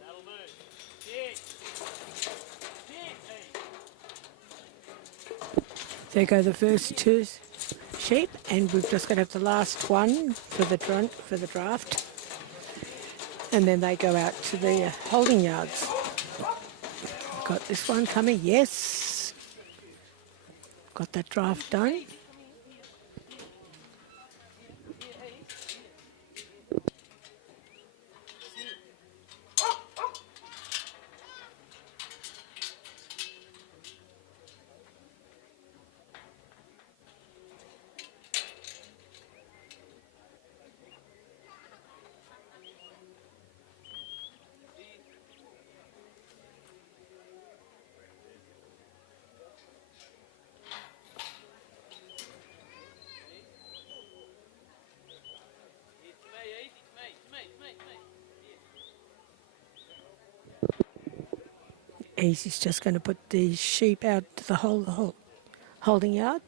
That'll move. Sit. Sit. There go the first two sheep, and we've just got to have the last one for the draft, and then they go out to the holding yards. Got this one coming, yes. Got that draft done. Easy's just going to put the sheep out to the holding yard.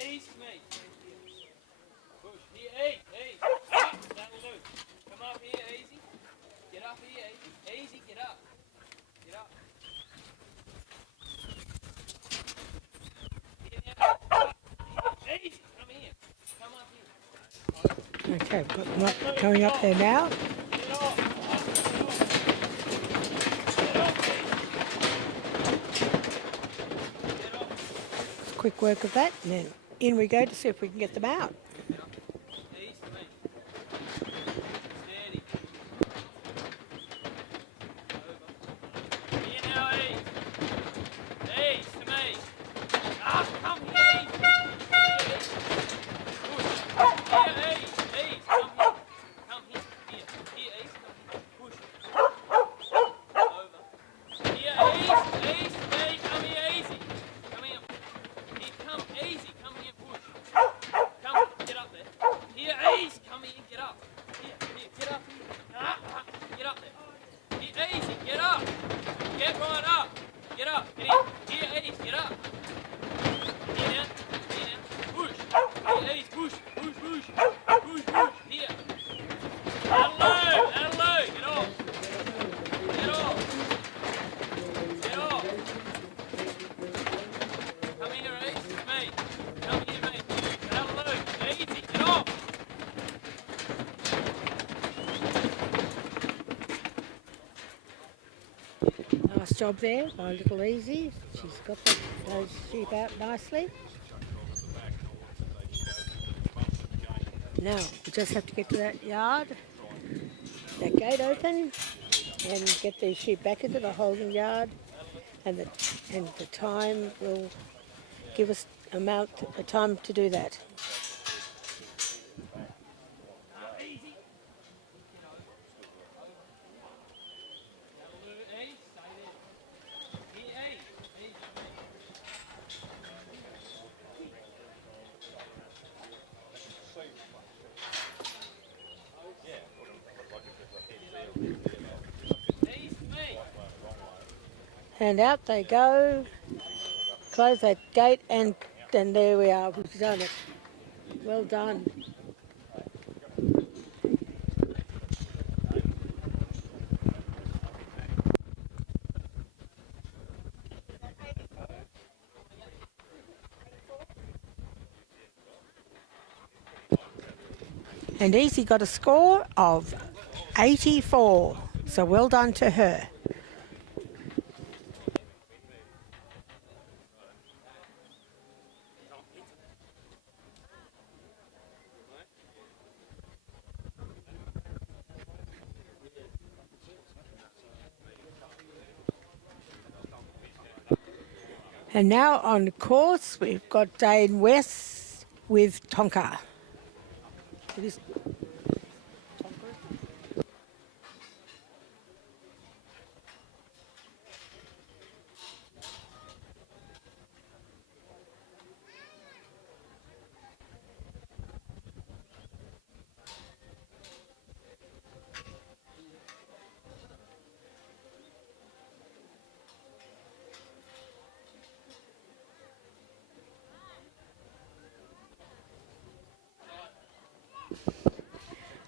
Easy, mate. Push. Here, easy. Up. That'll do. Come up here, easy. Get up here, easy. Easy, get up. Get up. Here now. Easy. Come here. Come up here. Okay, got them up, going up there now. Get off. Quick work of that, and then in we go to see if we can get them out. Easy, mate. job there by Little Easy. She's got those sheep out nicely. Now, we just have to get to that yard, that gate open, and get these sheep back into the holding yard, and the time will give us a time to do that. And out they go. Close that gate, and then there we are. We've done it. Well done. And Easy got a score of 84. So well done to her. And now on course, we've got Dane West with Tonka. It is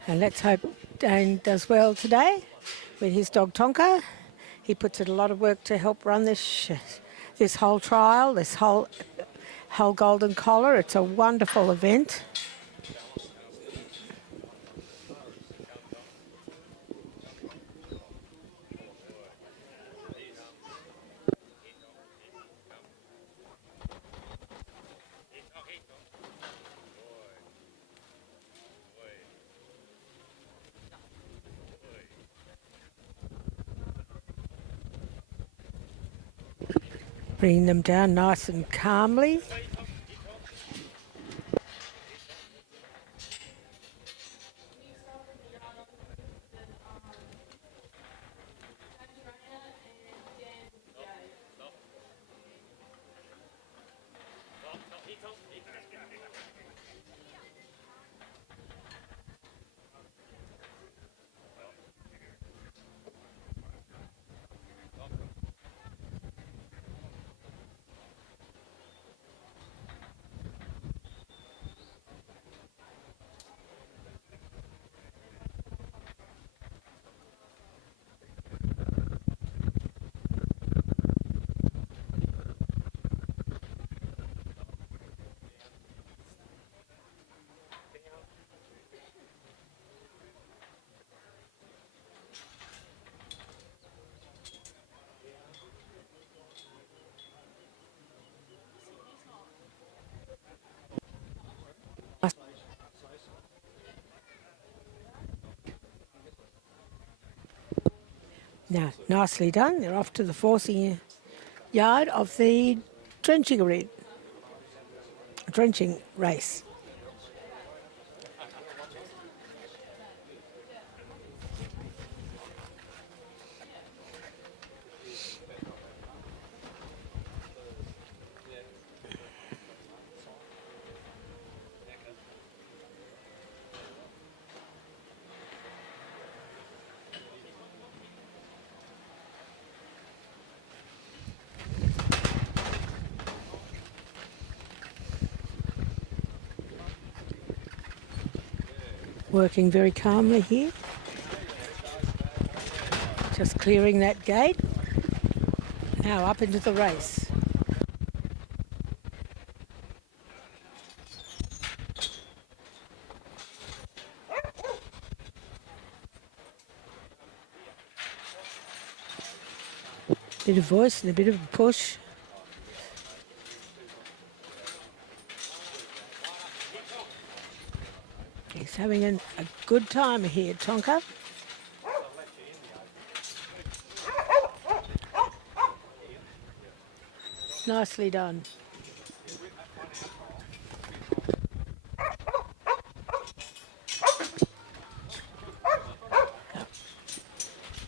And let's hope Dane does well today with his dog Tonka. He puts in a lot of work to help run this whole trial, this whole Golden Collar. It's a wonderful event. Bringing them down nice and calmly. Now, nicely done. They're off to the forcing yard of the drenching race. Working very calmly here. Just clearing that gate. Now up into the race. Bit of voice and a bit of a push. He's having a good time here, Tonka. Nicely done.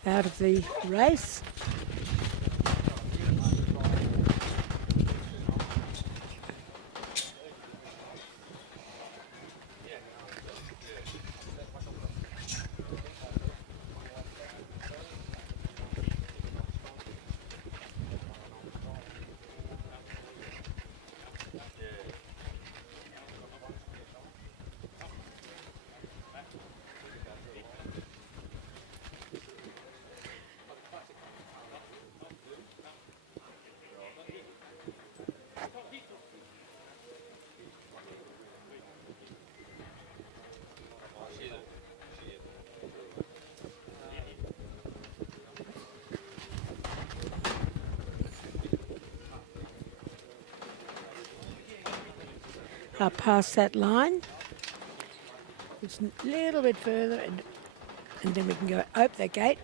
Out of the race. Up past that line. Just a little bit further and then we can go open that gate.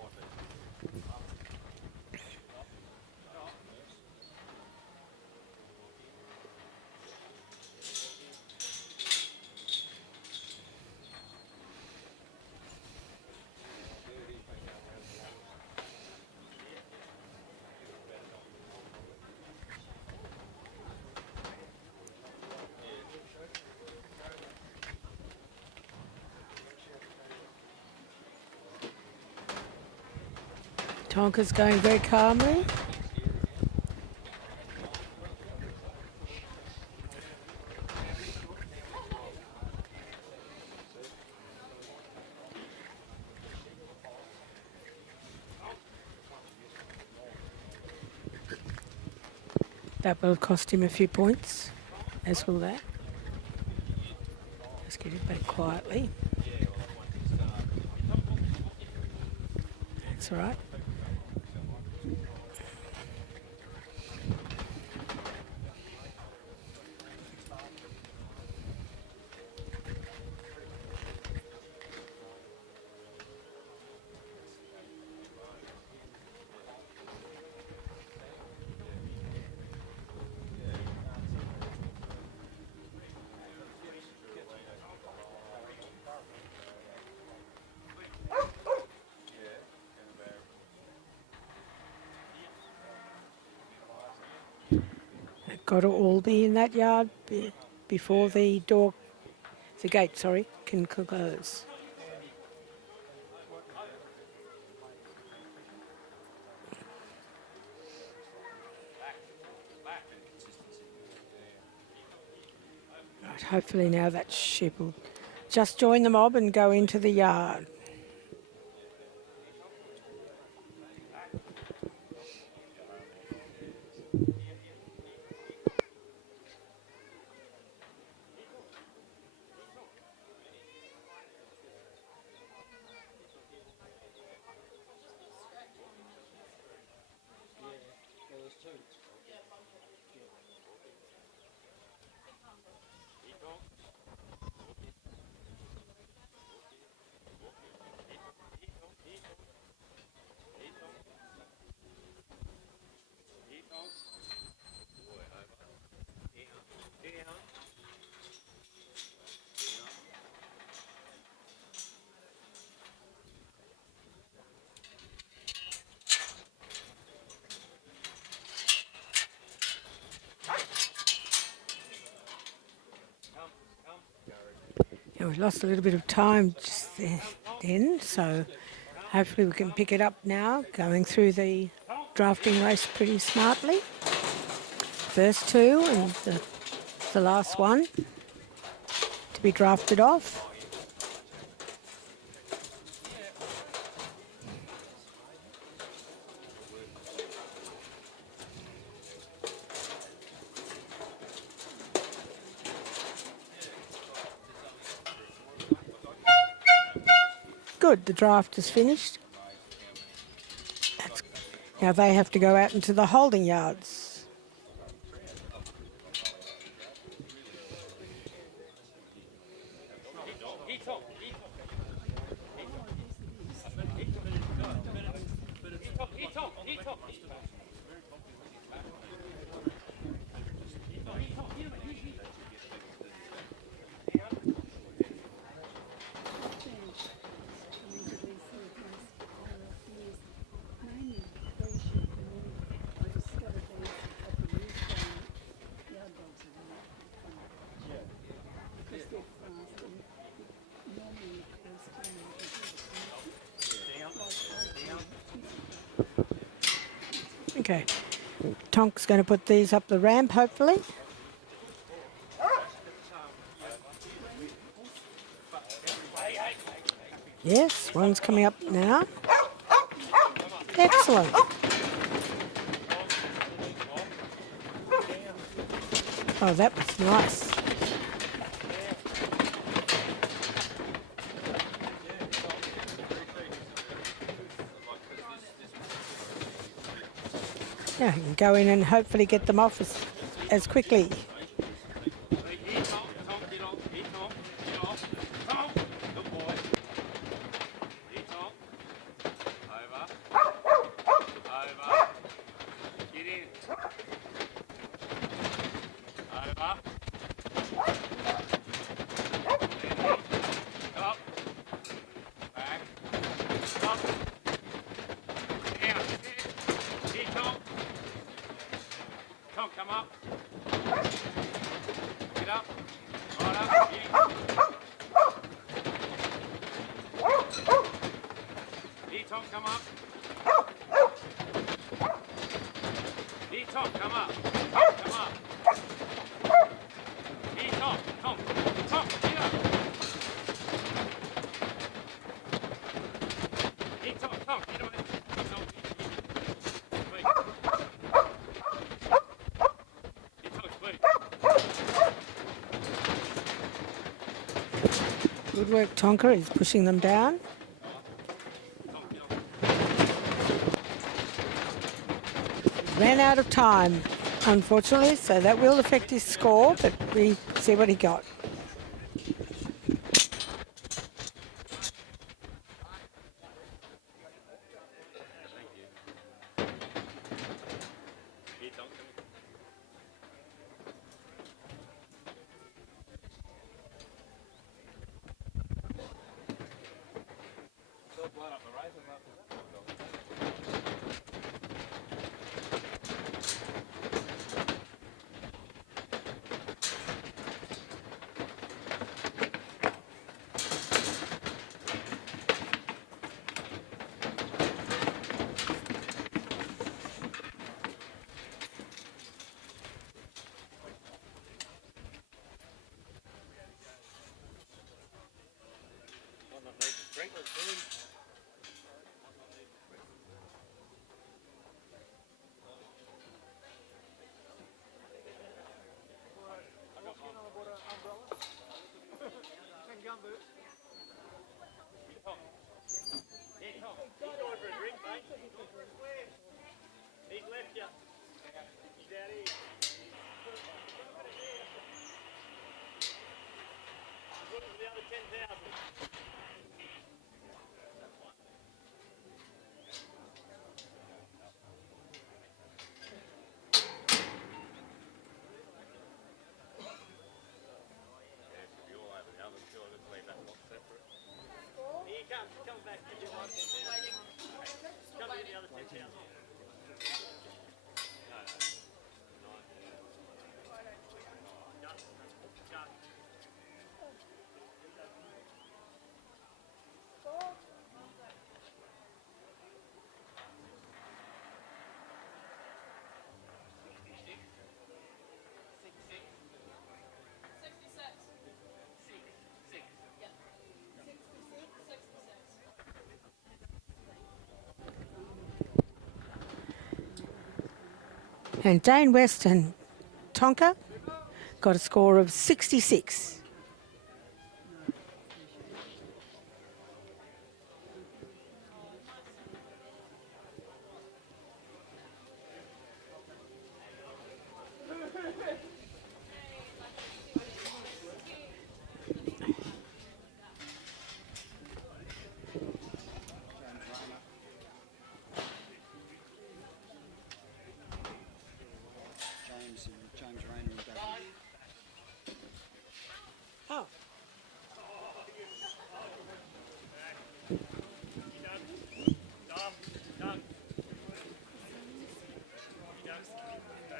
Tonka's going very calmly. That will have cost him a few points, as will that. Let's get it back quietly. That's all right. Got to all be in that yard before the gate, can close. Right, hopefully now that sheep will just join the mob and go into the yard. Yeah, we lost a little bit of time just then, so hopefully we can pick it up now, going through the drafting race pretty smartly. First two and the last one to be drafted off. Good, the draft is finished. Now they have to go out into the holding yards. Okay. Tonk's going to put these up the ramp, hopefully. Yes, one's coming up now. Excellent. Oh, that was nice. Yeah, you can go in and hopefully get them off as quickly. Good work, Tonka. He's pushing them down. Ran out of time, unfortunately, so that will affect his score, but we see what he got. He's left you. He's out here. He's looking for the other 10,000. Here he comes. He comes back. Come to get the other 10,000. And Dane West and Tonka got a score of 66. James Rayner and Dougie. Oh.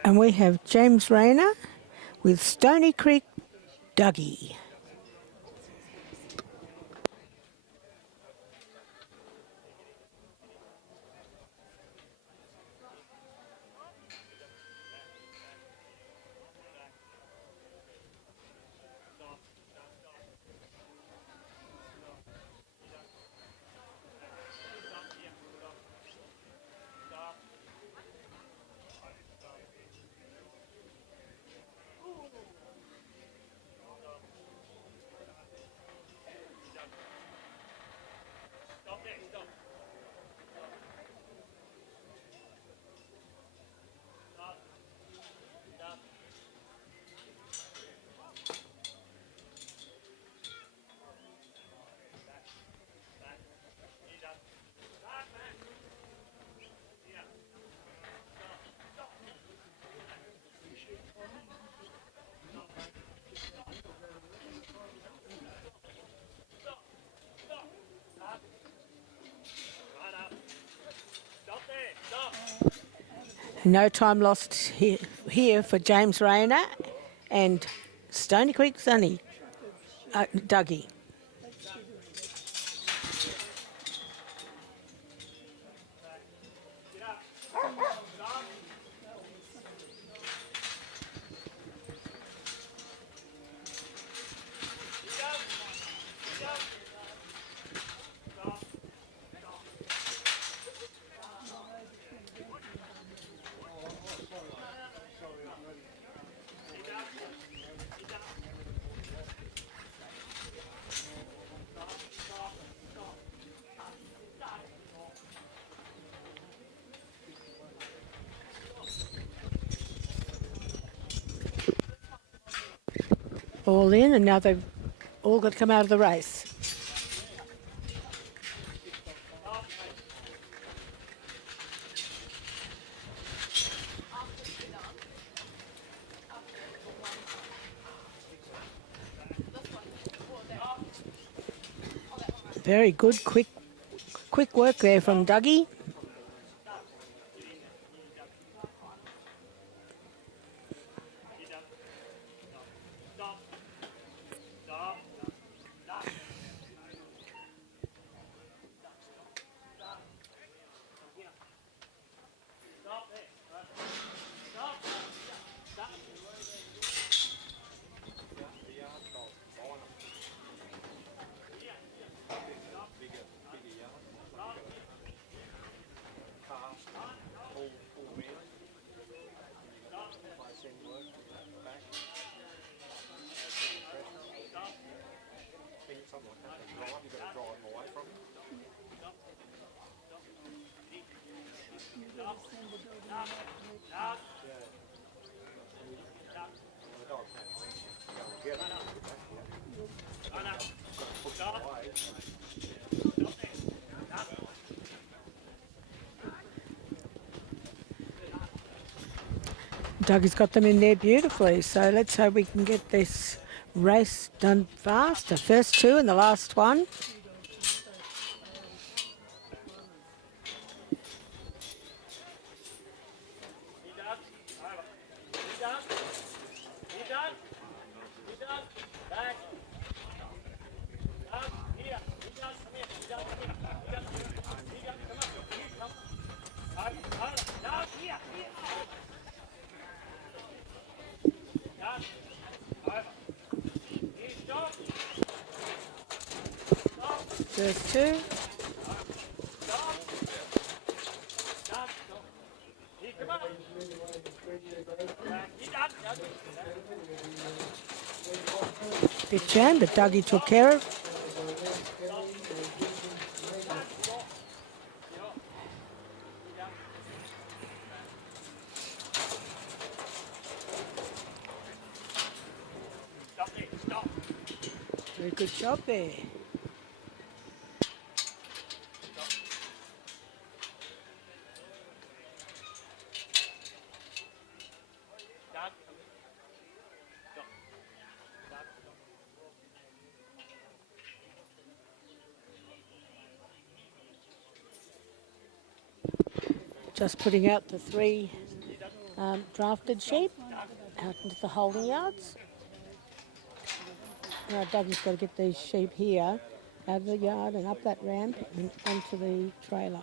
And we have James Rayner with Stony Creek Dougie. No time lost here for James Rayner and Stony Creek Sunny, Dougie. All in, and now they've all got to come out of the race. Very good, quick work there from Dougie. Dougie's got them in there beautifully, so let's hope we can get this race done fast. The first two and the last one. First two. Bit jam, but Dougie took care of. Very good job there. Just putting out the 3 drafted sheep out into the holding yards. Now Doug's got to get these sheep here out of the yard and up that ramp and onto the trailer.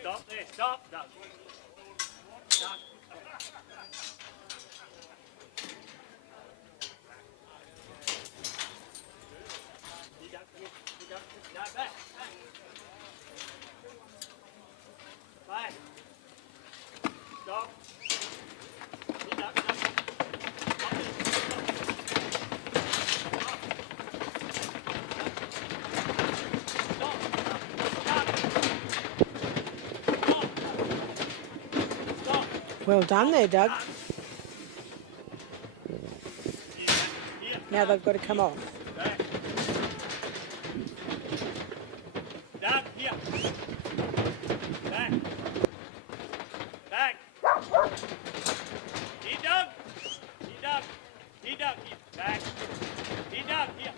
Stop there, stop, Doug. Doug. No, back, back. Back. Stop. Well done there, Doug. Now they've got to come off. Doug, here. Back. Back. Here, Doug. Here, Doug. Here, Doug. Here. Back. Here, Doug. Here.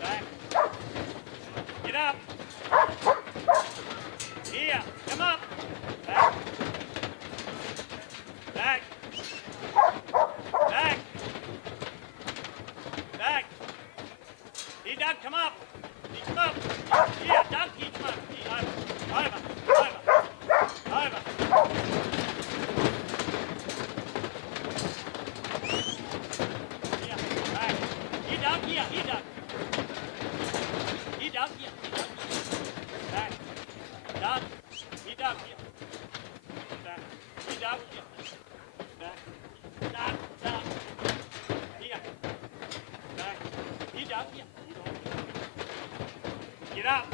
Back. Get up. Here. Come up. Back. Back. Back. Back. Here, Doug, come up. Here, come up. Here, Doug, here, come up. Here, over. Here, back. Here, Doug, here, Doug. Here, Doug, here, Back. Doug. Here, Doug, here. Back. Here, Doug, here. Back. Doug. Here. Back. Here, Doug, here. Get up.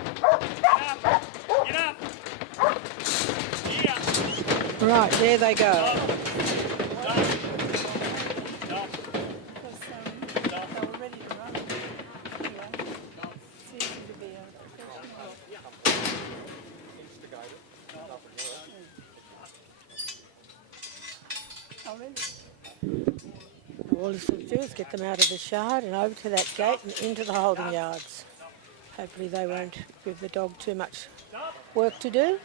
Get up. Here. Right, there they go. All it's got to do is get them out of the shard and over to that gate and into the holding yards. Hopefully they won't give the dog too much work to do.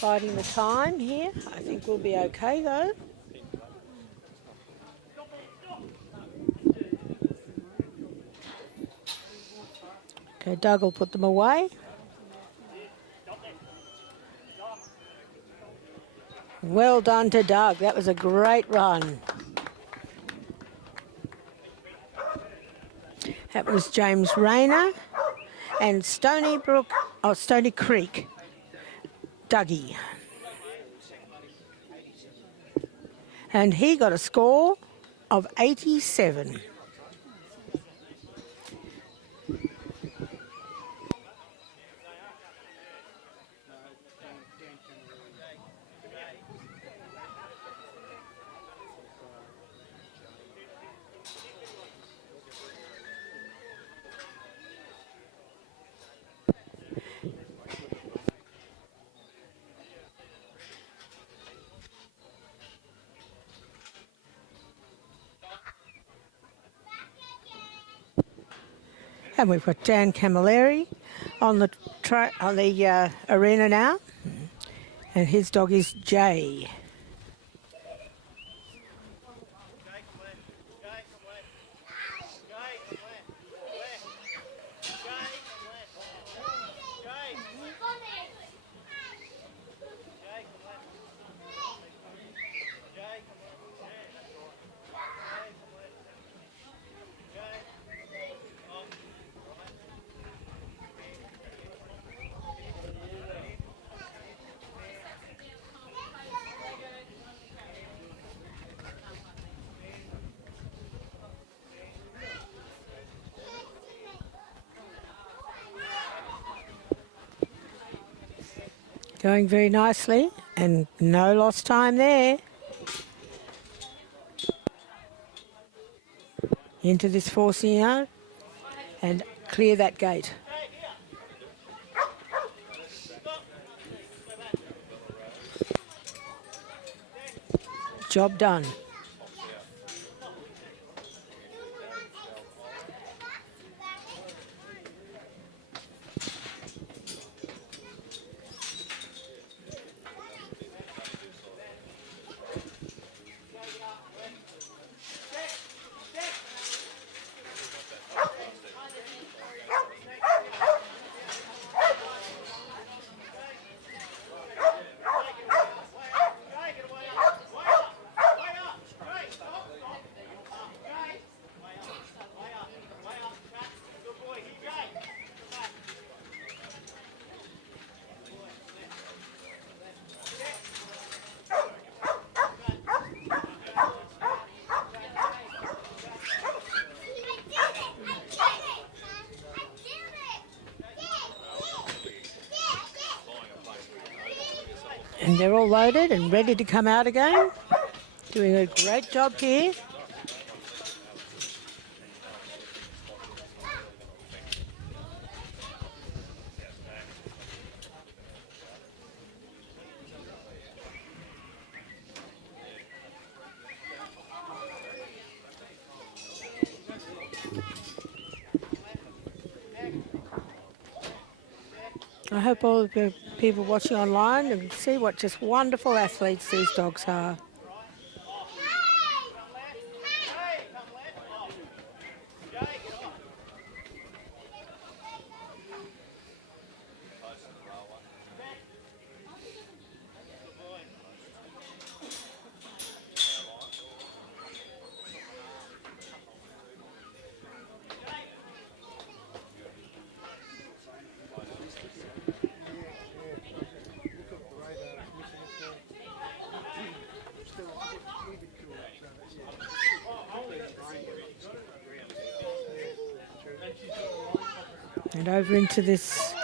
Biding the time here. I think we'll be okay though. Okay, Doug will put them away. Well done to Doug. That was a great run. That was James Rayner and Stony Creek, Dougie. And he got a score of 87. And we've got Dan Camilleri on the arena now, and his dog is Jay. Going very nicely and no lost time there. Into this forcing yard and clear that gate. Job done. And they're all loaded and ready to come out again. Doing a great job here. I hope all of the people watching online and see what just wonderful athletes these dogs are. And over into this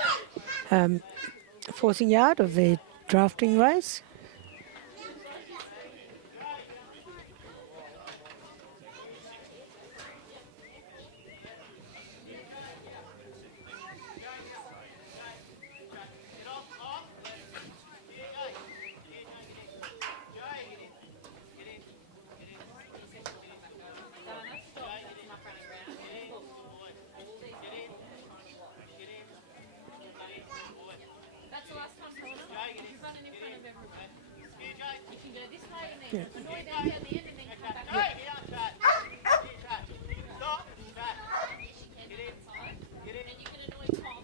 forcing yard of the drafting race. That's the last time, Helena. You're running in front of everyone. You can go this way and then annoy them down the end and then come back. Yes, you can. Inside. And you can annoy Tom.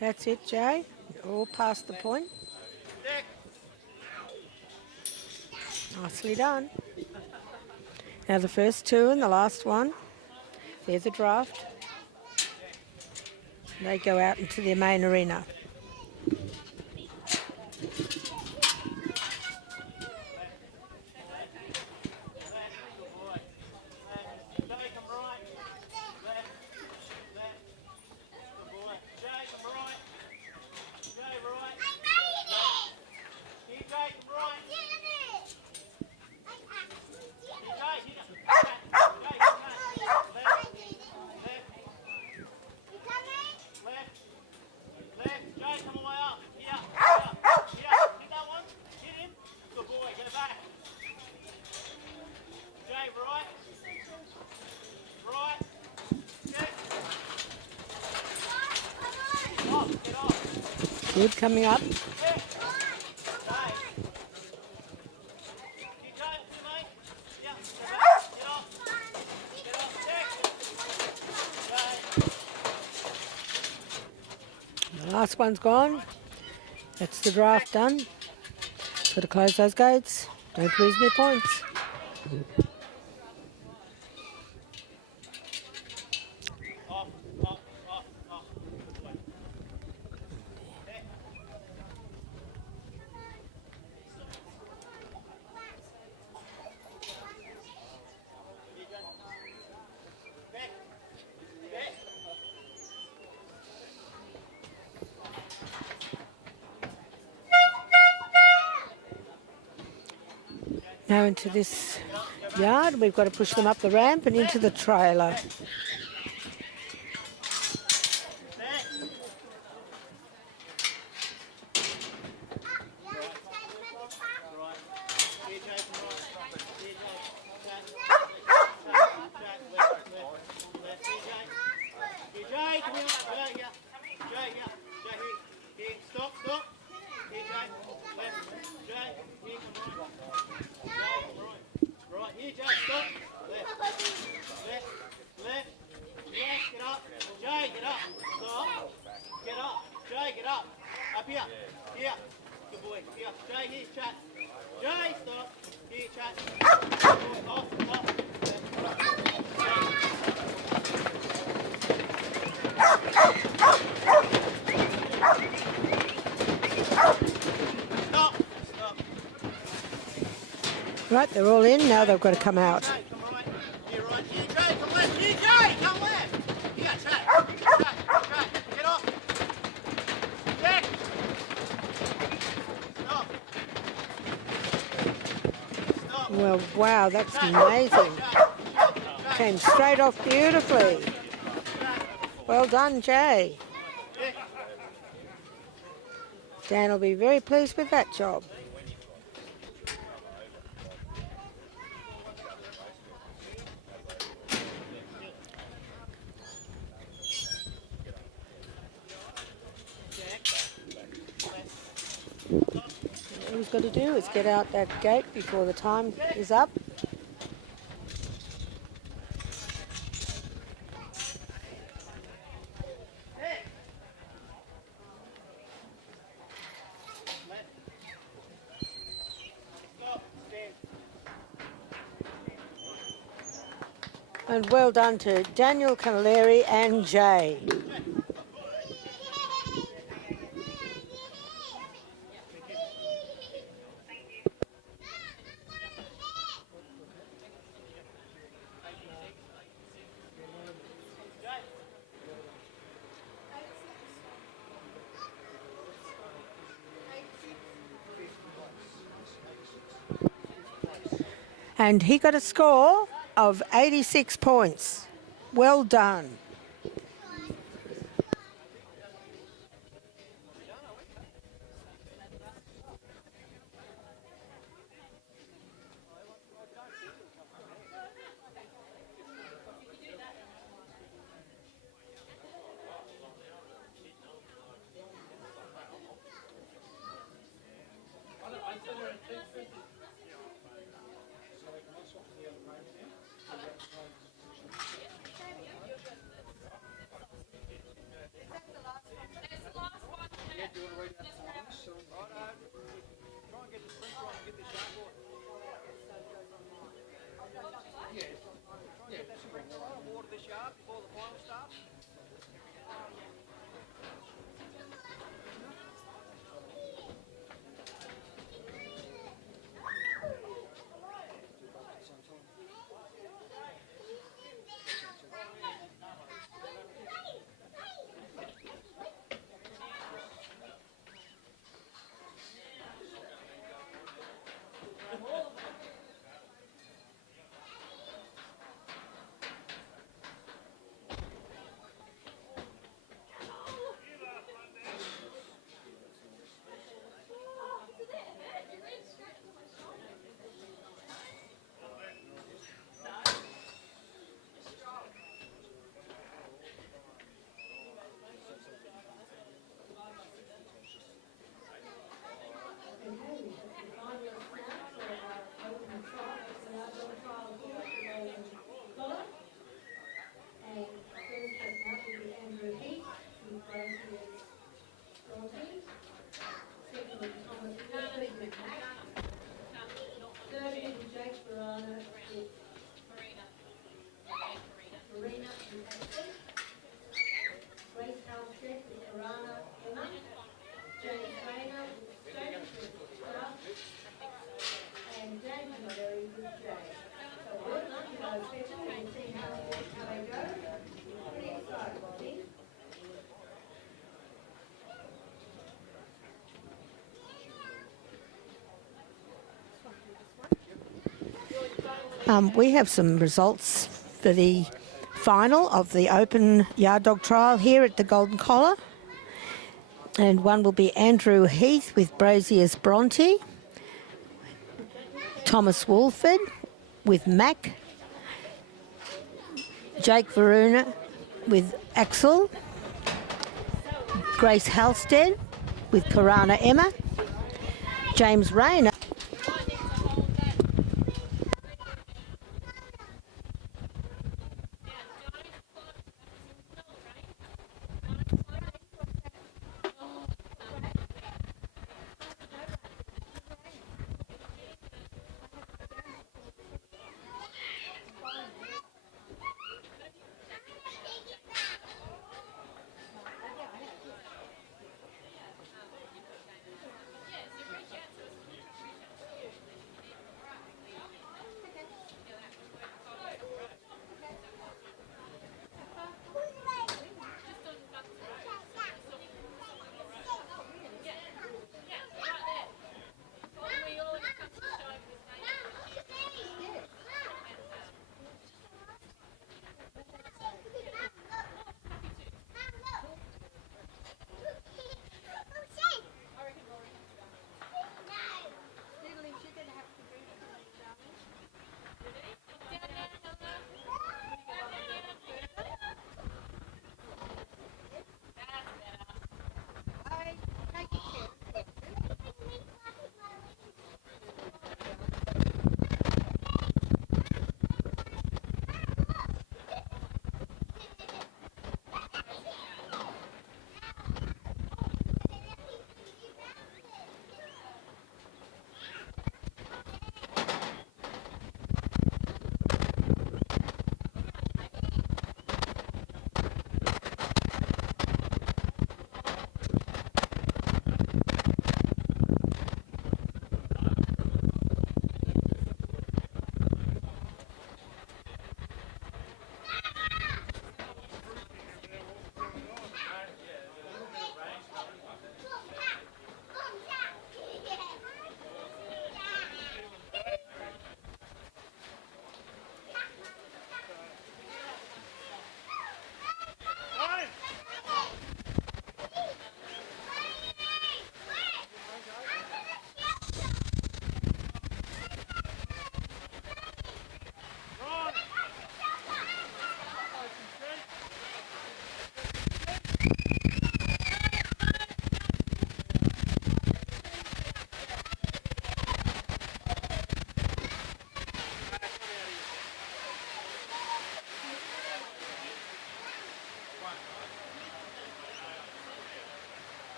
That's it, Jay. All past the point. Nicely done. Now the first two and the last one. There's a draft. They go out into the main arena. Good coming up. The last one's gone. That's the draft done. Got to close those gates. Don't lose any points. Now into this yard, we've got to push them up the ramp and into the trailer. Right, they're all in. Now they've got to come out. Come left. You, Jay, come left. You, Jay, come left. You got track. Well, wow, that's amazing. Came straight off beautifully. Well done, Jay. Dan will be very pleased with that job. All he's got to do is get out that gate before the time is up. And well done to Daniel Camilleri and Jay. And he got a score of 86 points. Well done. We have some results for the final of the Open Yard Dog Trial here at the Golden Collar. And one will be Andrew Heath with Brazier's Bronte, Thomas Wolford with Mac, Jake Varuna with Axel, Grace Halstead with Karana Emma, James Rayner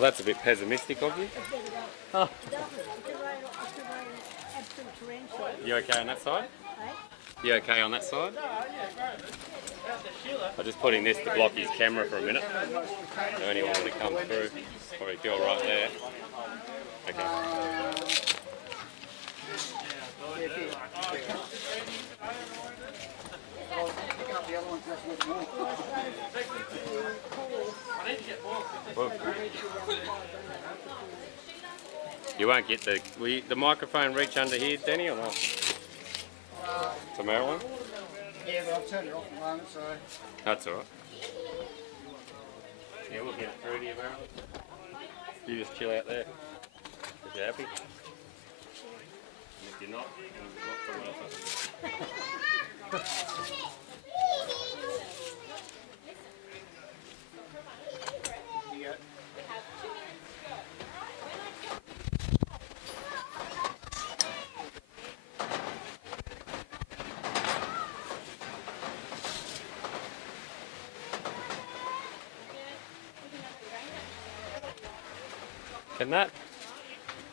Well, that's a bit pessimistic of you. Oh. You okay on that side? You okay on that side? I'm just putting this to block his camera for a minute. So anyone that comes through, probably feel right there. Okay. You won't get the... Will the microphone reach under here, Danny, or not? To Marilyn? Yeah, but I've turned it off at the moment, so... That's all right. Yeah, we'll get it through to you, Marilyn. You just chill out there. If you're happy. And if you're not, then we've got someone else.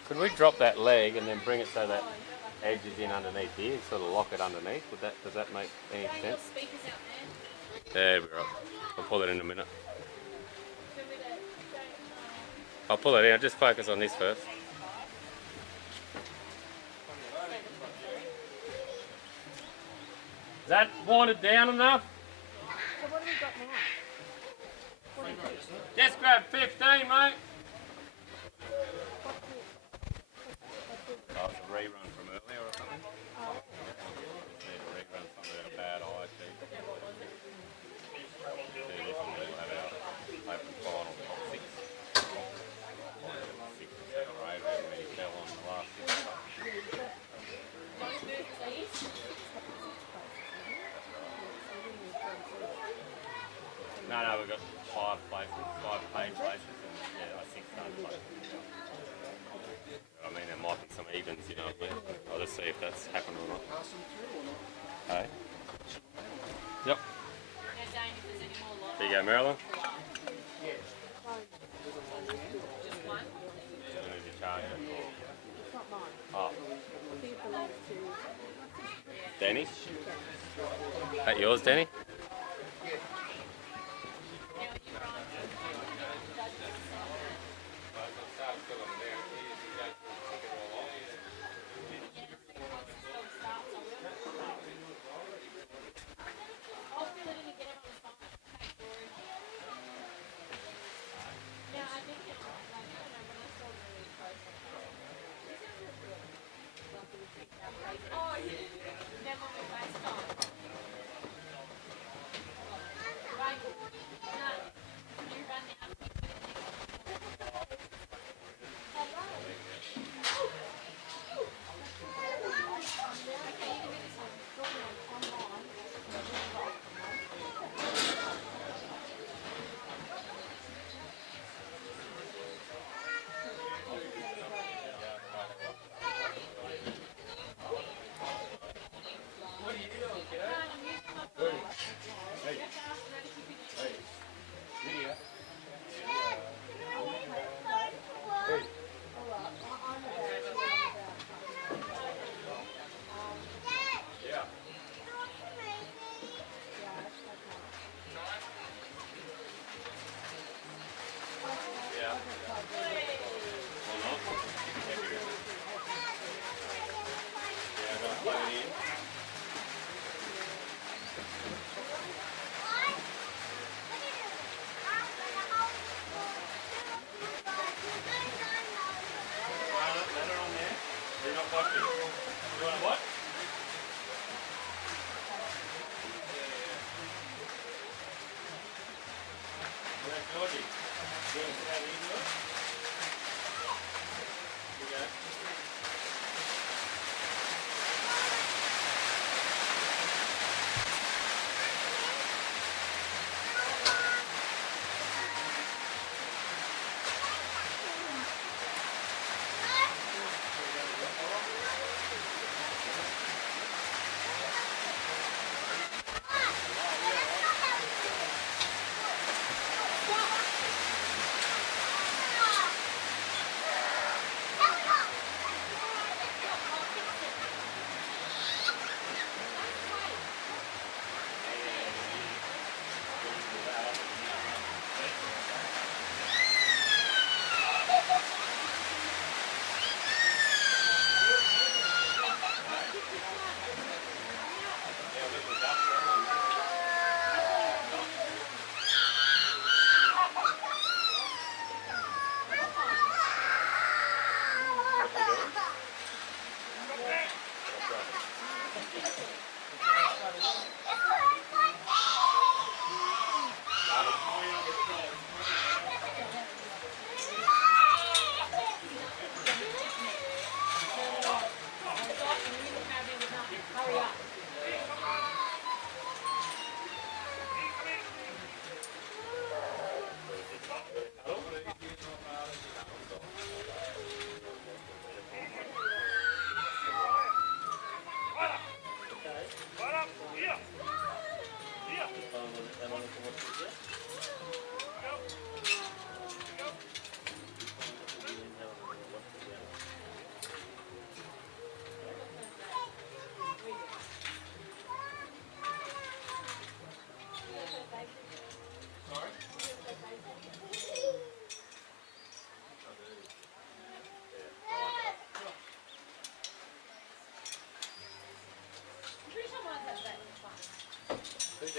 Could we drop that leg and then bring it so that edge is in underneath here, sort of lock it underneath? Does that make any sense? There we go. I'll pull it in a minute. I'll pull it in, I'll just focus on this first. Is that watered down enough? So what have we got now? Just grab 15, mate. Oh, it's a rerun from earlier or something? Oh. It's a rerun from a bad eye sheet. See this one, we'll have our open final top 6. 6 or 8, however many fell on the last 6. No, we've got 5 places, 5 paid places, and yeah, 6 places. I mean, there might be some evens, you know what I mean? I'll just see if that's happened or not. Hey? Yep. There you go, Marilyn. Oh. Danny? That yours, Danny?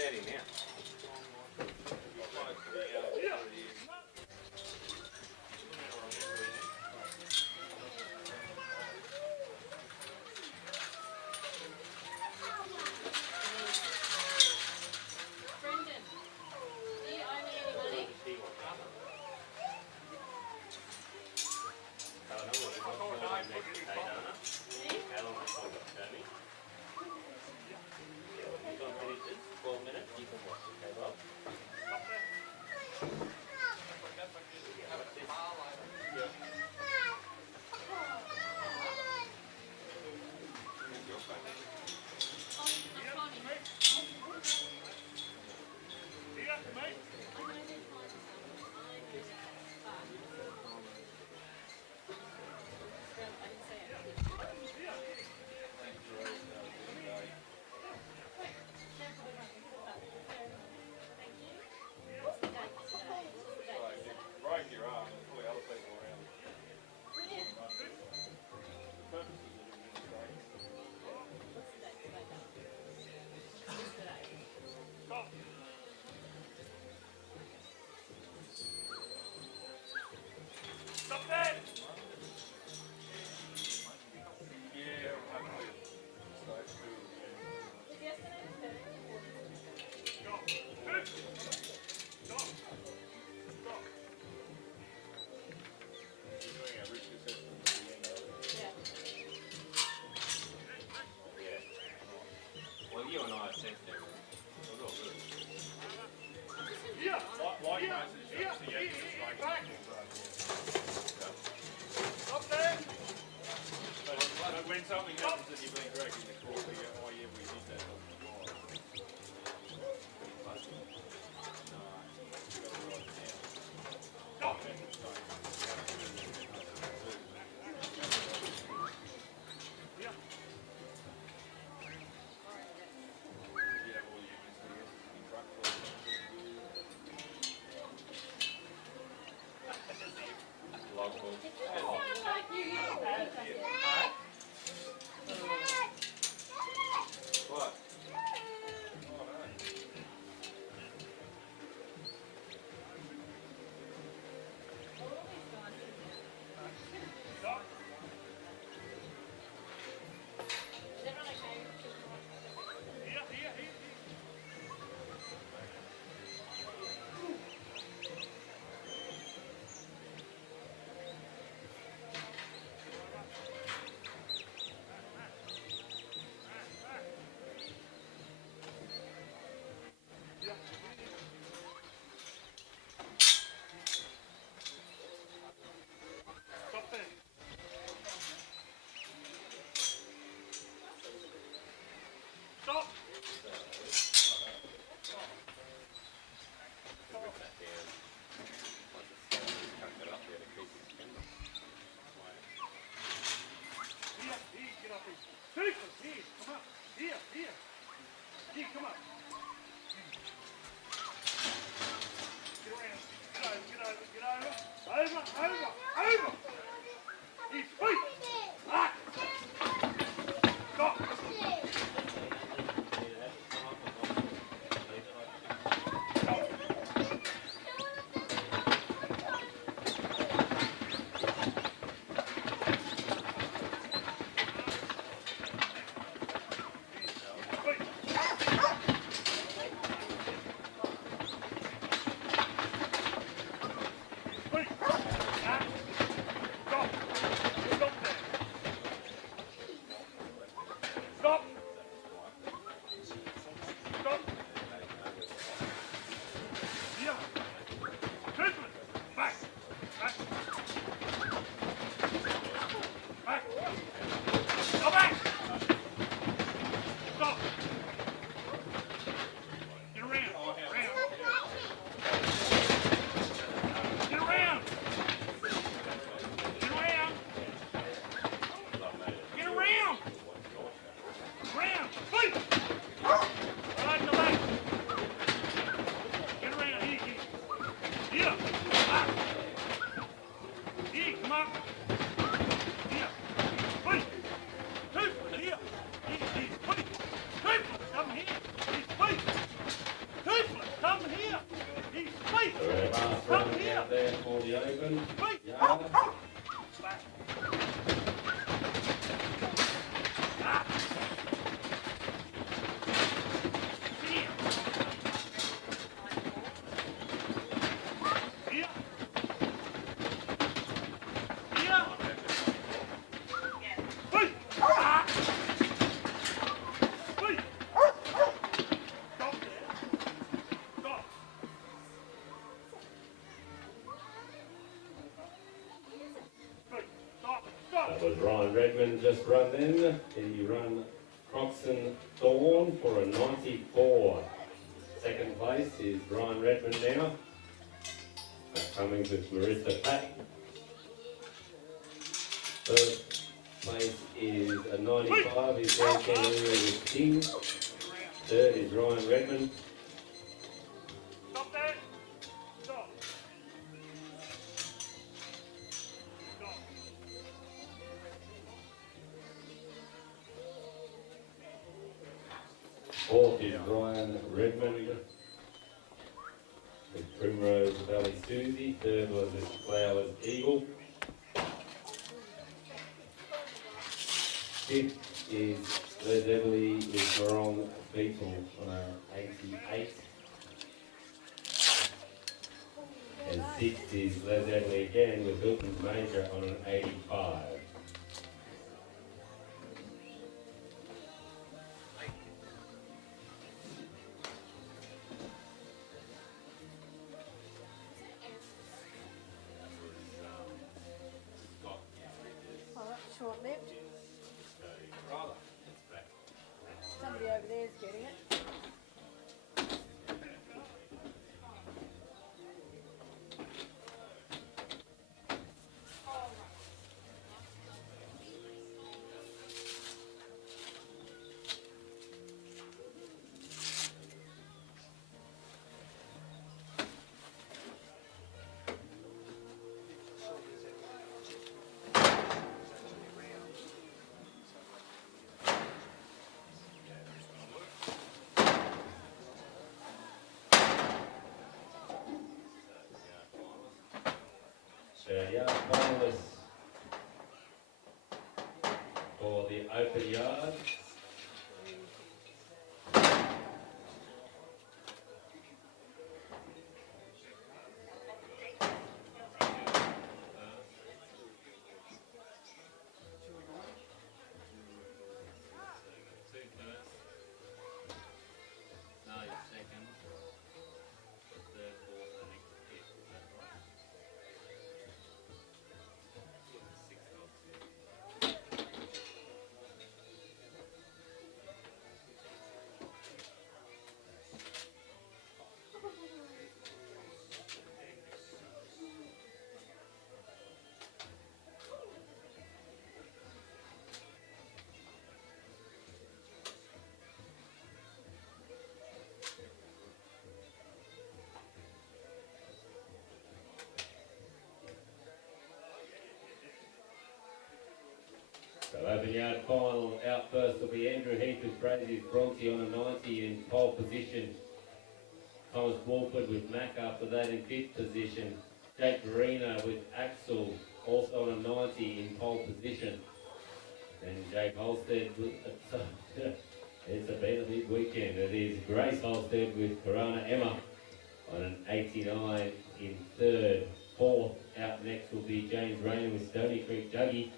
let him out. Brendan, do you owe me any money? Well, you and I are sensitive. We're all good. But when something happens and you've been dragged in the court, you go, oh yeah, we did that. What? Ryan Redmond just run then. He run Croxton Thorn for a 94. Second place is Ryan Redmond now. Coming with Marissa Pat. Third place is a 95, is Dan Candelier with King. Third is Ryan Redmond. Stop that. Stop. Stop. Fourth is Ryan Redmond with Primrose Valley Susie. Third was this Flowers Eagle. Fifth is Les Everly with Morong Beetle on a 88. And sixth is Les Everly again with Hilton's Major on an 85. Oh, that's short-lived. Somebody over there is getting it. Yard finalists for the open yard. So open yard final out first will be Andrew Heath with Brazies Bronte on a 90 in pole position. Thomas Walford with Mac after that in fifth position. Jake Verena with Axel also on a 90 in pole position. And Jake Holstead with it's a big weekend. It is Grace Holstead with Corona Emma on an 89 in third. Fourth out next will be James Rayner with Stony Creek Dougie.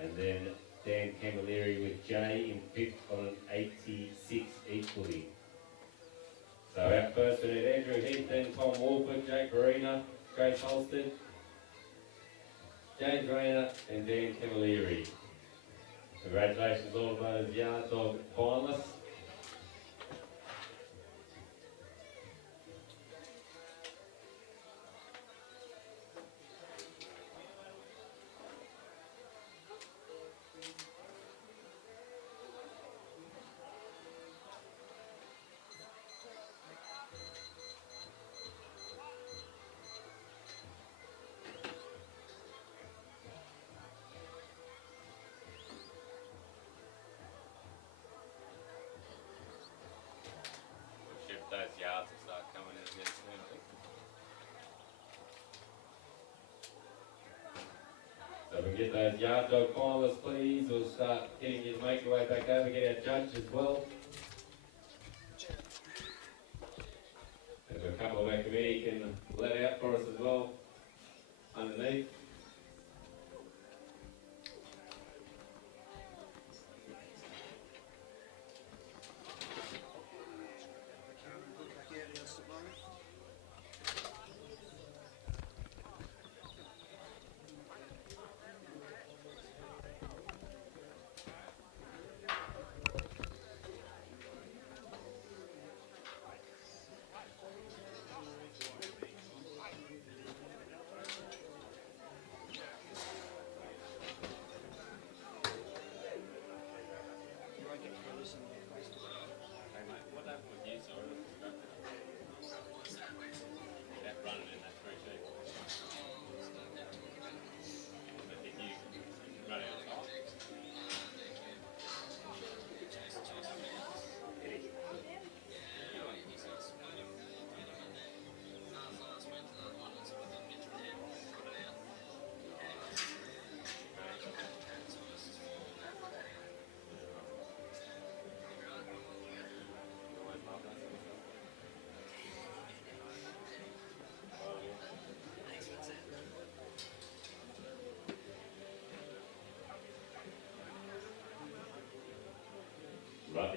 And then Dan Camilleri with Jay in fifth on an 86 equally. So out first we need Andrew Heath, then Tom Walford, Jake Verena, Grace Holstead, James Rayner and Dan Camilleri. Congratulations all of those Yard Dog finalists. Those yards will start coming in again soon, I think. So if we can get those Yard Dog finalists, please, we'll start getting you to make your way back over, get our judge as well. If a couple of our committee can let out for us as well, underneath.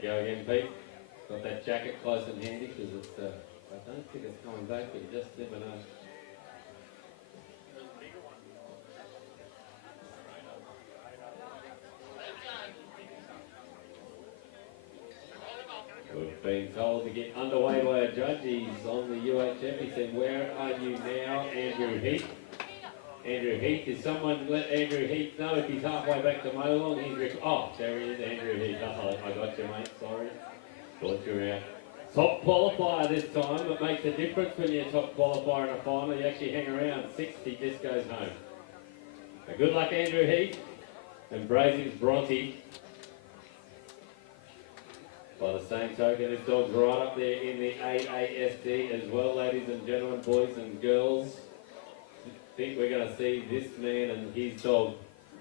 you go again, Pete. Got that jacket close and handy because it's, I don't think it's coming back, but you just never know. We've been told to get underway by a judge. He's on the UHF. He said, "Where are you now, Andrew Heath?" Andrew Heath, is someone let Andrew Heath know if he's halfway back to Molong? Oh, there he is, Andrew Heath. Oh, I got you, mate, sorry. Thought you were out. Top qualifier this time. It makes a difference when you're top qualifier in a final. You actually hang around. 60 just goes home. So good luck, Andrew Heath. And Brazing's Bronte. By the same token, this dog's right up there in the AASD as well, ladies and gentlemen, boys and girls. I think we're going to see this man and his dog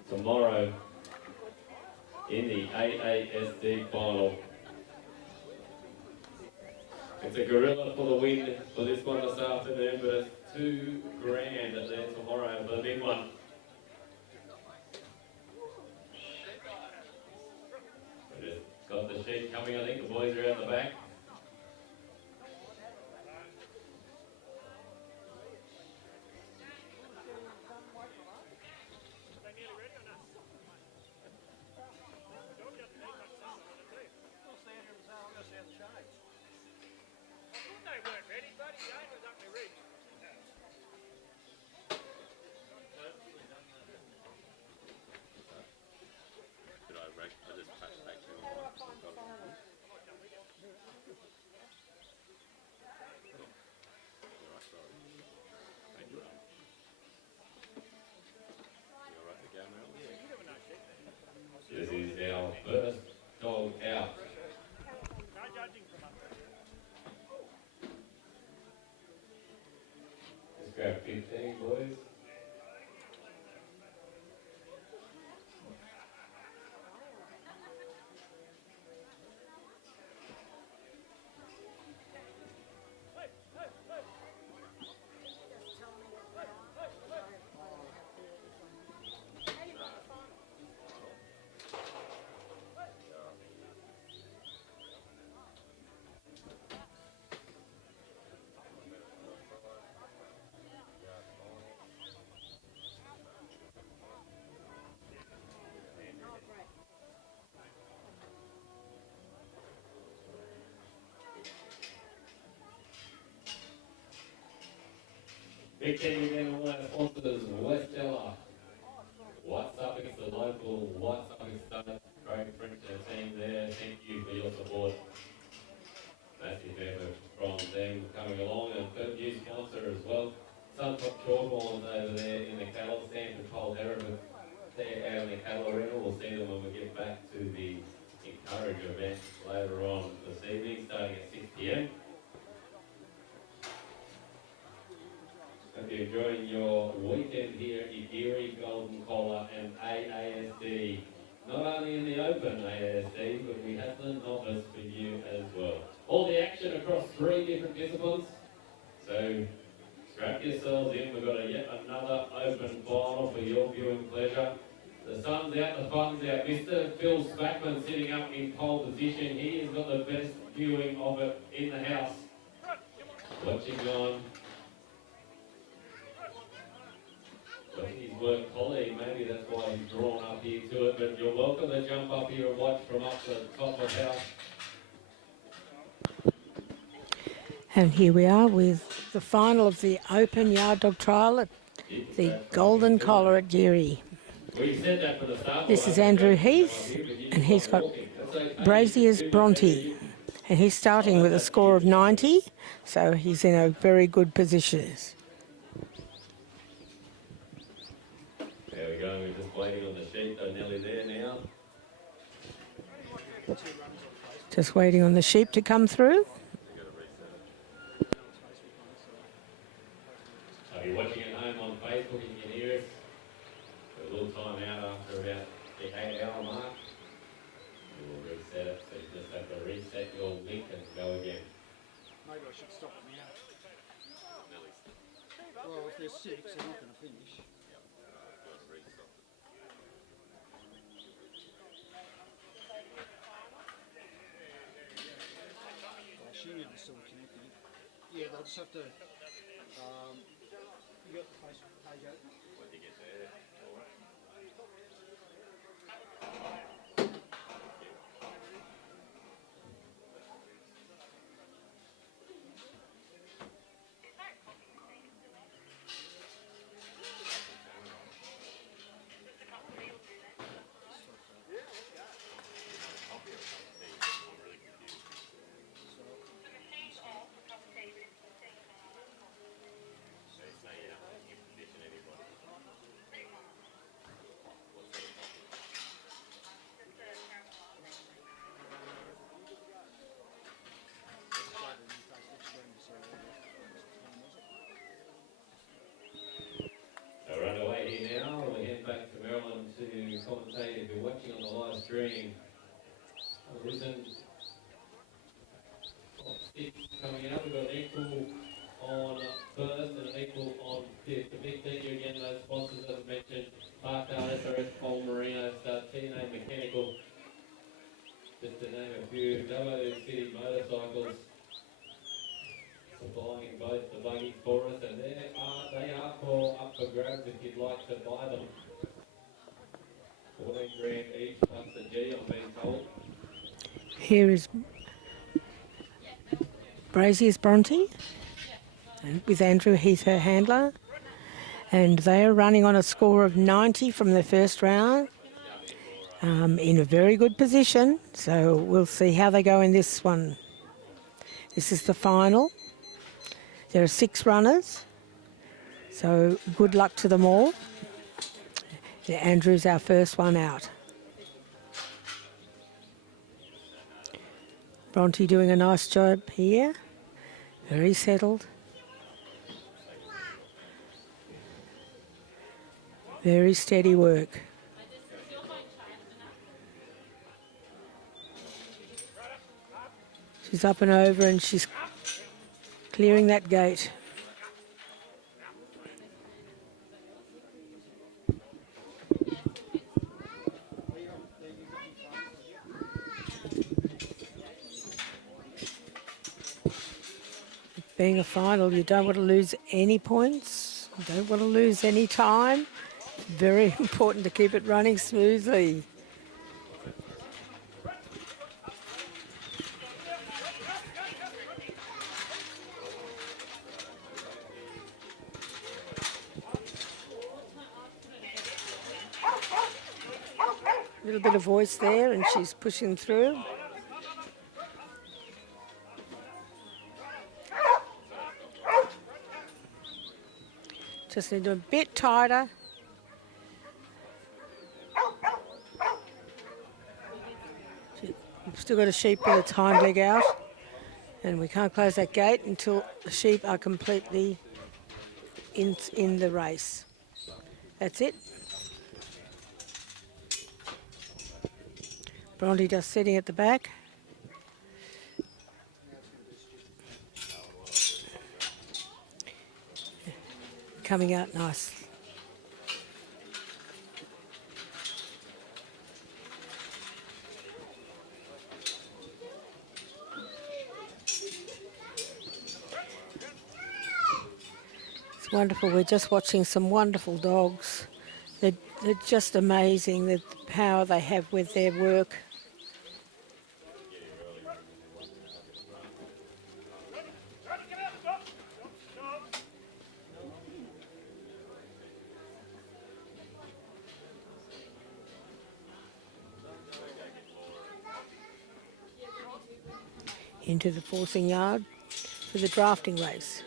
tomorrow in the AASD final. It's a gorilla for the win for this one this afternoon, but it's $2 grand there tomorrow for the big one. We just got the sheep coming, I think the boys are out the back. This is our first dog out. Just grab 15, boys. Big thank you again to all our sponsors, Westella, What's Up, it's the local What's Up State, great French team there, thank you for your support. Massive effort from them coming along, and third new sponsor as well. Suntop Shorthorns over there in the cattle stand for Cole Hereford. They're out in the cattle arena, we'll see them when we get back to the Encourage event later on this evening, starting at 6 p.m. Hope you're enjoying your weekend here in Geurie, Golden Collar and AASD. Not only in the open AASD, but we have the novice for you as well. All the action across 3 different disciplines. So strap yourselves in. We've got yet another open final for your viewing pleasure. The sun's out, the fun's out. Mr. Phil Spackman sitting up in pole position. He has got the best viewing of it in the house. Watching on. His work colleague, maybe that's why he's drawn up here to it, but you're welcome to jump up here and watch from up the top of the house. And here we are with the final of the Open Yard Dog Trial at the Golden Collar at Geurie. This is Andrew Heath, and he's got Brazier's Bronte, and he's starting with a score of 90, so he's in a very good position. There we go, we're just waiting on the sheep, they're nearly there now. Just waiting on the sheep to come through. If you're watching at home on Facebook, you can hear us. A little time out after about the 8-hour mark. We'll reset it, so you just have to reset your link and go again. Maybe I should stop it now. Well, if there's 6, they're not going to finish. still connecting. Yeah, they'll just have to. You got the page open? So run away here now. We'll head back to Maryland to commentate if you're watching on the live stream. Listen. Six coming out. We've got an equal on first and an equal on fifth. A big thank you again to those sponsors that I've mentioned. Parkdale, SRS, Paul Marino, TNA Mechanical. Just to name a few. Dubbo City Motorcycles. Supplying both the buggies for us, and they are up for grabs if you'd like to buy them. 14 grand each plus the G, I'm being told. Here is Brazier's Bronte, and with Andrew Heath, her handler. And they are running on a score of 90 from the first round. In a very good position, so we'll see how they go in this one. This is the final. There are 6 runners, so good luck to them all. Andrew's our first one out. Bronte doing a nice job here, very settled. Very steady work. She's up and over and she's clearing that gate. Being a final, you don't want to lose any points, you don't want to lose any time. Very important to keep it running smoothly. A little bit of voice there and she's pushing through. Just need to do a bit tighter. You've still got a sheep with its hind leg out, and we can't close that gate until the sheep are completely in the race. That's it. Bronte just sitting at the back. Coming out nice. It's wonderful. We're just watching some wonderful dogs. They're just amazing, the power they have with their work. Into the forcing yard for the drafting race.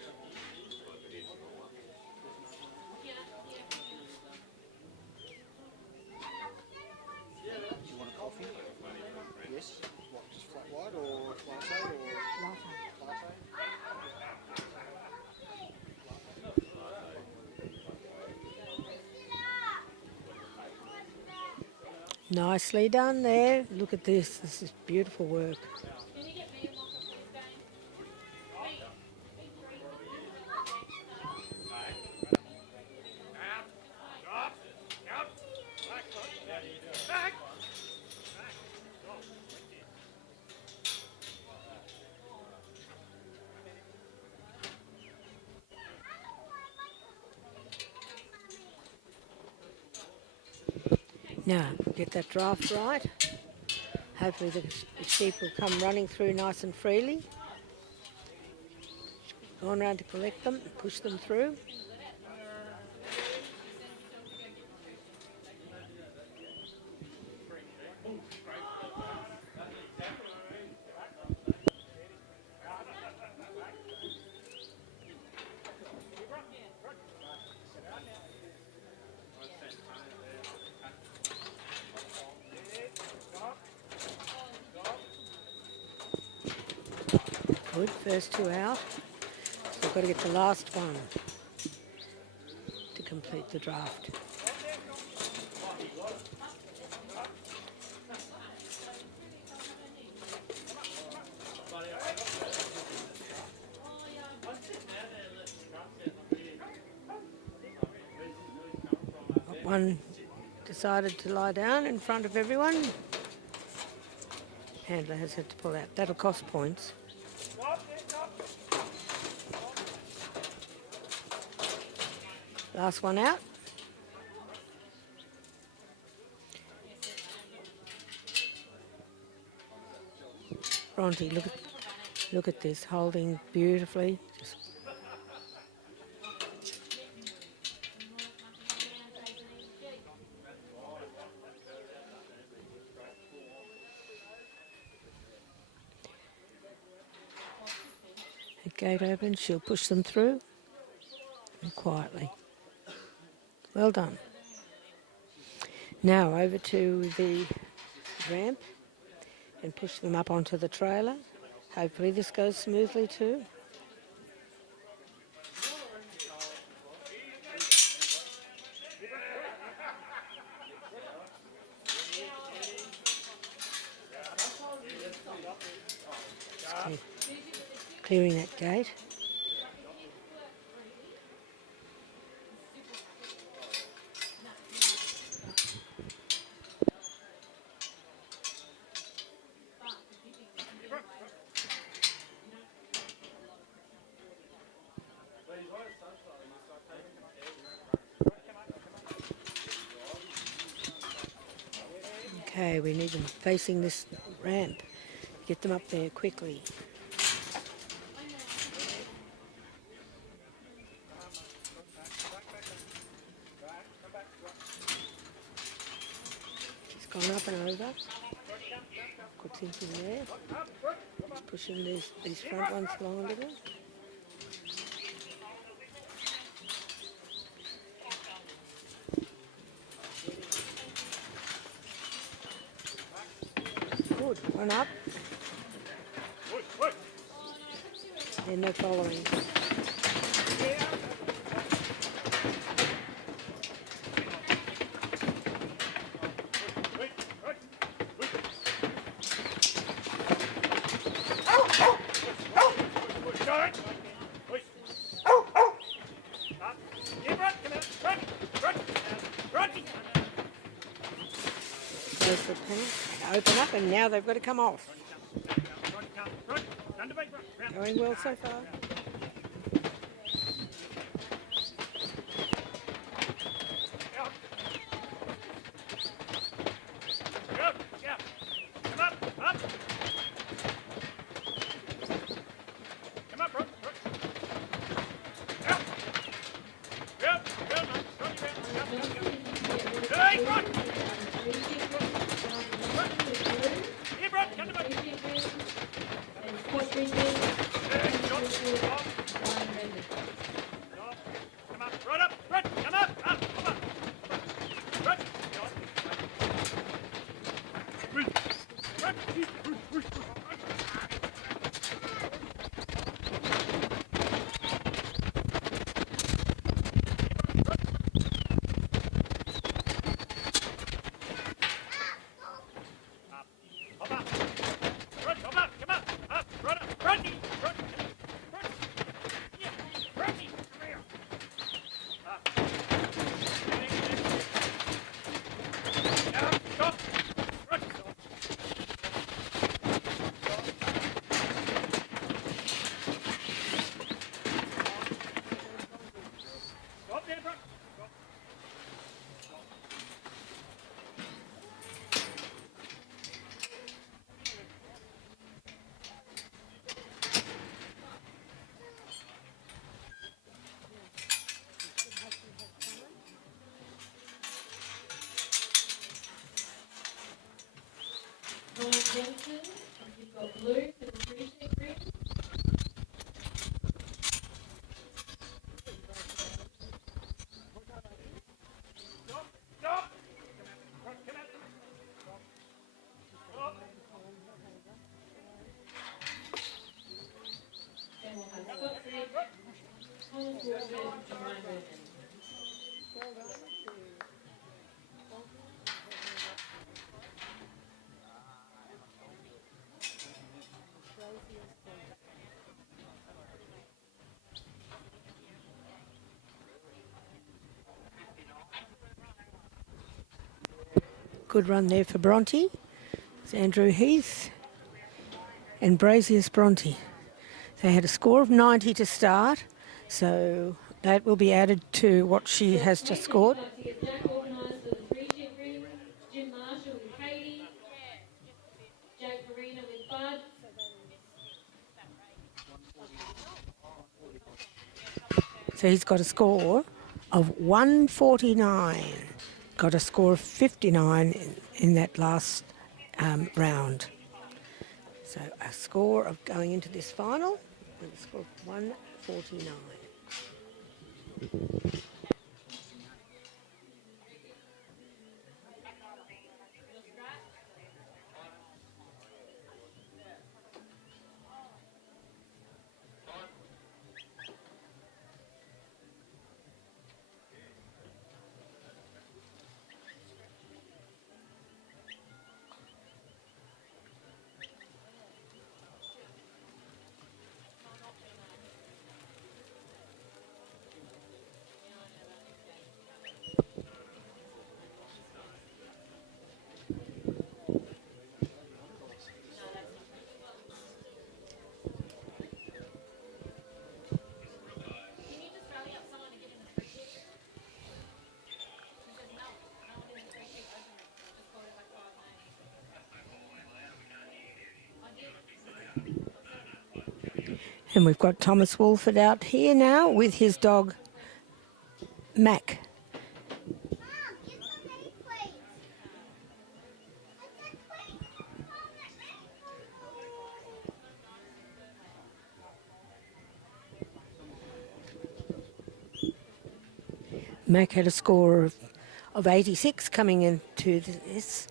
Do you want a coffee? Yes. What, just flat white or latte or latte? Nicely done there. Look at this. This is beautiful work. Now, get that draft right. Hopefully the sheep will come running through nice and freely. Go on around to collect them, push them through. Good, first two out. So we've got to get the last one to complete the draft. One decided to lie down in front of everyone. Handler has had to pull out. That'll cost points. Last one out. Bronte, look at this, holding beautifully. Just the gate opens, she'll push them through and quietly. Well done. Now over to the ramp and push them up onto the trailer. Hopefully this goes smoothly too. Clearing that gate. Okay, we need them facing this ramp. Get them up there quickly. It's gone up and over. Good thinking there. Just pushing these front ones along a little. Good, one up. And no following. Close the panel. Open up and now they've got to come off. Going well so far. Good run there for Bronte. It's Andrew Heath and Brazius Bronte. They had a score of 90 to start, so that will be added to what she has just scored. Jack organised with the free chip ring, Jim Marshall with Katie, Jake Farina with Bud. So he's got a score of 149. Got a score of 59 in that last round. So a score of going into this final with a score of 149. And we've got Thomas Wolford out here now with his dog, Mac. Mac had a score of 86 coming into this.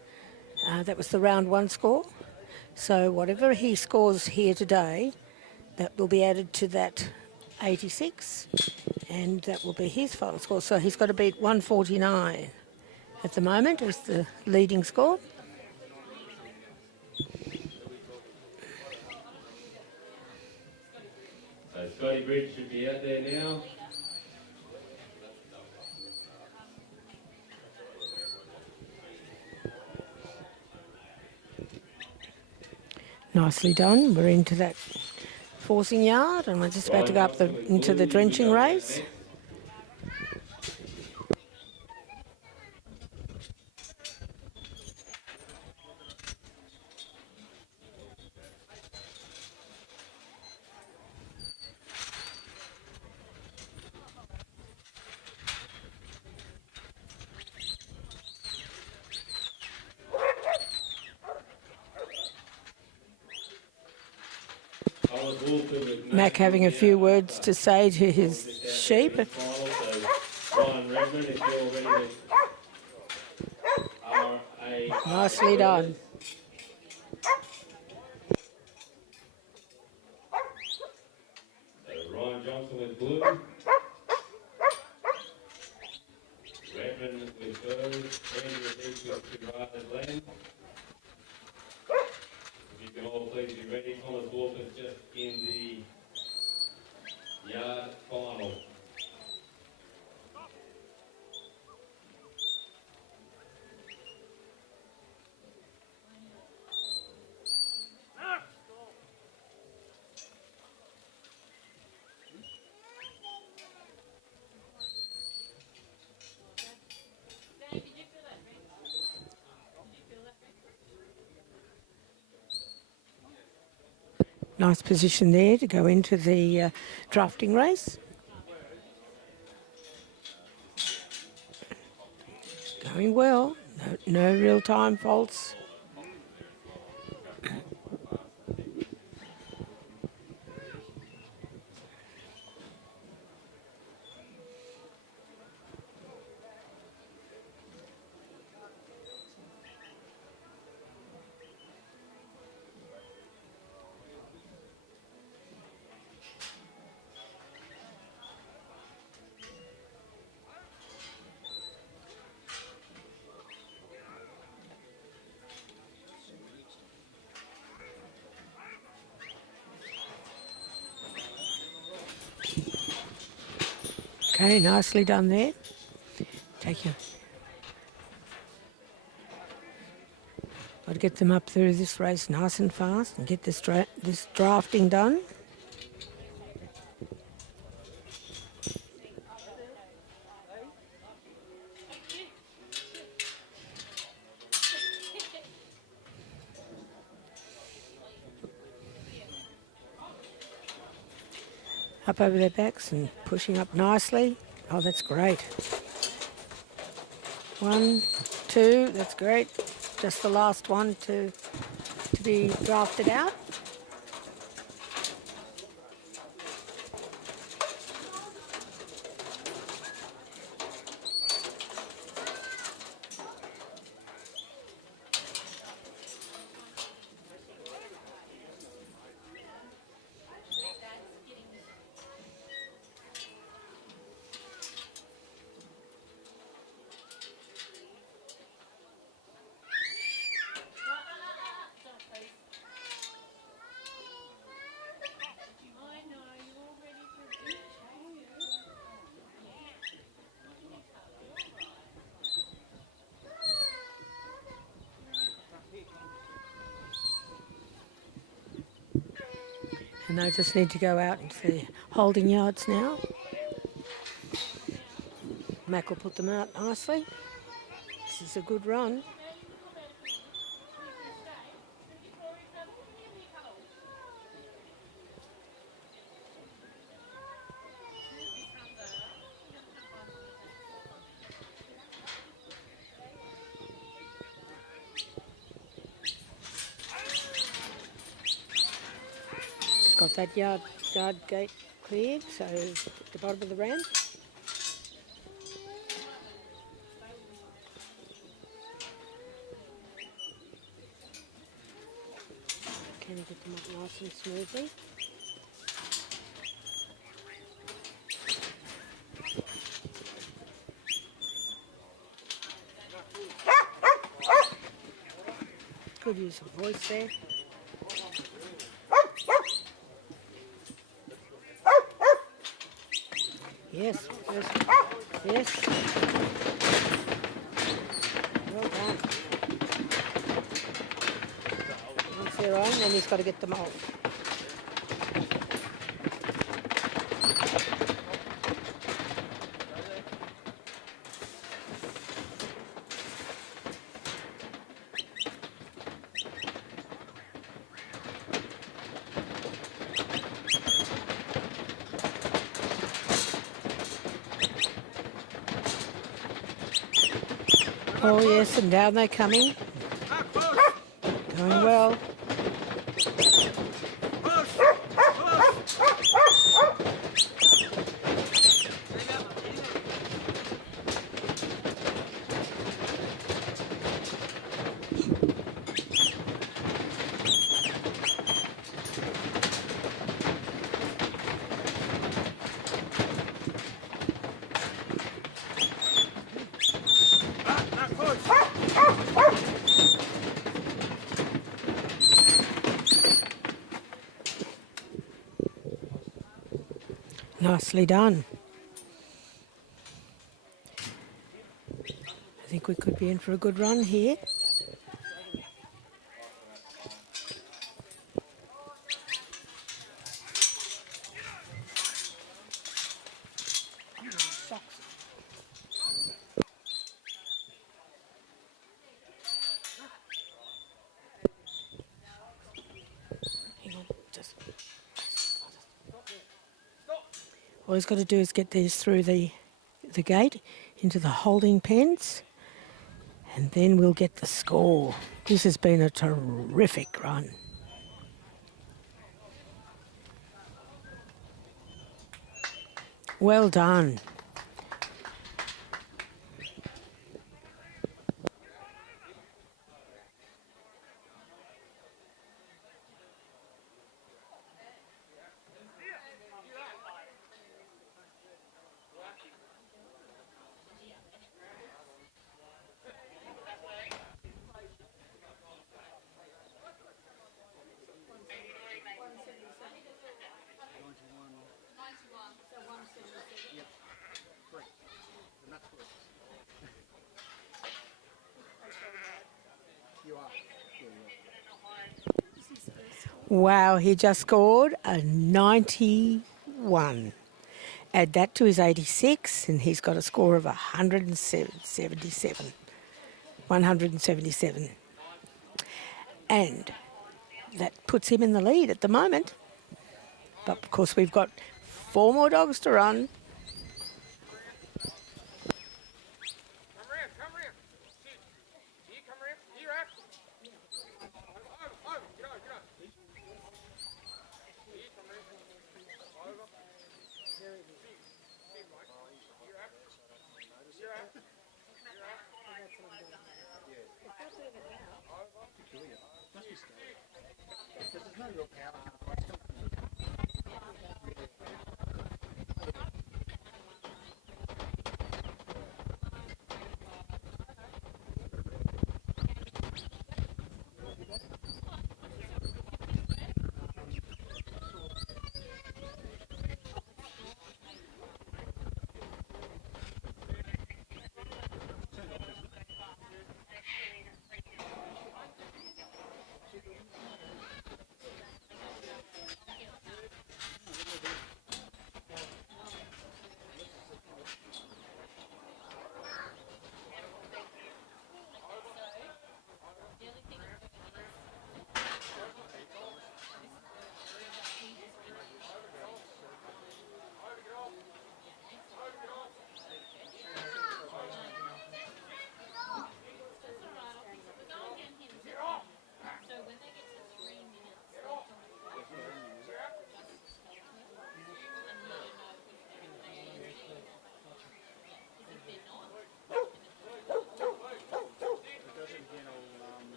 That was the round one score. So whatever he scores here today, that will be added to that 86, and that will be his final score. So he's got to beat 149 at the moment as the leading score. So Scotty Bridge should be out there now. Nicely done. We're into that forcing yard, and we're just about to go up into the drenching race. Mac having a few words to say to his sheep. Nicely done. Ryan Johnson with blue. Redmond with gold. Andrew Heath with Gerard's land. If you can all please be ready, Thomas Wolf is just in the yard final. Nice position there to go into the drafting race. Going well, no real time faults. Okay, nicely done there. Take your Got to get them up through this race nice and fast and get this drafting done. Up over their backs and pushing up nicely. Oh, that's great. 1, 2, that's great. Just the last one to be drafted out. And they just need to go out into the holding yards now. Mac will put them out nicely. This is a good run. Got that yard gate cleared, so at the bottom of the ramp. Can you get them up nice and smoothly? Good use of voice there. Yes, yes. Well done. Once they're on, then he's got to get them off. Oh yes, and down they're coming. Going well. Nicely done. I think we could be in for a good run here. Hang on, just... All he's got to do is get these through the gate into the holding pens, and then we'll get the score. This has been a terrific run. Well done. Wow, he just scored a 91. Add that to his 86 and he's got a score of 177. 177. And that puts him in the lead at the moment. But of course we've got 4 more dogs to run.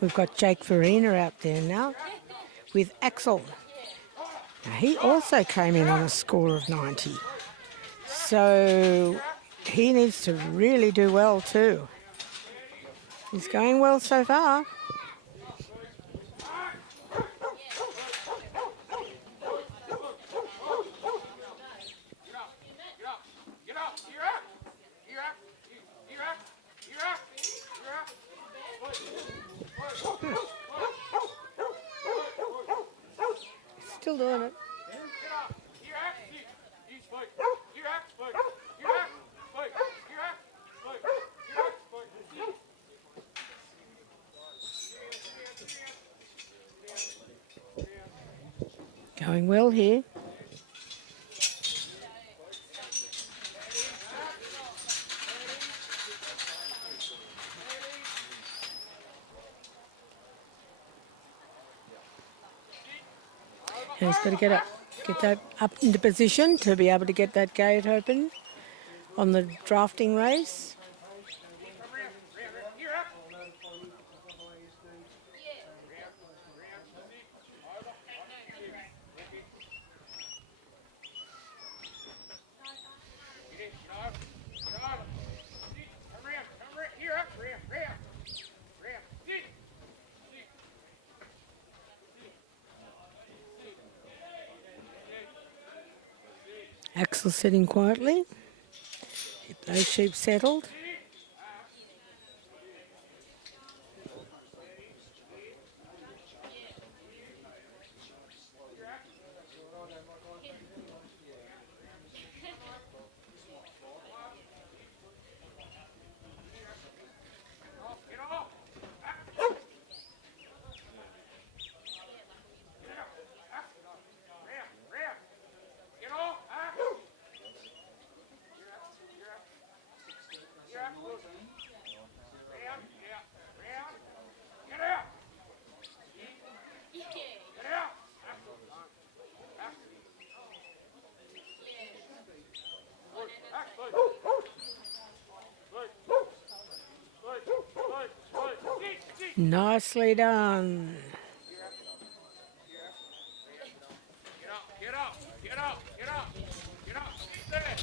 We've got Jake Farina out there now with Axel. Now, he also came in on a score of 90. So he needs to really do well too. He's going well so far. Still doing it. Going well here. And he's got to get that up into position to be able to get that gate open on the drafting race. Axel sitting quietly. Get those sheep settled. Nicely done. Get up, get up, get up, get up, sit there.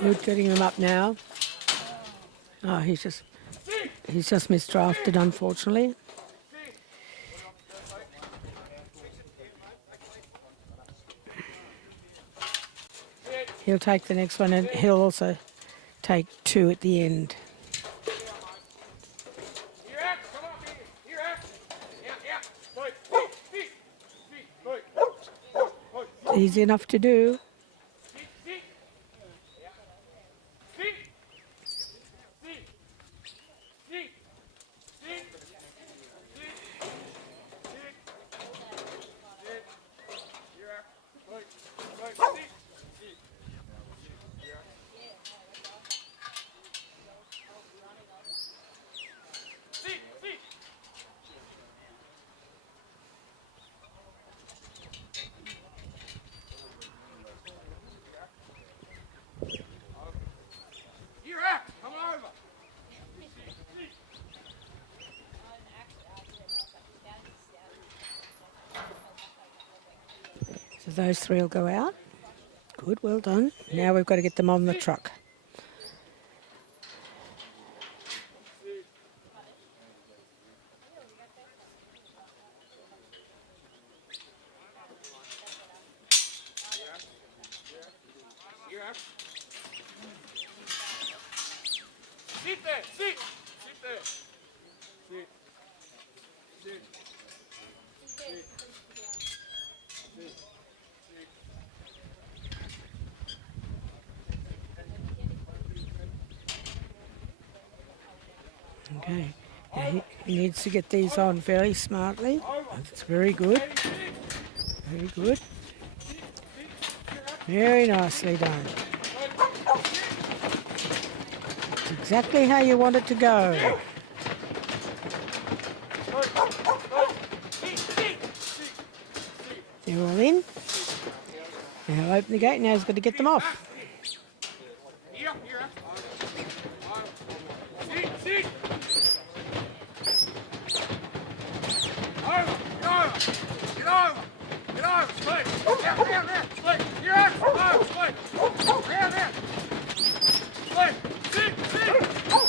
Good getting them up now. Oh, he's just misdrafted, unfortunately. He'll take the next one, and he'll also take 2 at the end. Easy enough to do. So those 3 will go out. Good, well done. Now we've got to get them on the truck. Sit there, sit there. Sit. Okay. Now he needs to get these on very smartly. That's very good. Very good. Very nicely done. It's exactly how you want it to go. They're all in. Now open the gate. Now he's got to get them off.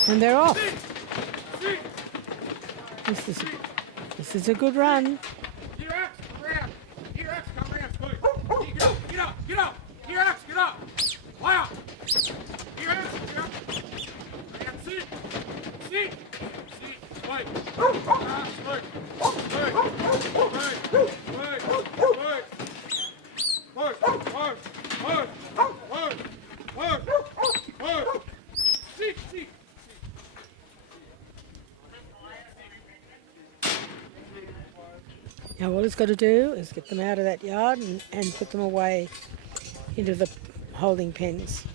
And they're off. This is a good run. Now all he's got to do is get them out of that yard and put them away into the holding pens.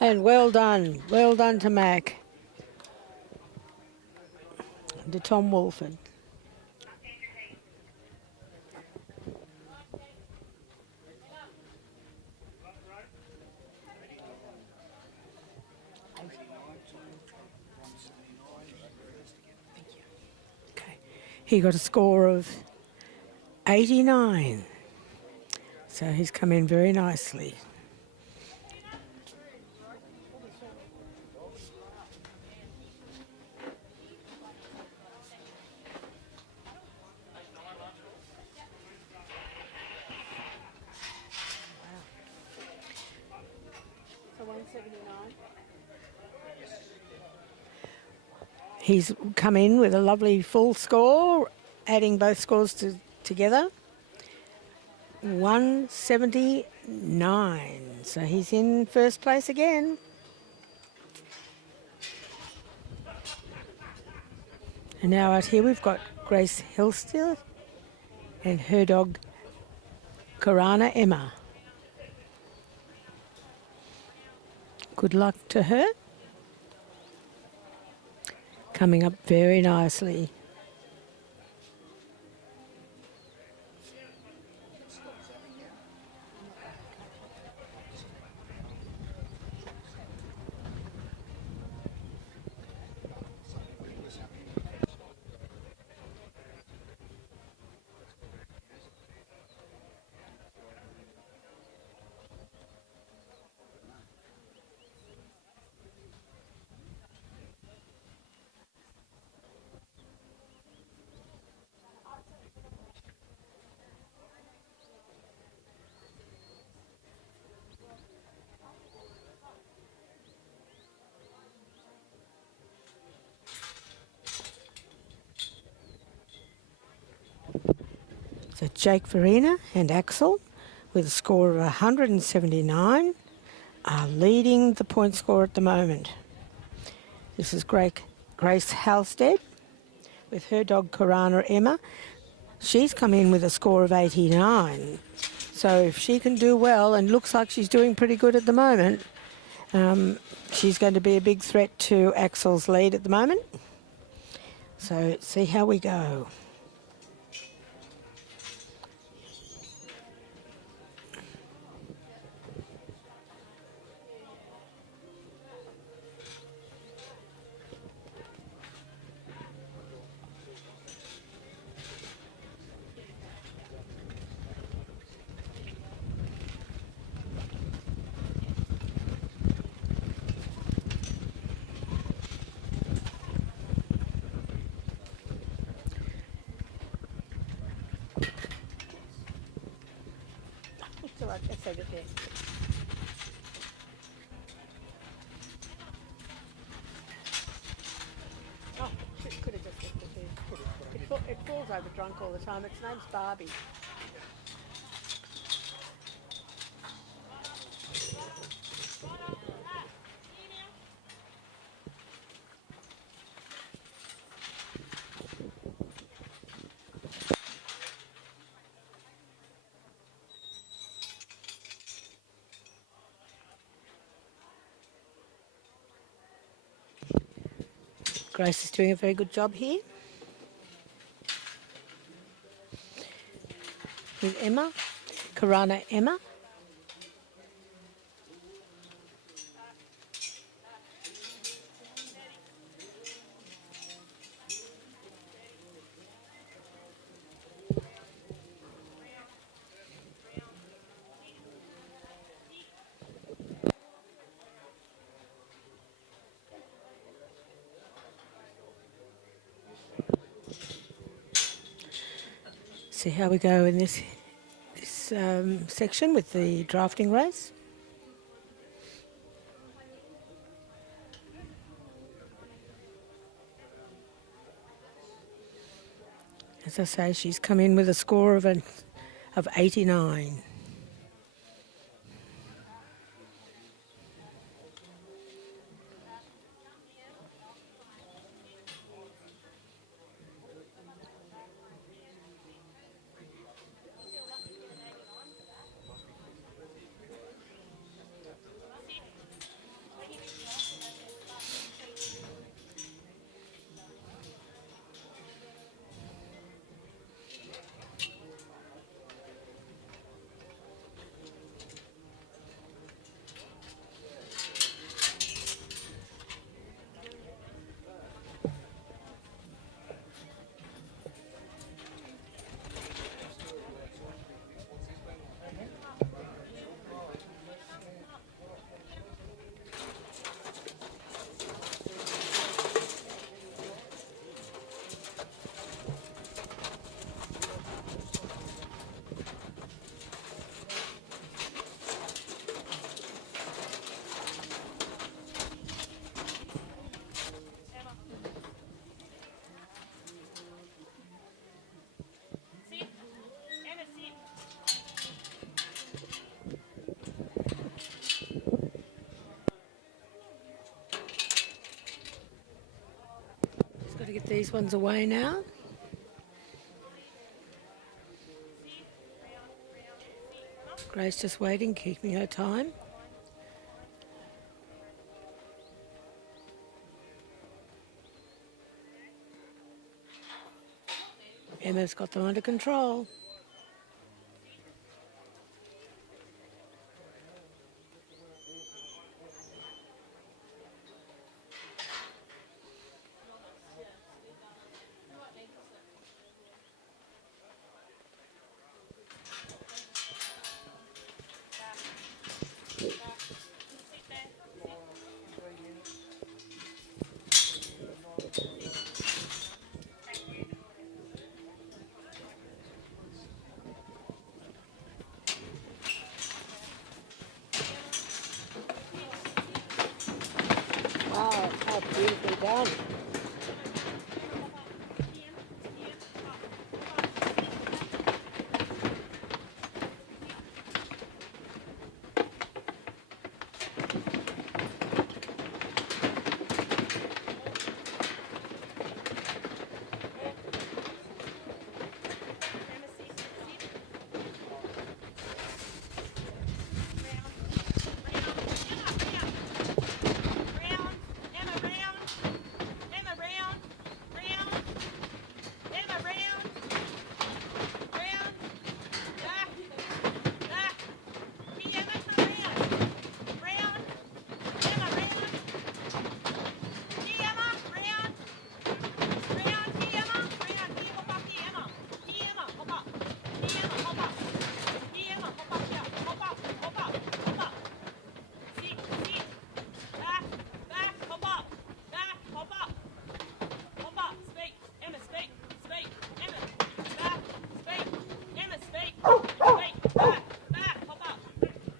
And well done to Mac and to Tom Wolford. He got a score of 89. So he's come in very nicely. So 179. He's come in with a lovely full score, adding both scores together. 179. So he's in first place again. And now out here we've got Grace Hillstill and her dog Karana Emma. Good luck to her. Coming up very nicely. So Jake Farina and Axel, with a score of 179, are leading the point score at the moment. This is Grace Halstead with her dog Karana Emma. She's come in with a score of 89. So if she can do well, and looks like she's doing pretty good at the moment, she's going to be a big threat to Axel's lead at the moment. So see how we go. It's all right, let's save it there. Oh, could have just left it there. It falls over drunk all the time. Its name's Barbie. Grace is doing a very good job here. With Emma, Karana Emma. See how we go in this section with the drafting race. As I say, she's come in with a score of 89. to get these ones away now. Grace just waiting, keeping her time. Emma's got them under control. Wow, how beautifully done.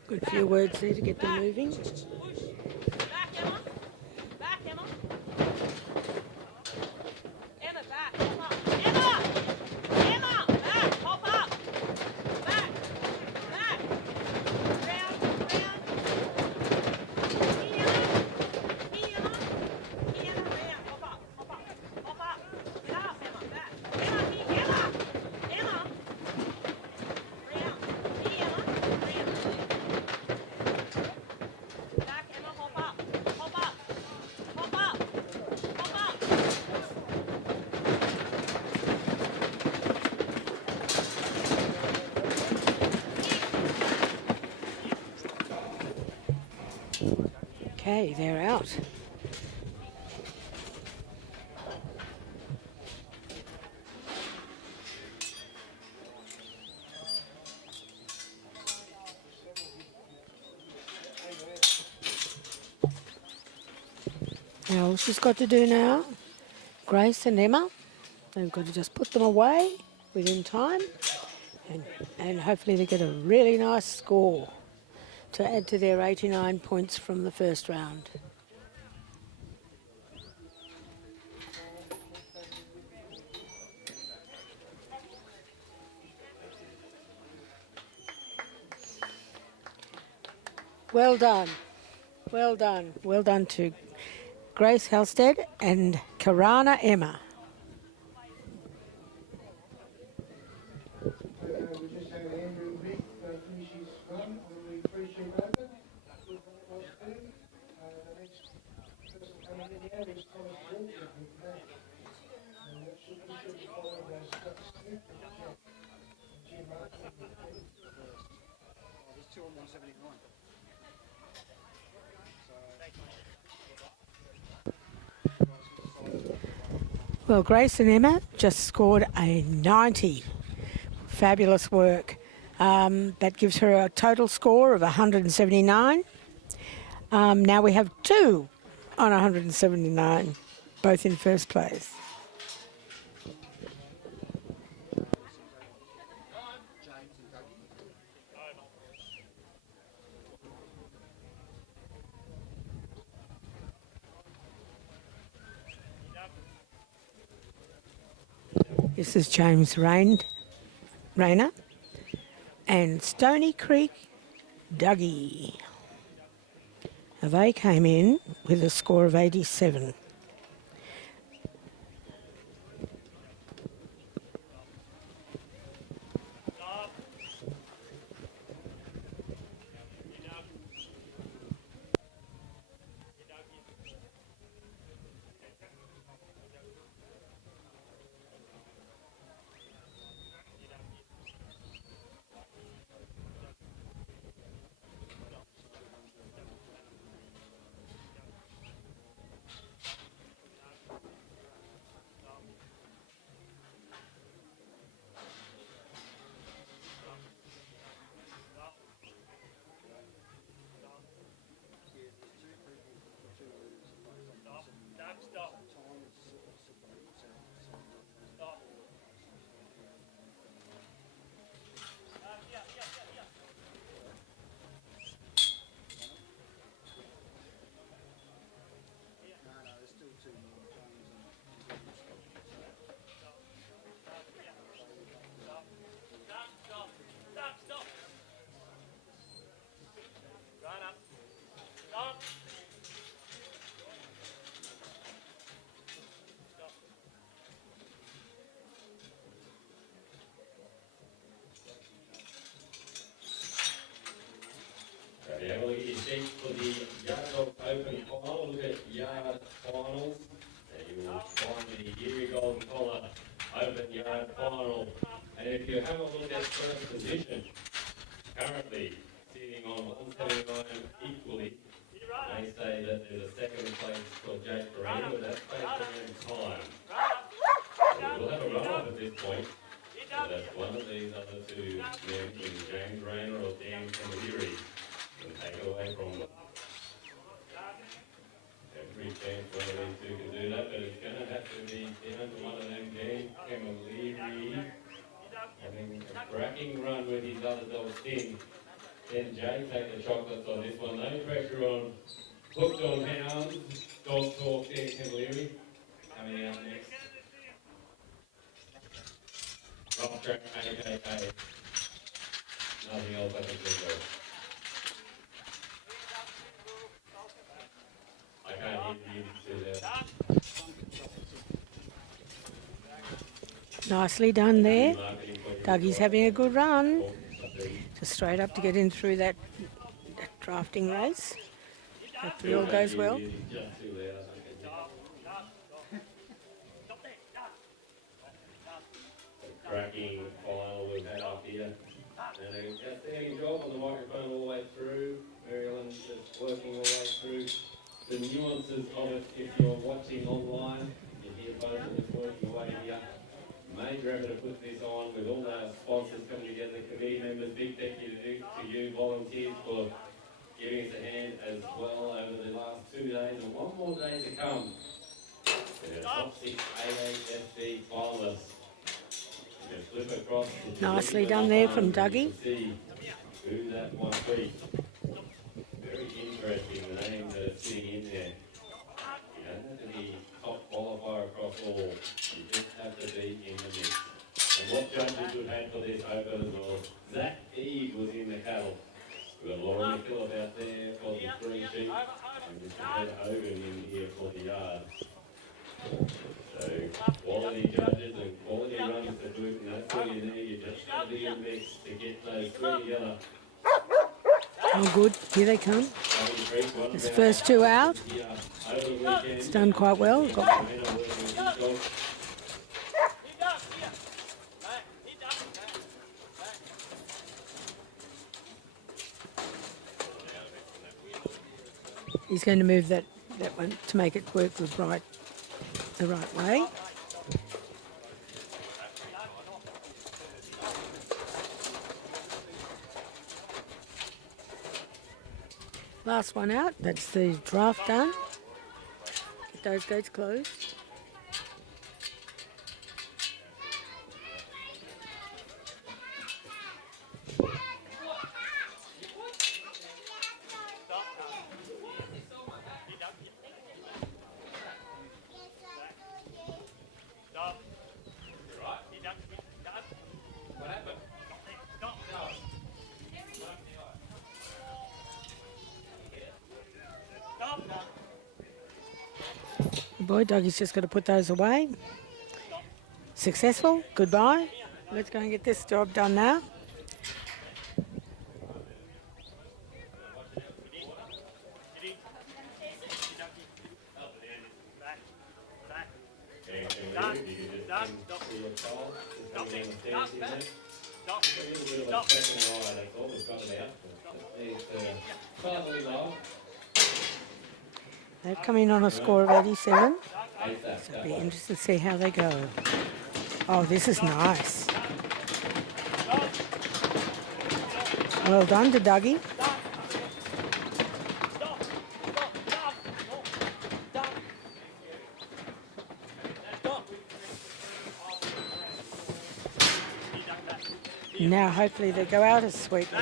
Good few words there to get them moving. Okay, they're out. Now all she's got to do now, Grace and Emma, they've got to just put them away within time and hopefully they get a really nice score to add to their 89 points from the first round. Well done. Well done. Well done to Grace Halstead and Karana Emma. We just had Andrew Vick finish his run on the free sheet open. Good run it was too. The next person coming in now is Thomas Walker with Matt. And that should be followed by Scott Smith and Jim Martin with Pete. There's two on 179. Well, Grace and Emma just scored a 90. Fabulous work. That gives her a total score of 179. Now we have two on 179, both in first place. This is James Rayner and Stony Creek Dougie. Now they came in with a score of 87. have a look at first position. Currently sitting on 179 equally. They say that there's a second place for Jake Geurie, but that's based on time. So we'll have a run-off at this point. So that's one of these other two men, either James Rayner or Dan Geurie, can take it away from them. Every chance one of these two can do that, but it's going to have to be down to one of them, Dan Geurie, having a cracking run with his other dog Sting. Then Jay take the chocolates on this one. No pressure on Hooked on Hounds, Dog Talk, Dan Geurie coming out next. Rock track, AKA. Nothing else I can think of. I can't hear the music too loud. Nicely done there. Dougie's having a good run. Just straight up to get in through that drafting race. Hopefully all goes well. Cracking file we've had up here. And a outstanding job on the microphone all the way through. Maryland just working all the way through the nuances of it. If you're watching online, you hear both of us working away here. Major effort to put this on with all our sponsors coming together, committee members. Big thank you to you volunteers for giving us a hand as well over the last 2 days and one more day to come. And our top 6 AAFD finalists. Nicely done there from Dougie. See who that might be. Very interesting, the names that are sitting in there. You don't have to be top qualifier across all. You just have to be in the mix. And what judges we've had for this open as well. Zach Eve was in the cattle. We've got Laura McKillop out there for the 3 sheep. And Mr. Peter Hogan in here for the yard. So, quality judges and quality runs to boot, and that's what you need. You just got to be in the mix to get those 3 together. Oh, good. Here they come. His first 2 out. It's done quite well. He's going to move that one to make it work the right way. Last one out, that's the draft done. Get those gates closed. Boy, Dougie's just got to put those away. Successful. Goodbye. Let's go and get this job done now. They've come in on a score of 87. So it'll be interesting to see how they go. Oh, this is nice. Well done to Dougie. Now hopefully they go out as sweetly.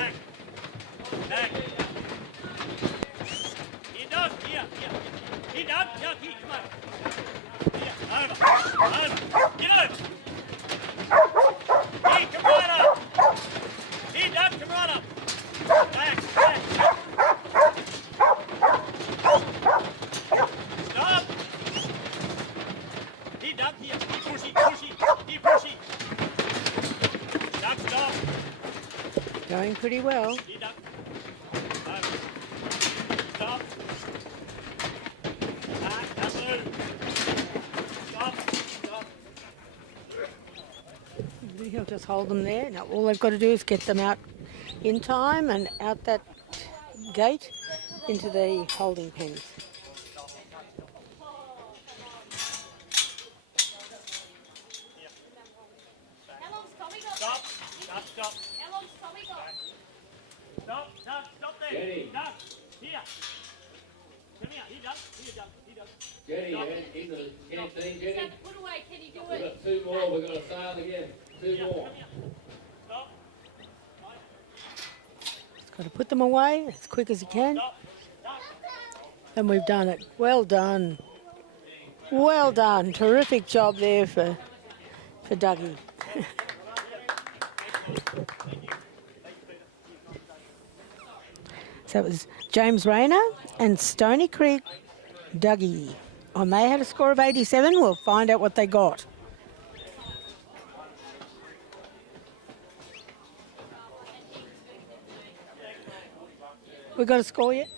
Going pretty well. He'll just hold them there. Now all they've got to do is get them out in time and out that gate into the holding pens. How long's Tommy got? Stop. Stop. How long's Tommy got? Stop. Stop there. Jenny. Doug, here. Come here. He does. Jenny, into the canteen, Jenny. Sam, put away, can you do We've it? got 2 more, we're going to sail again. 2 more. Stop. He's got to put them away as quick as he can. And we've done it. Well done. Well done. Terrific job there for Dougie. So it was James Rayner and Stony Creek Dougie. And they had a score of 87. We'll find out what they got. We got a score yet?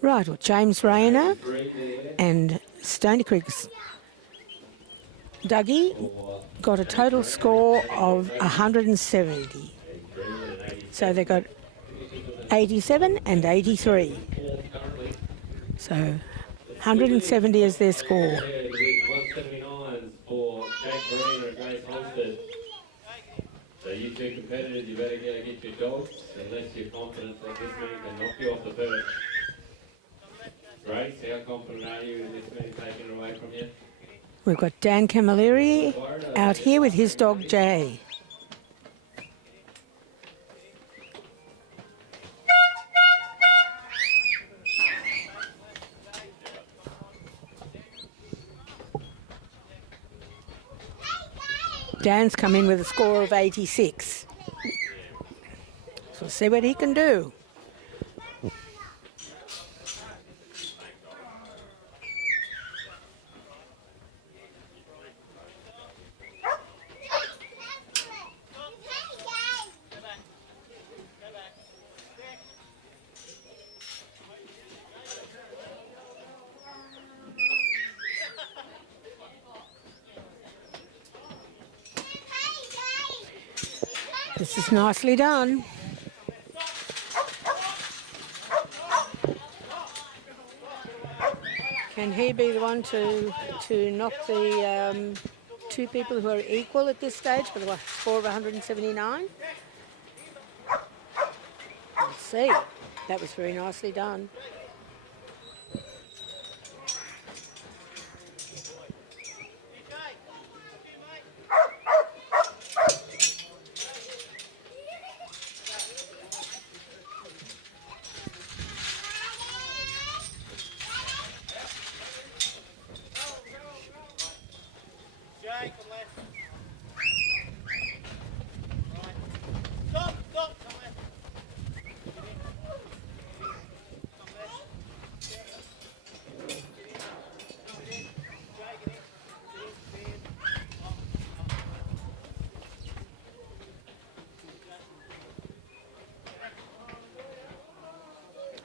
Right, well, James Rayner and Stony Creek's Dougie got a total score of 170. So they got 87 and 83. So 170 is their score. 179 for Jack Marina and Grace Holstead. So you two competitors, you better go get your dogs unless you're confident that this man can knock you off the perch. Grace, how confident are you in this man taking it away from you? We've got Dan Camilleri out here with his dog Jay. Dan's come in with a score of 86. So we'll see what he can do. This is nicely done. Can he be the one to knock the two people who are equal at this stage with a score of 179? Let's see. That was very nicely done.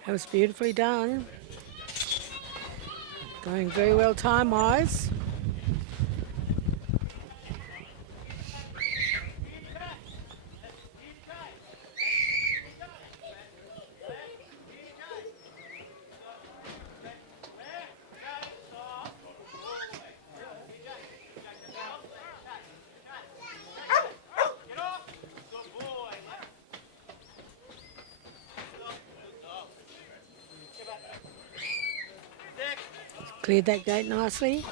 That was beautifully done. Going very well time-wise. Cleared that gate nicely.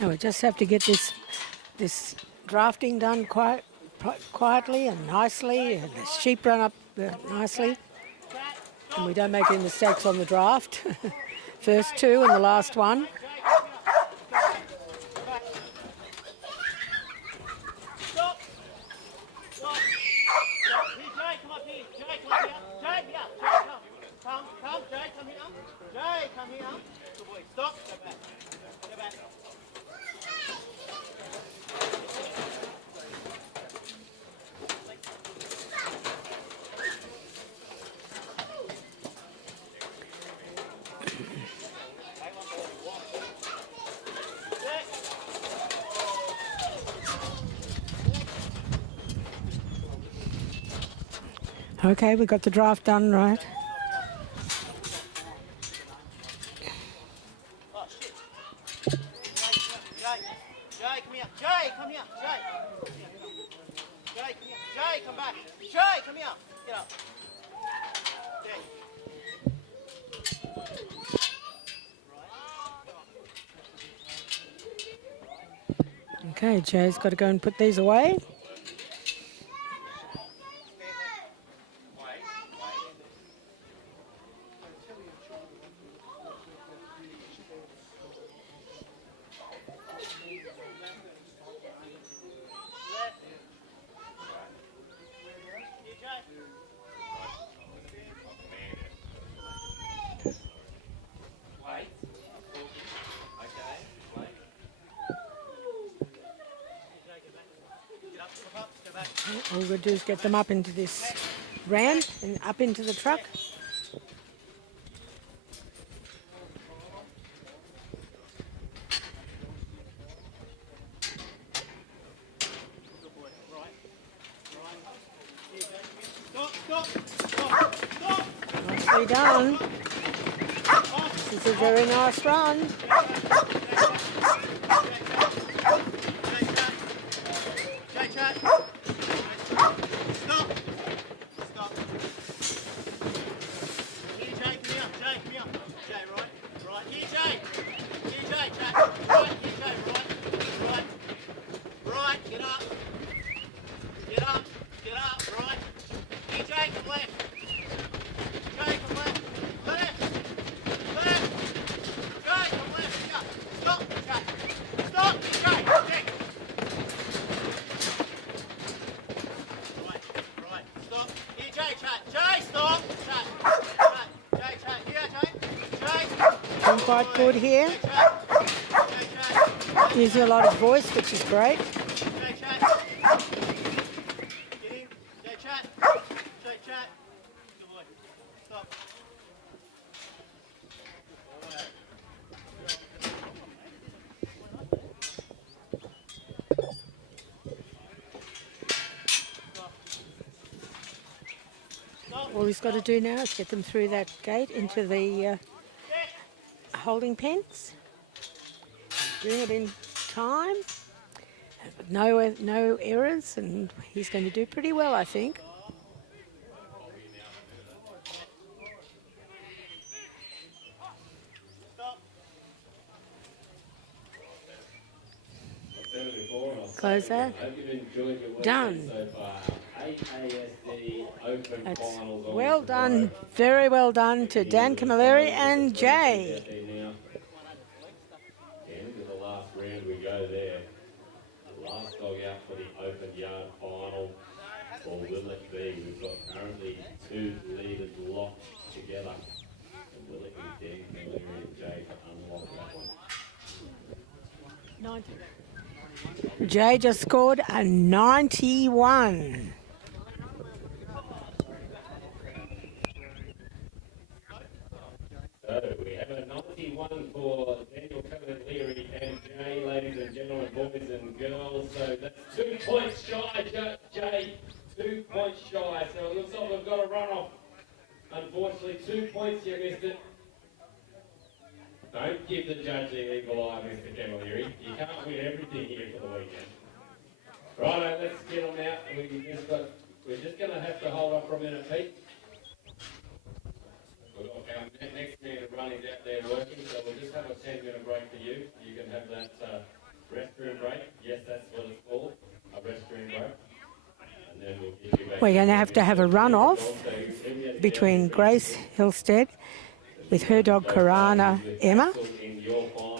Now we just have to get this drafting done quietly and nicely, and the sheep run up nicely. And we don't make any mistakes on the draft. First two and the last one. Stop. Stop. Here, Jay, come up here. Jay, come up here. Jay, here. Jay, come. Come, Jay, come here. Jay, come here. Good boy. Stop. Go back. Go back. Okay, we got the draft done, right? Oh, shit. Jay, come here. Jay, come here. Jay. Jay, come here. Jay, come back. Jay, come here. Get up. Jay. Okay, Jay's got to go and put these away. All we've got to do is get them up into this ram and up into the truck. Nicely done. This is a very nice run. Been quite good here. Using a lot of voice, which is great. All he's got to do now is get them through that gate into the holding pens. Doing it in time. No errors, and he's going to do pretty well, I think. Close that. Done. That's well done, very well done to Dan Camilleri and Jay. Into the last round we go there. The last dog out for the open yard final. Or will it be? We've got currently two leaders locked together. And will it be Dan Camilleri and Jay to unlock that one? 90. Jay just scored a 91. So we have a 91 for Daniel Camilleri and Jay, ladies and gentlemen, boys and girls. So that's 2 points shy, Jay. 2 points shy. So it looks like we've got a run-off. Unfortunately, 2 points, you missed it. Don't give the judge the evil eye, Mr. Camilleri. You can't win everything here for the weekend. Righto, let's get them out. We're just going to have to hold up for a minute, Pete. We've got our next man running out there working, so we'll just have a 10-minute break for you. You can have that restroom break. Yes, that's what it's called, a restroom break. And then we'll give you back. We're going to have a run-off. So every other between Grace Hillstead with her dog Karana Emma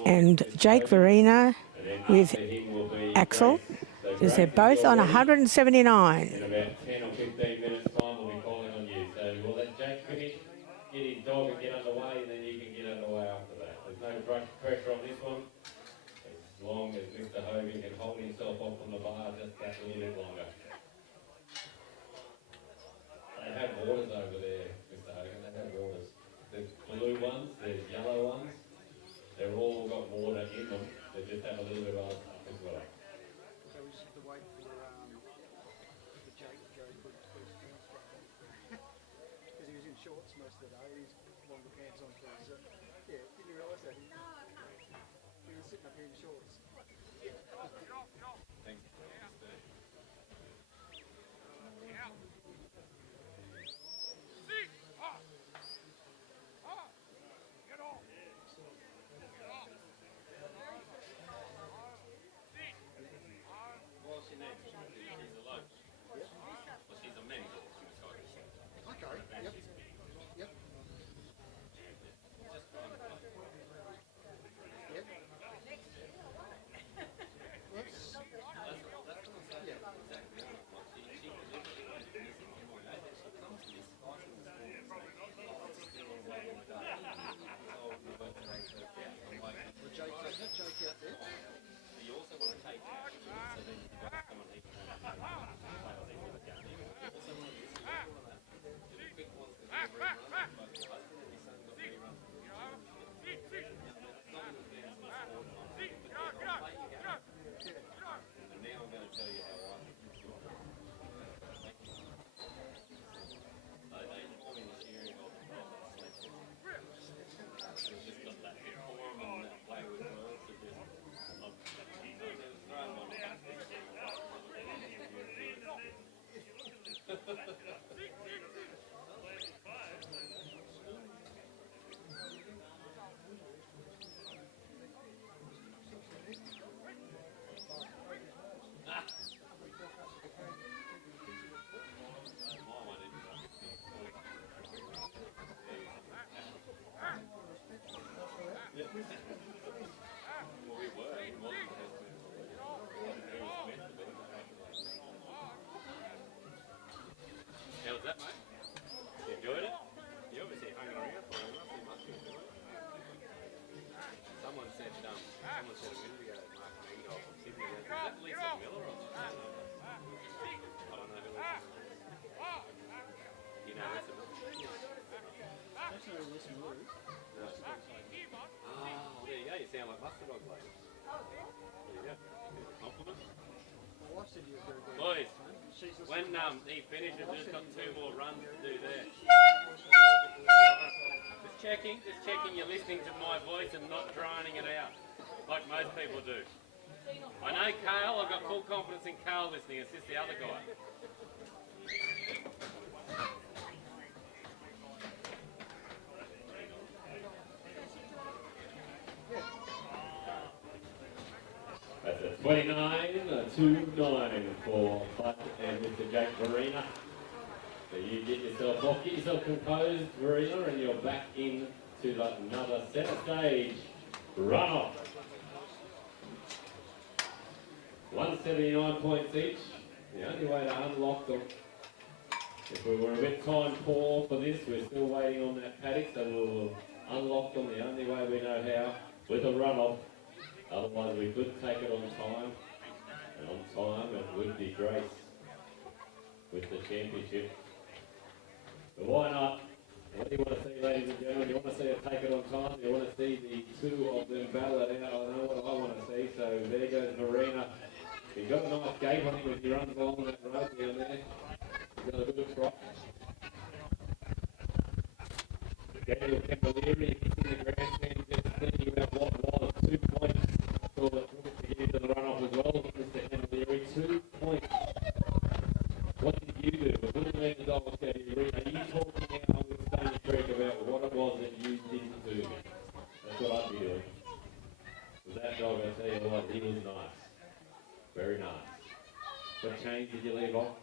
and Jake Verena with Axel. As they're both on 179. In about 10 or 15 minutes time we'll be calling on you. So we'll let Jake finish, get his dog and get underway, and then you can get underway after that. There's no pressure on this one. As long as Mr. Hogan can hold himself off on the bar just that little bit longer. They have waters over there, Mr. Hogan. They have waters. There's blue ones, there's yellow ones. They've all got water in them. They just have a little bit of other stuff as well. So we just have to wait for Jake to go put his pants back on. Because he was in shorts most of the day. He's longer pants on for his, yeah, didn't you realise that? He was sitting up here in shorts. Thanks. How was that, mate? You enjoyed it? You obviously hung around for it. You must have enjoyed it. Someone said a minute ago that Mark Mangold from Sydney. Is that Lisa Miller or not? I don't know who it is. You know Lisa Miller? I don't know who Lisa Miller is. No. Oh, there you go. You sound like Mustard Dog lady. There you go. Compliment. My wife said you were very good. Boys, when he finishes, there's got 2 more runs to do there. Just checking you're listening to my voice and not droning it out, like most people do. I know Kale, I've got full confidence in Kale listening, it's just the other guy. That's a 29-2-9 for Bud and Mr. Jake Verena. So you get yourself off, get yourself composed, Verena, and you're back into another centre stage runoff. 179 points each. The only way to unlock them, if we were a bit time poor for this, we're still waiting on that paddock, so we'll unlock them the only way we know how, with a runoff. Otherwise we could take it on time, and on time it would be Grace with the championship. But why not? What do you want to see, ladies and gentlemen? You want to see it take it on time? You want to see the 2 of them battle it out? I know what I want to see. So there goes Verena. He's got a nice gait on him as he runs along that road down there. He's got a good trot. Daniel Cavalieri in the grandstand just thinking about what was 2 points for the to get into the runoff as well. Mr. Cavalieri, 2 points. What did you do? What did the dogs go? Are you talking now with Stony Creek about what it was that you didn't do? That's what I'd be doing. With that dog, I tell you what, he was nice. Very nice. What change did you leave off?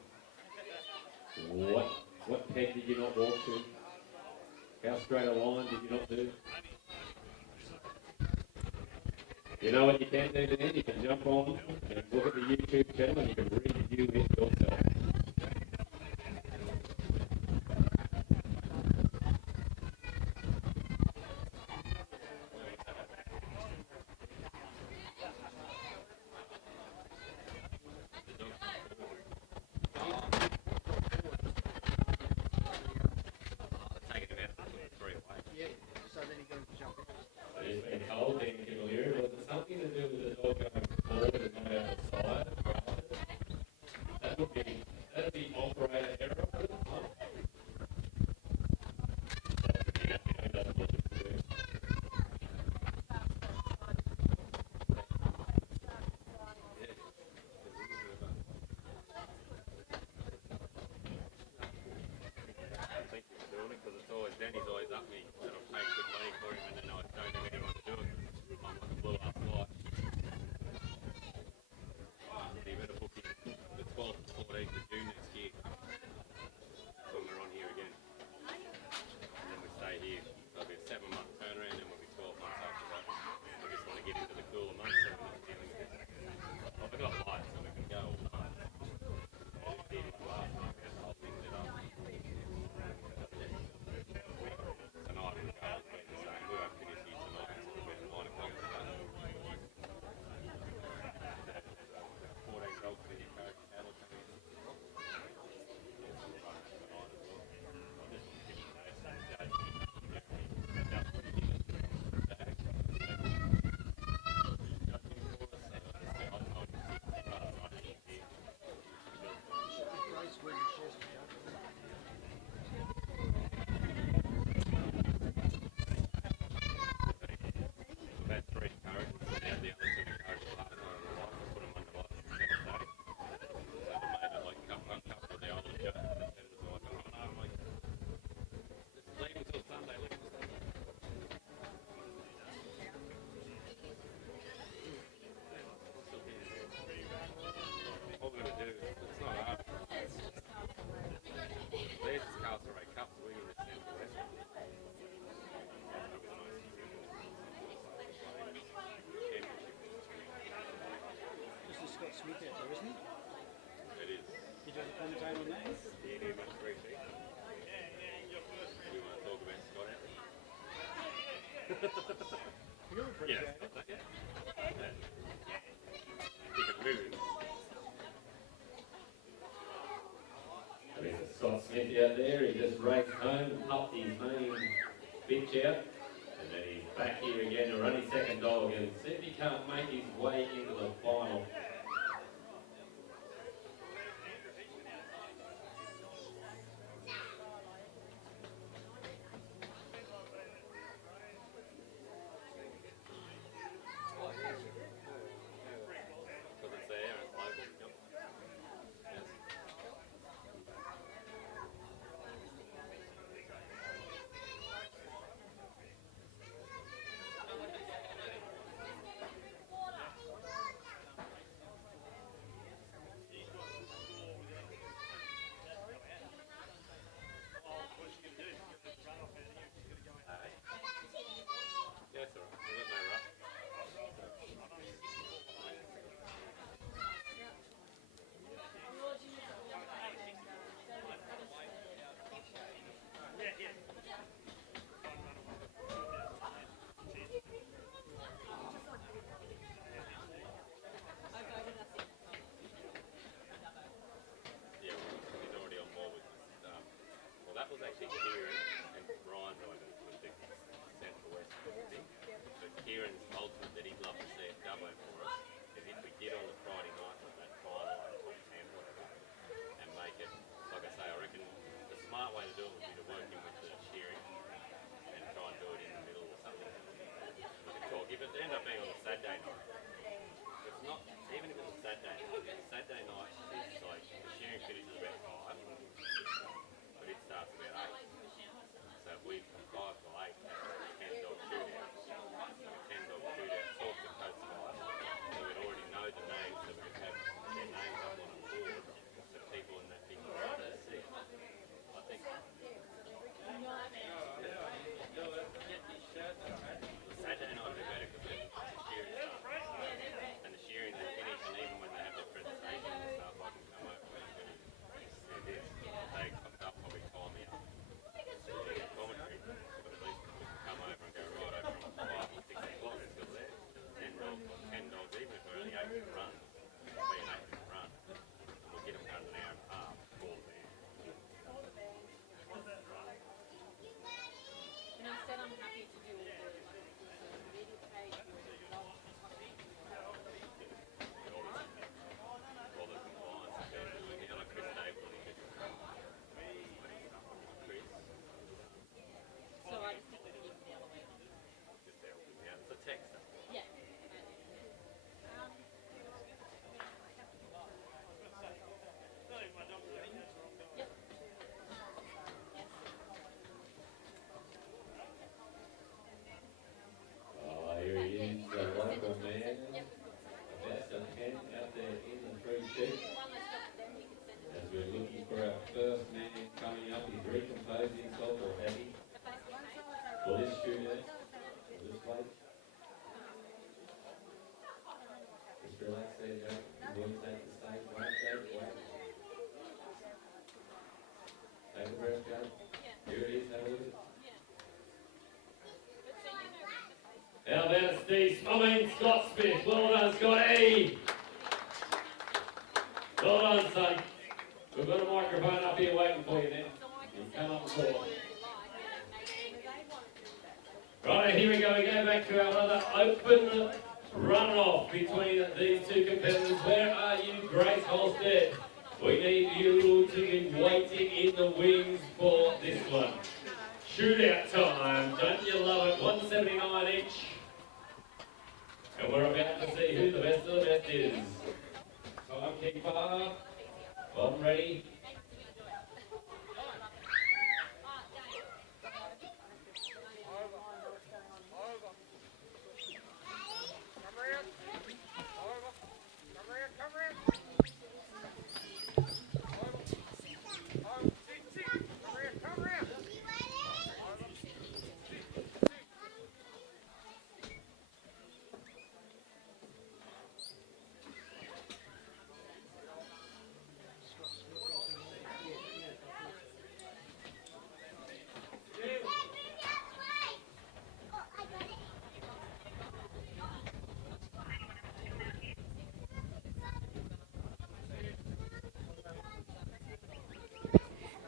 What What peg did you not walk to? How straight a line did you not do? You know what you can do then? You can jump on and look at the YouTube channel and you can review it yourself. It's been cold in Geurie. Was it something to do with the dog going forward and not outside? That'd be operator error. Danny's always up me that I've paid good money for him and then I don't have anyone to do it. I'm like a blue ass light. So you better book him the 12th to 14th of June next year. When we're on here again. And then we stay here. So it'll be a 7-month turnaround and then we'll be 12 months after that. I just want to get into the cooler months so we're not dealing with it. Well, we've got lights so we can go all the time. Scott Smith out there, he just raced home, popped his main bitch out, and then he's back here again to run his second dog and see if he can't make his way into the final. That was actually Kieran and Brian's idea for the Central West thing. But Kieran's ultimate that he'd love to see at Dubbo for us is if we did on the Friday night on that final like top 10 whatever and make it, like I say, I reckon the smart way to do it would be to work in with the shearing and try and do it in the middle or something. We could talk. If it ended up being on a Saturday night, it's not, even if it was a Saturday night is like the shearing finishes about 5. It starts about 8. So if we from 5 to 8 have 10 dog shootouts, so 10 dog shootouts, talk to coach 5, so we'd already know the names, so we could have their names up on the board for people in that big crowd to see. I think son. We've got a microphone up here waiting for you then. You come up and talk. Right, here we go. We go back to our other open runoff between these two competitors. Where are you, Grace Holstead? We need you to be waiting in the wings for this one. Shootout time. Don't you love it? 179 each. And we're about to see who the best of the best is. Timekeeper. I'm ready.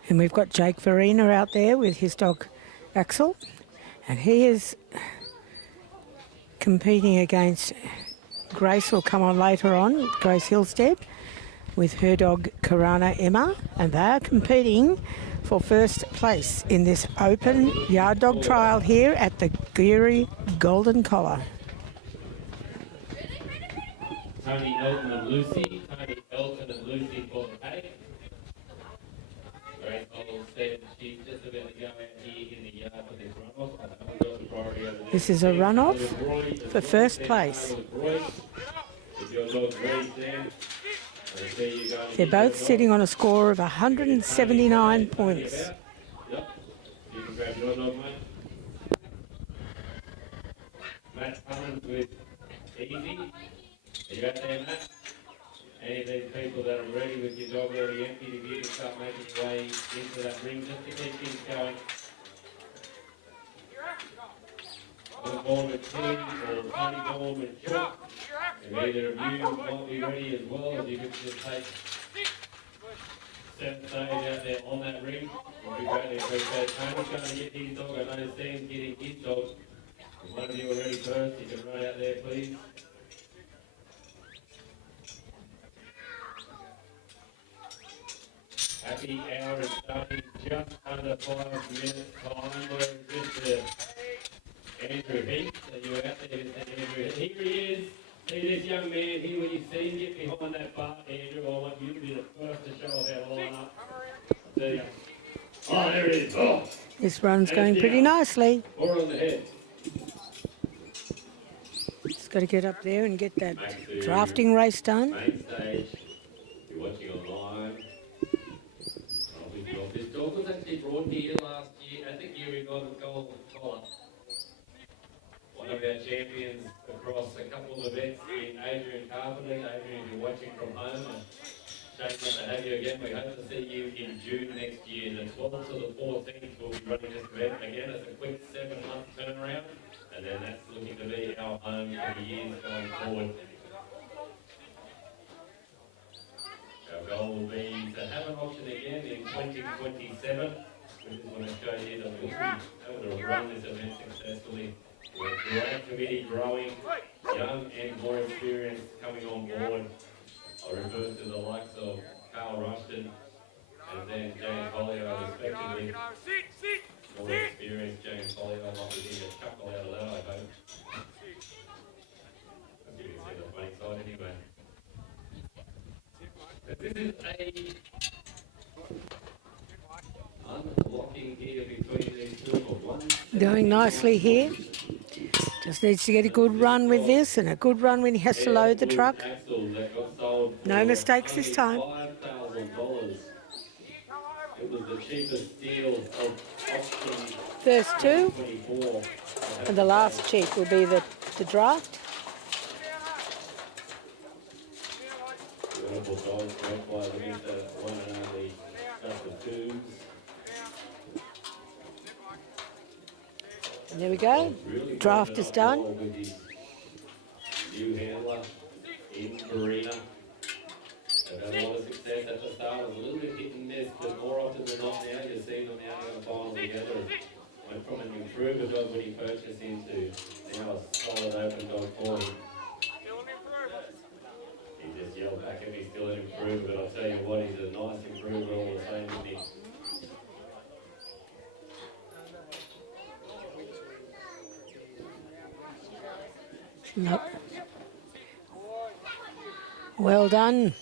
And we've got Jake Verena out there with his dog Axel, and he is competing against Grace, will come on later on, Grace Hillstead, with her dog Karana Emma, and they are competing for first place in this open yard dog trial here at the Geurie Golden Collar. Tony Elton and Lucy. Tony Elton and Lucy for the paddock. Grace Holstead, she's just about to go out here in the yard for this runoff. I haven't got the priority over there. This is a runoff for first place. If your dog's ready, Sam, I see you going. They're both sitting on a score of 179 points. Yep. You can grab your dog, mate. Matt Cummins with Easy. Are you out there, Matt? Any of these people that are ready with your dog already empty, if you can start making your way into that ring just to keep things going. Born with Tim or Tony Born with Chuck. If either of you might be ready as well, if you could just take 7 stage out there on that ring, we'll be greatly appreciated. Tony's going to get his dog. I know Sam's getting his dog. If one of you are ready first, you can run out there, please. Happy hour is starting just under 5 minutes time. We're just Andrew Heath. So you're out there to Andrew. Here he is. See this young man here when you see him get behind that bar, Andrew. I want you to be the first to show us our lineup. There you go. Oh, there it is. Oh. This run's going pretty nicely. Or on the head. Just got to get up there and get that drafting race done. Main stage. You're watching online. This dog was actually brought here last year at the Geurie Golden Collar. One of our champions across a couple of events in Adrian Carpenter. Adrian, if you're watching from home, shame not to have you again. We hope to see you in June next year. The 12th to the 14th we'll be running this event again. It's a quick 7-month turnaround, and then that's looking to be our home for the years going forward. Our goal will be to have an auction again in 2027. We just want to show you that we'll be able to run this event successfully. We have a great committee growing, young and more experienced coming on board. I refer to the likes of Carl Rushton and then James Hollier, respectively. More experienced James Hollier, I'd like to get a chuckle out of that, I hope. I'm going to see the funny side anyway. This is a unlocking here between these two of one. Going nicely here. Just needs to get a good run with this and a good run when he has to load the truck. No mistakes this time. It was the cheapest deal of auction. First two, and the last cheap will be the draft. Beautiful dogs, right by the one and only Dr. Coombs. And there we go. Draft is done. New handler in Verena. They've had a lot of success at the what, he's a nice improver all the same, isn't he? Nope. Well done.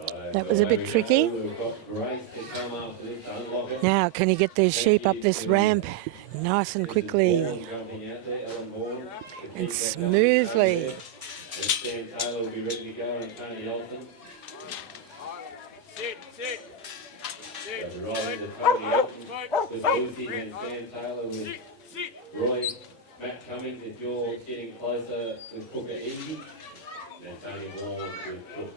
Right, That was a away bit we tricky. go. We've got Grace to come after this to unlock it. Now, can he get these sheep up this ramp nice and quickly Vaughan jumping out there, Ellen Vaughan. and smoothly? And Stan Taylor will be ready to go, and Tony Olsen. So right into Tony Olsen with Lucy and Stan Taylor with Roy. Matt Cummings, if you're getting closer with Booker Easy. And Tony Vaughan with Cook.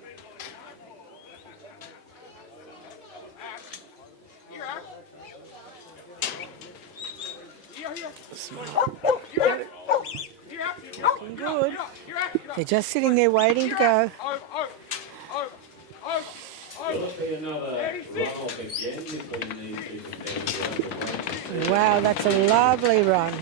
Looking good. They're just sitting there waiting to go. Will it be another run-off again between these two contenders? Wow, that's a lovely run.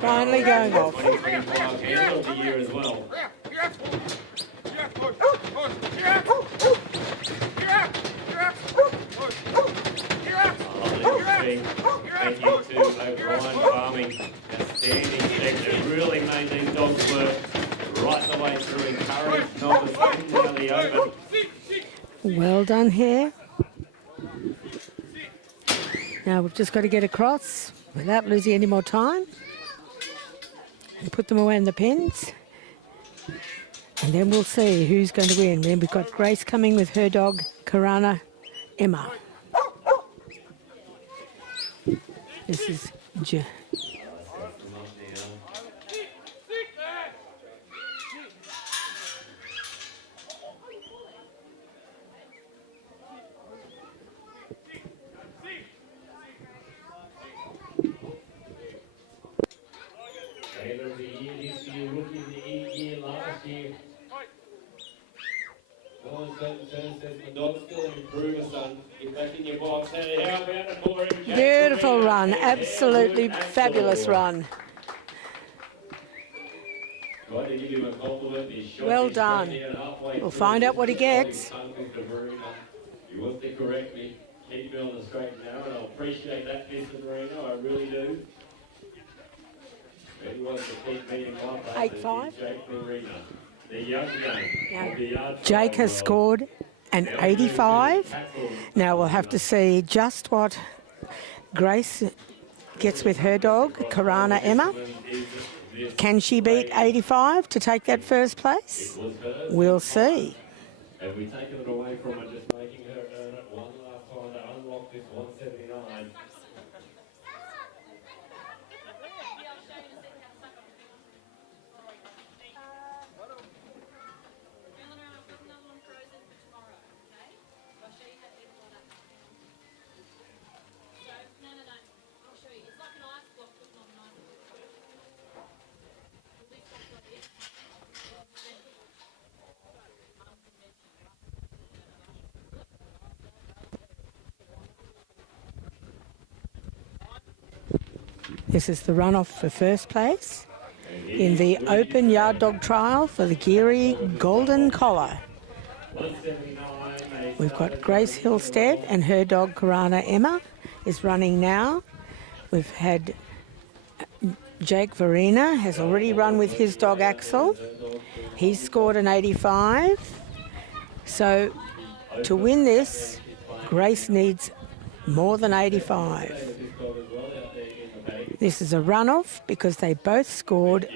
Finally going off. Thank you to O'Brien Farming, outstanding section. Really made these dogs work right the way through. Encouraged, notwithstanding down the open. Well done here. Now we've just got to get across without losing any more time and put them away in the pens. And then we'll see who's going to win. Then we've got Grace coming with her dog, Karana Emma. This is Taylor of the year this year, rookie of the year last year. Dawn Certain says the dog's still an improver, son. Get back in your box. Hey, how about it for him? beautiful run, absolutely fabulous run. Got to give him a compliment. He's shot Well his done. straight down halfway We'll through. find out what he gets. You want to correct me. Keep me on the straight and narrow, and I appreciate that, Mr. Marino. I really do. He wants to keep me in my place. 8-5. Jake Marino. The young game. Jake has scored an 85. Now we'll have to see just what Grace gets with her dog, Karana Emma. Can she beat 85 to take that first place? We'll see. Have we taken it away from her, just making her earn it one last time to unlock this 179? This is the runoff for first place in the Open Yard Dog Trial for the Geurie Golden Collar. We've got Grace Hillstead and her dog Karana Emma is running now. We've had Jake Verena has already run with his dog Axel. He's scored an 85. So to win this, Grace needs more than 85. This is a runoff because they both scored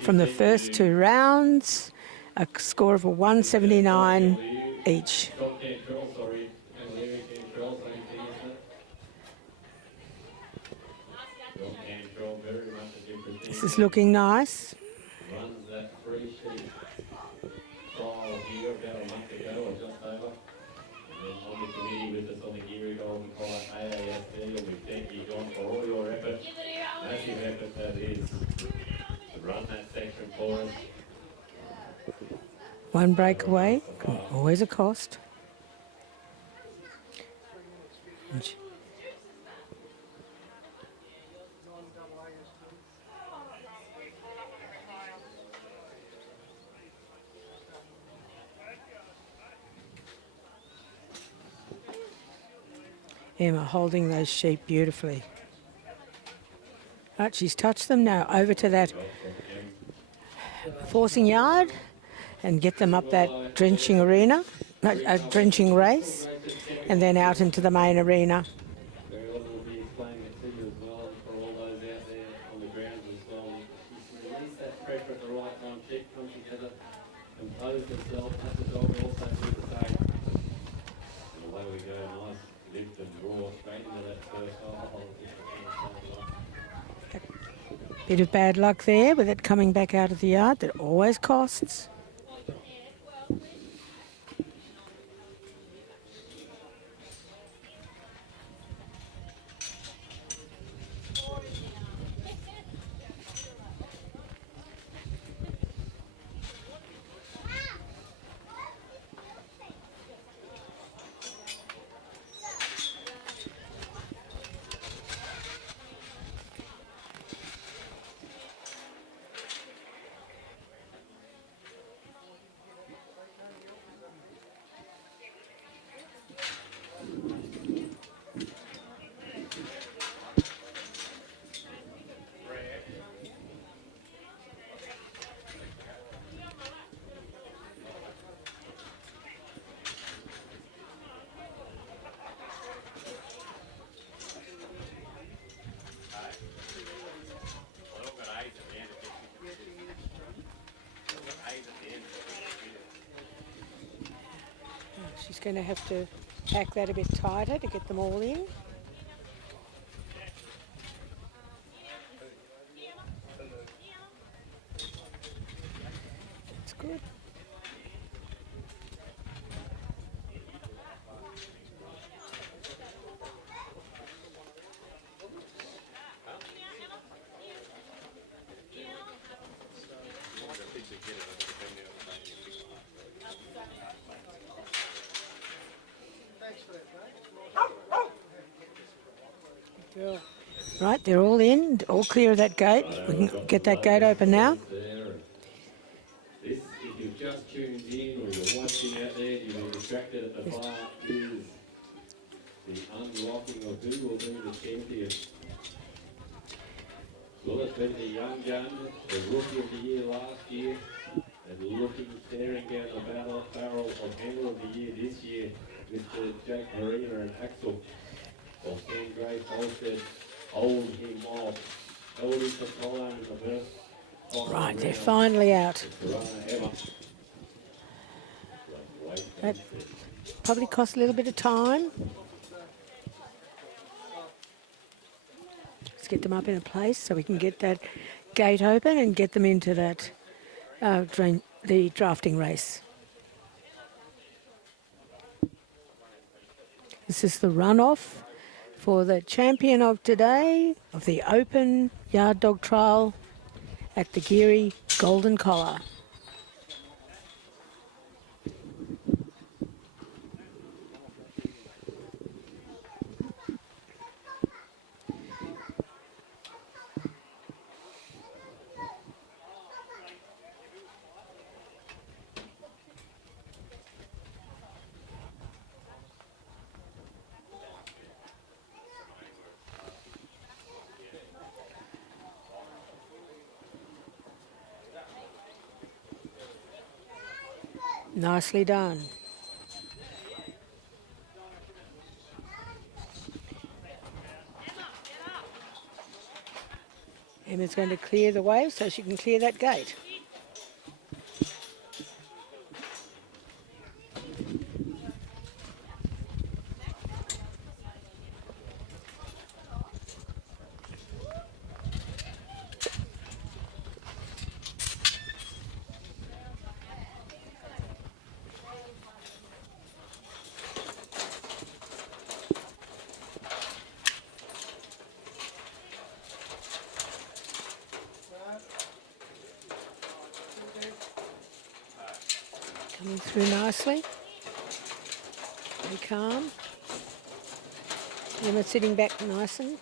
from the first 2 rounds a score of a 179 each. This is looking nice. Runs that 3 sheep trial here about a month ago or just over. And then on the committee with us on the Geurie Golden Collar AASD, and we thank you, John, for all your effort. Massive effort that is to run that section for us. One breakaway, always a cost. Emma holding those sheep beautifully. Right, she's touched them now. Over to that forcing yard and get them up that drenching arena, drenching race, and then out into the main arena. Will be explaining it to you as well for all those out there on the grounds as well. She's released that pressure at the right time. She comes together, composed herself, has the dog also do the same. And away we go, nice lift and draw straight into that first hole. Bit of bad luck there with it coming back out of the yard. That always costs. She's going to have to pack that a bit tighter to get them all in. That's good. Right, they're all in, all clear of that gate. We can get that gate open now. This, if you've just tuned in or you're watching out there, you've been distracted at the bar, is the unlocking of who will be the champion. Will it be the young gun, the rookie of the year last year, and looking, staring down the barrel of handle of the year this year, Mr. Jake Marina and Axel, or Sam Grace Holstead hold him off, held him for time in the first. Right, they're finally out. That probably cost a little bit of time. Let's get them up in a place so we can get that gate open and get them into that the drafting race. This is the runoff for the champion of today of the Open Yard Dog Trial at the Geurie Golden Collar. Nicely done. Emma's going to clear the way so she can clear that gate. Coming through nicely. Very calm. Emma sitting back nice and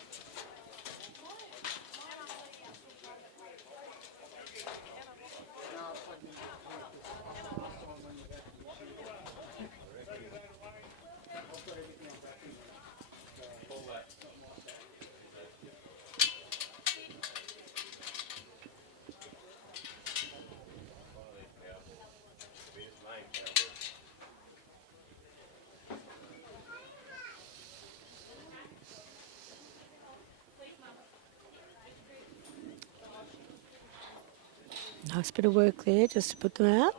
nice bit of work there just to put them out.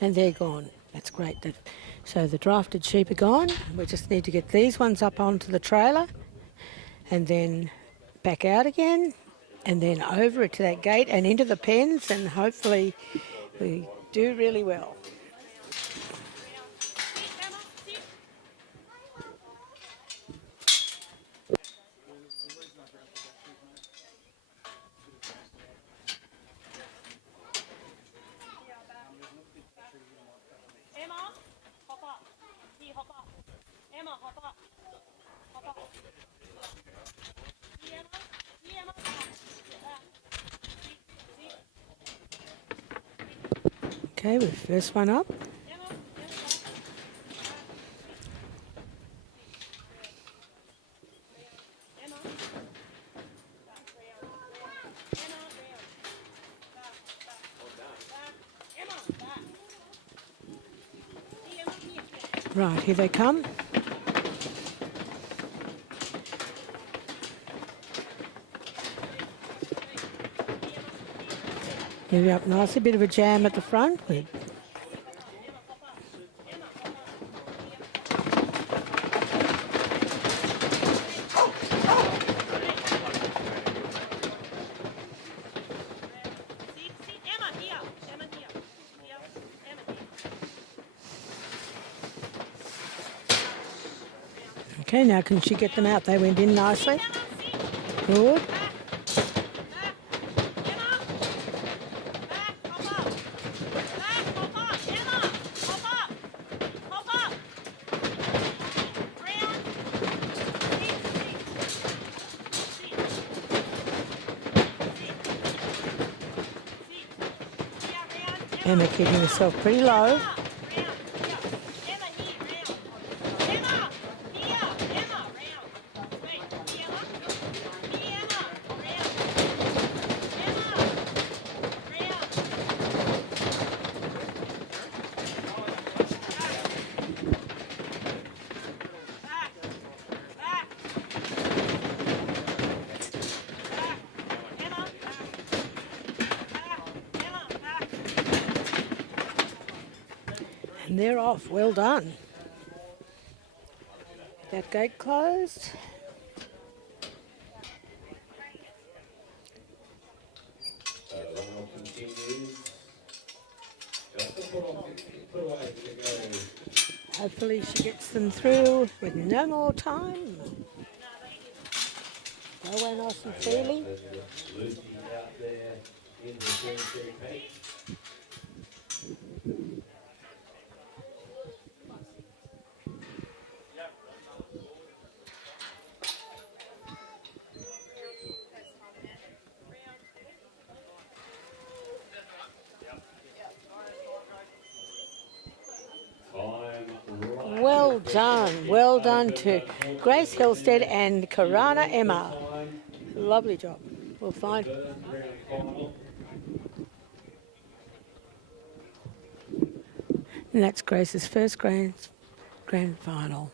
And they're gone. That's great. So the drafted sheep are gone. We just need to get these ones up onto the trailer and then back out again and then over to that gate and into the pens, and hopefully we do really well. Emma, hop up. Here, hop up. Emma, hop up. Hop up. Here, Emma. Here, Emma. Okay, with the first one up. Right, here they come. Maybe up nice, a bit of a jam at the front. Okay, now can she get them out? They went in nicely. Good. Emma keeping herself pretty low. And they're off. Well done. That gate closed. Hopefully she gets them through with no more time. Go away nice and freely. Well done to Grace Hillstead and Karana Emma. Lovely job. We'll find. And that's Grace's first grand final.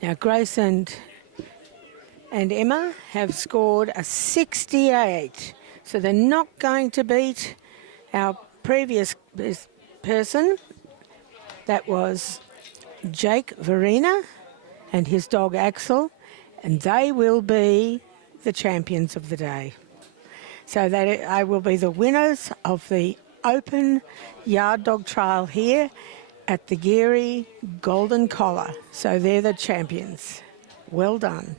Now Grace and Emma have scored a 68, so they're not going to beat our previous person. That was Jake Verena and his dog Axel, and they will be the champions of the day. So I will be the winners of the Open Yard Dog Trial here at the Geurie Golden Collar. So they're the champions. Well done.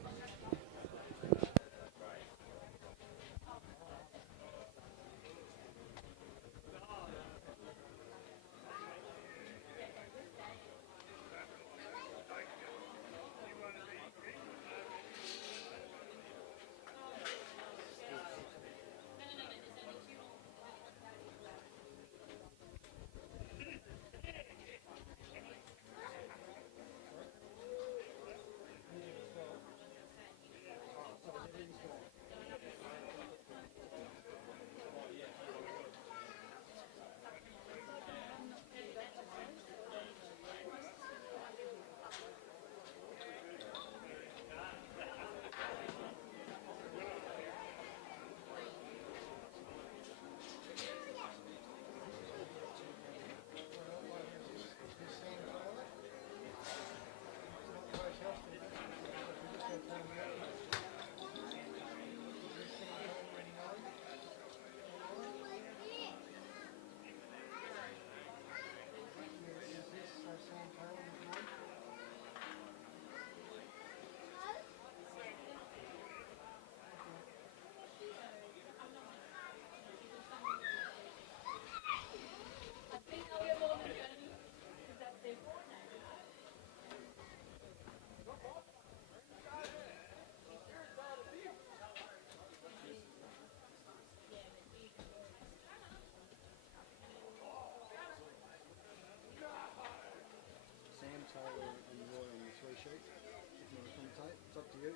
It's up to you.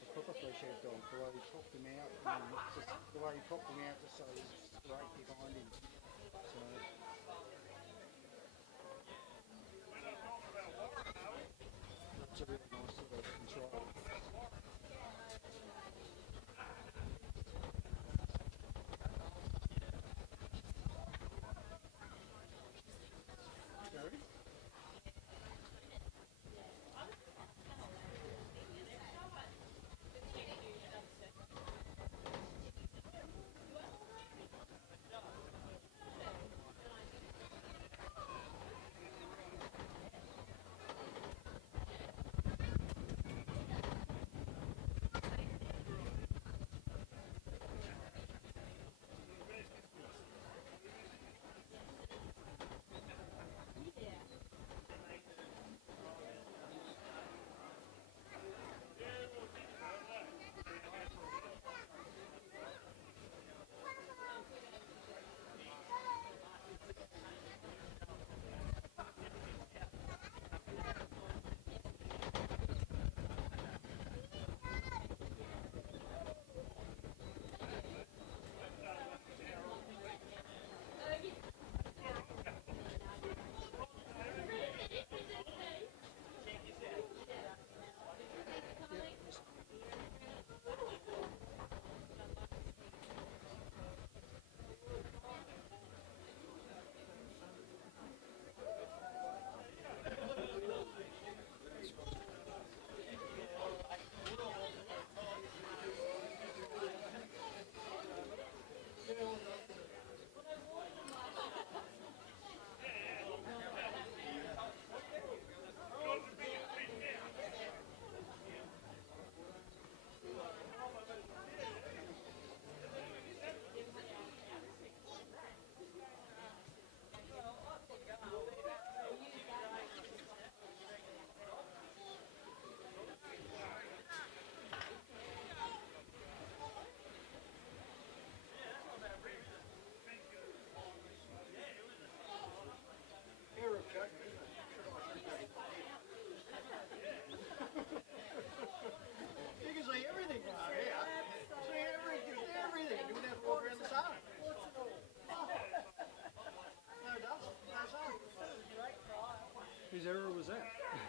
A proper three-shaped dog, the way he popped him out, the way he popped him out just so he's straight behind him. So that's a really nice sort of control.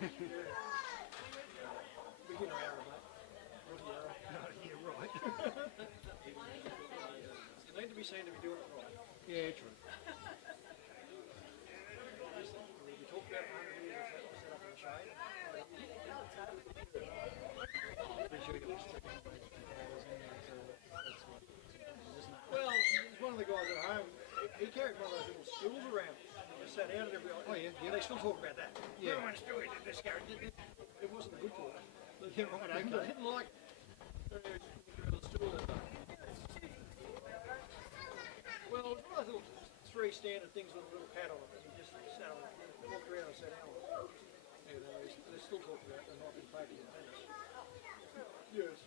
Beginner hour, mate. Rookie hour. No, yeah, right. You need to be seen to be doing it right. Yeah, true. We talked about 100 years of set up in the shade. Pretty sure you get like 3 hours anyway, so that's what. Well, there's one of the guys at home, he carried one of those little stools around. Just sat out and everybody. Oh, yeah. They still talk about that. Yeah. Everyone's doing it, this guy. It wasn't good for them. Yeah, right, okay. They didn't like the stool. Well, it was one of those little 3 standard things with a little pad on it. And you just sat on it, walked around and sat down on it. Yeah, they still talk about it. They're not in favour of tennis. Yes.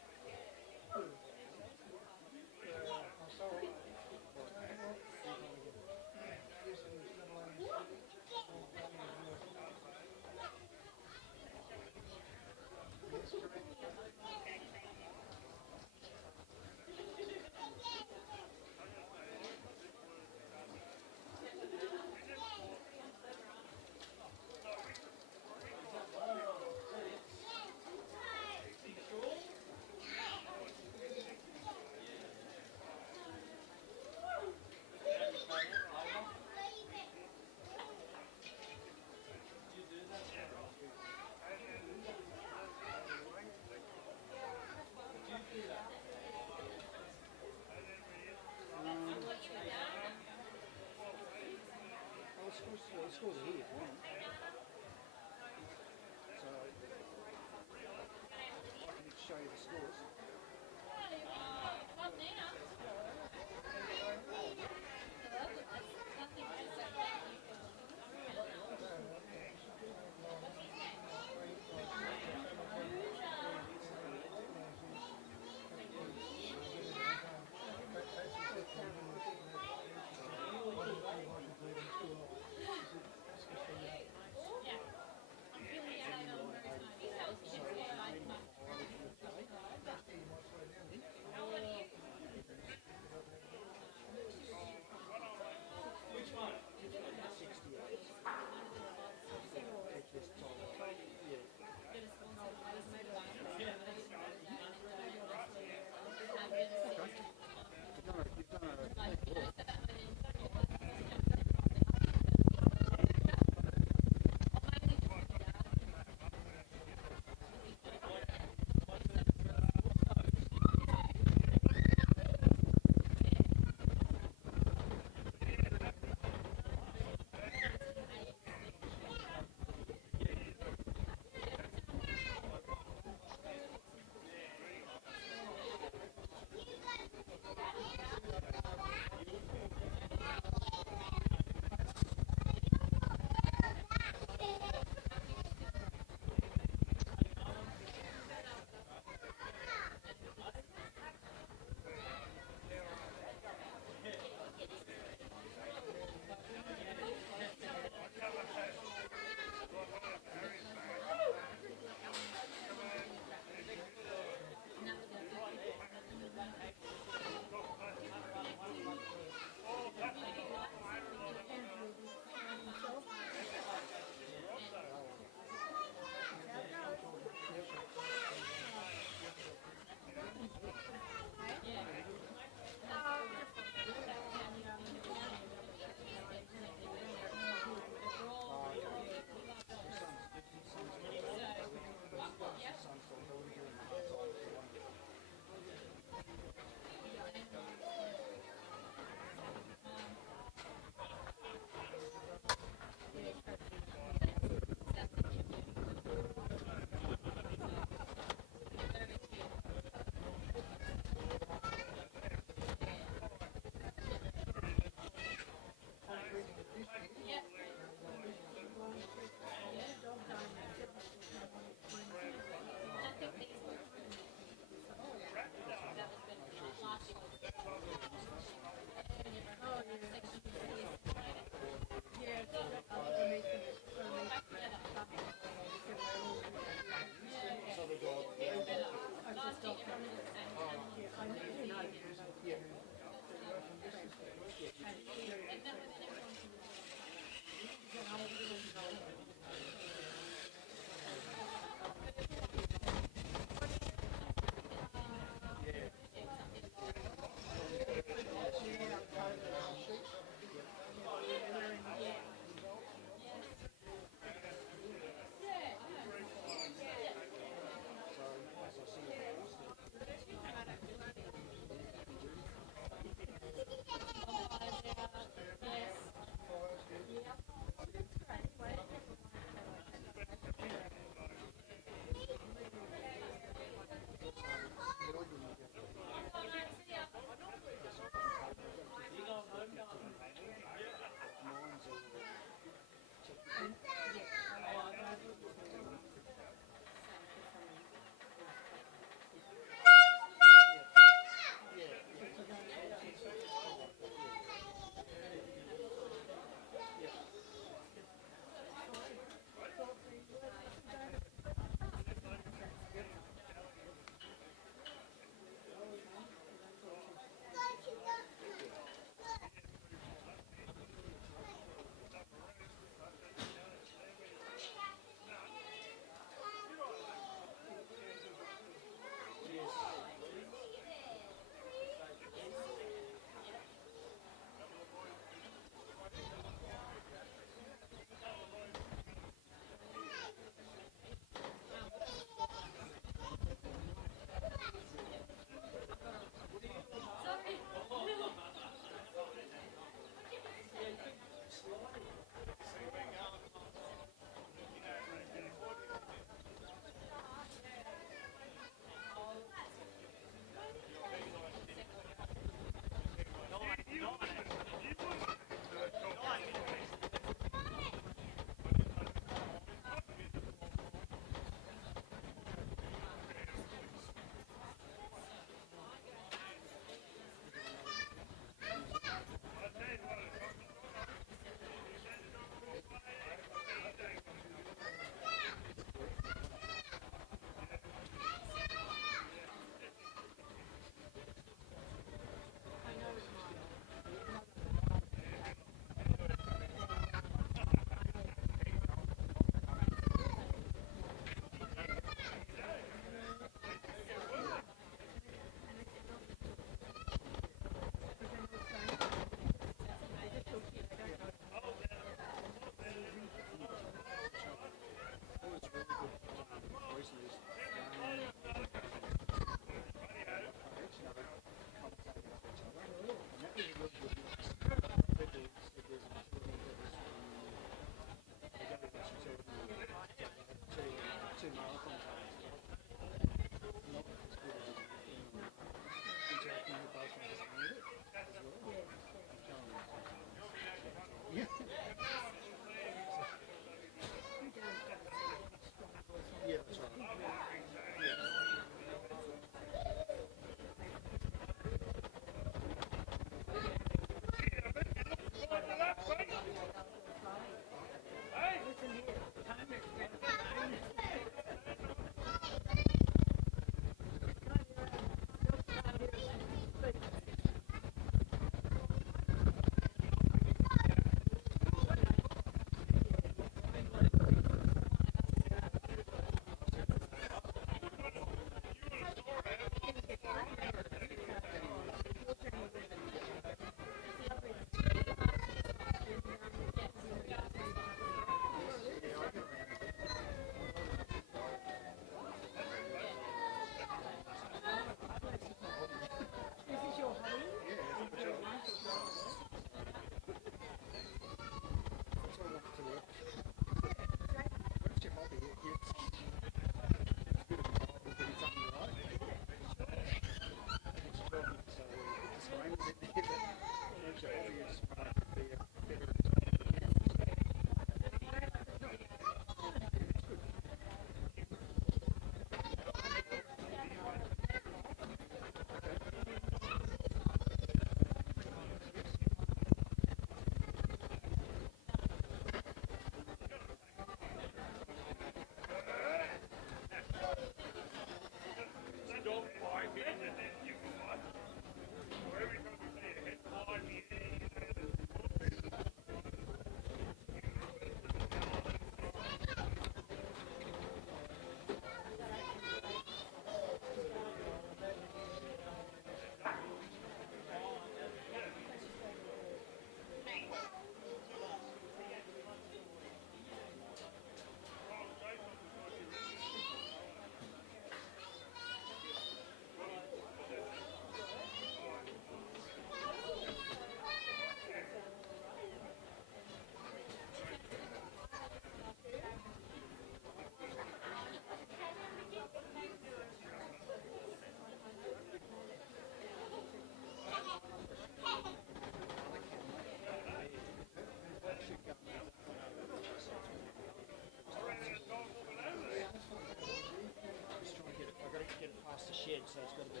shed, so it's got to be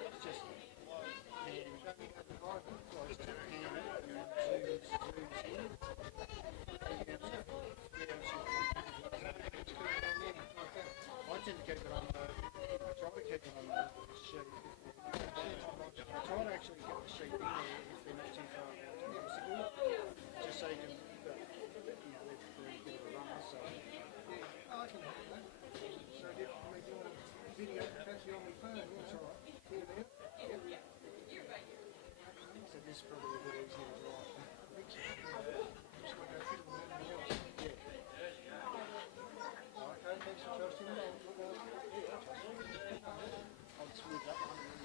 it's just I tend to keep it on the, I try to keep it on the sheet. I try to actually get the sheet in there if they're not too far possible, just so you can, they're pretty good of a runner, so. I can help that. So do you want a video capacity on my phone? That's all right. Here now? Yep. So this is probably a bit easier to drive. I think so. Just got to fit on anything else. Yeah. Okay, thanks for trusting me. I'll smooth that one.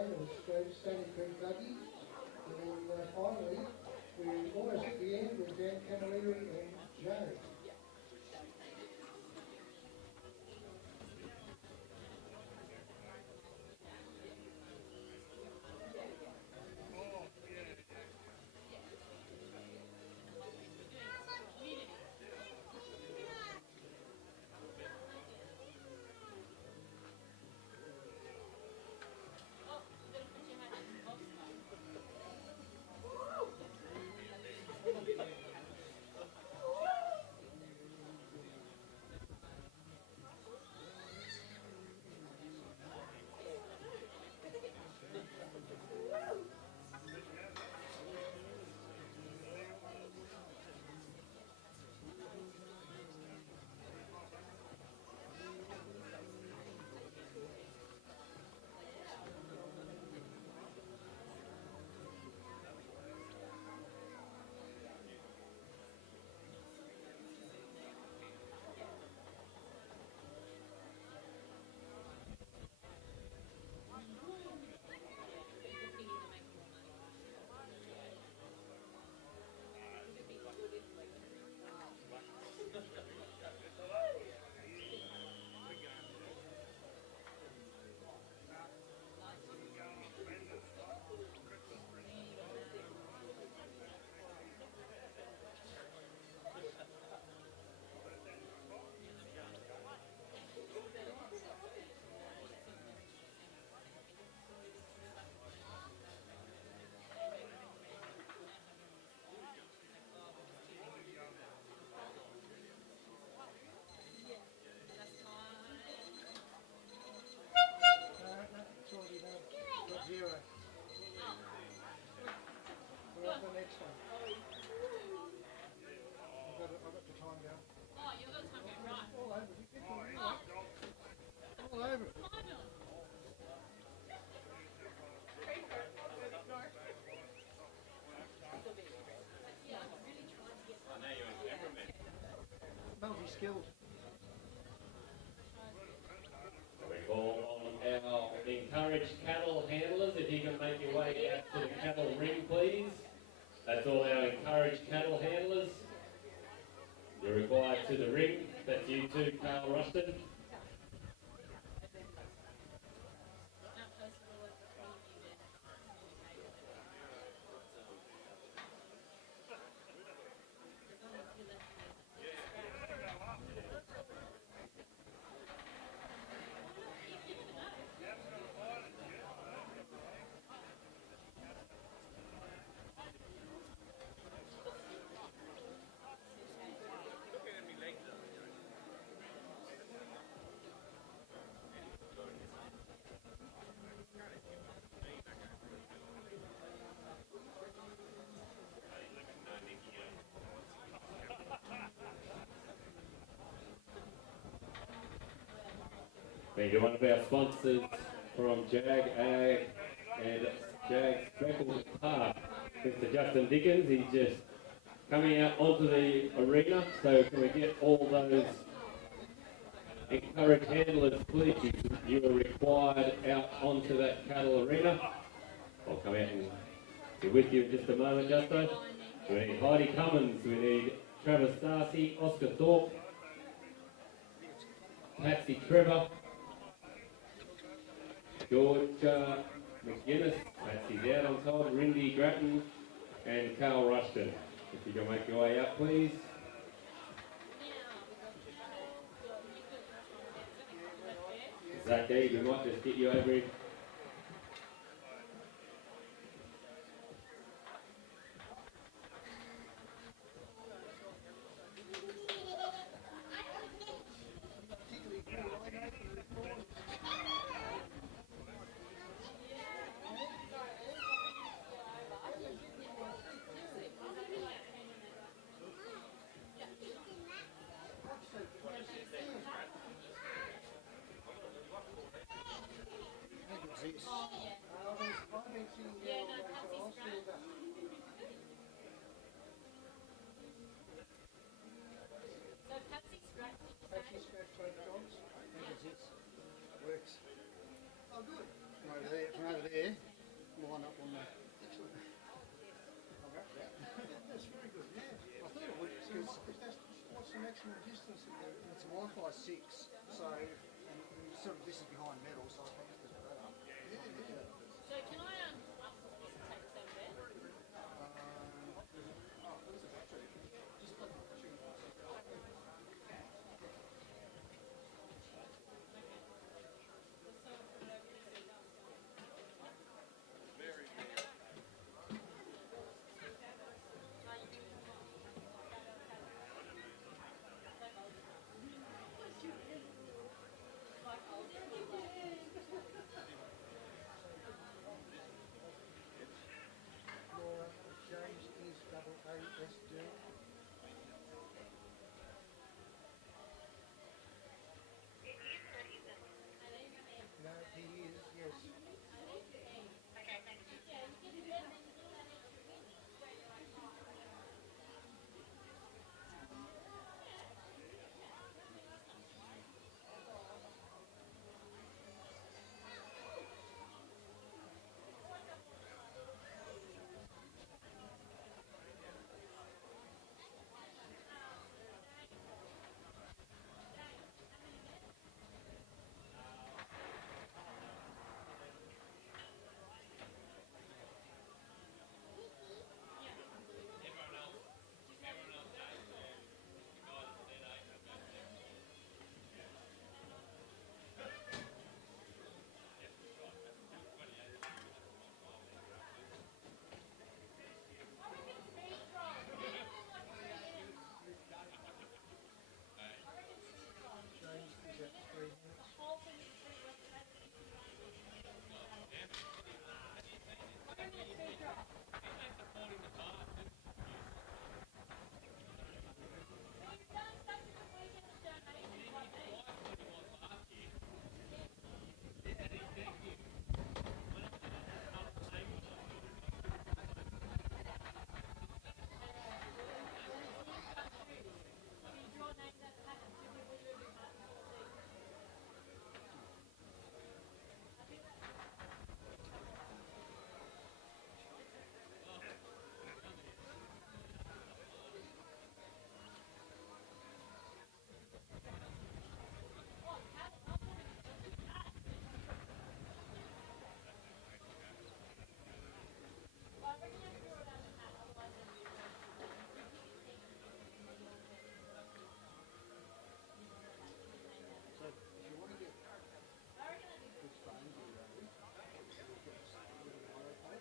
handles, Stony Creek Buggy. And then finally, we're almost at the end with Dan Camilleri and Jay. Multi-skilled. We call on our encouraged cattle handlers, if you can make your way out to the cattle ring, please. That's all our encouraged cattle handlers. You're required to the ring. That's you too, Carl Ruston. Thank you, one of our sponsors from Jag Ag and Jag Speckled Park, Mr. Justin Dickens. He's just coming out onto the arena, so can we get all those encouraged handlers, please? You are required out onto that cattle arena. I'll come out and be with you in just a moment, Justo. We need Heidi Cummins, we need Travis Darcy, Oscar Thorpe, Patsy Trevor, George McGuinness, Patsy's out on top, Rindy Grattan, and Carl Rushton. If you can make your way up, please. Zach, we might just get you over here. maximum distance that it's Wi-Fi 6, so and sort of this is behind metal, so I think it's better. So can I ask the boss to take some there? Where's the battery? Just plug the battery in. Laura, James is double ASD. No, he is, yes. James is at 3 minutes. So if you want to get good phones in those, you've got a monopod.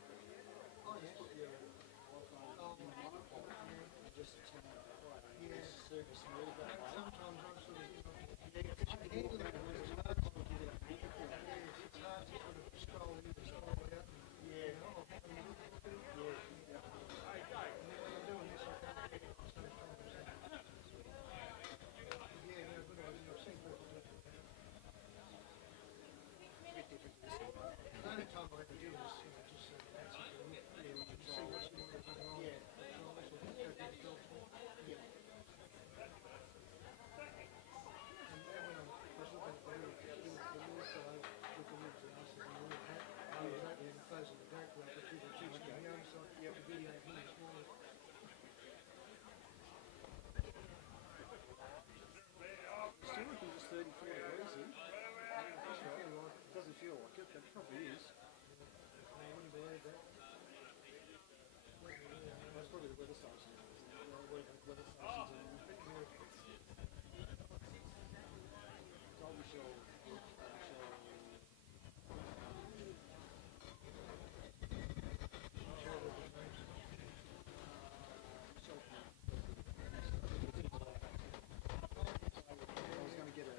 Oh, yes. Put your iPhone in the monopod and just turn it that way. Yeah. It's super smooth that way. Sometimes I'm sort of, because you can handle it with a monopod, you get a anchor point. Yeah, it's hard to sort of scroll in and scroll out. Yeah. Oh, yeah. And then when I'm doing this, I can't get it sometimes. Yeah, no, good idea. I've seen people do it. A bit different to this one. The only time I ever do this, just so that's it. Yeah, we can see what's going on. Yeah. Yeah. And then when I was looking at the little fellow with the little glasses and the little hat, he was opening and closing the gate like a little teaching the young, so I have a video of him this morning. Still looking just 34 degrees in. It doesn't feel like it, but it probably is. I wouldn't believe that. That's probably the weather station. Weather stations are Golden Shell. I was going to get a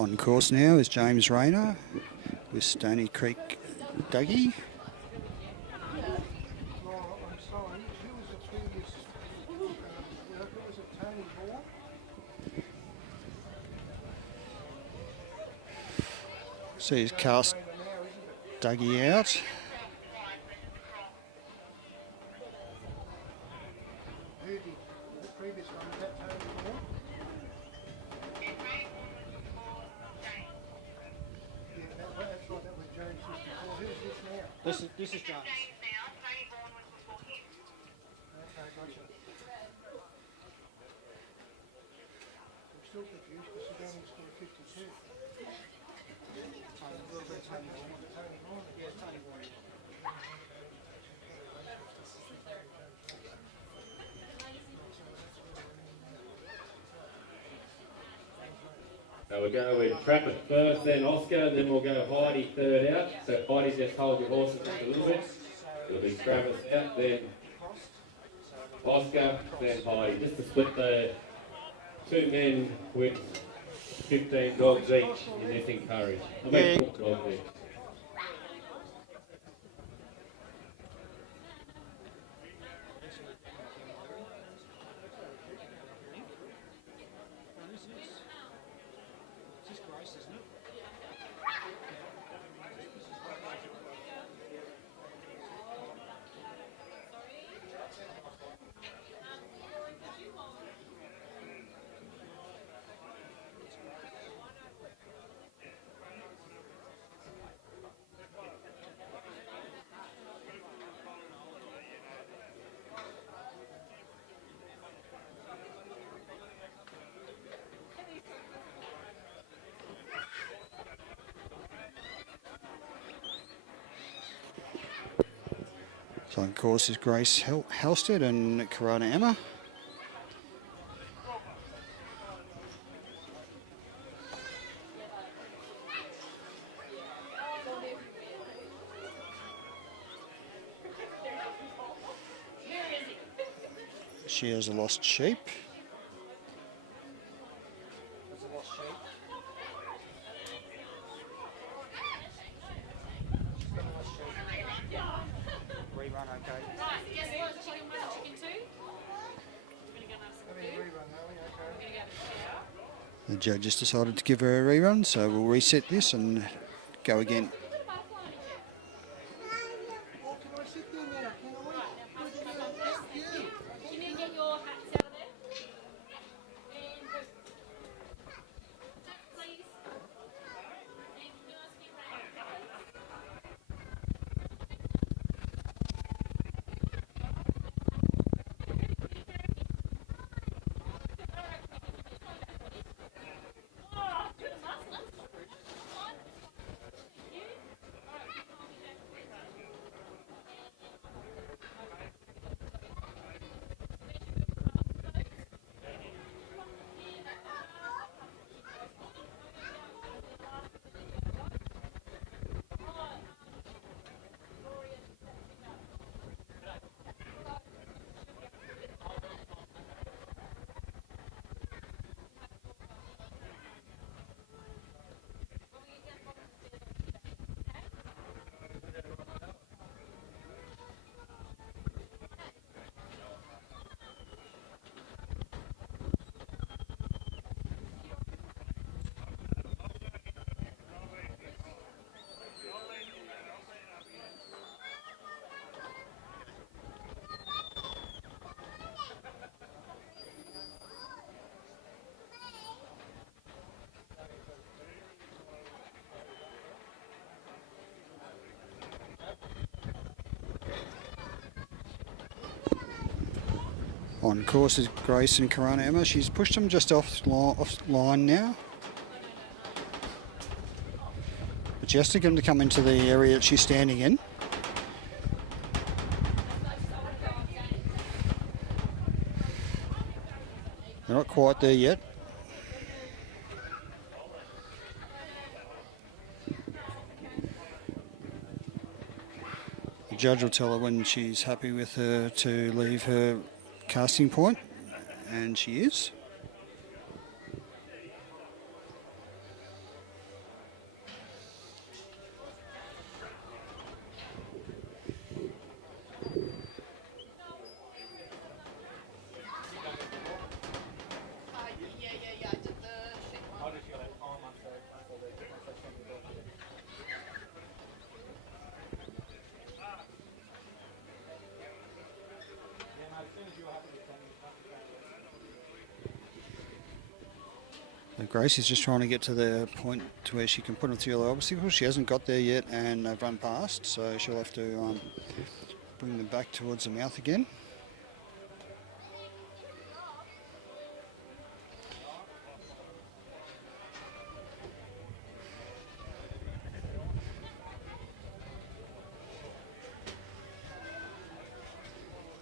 On course now is James Rayner with Stony Creek Dougie. Oh, I'm sorry, who was the previous worker? Was it Tony Moore? So he's cast Dougie out. Who did the previous one? Was that Tony Moore? Yeah, that's right, that was James 54. Who's this now? This is James. Okay, gotcha. I'm still confused because Sudan's scored 52. Tony Moore. Yeah, Tony Warren. So we'll go with Trapper first, then Oscar, then we'll go Heidi third out. So Heidi, just hold your horses just a little bit. It'll be Travis out, then Oscar, then Heidi. Just to split the two men with 15 dogs each in this encourage. I mean, 4 dogs each. So on course is Grace Halstead and Karana Emma. She has a lost sheep. Rerun, okay. Right, guess what? Chicken 1, chicken 2. We're going to go and have some food. We're going to go to the The judges decided to give her a rerun, so we'll reset this and go again. You need to get your hats out of there. And go. Please. And can you ask me On course is Grace and Karana Emma. She's pushed them just off line now. But she has to get them to come into the area that she's standing in. They're not quite there yet. The judge will tell her when she's happy with her to leave her casting point, and she is. So Grace is just trying to get to the point to where she can put them through the obstacle. She hasn't got there yet, and they've run past, so she'll have to bring them back towards the mouth again.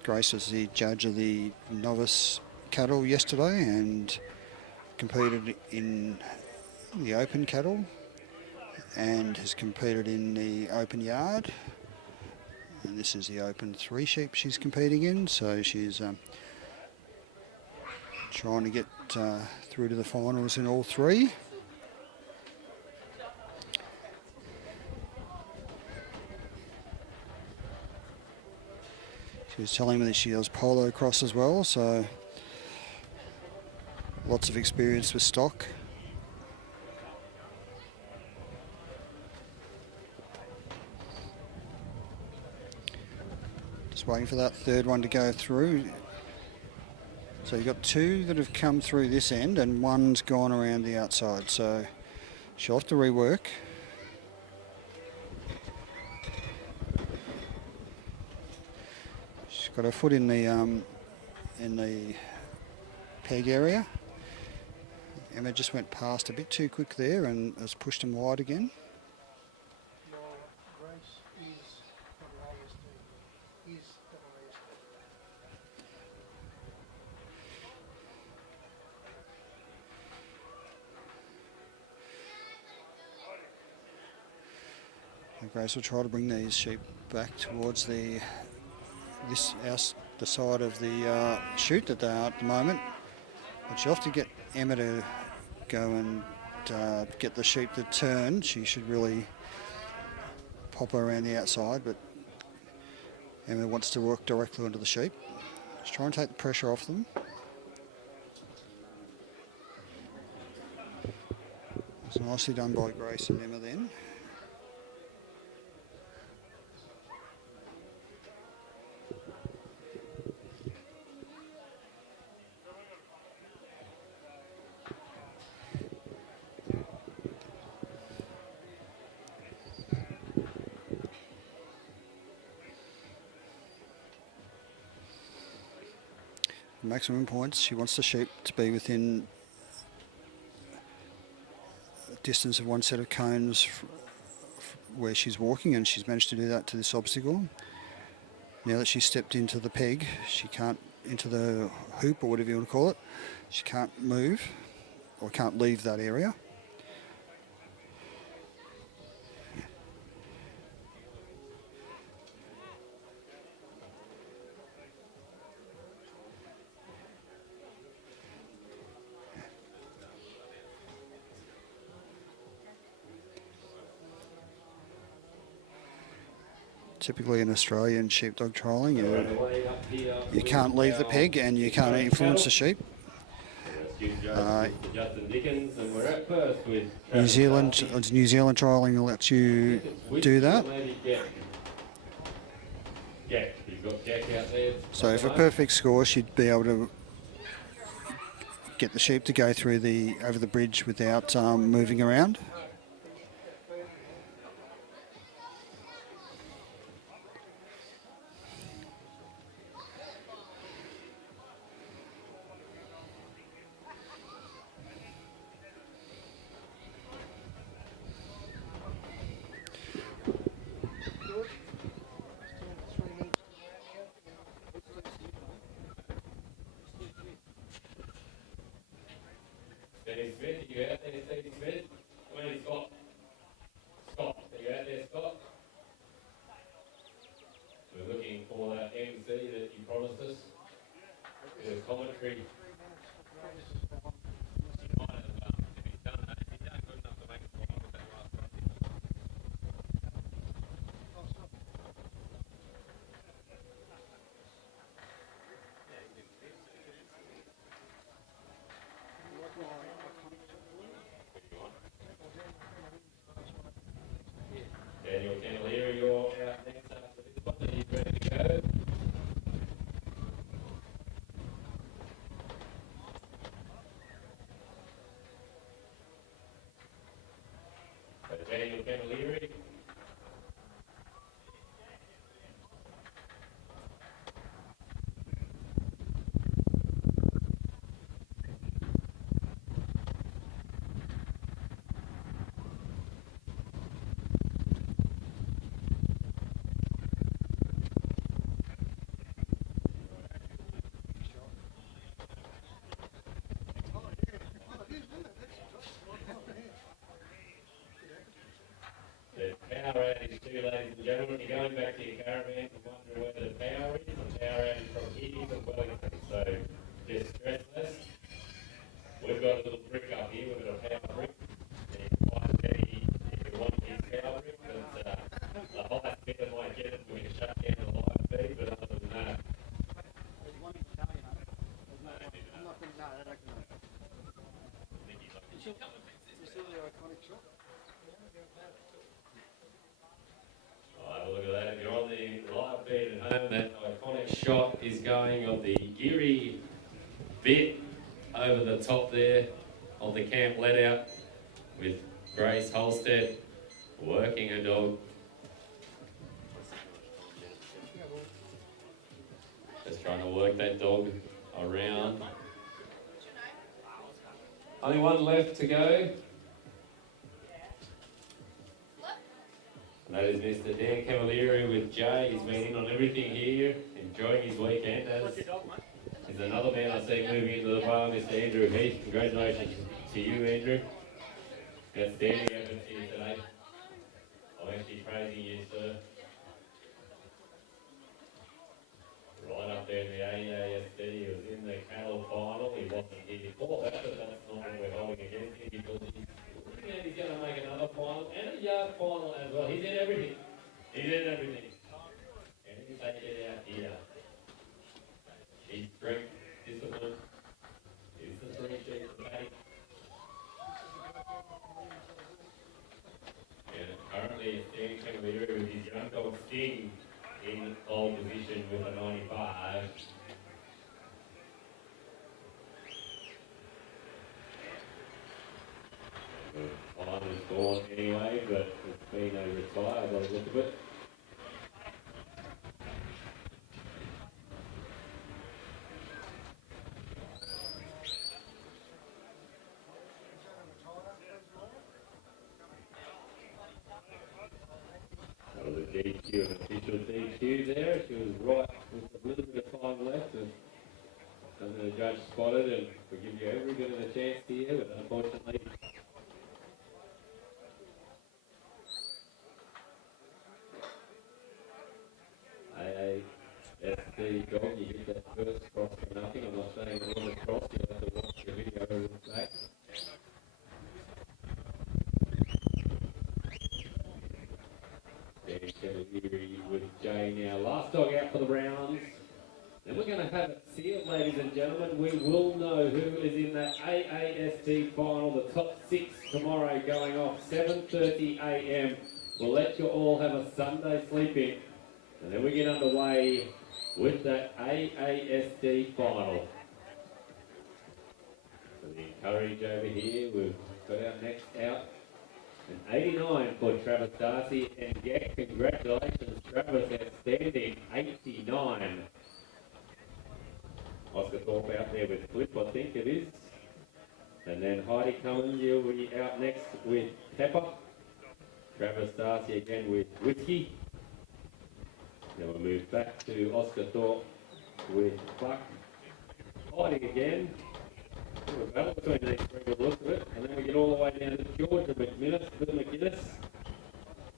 Grace was the judge of the novice cattle yesterday and competed in the open cattle and has competed in the open yard. And this is the open 3 sheep she's competing in, so she's trying to get through to the finals in all 3. She was telling me that she does polo cross as well, so lots of experience with stock. Just waiting for that third one to go through. So you've got 2 that have come through this end and 1's gone around the outside, so she'll have to rework. She's got her foot in the peg area. Emma just went past a bit too quick there and has pushed him wide again. And Grace will try to bring these sheep back towards the side of the chute that they are at the moment. But she'll have to get Emma to go and get the sheep to turn. She should really pop her around the outside, but Emma wants to work directly onto the sheep. Just try and take the pressure off them. It's nicely done by Grace and Emma then. Maximum points. She wants the sheep to be within a distance of 1 set of cones where she's walking, and she's managed to do that to this obstacle. Now that she's stepped into the peg, she can't, into the hoop or whatever you want to call it, she can't move or can't leave that area. Typically in Australian sheepdog trialling, you can't leave the peg and you can't influence the sheep. New Zealand trialling lets you do that. So for a perfect score, she'd be able to get the sheep to go through over the bridge without moving around. Daniel Camilleri. The power round is two, ladies and gentlemen. You're going back to your caravan and wondering where the power is. The power round is from here to Wellington, so just stress less. We've got a little brick up here. We've got a power brick. And you can find Eddie if you want his power brick, but the highest bidder might get it when you shut down the live feed, but other than that. There's one in Italian, huh? I'm not going to know, I don't know. You saw the iconic shot? Oh, look at that. If you're on the live feed at home, that iconic shot is going of the Geurie bit over the top there of the camp let out with Grace Holstead working her dog. Just trying to work that dog around. Only one left to go. And that is Mr. Dan Camilleri with Jay. He's been in on everything here, enjoying his weekend. As is another man I see moving into the farm, Mr. Andrew Heath. Congratulations to you, Andrew. Outstanding efforts here today. I'm actually praising you, sir. Right up there in the AASD, he was in the cattle final. He wasn't here before that, but that's not what we're holding against him because he's going to make another final and a yard final as well. He's in everything. He's in everything. And he's take it out here. He's strength, discipline. He's the three sheets of bait. And currently Dan Camilleri with his young dog Sting in pole position with a 95. Time is gone anyway, but it's been a retire by the look of it. That was a DQ, an official DQ there. She was right with a little bit of time left, and the judge spotted and we give you every bit of a chance here, but unfortunately. AASD dog, you get that first cross for nothing. I'm not saying it was a cross, you'll have to watch the video and look back. Dan Camilleri with Jay now. Last dog out for the rounds. Then we're going to have it sealed, ladies and gentlemen. We will know who is in that AASD final, the top 6 tomorrow going off 7:30 a.m. We'll let you all have a Sunday sleep in. And then we get underway with that AASD final. For the encourage over here, we've got our next out. An 89 for Travis Darcy. And yeah, congratulations, Travis, outstanding 89. Oscar Thorpe out there with Flip, I think it is. And then Heidi Cummins, you'll be out next with Pepper. Travis Darcy again with Whiskey. Then we'll move back to Oscar Thorpe with Buck. Heidi again. A battle between these three, we'll look at it. And then we get all the way down to George and McMillis, Bill McGuinness,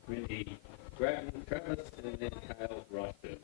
Wendy Grattan, Travis, and then Cale Rushton.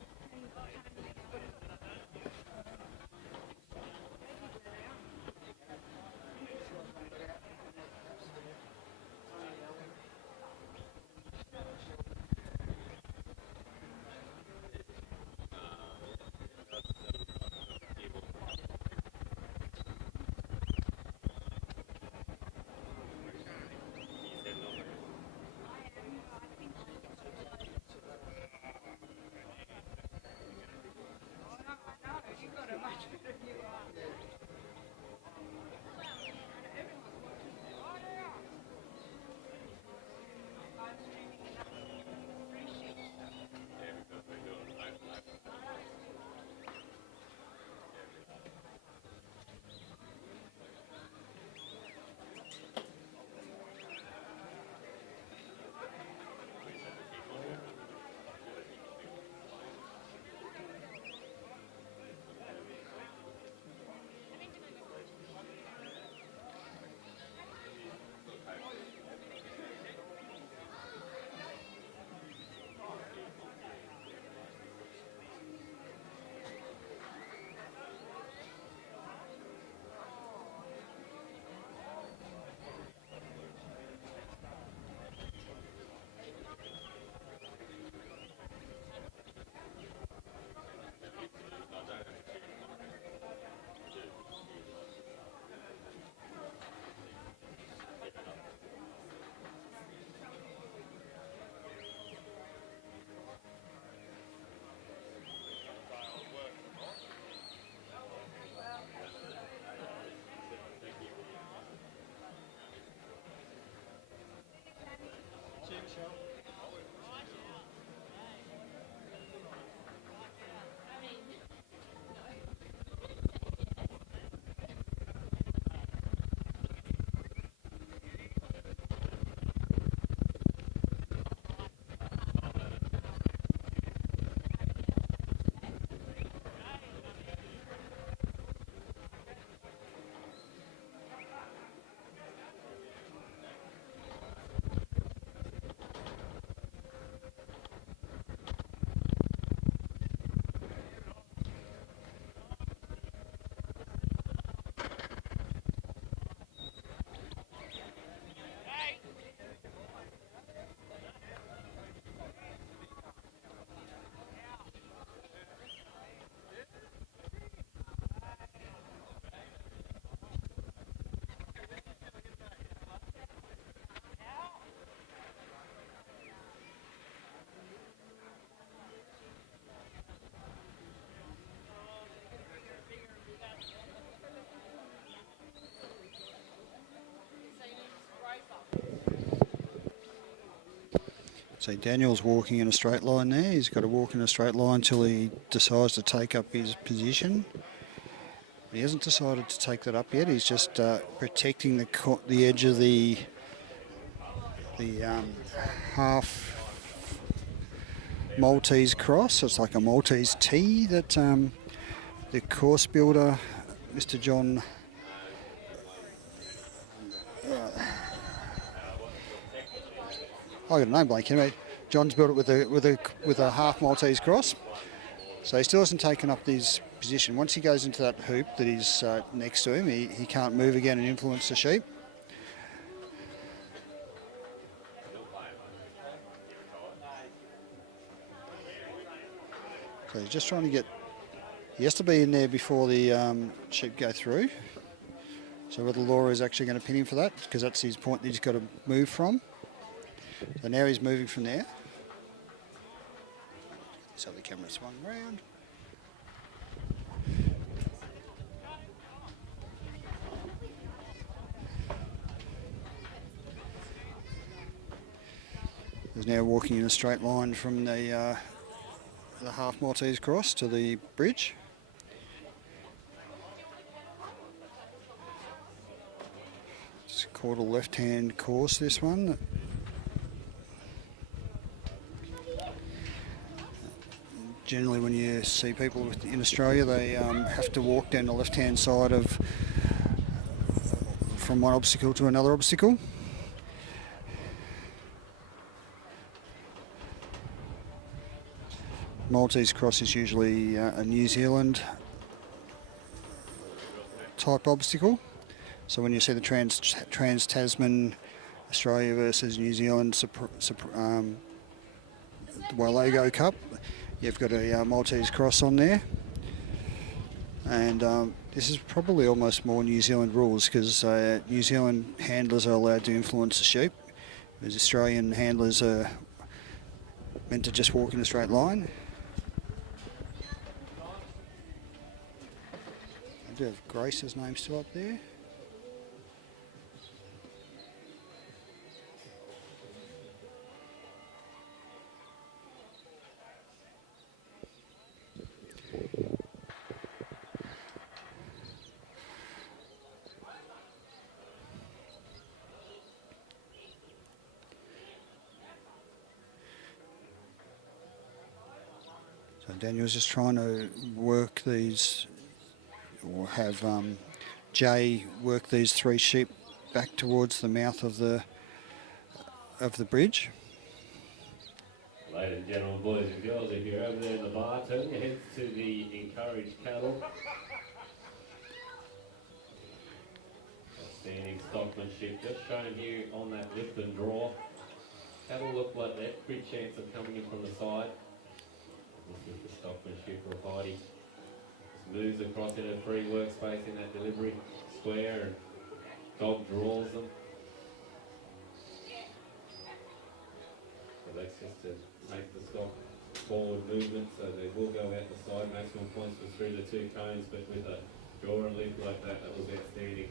So Daniel's walking in a straight line there. He's got to walk in a straight line till he decides to take up his position. He hasn't decided to take that up yet. He's just protecting the edge of the half Maltese cross. It's like a Maltese T that the course builder, Mr. John. I got a name blank anyway. John's built it with a half Maltese cross. So he still hasn't taken up his position. Once he goes into that hoop that is next to him, he can't move again and influence the sheep. So he's just trying to get... He has to be in there before the sheep go through. So whether Laura is actually going to pin him for that, because that's his point that he's got to move from. So now he's moving from there. So the camera swung round. He's now walking in a straight line from the half Maltese cross to the bridge. It's called a left-hand course, this one. Generally, when you see people in Australia, they have to walk down the left-hand side from one obstacle to another obstacle. Maltese cross is usually a New Zealand type obstacle. So when you see the Trans-Tasman Australia versus New Zealand Wallago Cup, you've got a Maltese cross on there. And this is probably almost more New Zealand rules, because New Zealand handlers are allowed to influence the sheep, whereas Australian handlers are meant to just walk in a straight line. I do have Grace's name still up there. So Daniel's just trying to work these, or have Jay work these three sheep back towards the mouth of the bridge. Ladies and gentlemen, boys and girls, if you're over there in the bar, turn your heads to the encouraged cattle. Outstanding stockmanship, just shown here on that lift and draw. Cattle look like they have every chance of coming in from the side. This is the stockmanship of Heidi. Just moves across in a free workspace in that delivery square, and dog draws them. So that's just to make the stock forward movement, so they will go out the side. Maximum points was through the two cones, but with a draw and lift like that, that was outstanding.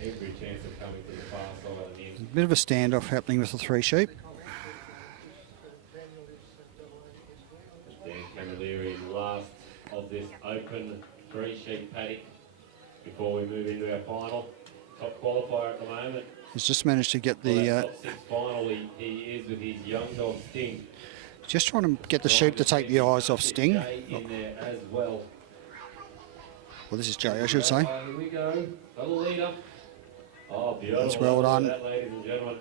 Every chance of coming to the far side and in. A bit of a standoff happening with the three sheep. Dan Camilleri, last of this open three sheep paddock before we move into our final. Top qualifier at the moment. He's just managed to get the... top six final he is with his young dog Sting. Just trying to get the sheep to take the eyes off Sting. Jay in there as well. Well, this is Jay, I should say. Here we go. Fellow leader. Oh, beautiful. That's well done. That, ladies and gentlemen.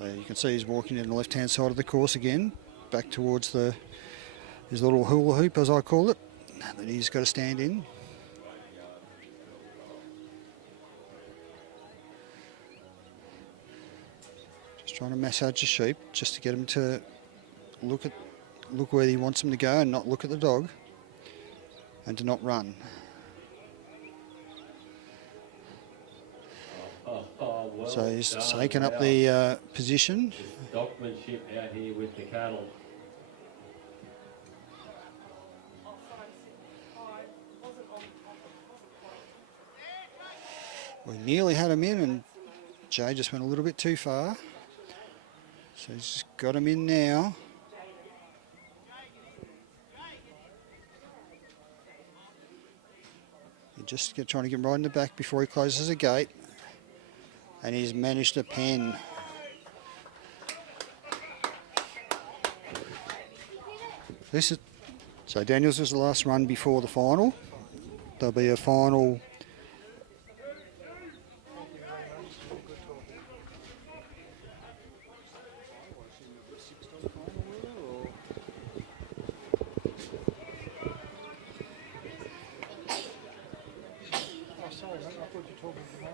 You can see he's walking in the left-hand side of the course again, back towards his little hula hoop, as I call it, that he's got to stand in. Just trying to massage the sheep, just to get him to look where he wants him to go and not look at the dog. and to not run. Well So he's done. taken up Wow. the position. The stockmanship out here with the cattle. We nearly had him in, and Jay just went a little bit too far. So he's just got him in now. He just trying to get him right in the back before he closes the gate. And he's managed to pen. So Daniels was the last run before the final. There'll be a final. Oh, sorry, mate. I thought you were talking to me.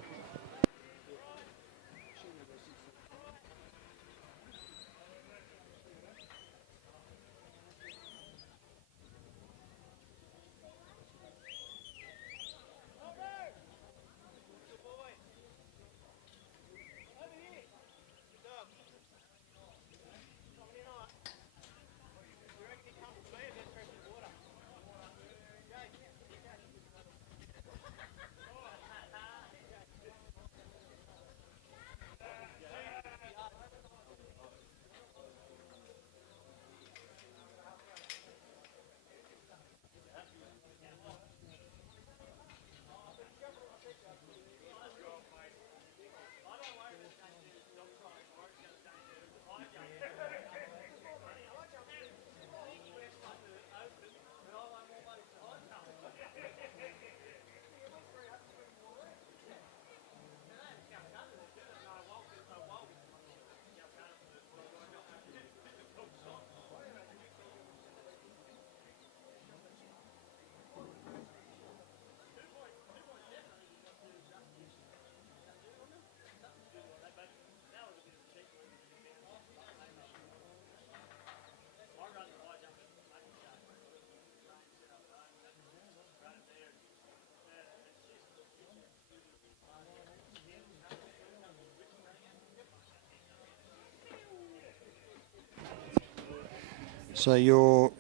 So your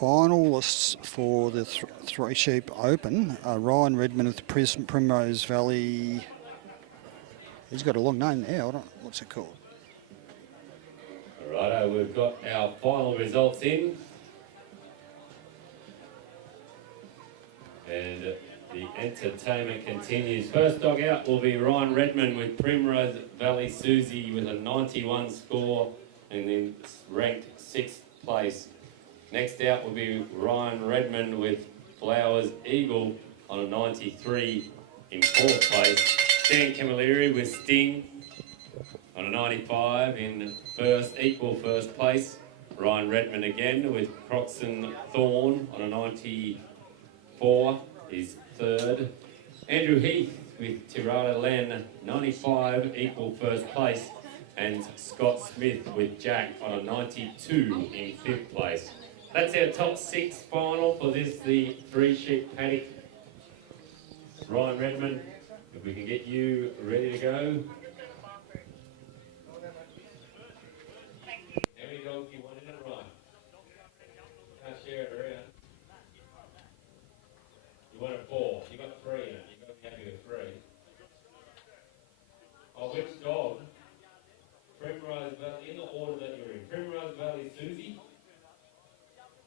finalists for the Three Sheep Open are Ryan Redmond of the Primrose Valley. He's got a long name now. What's it called? Righto, we've got our final results in. And the entertainment continues. First dog out will be Ryan Redmond with Primrose Valley Susie with a 91 score and then ranked 6th place. Next out will be Ryan Redmond with Flowers Eagle on a 93 in 4th place. Dan Camilleri with Sting on a 95 in equal first place. Ryan Redmond again with Croxon Thorn on a 94 is 3rd. Andrew Heath with Tirada Len 95 equal first place. And Scott Smith with Jack on a 92 in 5th place. That's our top 6 final for this, the Three Sheep Paddock. Ryan Redmond, if we can get you ready to go. How many dogs do you want in it, Ryan? Can't share it around. You wanted 4. You got 3 in it. You've got to be happy with 3. Oh, which dog? Primrose Valley, in the order that you're in. Primrose Valley Susie.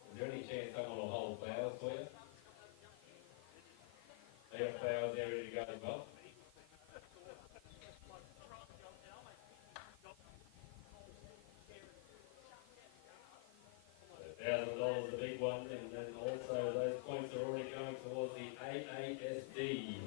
Is there any chance someone will hold Flowers for you? They got Flowers there ready to go as well. $1,000 the big one, and then also those points are already going towards the AASD.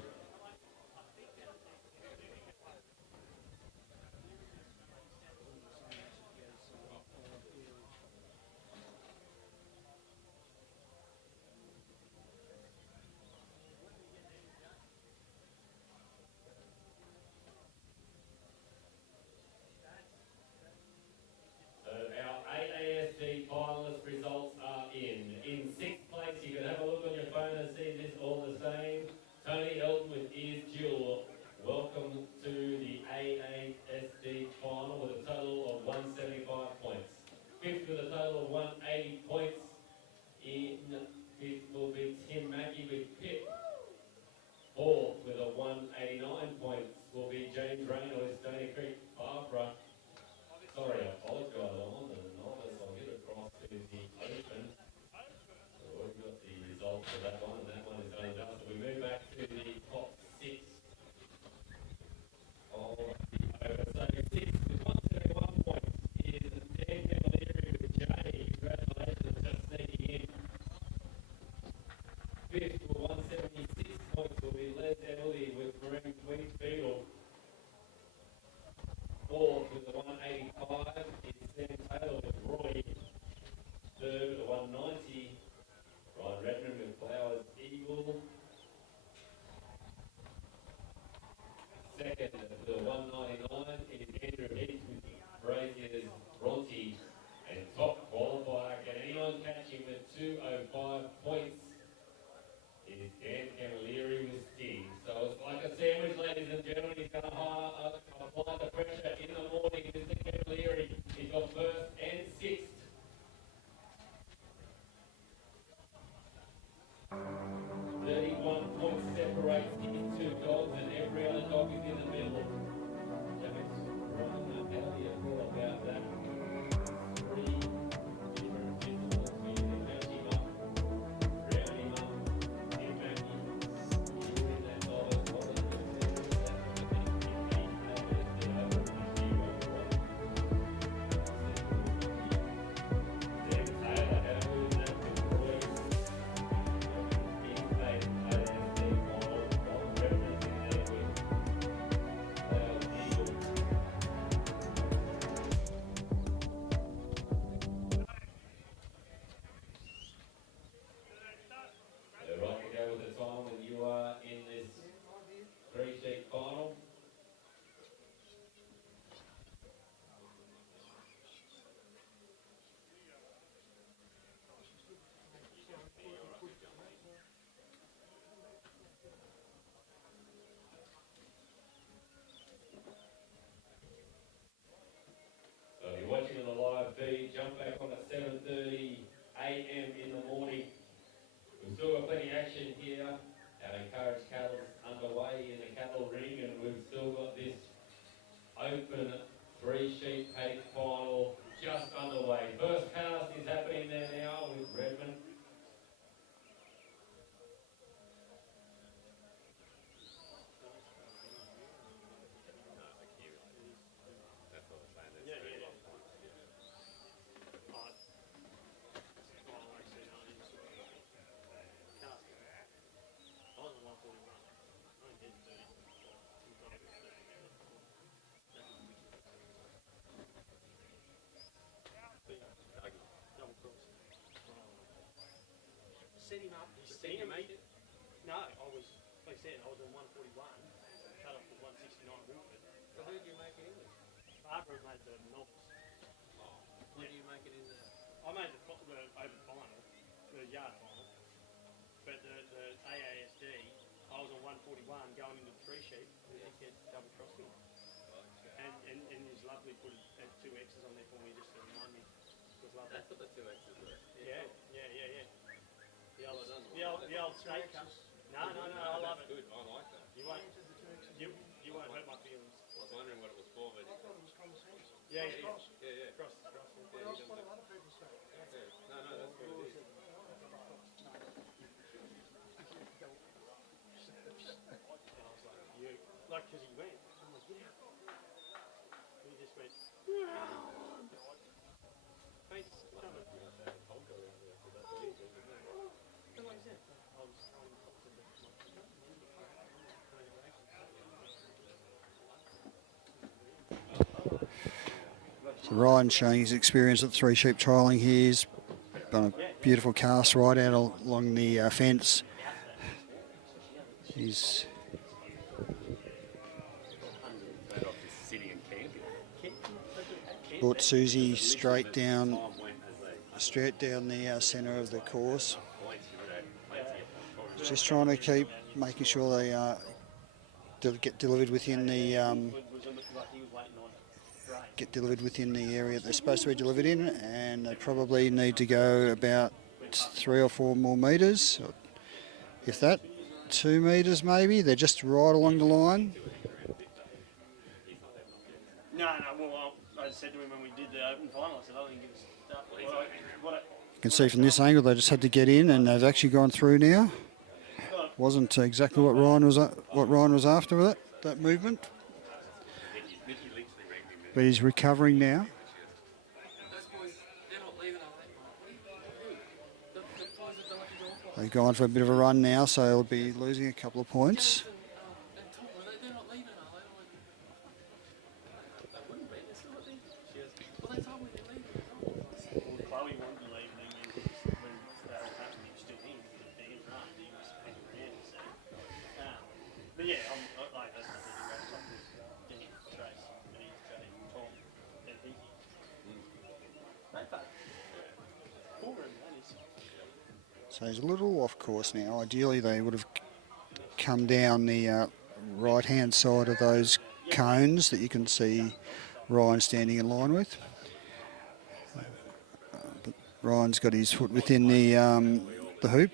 set him up. He's seen him make it. No, I was, like I said, I was on 141, cut off at 169 Wilford. So who did you make it in with? Barbara made the novice. When do you make it in there? I made the open final, the yard final, but the AASD, I was on 141 going into the free sheet, and he kept double crossing me. And he's lovely put two X's on there for me just to remind me. It was lovely. That's what the two X's were. Yeah. The old state cup. No, I love it. Good, I like that. You won't hurt my feelings. I was wondering what it was for, but... Yeah. Cross. Cross. Yeah, that's what it is. And I was like, because he went, I'm like, get out. And he just went, thanks. So Ryan showing his experience at Three Sheep trialling here. He's done a beautiful cast right out along the fence. He's brought Susie straight down the centre of the course. Just trying to making sure they get delivered within the area they're supposed to be delivered in, and they probably need to go about 3 or 4 more metres, if that, 2 metres maybe. They're just right along the line. No, well, I said to him when we did the open final, I said, I didn't give us stuff. You can see from this angle they just had to get in, and they've actually gone through now. Wasn't exactly what Ryan was after with that movement. But he's recovering now. They've gone for a bit of a run now, so he'll be losing a couple of points. So he's a little off course now. Ideally, they would have come down the right-hand side of those cones that you can see Ryan standing in line with. But Ryan's got his foot within the hoop.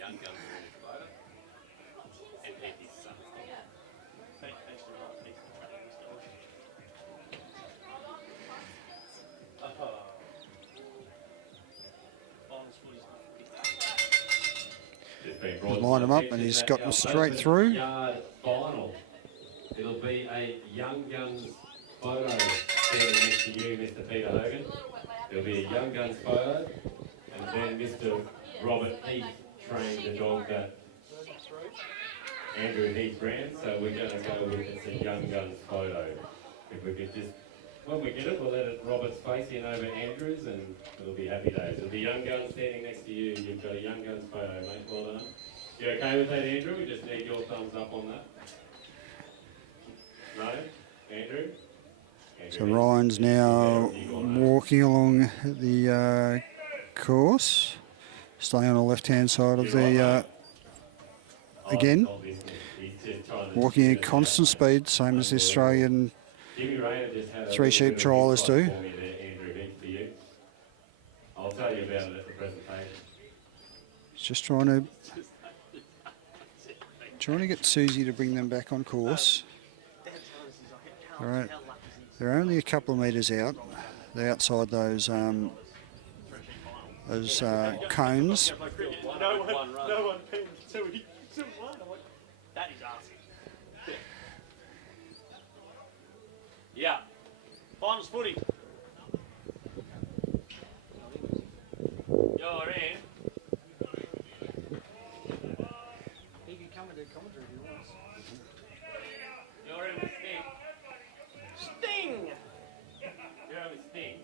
He's lined him up and he's got them straight through. Yard final. It'll be a Young Guns photo standing next to you, Mr. Peter Hogan. There'll be a Young Guns photo, and then Mr. Robert Heath trained the dog that Andrew Heath ran, so we're going to go with it's a Young Guns photo. If we could just, when we get it, we'll let Robert's face in over Andrew's, and it'll be happy days. There'll be Young Guns standing next to you. You've got a Young Guns photo, mate. Well done. You okay with that, Andrew? We just need your thumbs up on that. No? Andrew? So Ryan's now walking along the course, staying on the left-hand side of the, again, walking at constant speed, same as the Australian Three Sheep triallers do. I'll tell you about it at the presentation. He's just trying to get Susie to bring them back on course. All right. They're only a couple of metres out. They're outside those cones. No one pinned until he won. I'm like, that is awesome. Yeah. Finals footy. You're in. He can come and do commentary if he wants. You're in with Sting. Sting! You're in with Sting.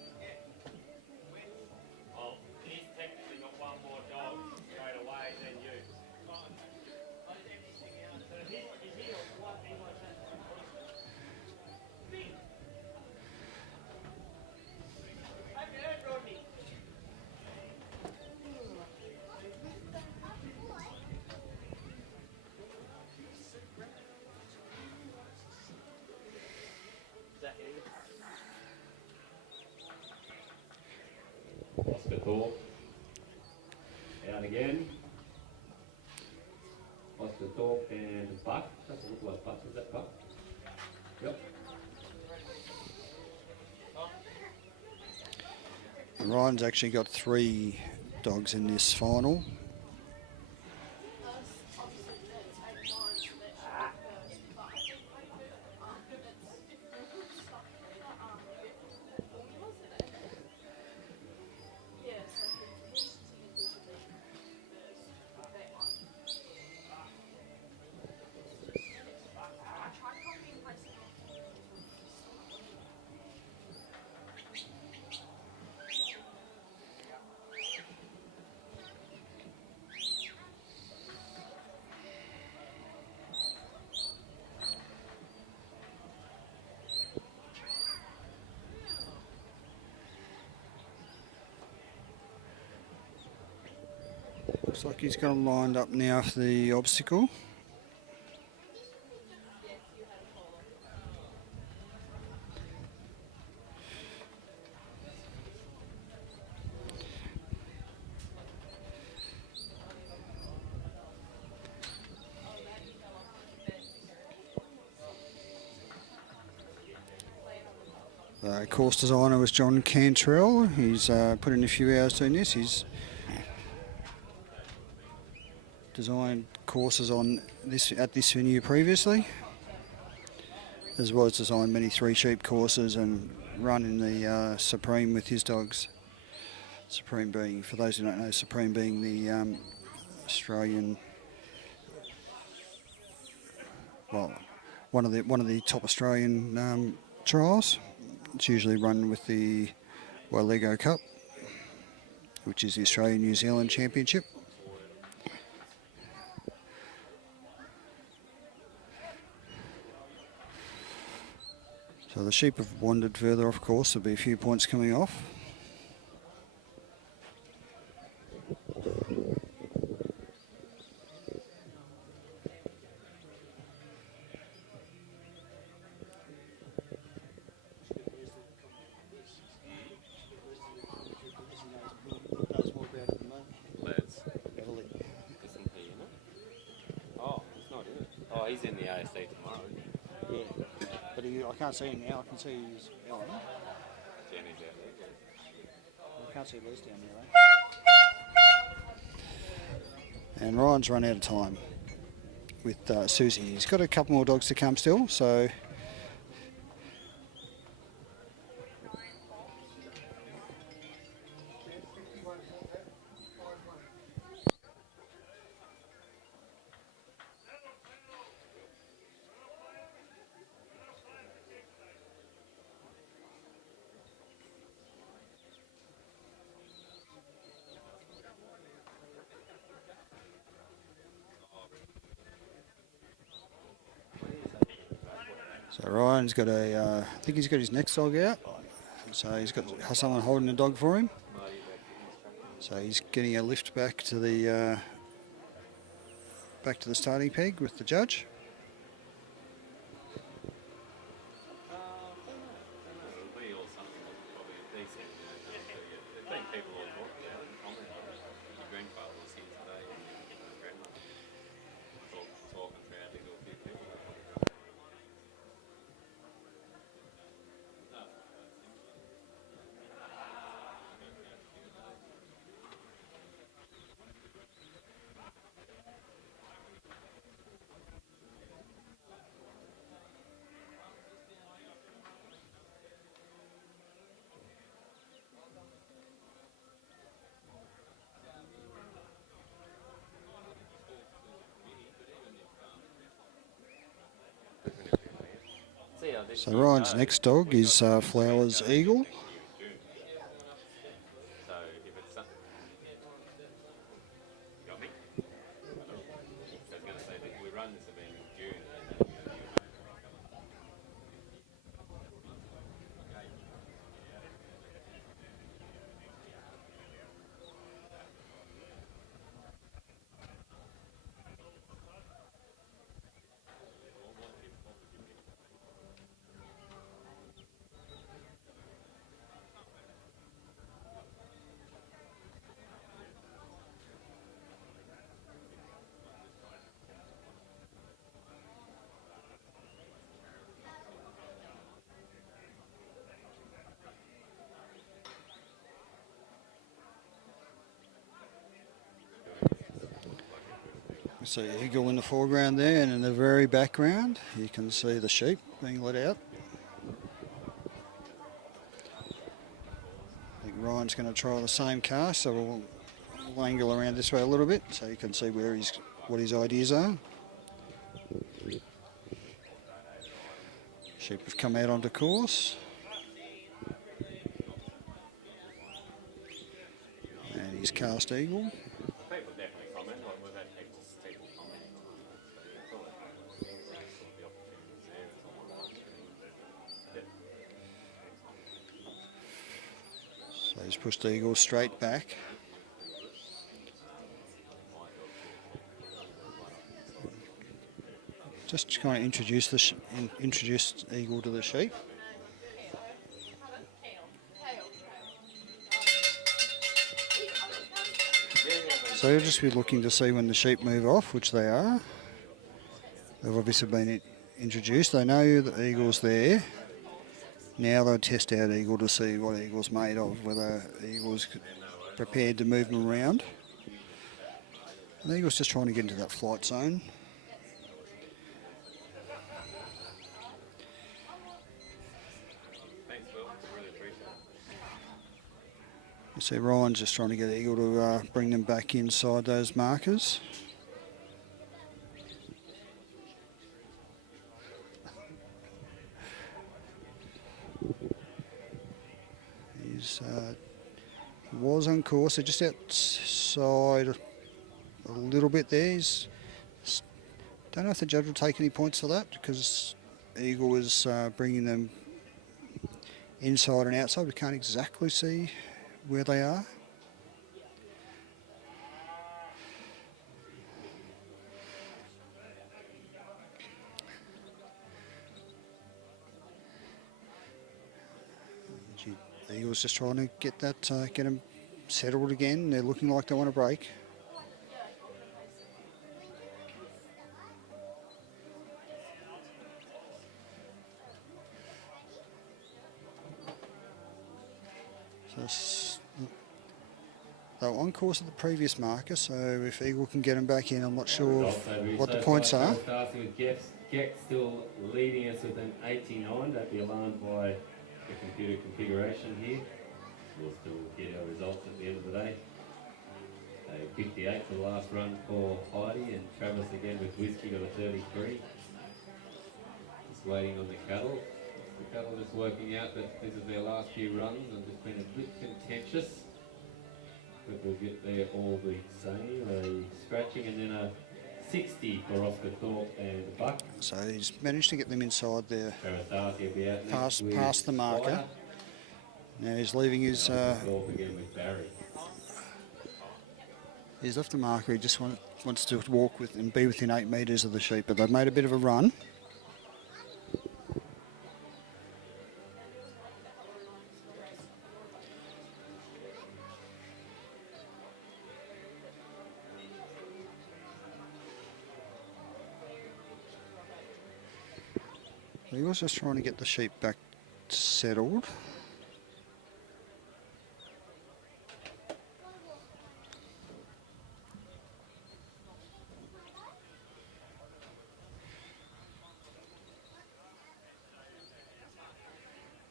Well, he's technically got one more dog straight away than you. Thorpe. Out again. Oscar Thorpe and Buck. Doesn't look like Buck. Is that Buck? Yep. Ryan's actually got 3 dogs in this final. Looks like he's got him lined up now for the obstacle. Course designer was John Cantrell. He's put in a few hours doing this. He's designed courses on this at this venue previously, as well as designed many 3 sheep courses and run in the Supreme with his dogs. Supreme being, for those who don't know, Supreme being the Australian, well, one of the top Australian trials. It's usually run with the Lego Cup, which is the Australian-New Zealand Championship. So the sheep have wandered further off course. There'll be a few points coming off. He's in the ASC tomorrow, isn't he? Yeah, but I can't see him now. I can see his Ellen. Jenny's out there. I can't see Liz down there. And Ryan's run out of time with Susie. He's got a couple more dogs to come still, so... So Ryan's got I think he's got his next dog out. So he's got someone holding the dog for him. So he's getting a lift back to the starting peg with the judge. So Ryan's next dog is Flowers Eagle. See eagle in the foreground there, and in the very background you can see the sheep being let out. I think Ryan's going to try the same cast, so we'll angle around this way a little bit so you can see what his ideas are. Sheep have come out onto course. And he's cast eagle. People definitely comment, like we've had people commenting on it. So the opportunities there, it's on the live stream. Yep. So he's pushed the eagle straight back. Just kind of introduce eagle to the sheep. So you'll just be looking to see when the sheep move off, which they are. They've obviously been introduced. They know the eagle's there. Now they'll test out eagle to see what eagle's made of, whether eagle's prepared to move them around. The eagle's just trying to get into that flight zone. You see Ryan's just trying to get eagle to bring them back inside those markers. He was on course, so just outside a little bit there. Don't know if the judge will take any points for that, because eagle was bringing them inside and outside. We can't exactly see where they are. The eagle's just trying to get them settled again. They're looking like they want to break. So they were on course at the previous marker, so if eagle can get them back in, I'm not sure what the points are. Starting with Gex still leading us with an 89. Don't be alarmed by the computer configuration here. We'll still get our results at the end of the day. 58 for the last run for Heidi, and Travis again with Whiskey got a 33. Just waiting on the cattle. The cattle just working out that this is their last few runs and just been a bit contentious. But we'll get there all the same. A scratching and then a 60 for Oscar Thorpe and Buck. So he's managed to get them inside there, past the marker. Now he's leaving his. Again with Barry. He's left the marker. He just wants to walk with and be within 8 metres of the sheep, but they've made a bit of a run. He was just trying to get the sheep back settled.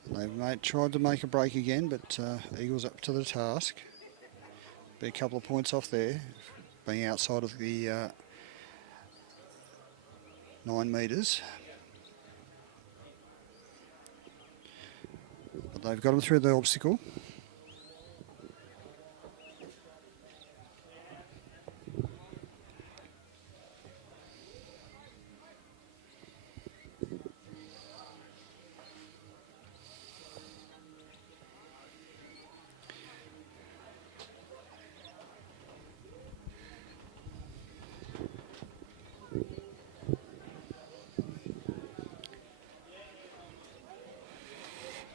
They've tried to make a break again, but Eagle's up to the task. Be a couple of points off there, being outside of the 9 metres. But they've got them through the obstacle.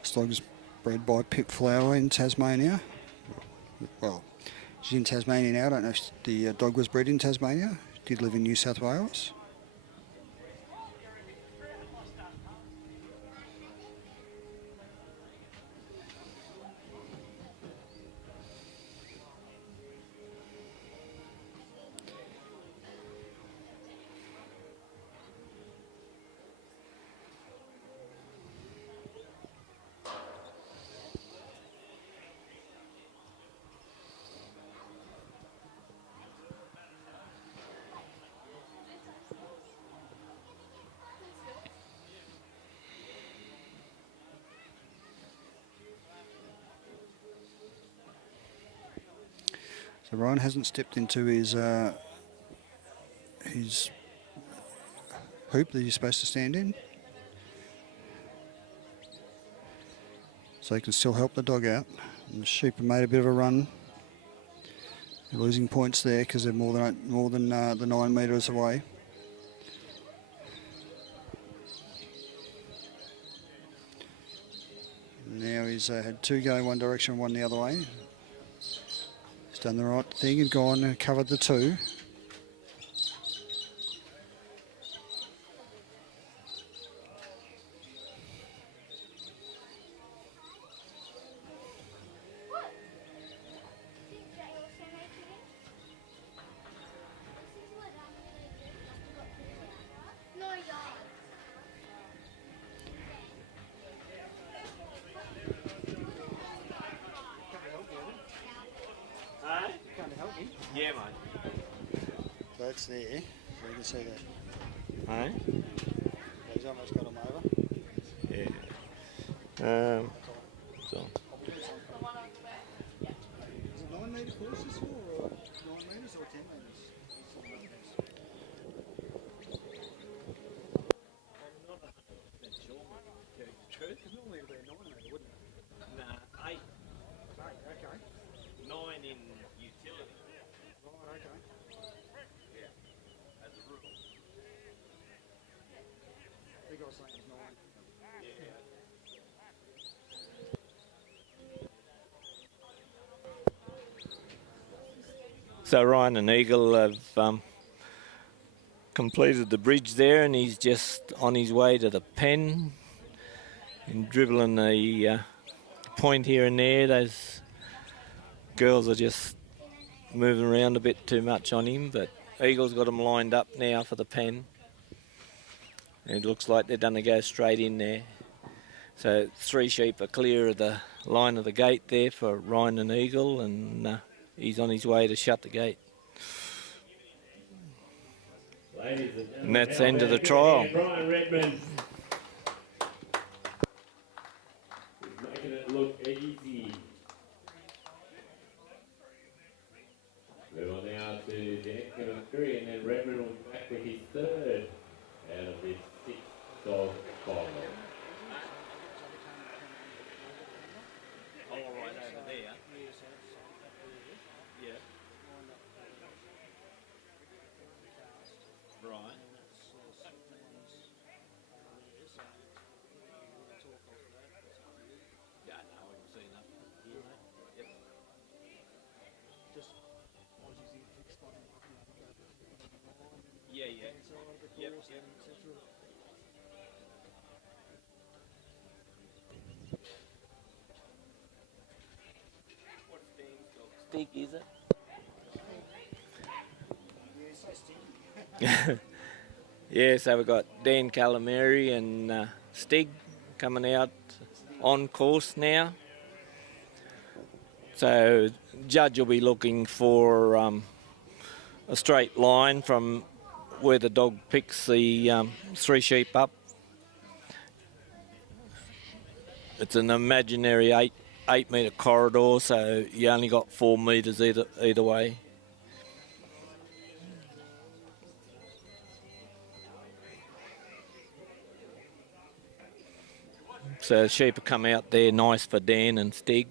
Stockdog is bred by Pip Flower in Tasmania. Well, she's in Tasmania now. I don't know if the dog was bred in Tasmania. Did live in New South Wales. So Ryan hasn't stepped into his hoop that he's supposed to stand in. So he can still help the dog out. And the sheep have made a bit of a run. They're losing points there because they're more than the 9 metres away. Now he's had 2 go one direction, 1 the other way. He's done the right thing and gone and covered the 2. Yeah, mate. So it's there, so you can see that. Hey? He's almost got him over. Yeah. So. Is it 9 metre course this or 9 metres or 10 metres? Because normally it would be a 9 metre, wouldn't it? Nah, 8. 8, okay. 9 in utility. Right, okay. Yeah, as a rule. Big guy saying it's 9. So Ryan and Eagle have completed the bridge there, and he's just on his way to the pen and dribbling the point here and there. Those girls are just moving around a bit too much on him, but Eagle's got them lined up now for the pen. And it looks like they're going to go straight in there. So 3 sheep are clear of the line of the gate there for Ryan and Eagle, and he's on his way to shut the gate. And that's the end of the trial. Brian Redmond. He's making it look easy. Move on now to the next game of 3, and then Redmond will be back with his 3rd out of this 6-dog final. All right over there. Yeah. Right. Yeah, no, I haven't seen that. Yep. Just Aussies in fixed on Yeah, yeah. Yep, yep. What's Dan's dog? Stig, is it? Yeah, so we've got Dan Calamari and Stig coming out on course now. So judge will be looking for a straight line from where the dog picks the 3 sheep up. It's an imaginary 8 metre corridor, so you only got 4 metres either way. So sheep will come out there nice for Dan and Stig.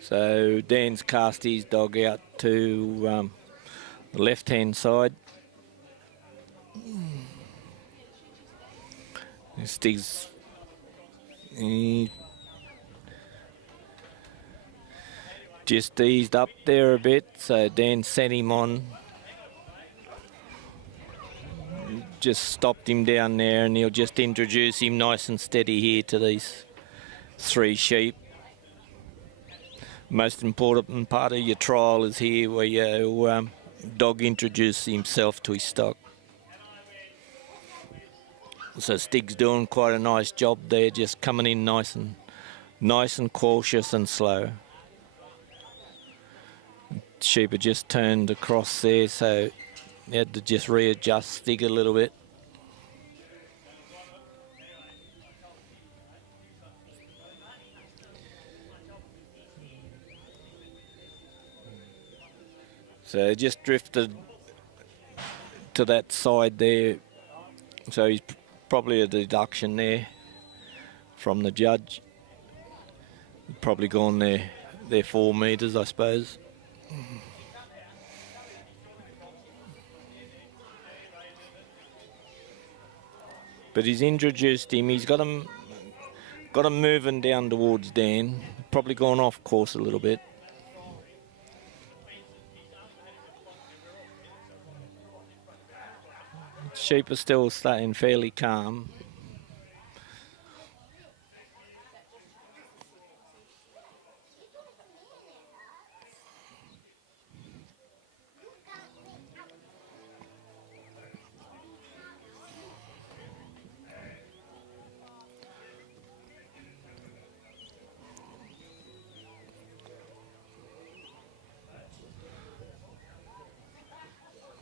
So Dan's cast his dog out to the left-hand side. Stig's just eased up there a bit, so Dan sent him on. Just stopped him down there, and he'll just introduce him nice and steady here to these 3 sheep. Most important part of your trial is here where your dog introduces himself to his stock. So Stig's doing quite a nice job there, just coming in nice and cautious and slow. Sheep had just turned across there, so he had to just readjust Stig a little bit. So just drifted to that side there. So he's probably a deduction there from the judge. Probably gone there 4 metres, I suppose. But he's introduced him. He's got him moving down towards Dan. Probably gone off course a little bit. Sheep are still staying fairly calm.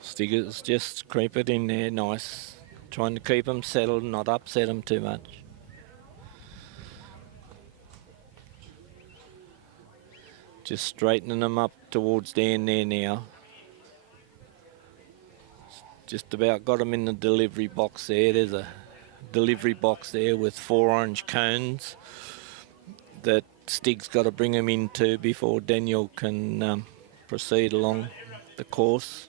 Stiggers just creep it in there nice. Trying to keep them settled, not upset them too much. Just straightening them up towards Dan there now. Just about got them in the delivery box there. There's a delivery box there with 4 orange cones that Stig's got to bring them into before Daniel can proceed along the course.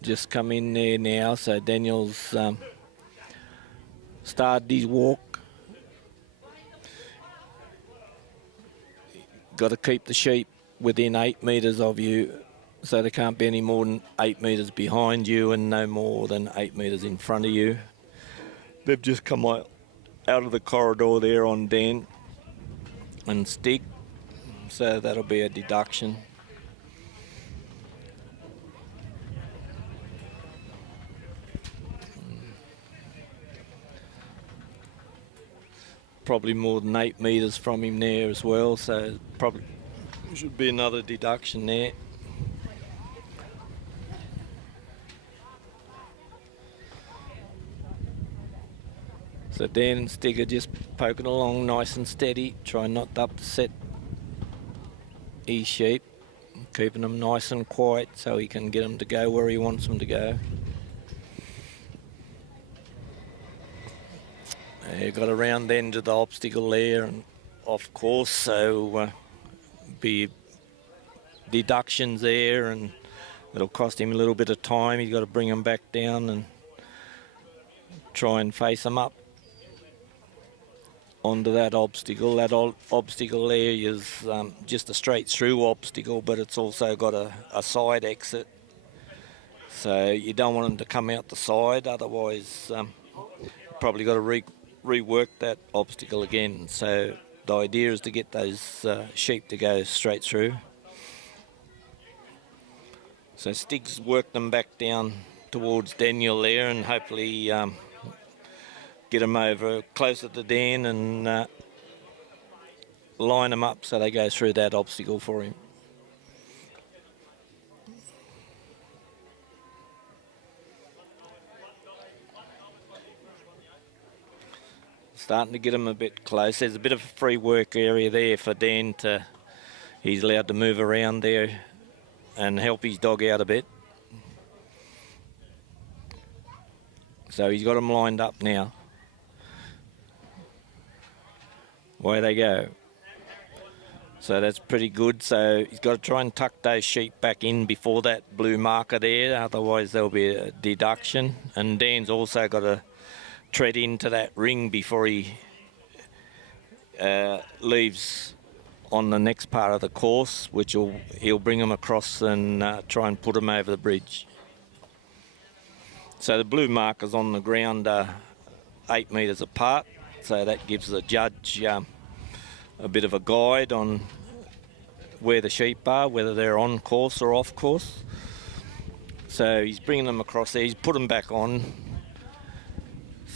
Just come in there now, so Daniel's started his walk. Got to keep the sheep within 8 metres of you, so they can't be any more than 8 metres behind you and no more than 8 metres in front of you. They've just come out of the corridor there on Dan and Stig, so that'll be a deduction. Probably more than 8 metres from him there as well, so probably should be another deduction there. So Dan and Stig are just poking along nice and steady, trying not to upset his sheep, keeping them nice and quiet so he can get them to go where he wants them to go. Got around the end of the obstacle there and off course, so be deductions there, and it'll cost him a little bit of time. He's got to bring them back down and try and face them up onto that obstacle. That obstacle there is just a straight through obstacle, but it's also got a side exit, so you don't want them to come out the side, otherwise probably got to rework that obstacle again. So the idea is to get those sheep to go straight through. So Stig's worked them back down towards Daniel there, and hopefully get them over closer to Dan and line them up so they go through that obstacle for him. Starting to get him a bit close. There's a bit of a free work area there for Dan to, he's allowed to move around there and help his dog out a bit. So he's got them lined up now. Away they go. So that's pretty good. So he's got to try and tuck those sheep back in before that blue marker there, otherwise there'll be a deduction. And Dan's also got to tread into that ring before he leaves on the next part of the course, which he'll bring him across and try and put him over the bridge. So the blue markers on the ground are 8 metres apart, so that gives the judge a bit of a guide on where the sheep are, whether they're on course or off course. So he's bringing them across there, he's put them back on.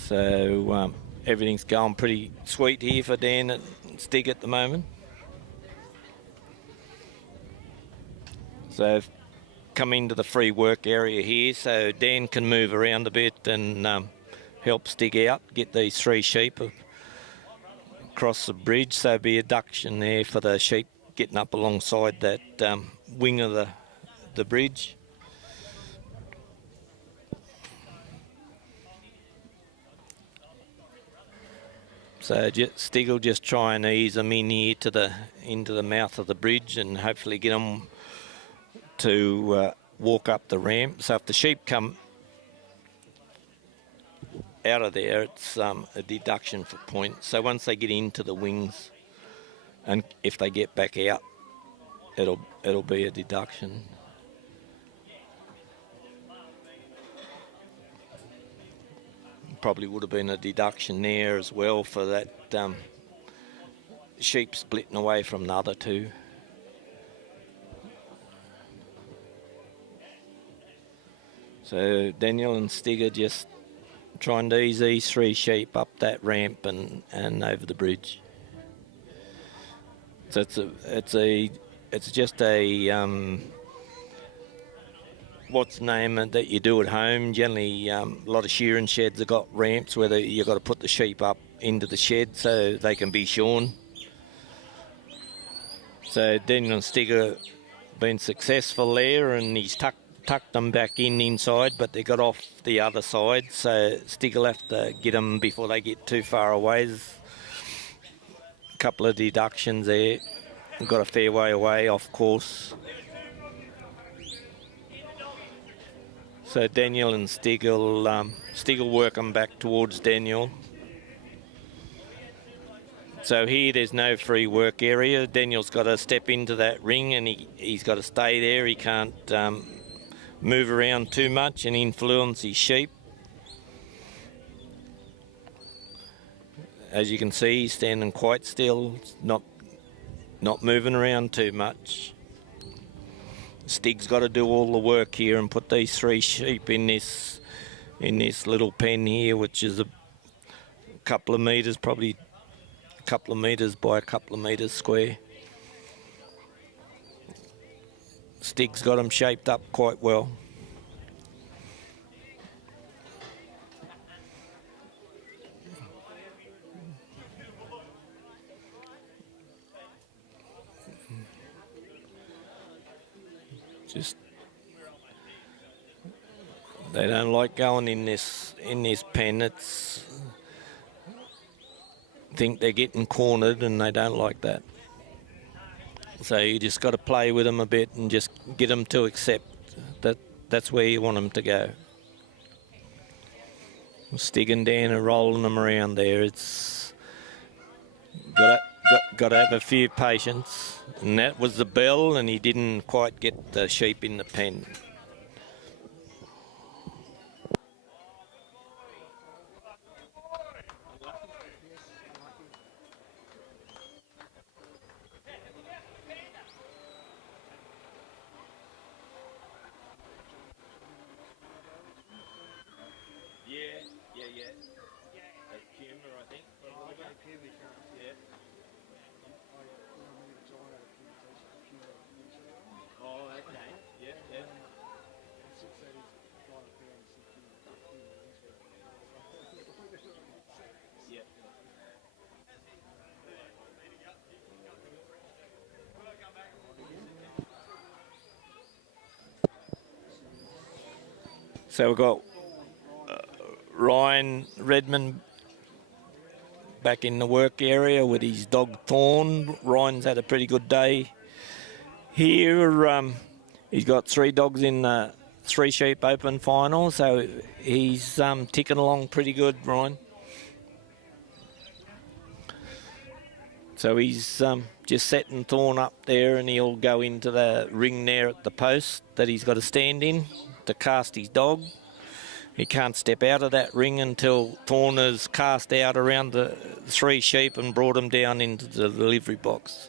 So everything's going pretty sweet here for Dan and Stig at the moment. So come into the free work area here, so Dan can move around a bit and help Stig out, get these 3 sheep across the bridge. So be a deduction there for the sheep getting up alongside that wing of the bridge. So Stig will just try and ease them in here into the mouth of the bridge and hopefully get them to walk up the ramp. So if the sheep come out of there, it's a deduction for points. So once they get into the wings, and if they get back out, it'll be a deduction. Probably would have been a deduction there as well for that sheep splitting away from the other two. So Daniel and Stig are just trying to ease these 3 sheep up that ramp and over the bridge. So it's just a what's the name that you do at home. Generally, a lot of shearing sheds have got ramps where you've got to put the sheep up into the shed so they can be shorn. So Daniel and Stig have been successful there, and he's tucked them back inside, but they got off the other side, so Stig will have to get them before they get too far away. There's a couple of deductions there. Got a fair way away off course. So Daniel and Stig will work them back towards Daniel. So here there's no free work area. Daniel's got to step into that ring and he's got to stay there. He can't move around too much and influence his sheep. As you can see, he's standing quite still, not moving around too much. Stig's got to do all the work here and put these 3 sheep in this little pen here, which is a couple of metres, probably a couple of metres by a couple of metres square. Stig's got them shaped up quite well. Just they don't like going in this pen. It's think they're getting cornered and they don't like that. So you just got to play with them a bit and just get them to accept that that's where you want them to go. Stig and Dan are rolling them around there. It's got to have a few patience. And that was the bell, and he didn't quite get the sheep in the pen. So we've got Ryan Redmond back in the work area with his dog Thorn. Ryan's had a pretty good day here. He's got 3 dogs in the 3 sheep open final, so he's ticking along pretty good, Ryan. So he's just setting Thorn up there, and he'll go into the ring there at the post that he's got to stand in to cast his dog. He can't step out of that ring until Thorn is cast out around the 3 sheep and brought them down into the delivery box.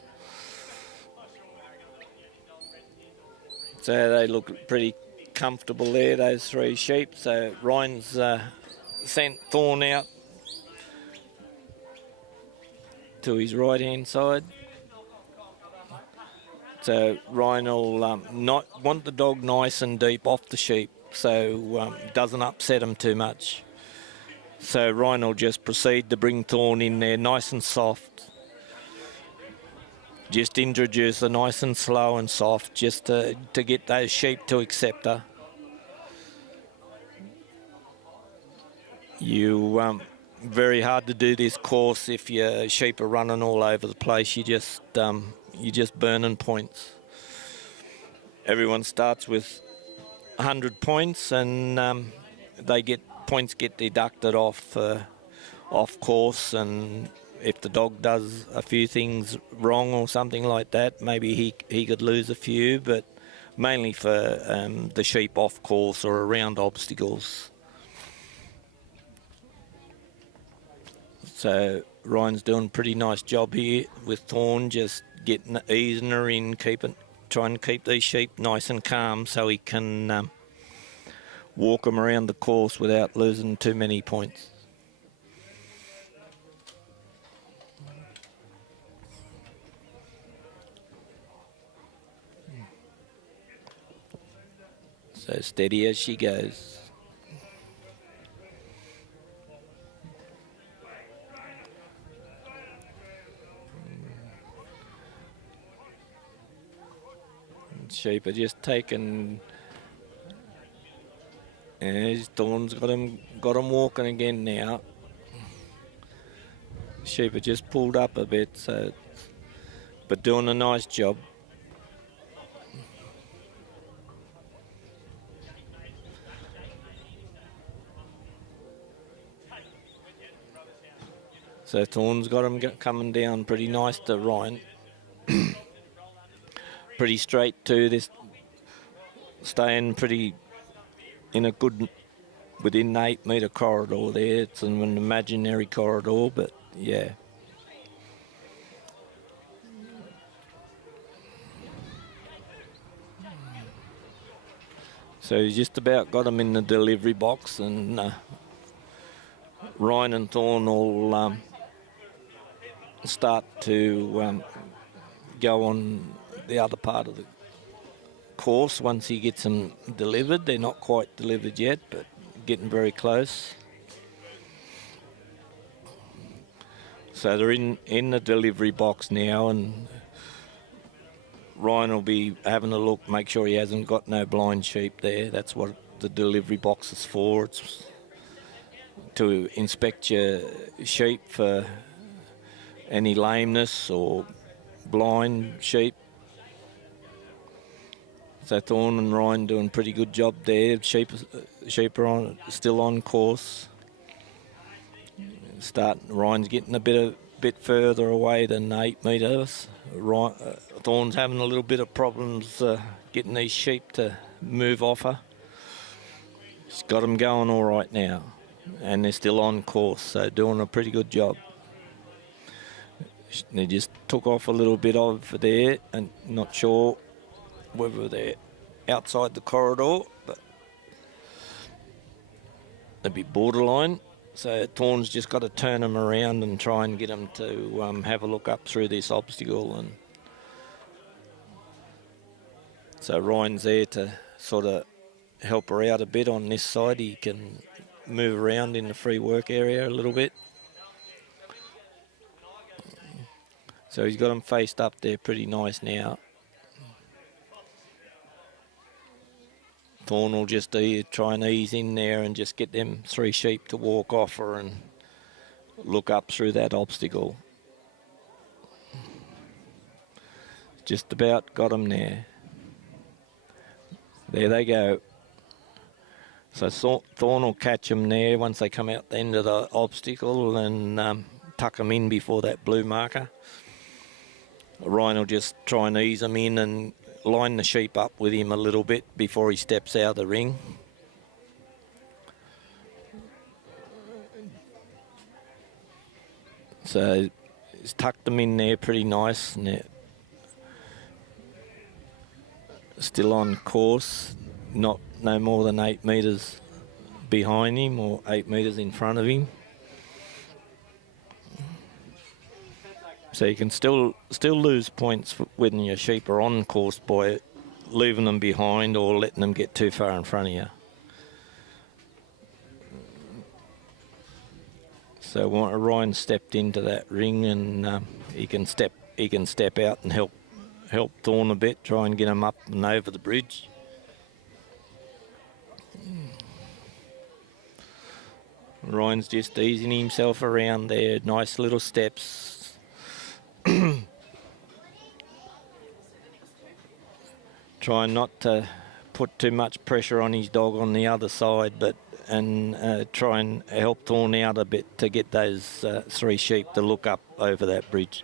So they look pretty comfortable there, those 3 sheep. So Ryan's sent Thorn out to his right hand side. So Ryan will not want the dog nice and deep off the sheep, so doesn't upset him too much. So Ryan will just proceed to bring Thorn in there nice and soft. just introduce her nice and slow and soft, just to get those sheep to accept her. Very hard to do this course if your sheep are running all over the place. You're just burning points. Everyone starts with 100 points, and points get deducted off course, and if the dog does a few things wrong or something like that, maybe he could lose a few, but mainly for the sheep off course or around obstacles. So Ryan's doing a pretty nice job here with Thorn, just easing her in, trying to keep these sheep nice and calm so he can walk them around the course without losing too many points. So steady as she goes. Sheep are just taking, and Thorn's got him walking again now. Sheep are just pulled up a bit, but doing a nice job. So Thorn's got him coming down pretty nice to Ryan. Pretty straight too. This staying pretty in a good within the 8 metre corridor there. It's an imaginary corridor, but yeah. So he's just about got him in the delivery box, and Ryan and Thorn will start to go on the other part of the course once he gets them delivered. They're not quite delivered yet, but getting very close. So they're in the delivery box now, and Ryan will be having a look, make sure he hasn't got no blind sheep there. That's what the delivery box is for. It's to inspect your sheep for any lameness or blind sheep. So Thorn and Ryan doing a pretty good job there. Sheep are still on course. Ryan's getting a bit further away than 8 metres. Thorn's having a little bit of problems getting these sheep to move off her. She's got them going all right now, and they're still on course, so doing a pretty good job. They just took off a little bit over there, and not sure whether they're outside the corridor, but they'd be borderline. So Thorn's just got to turn them around and try and get them to have a look up through this obstacle. And so Ryan's there to sort of help her out a bit on this side. He can move around in the free work area a little bit. So he's got them faced up there pretty nice now. Thorn will just try and ease in there and just get them 3 sheep to walk off her and look up through that obstacle. Just about got them there. There they go. So Thorn will catch them there once they come out the end of the obstacle and tuck them in before that blue marker. Ryan will just try and ease them in and line the sheep up with him a little bit before he steps out of the ring. So he's tucked them in there pretty nice, and they're still on course, no more than 8 metres behind him or 8 metres in front of him. So you can still lose points when your sheep are on course by leaving them behind or letting them get too far in front of you. So Ryan stepped into that ring, and he can step he can step out and help Thorn a bit, try and get him up and over the bridge. Ryan's just easing himself around there, nice little steps. Trying not to put too much pressure on his dog on the other side, and try and help Thorn out a bit to get those 3 sheep to look up over that bridge.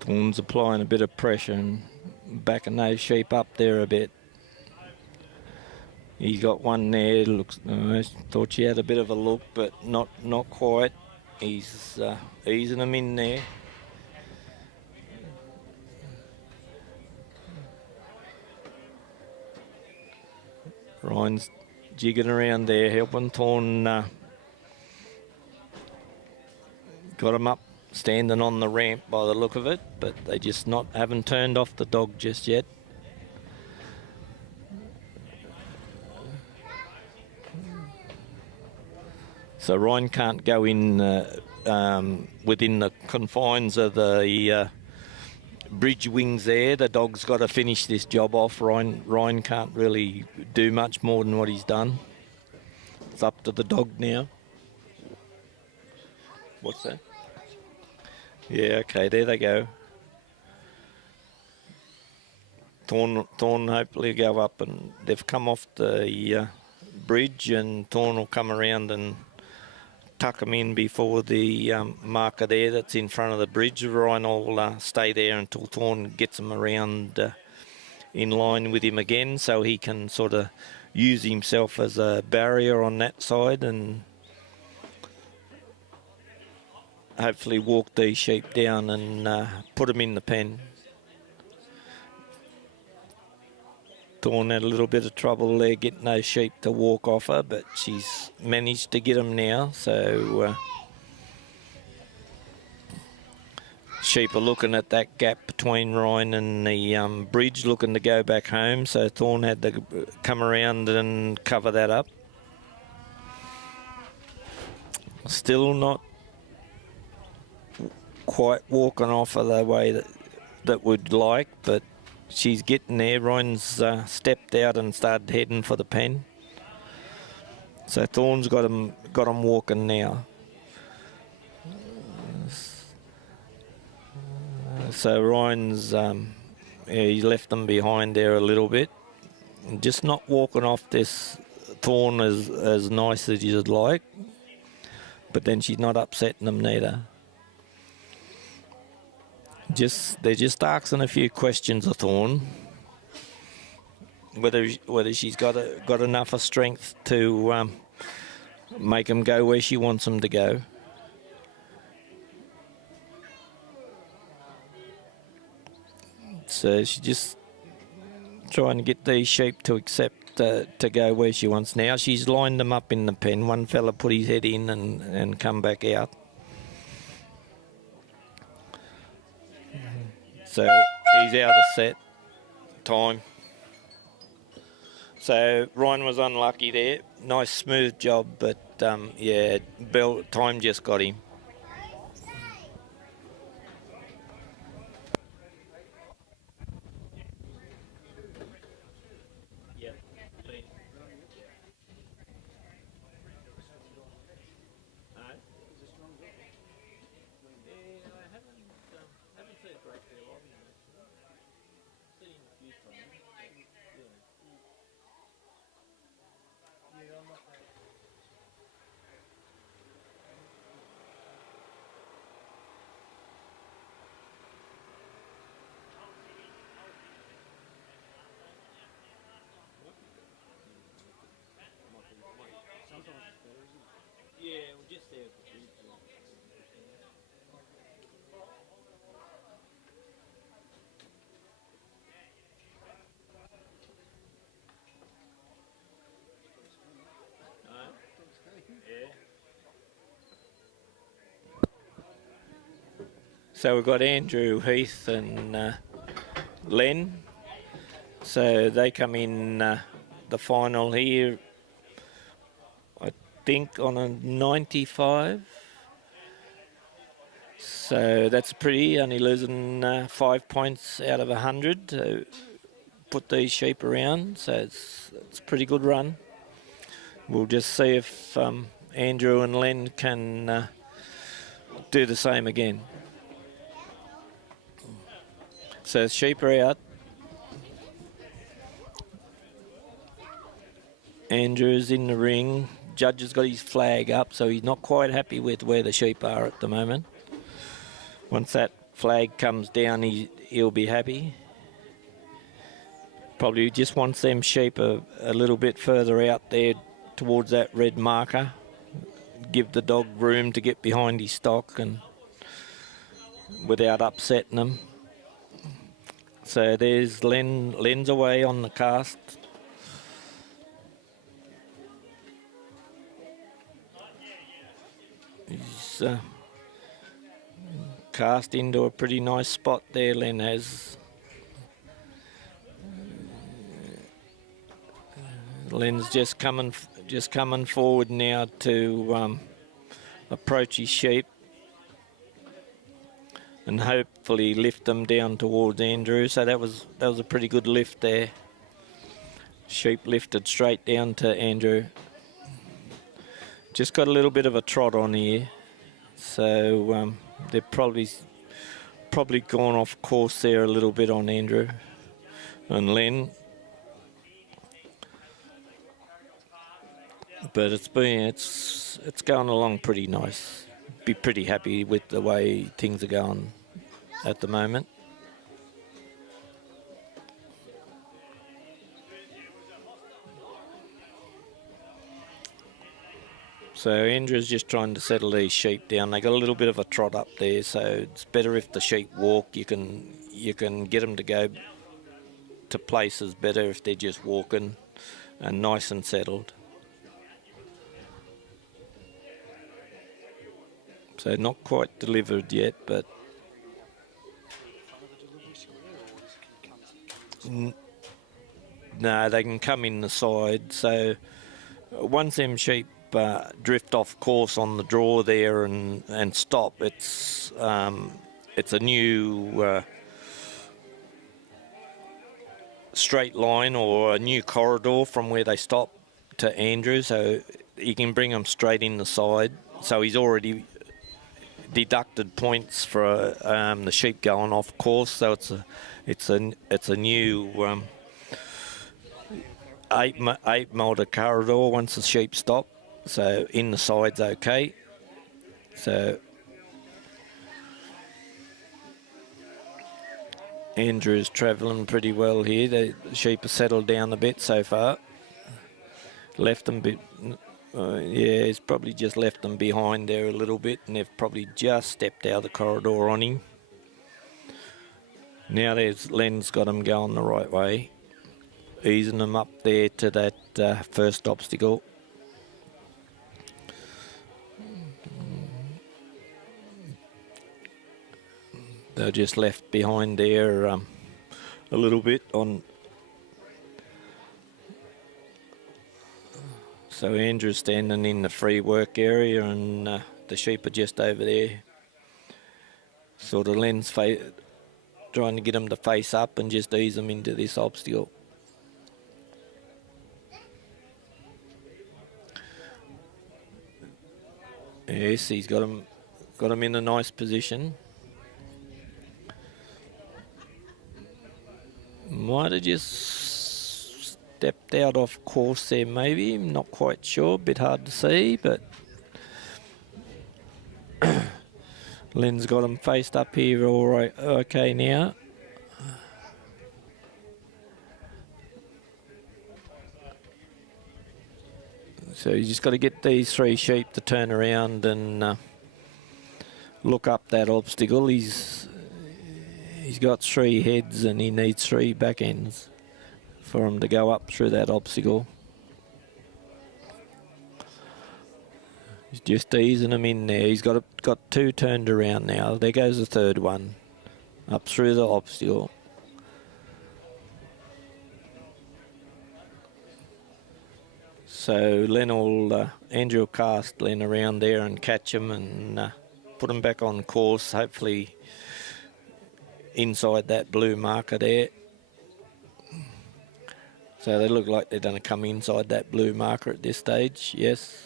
Thorn's applying a bit of pressure and backing those sheep up there a bit. He's got one there. Looks. Thought she had a bit of a look, but not quite. He's easing them in there. Ryan's jigging around there, helping Thorn. Got him up, standing on the ramp by the look of it, but they just haven't turned off the dog just yet. So Ryan can't go in within the confines of the bridge wings there. The dog's got to finish this job off. Ryan can't really do much more than what he's done. It's up to the dog now. What's that? Yeah, okay, there they go. Thorn hopefully go up, and they've come off the bridge, and Thorn will come around and tuck them in before the marker there that's in front of the bridge. Ryan will stay there until Thorn gets him around in line with him again, so he can sort of use himself as a barrier on that side and hopefully walk these sheep down and put them in the pen. Thorn had a little bit of trouble there getting those sheep to walk off her, but she's managed to get them now. So sheep are looking at that gap between Ryan and the bridge, looking to go back home. So Thorn had to come around and cover that up. Still not quite walking off her the way that we'd like, but she's getting there. Ryan's stepped out and started heading for the pen. So Thorn's got him walking now. So Ryan's he left them behind there a little bit. Just not walking off this Thorn as nice as you'd like, but then she's not upsetting them neither. They're just asking a few questions of Thorn, whether she's got enough of strength to make them go where she wants them to go. So she's just trying to get these sheep to accept to go where she wants. Now she's lined them up in the pen. One fella put his head in and come back out. So he's out of set time. So Ryan was unlucky there. Nice smooth job, but yeah, time just got him. Yeah, we're just there at the bridge. Yeah. So we've got Andrew, Heath and Len. So they come in the final here, I think, on a 95. So that's pretty, only losing 5 points out of 100 to put these sheep around. So it's a pretty good run. We'll just see if Andrew and Len can do the same again. So sheep are out. Andrew's in the ring. Judge has got his flag up, so he's not quite happy with where the sheep are at the moment. Once that flag comes down, he'll be happy. Probably just wants them sheep a little bit further out there towards that red marker. Give the dog room to get behind his stock and without upsetting them. So there's Len's away on the cast. He's cast into a pretty nice spot there, Len has. Len's just coming forward now to approach his sheep and hopefully lift them down towards Andrew. So that was a pretty good lift there. Sheep lifted straight down to Andrew. Just got a little bit of a trot on here, so they're probably gone off course there a little bit on Andrew and Len. But it's going along pretty nice. Be pretty happy with the way things are going at the moment. So Andrew's just trying to settle these sheep down. They got a little bit of a trot up there, so it's better if the sheep walk. You can get them to go to places better if they're just walking and nice and settled. So not quite delivered yet, but no, they can come in the side. So once them sheep drift off course on the draw there and stop, it's a new straight line or a new corridor from where they stop to Andrew, so you can bring them straight in the side. So he's already deducted points for the sheep going off course, so it's a new 8 metre corridor once the sheep stop. So in the side's okay. So Andrew's travelling pretty well here. The sheep are settled down a bit so far. Left them bit. Yeah, he's probably just left them behind there a little bit, and they've probably just stepped out of the corridor on him. Now Len's got them going the right way, easing them up there to that first obstacle. They're just left behind there a little bit on. So Andrew's standing in the free work area, and the sheep are just over there. Sort of Len's trying to get them to face up and just ease them into this obstacle. Yes, he's got them in a nice position. Might have just stepped out off course there, maybe. I'm not quite sure. Bit hard to see, but Len's got him faced up here all right. Okay now. So you just got to get these 3 sheep to turn around and look up that obstacle. He's got 3 heads and he needs 3 back ends for him to go up through that obstacle. He's just easing them in there. He's got 2 turned around now. There goes the 3rd one up through the obstacle. So Andrew will cast Len around there and catch him and put him back on course, hopefully inside that blue marker there. So they look like they're going to come inside that blue marker at this stage, yes.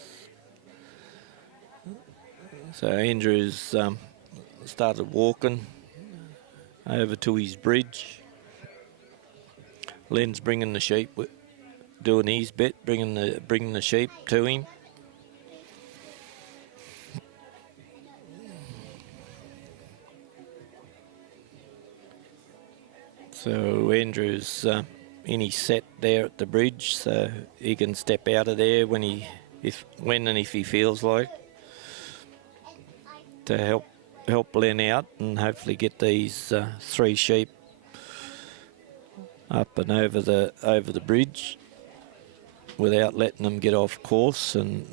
So Andrew's started walking over to his bridge. Len's bringing the sheep, doing his bit, bringing the sheep to him. So Andrew's in his set there at the bridge, so he can step out of there when and if he feels like, to help Len out and hopefully get these 3 sheep up and over the bridge without letting them get off course and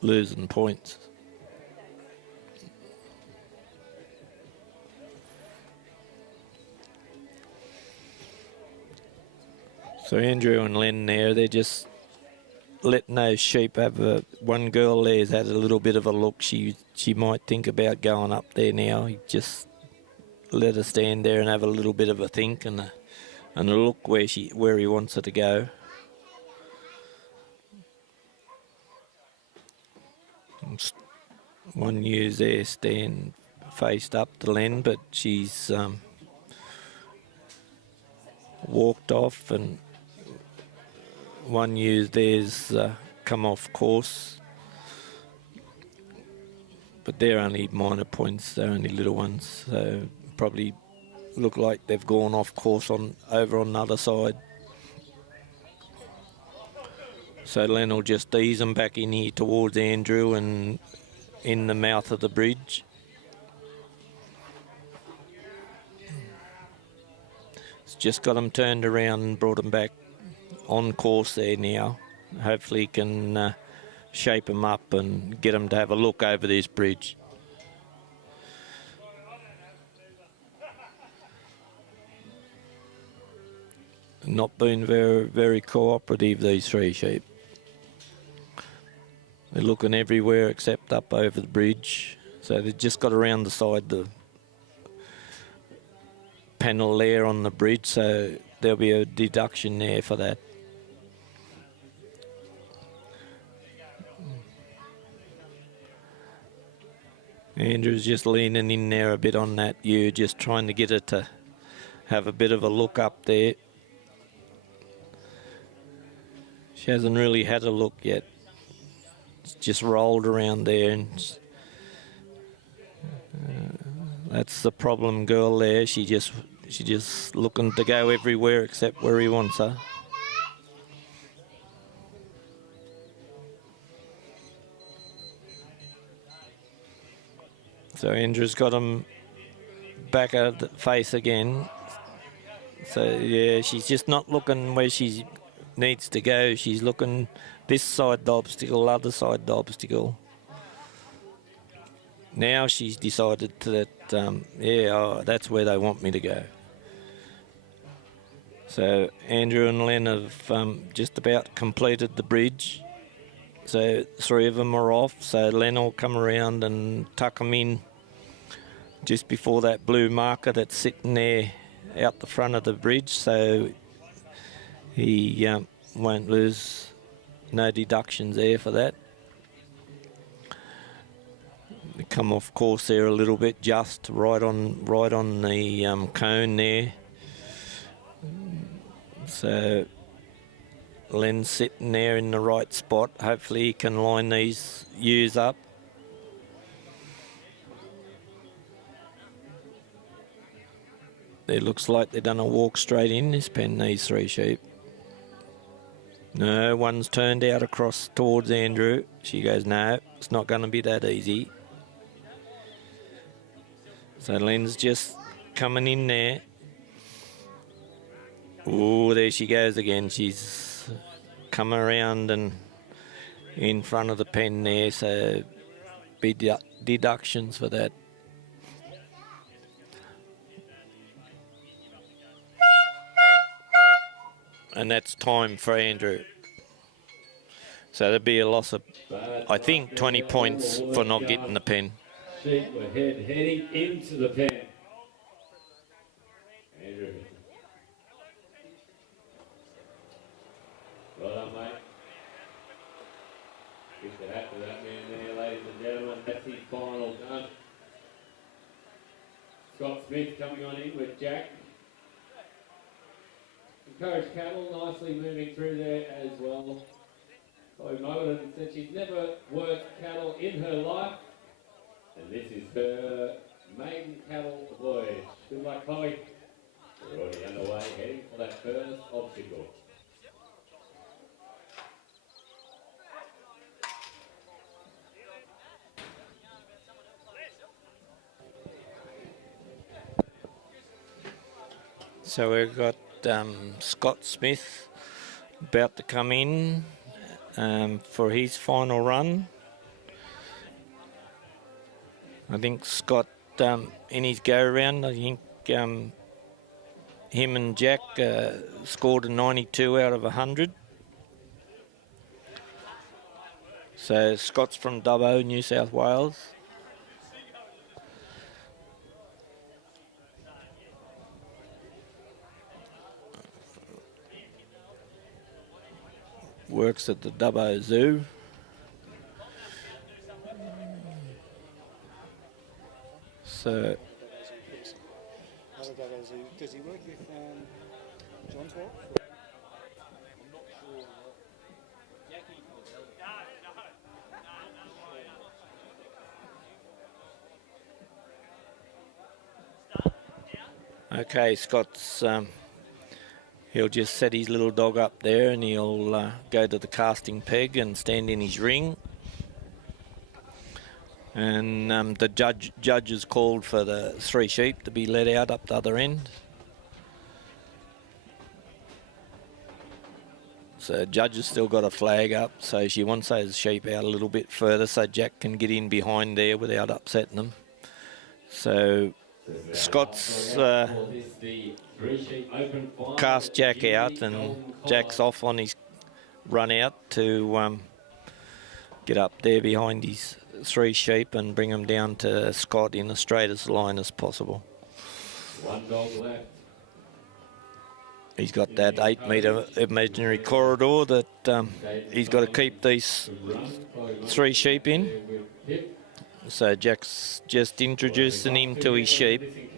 losing points. So Andrew and Len there, they're just letting those sheep have one girl there's had a little bit of a look. She might think about going up there now. He just let her stand there and have a little bit of a think and a look where he wants her to go. One ewe's there stand faced up to Len, but she's walked off, and one ewe there's come off course. But they're only minor points, they're only little ones, so probably look like they've gone off course over on the other side. So Len will just ease them back in here towards Andrew and in the mouth of the bridge. It's just got them turned around and brought them back on course there now. Hopefully he can shape them up and get them to have a look over this bridge. Not been very, very cooperative, these 3 sheep. They're looking everywhere except up over the bridge. So they've just got around the side, the panel there on the bridge, so there'll be a deduction there for that. Andrew's just leaning in there a bit on that ewe, just trying to get her to have a bit of a look up there. She hasn't really had a look yet. It's just rolled around there, and that's the problem girl there. She's just looking to go everywhere except where he wants her. So Andrew's got him back at the face again. So yeah, she's just not looking where she needs to go. She's looking this side the obstacle, other side the obstacle. Now she's decided that, that's where they want me to go. So Andrew and Len have just about completed the bridge. So 3 of them are off. So Len will come around and tuck them in just before that blue marker that's sitting there out the front of the bridge. So he won't lose, no deductions there for that. They come off course there a little bit, just right on the cone there. So Len's sitting there in the right spot. Hopefully he can line these ewes up. It looks like they've done a walk straight in this pen, these 3 sheep. No, one's turned out across towards Andrew. She goes, no, it's not going to be that easy. So Len's just coming in there. Oh, there she goes again. She's come around and in front of the pen there, so be deductions for that. And that's time for Andrew. So there'd be a loss of, I think, 20 points for not getting the pen. Sheep were heading into the pen. Andrew. Well done, mate. Give the hat to that man there, ladies and gentlemen. That's his final done. Scott Smith coming on in with Jack. Encourage Cattle, nicely moving through there as well. Chloe Moden said she's never worked cattle in her life. And this is her maiden cattle voyage. Good luck, Chloe. We're already underway, heading for that first obstacle. So we've got Scott Smith about to come in for his final run. I think Scott, in his go-around, I think him and Jack scored a 92 out of 100. So Scott's from Dubbo, New South Wales. Works at the Dubbo Zoo. So does he work with John's wife? I'm not sure. okay, Scott's he'll just set his little dog up there and he'll go to the casting peg and stand in his ring. And the judge has called for the 3 sheep to be let out up the other end. So judge has still got a flag up, so she wants those sheep out a little bit further so Jack can get in behind there without upsetting them. So Scott's cast Jack out and Jack's off on his run out to get up there behind his 3 sheep and bring them down to Scott in the straightest line as possible. 1 dog left. He's got that 8 metre imaginary corridor that he's got to keep these 3 sheep in. So Jack's just introducing him to his sheep.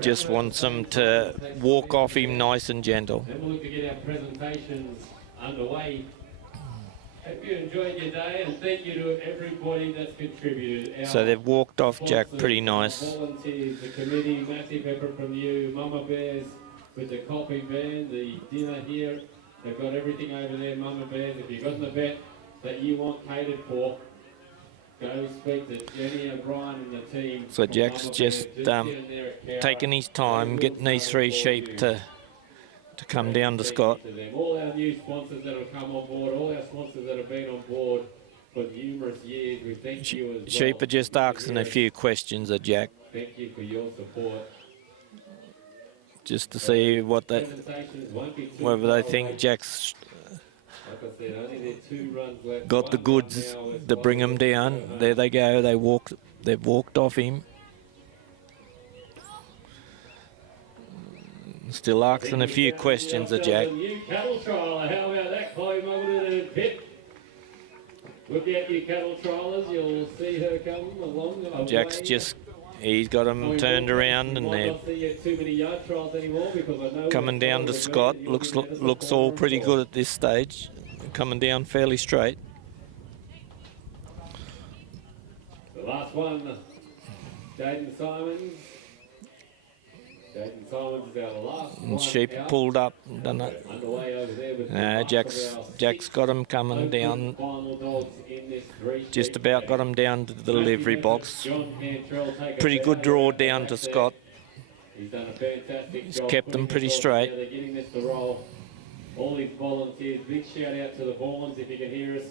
Just wants him to walk off him nice and gentle. Then we'll look to get our presentations underway. Hope you enjoyed your day and thank you to everybody that's contributed. So they've walked off Jack pretty nice. Volunteers, the committee, massive effort from you, Mama Bears with the coffee band, the dinner here. They've got everything over there, Mama Bears. If you've got an event that you want catered for, go speak to Jenny O'Brien and the team. So Jack's just taking his time, getting these 3 sheep to come down to Scott. All our new sponsors that have come on board, all our sponsors that have been on board for numerous years, we thank you as well. Sheep are just asking a few questions of Jack. Thank you for your support. Just to see what whether they think Jack's Like I said, only there 2 runs left. got the goods to bring him down. There they go. They've walked off him. Still asking a few questions of Jack. New cattle trialer, how about that? Chloe Mullen in a pit. Look out, you cattle trialers. You'll see her come along. Jack's he's got them turned around and they're coming down to Scott. Looks all pretty good at this stage. Coming down fairly straight. The last one, Jaden Simons. Jaden Simons is our last one. Sheep pulled up, done it. Underway over there with Jack's got him coming down. Just about got him down to the delivery box. Pretty good draw down to Scott. He's done a fantastic He's job. kept them pretty straight. They're getting this to roll. All these volunteers, big shout out to the Vaughans if you can hear us.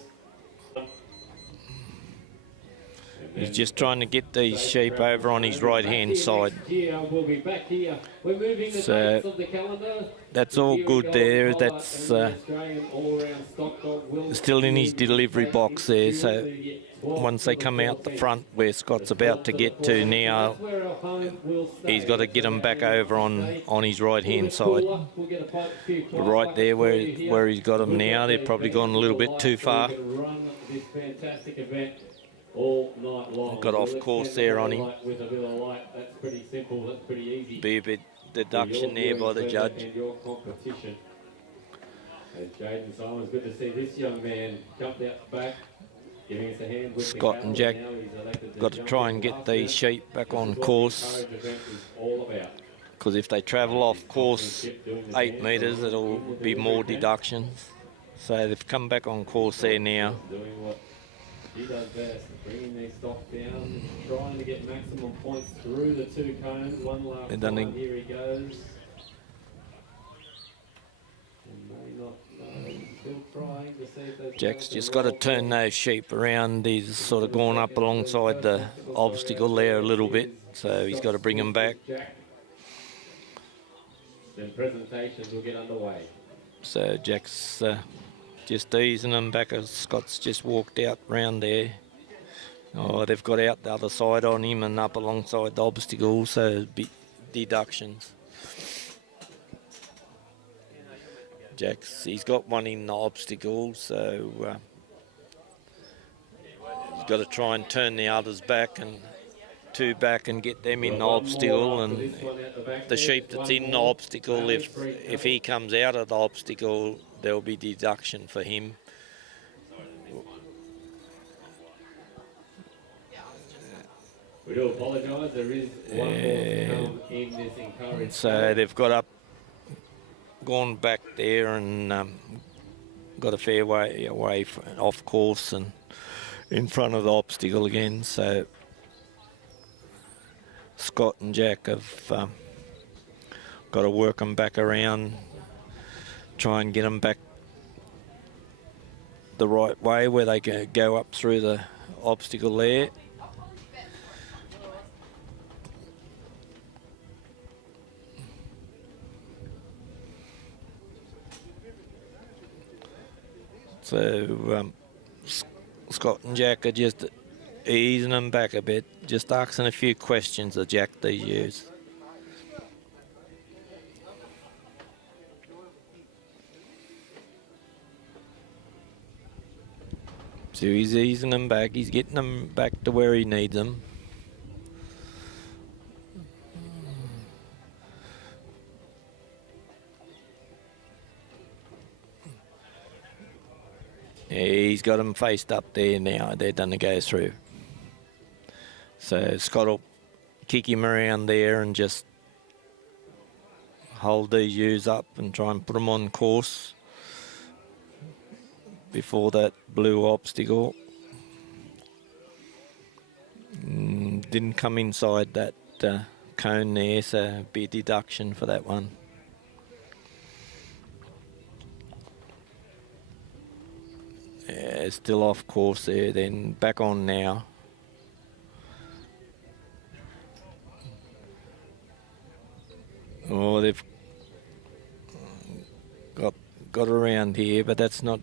And He's just trying to get these sheep over on his right-hand side. So that's all good there. That's still in his delivery box there. So once they come out the front where Scott's about to get to now, he's got to get them back over on his right-hand side. Right there where he's got them now, they've probably gone a little bit too far. Got off course there on him. Be a bit deduction there by the judge. Good to see this young man jumped out the back, giving us a hand with Scott and Jack got to try and get these sheep back on course, because if they travel off course 8 metres, it'll be more deductions. So they've come back on course there now. He does best, bringing these stock down, trying to get maximum points through the 2 cones. One last time, here he goes. Jack's just got to turn those sheep around. He's sort of gone up alongside the obstacle there a little bit, so he's got to bring them back. Then presentations will get underway. So Jack's just easing them back as Scott's just walked out round there. Oh, they've got out the other side on him and up alongside the obstacle, so deductions. He's got one in the obstacle, so he's got to try and turn the others back and 2 back and get them in the obstacle. And the sheep that's in the obstacle, if he comes out of the obstacle, there'll be deduction for him. We do apologise, there is one more to come in this encouraged. So they've gone back there and got a fair way away off course and in front of the obstacle again. So Scott and Jack have got to work them back around, try and get them back the right way where they can go up through the obstacle there. So Scott and Jack are just easing them back a bit, just asking a few questions of Jack these years. So he's easing them back, he's getting them back to where he needs them. He's got them faced up there now. They're done to go through. So Scott will kick him around there and just hold these ewes up and try and put them on course before that blue obstacle. Didn't come inside that cone there, so be a deduction for that one. Yeah, still off course there, then back on now. Oh, they've got around here, but that's not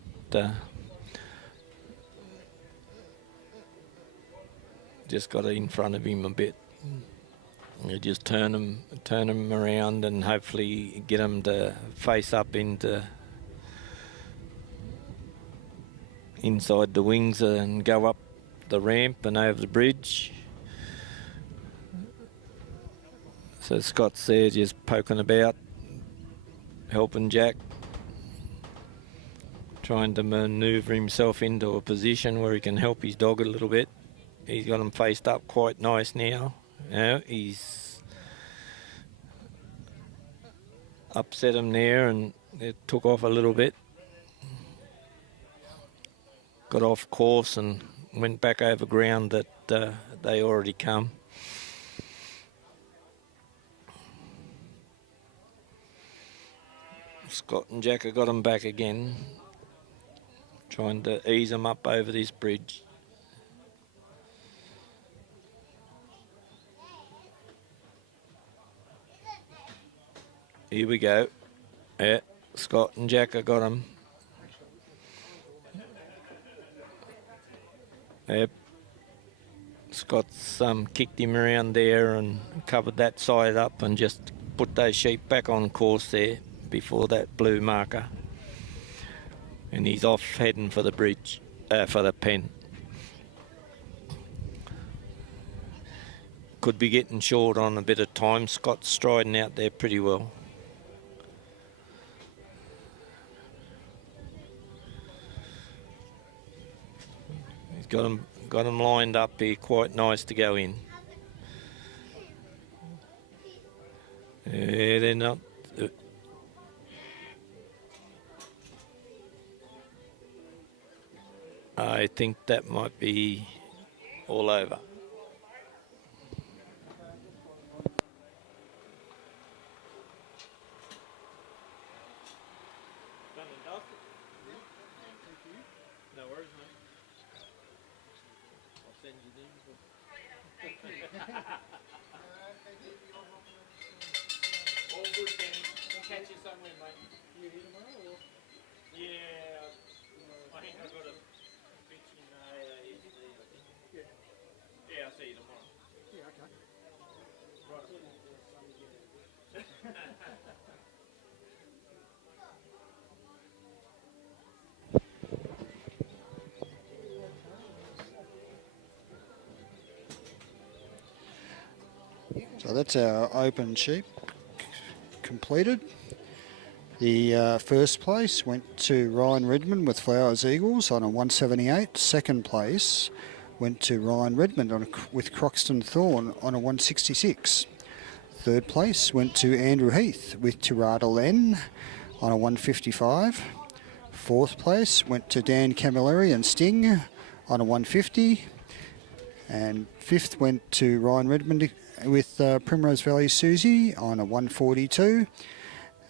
just got it in front of him a bit. You just turn them around and hopefully get them to face up into inside the wings and go up the ramp and over the bridge. So Scott's there just poking about, helping Jack, trying to manoeuvre himself into a position where he can help his dog a little bit. He's got him faced up quite nice now. He's upset him there and it took off a little bit. Got off course and went back over ground that they already come. Scott and Jack have got them back again, trying to ease them up over this bridge. Here we go. Yeah, Scott and Jack have got him. Yep. Scott's kicked him around there and covered that side up and just put those sheep back on course there before that blue marker. And he's off heading for the bridge, for the pen. Could be getting short on a bit of time. Scott's striding out there pretty well. He's got him lined up here, quite nice to go in. Yeah, they're not. I think that might be all over. No worries, mate. I'll send you the invoice. All good, Kenny. We'll catch you somewhere, mate. You here tomorrow, or? Yeah, I think I've got a pitch in AASD, I think. Yeah. Yeah, I'll see you tomorrow. Yeah, okay. Right. So that's our open sheep completed. The first place went to Ryan Redmond with Flowers Eagles on a 178. Second place went to Ryan Redmond with Croxton Thorn on a 166. Third place went to Andrew Heath with Tirada Len on a 155. Fourth place went to Dan Camilleri and Sting on a 150. And fifth went to Ryan Redmond with Primrose Valley Susie on a 142.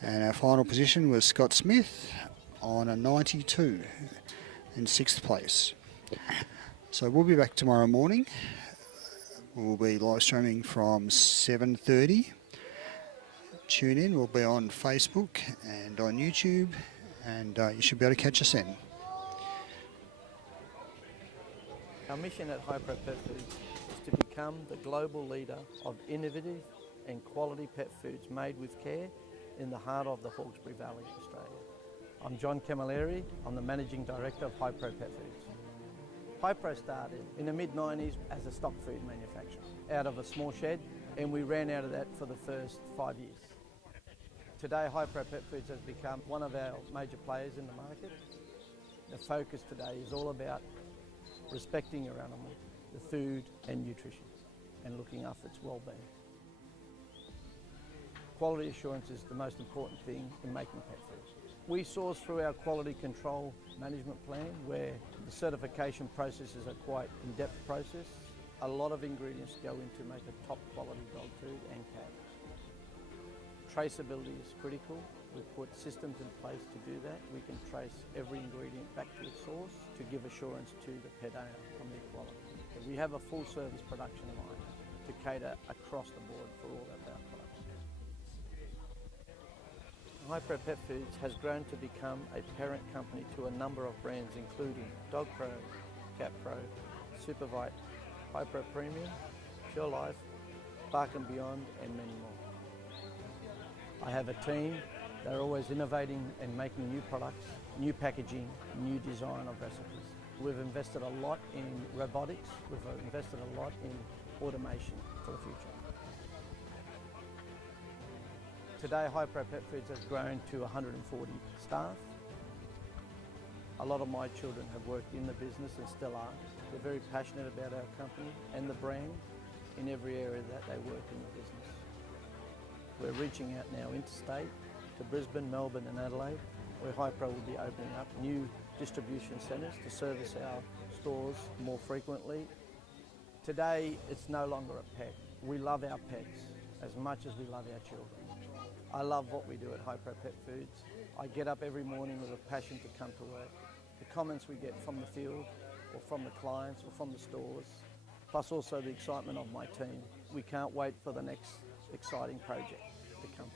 And our final position was Scott Smith on a 92 in sixth place. So we'll be back tomorrow morning. We'll be live streaming from 7:30. Tune in. We'll be on Facebook and on YouTube, and you should be able to catch us then. Our mission at Hypro Pet Foods is to become the global leader of innovative and quality pet foods made with care in the heart of the Hawkesbury Valley, Australia. I'm John Camilleri. I'm the Managing Director of Hypro Pet Foods. Hypro started in the mid-90s as a stock food manufacturer out of a small shed, and we ran out of that for the first 5 years. Today, Hypro Pet Foods has become one of our major players in the market. The focus today is all about respecting your animal, the food and nutrition, and looking after its well-being. Quality assurance is the most important thing in making pet food. We source through our quality control management plan, where the certification processes are quite in-depth process. A lot of ingredients go into make a top quality dog food and cat. Traceability is critical. We put systems in place to do that. We can trace every ingredient back to its source to give assurance to the pet owner on their quality. We have a full service production line to cater across the board for all of our products. Hypro Pet Foods has grown to become a parent company to a number of brands including Dog Pro, Cat Pro, Supervite, Hypro Premium, Pure Life, Bark and Beyond, and many more. I have a team. They're always innovating and making new products, new packaging, new design of recipes. We've invested a lot in robotics. We've invested a lot in automation for the future. Today, Hypro Pet Foods has grown to 140 staff. A lot of my children have worked in the business and still are. They're very passionate about our company and the brand in every area that they work in the business. We're reaching out now interstate to Brisbane, Melbourne and Adelaide, where Hypro will be opening up new distribution centres to service our stores more frequently. Today, it's no longer a pet. We love our pets as much as we love our children. I love what we do at Hypro Pet Foods. I get up every morning with a passion to come to work. The comments we get from the field or from the clients or from the stores, plus also the excitement of my team. We can't wait for the next exciting project to come.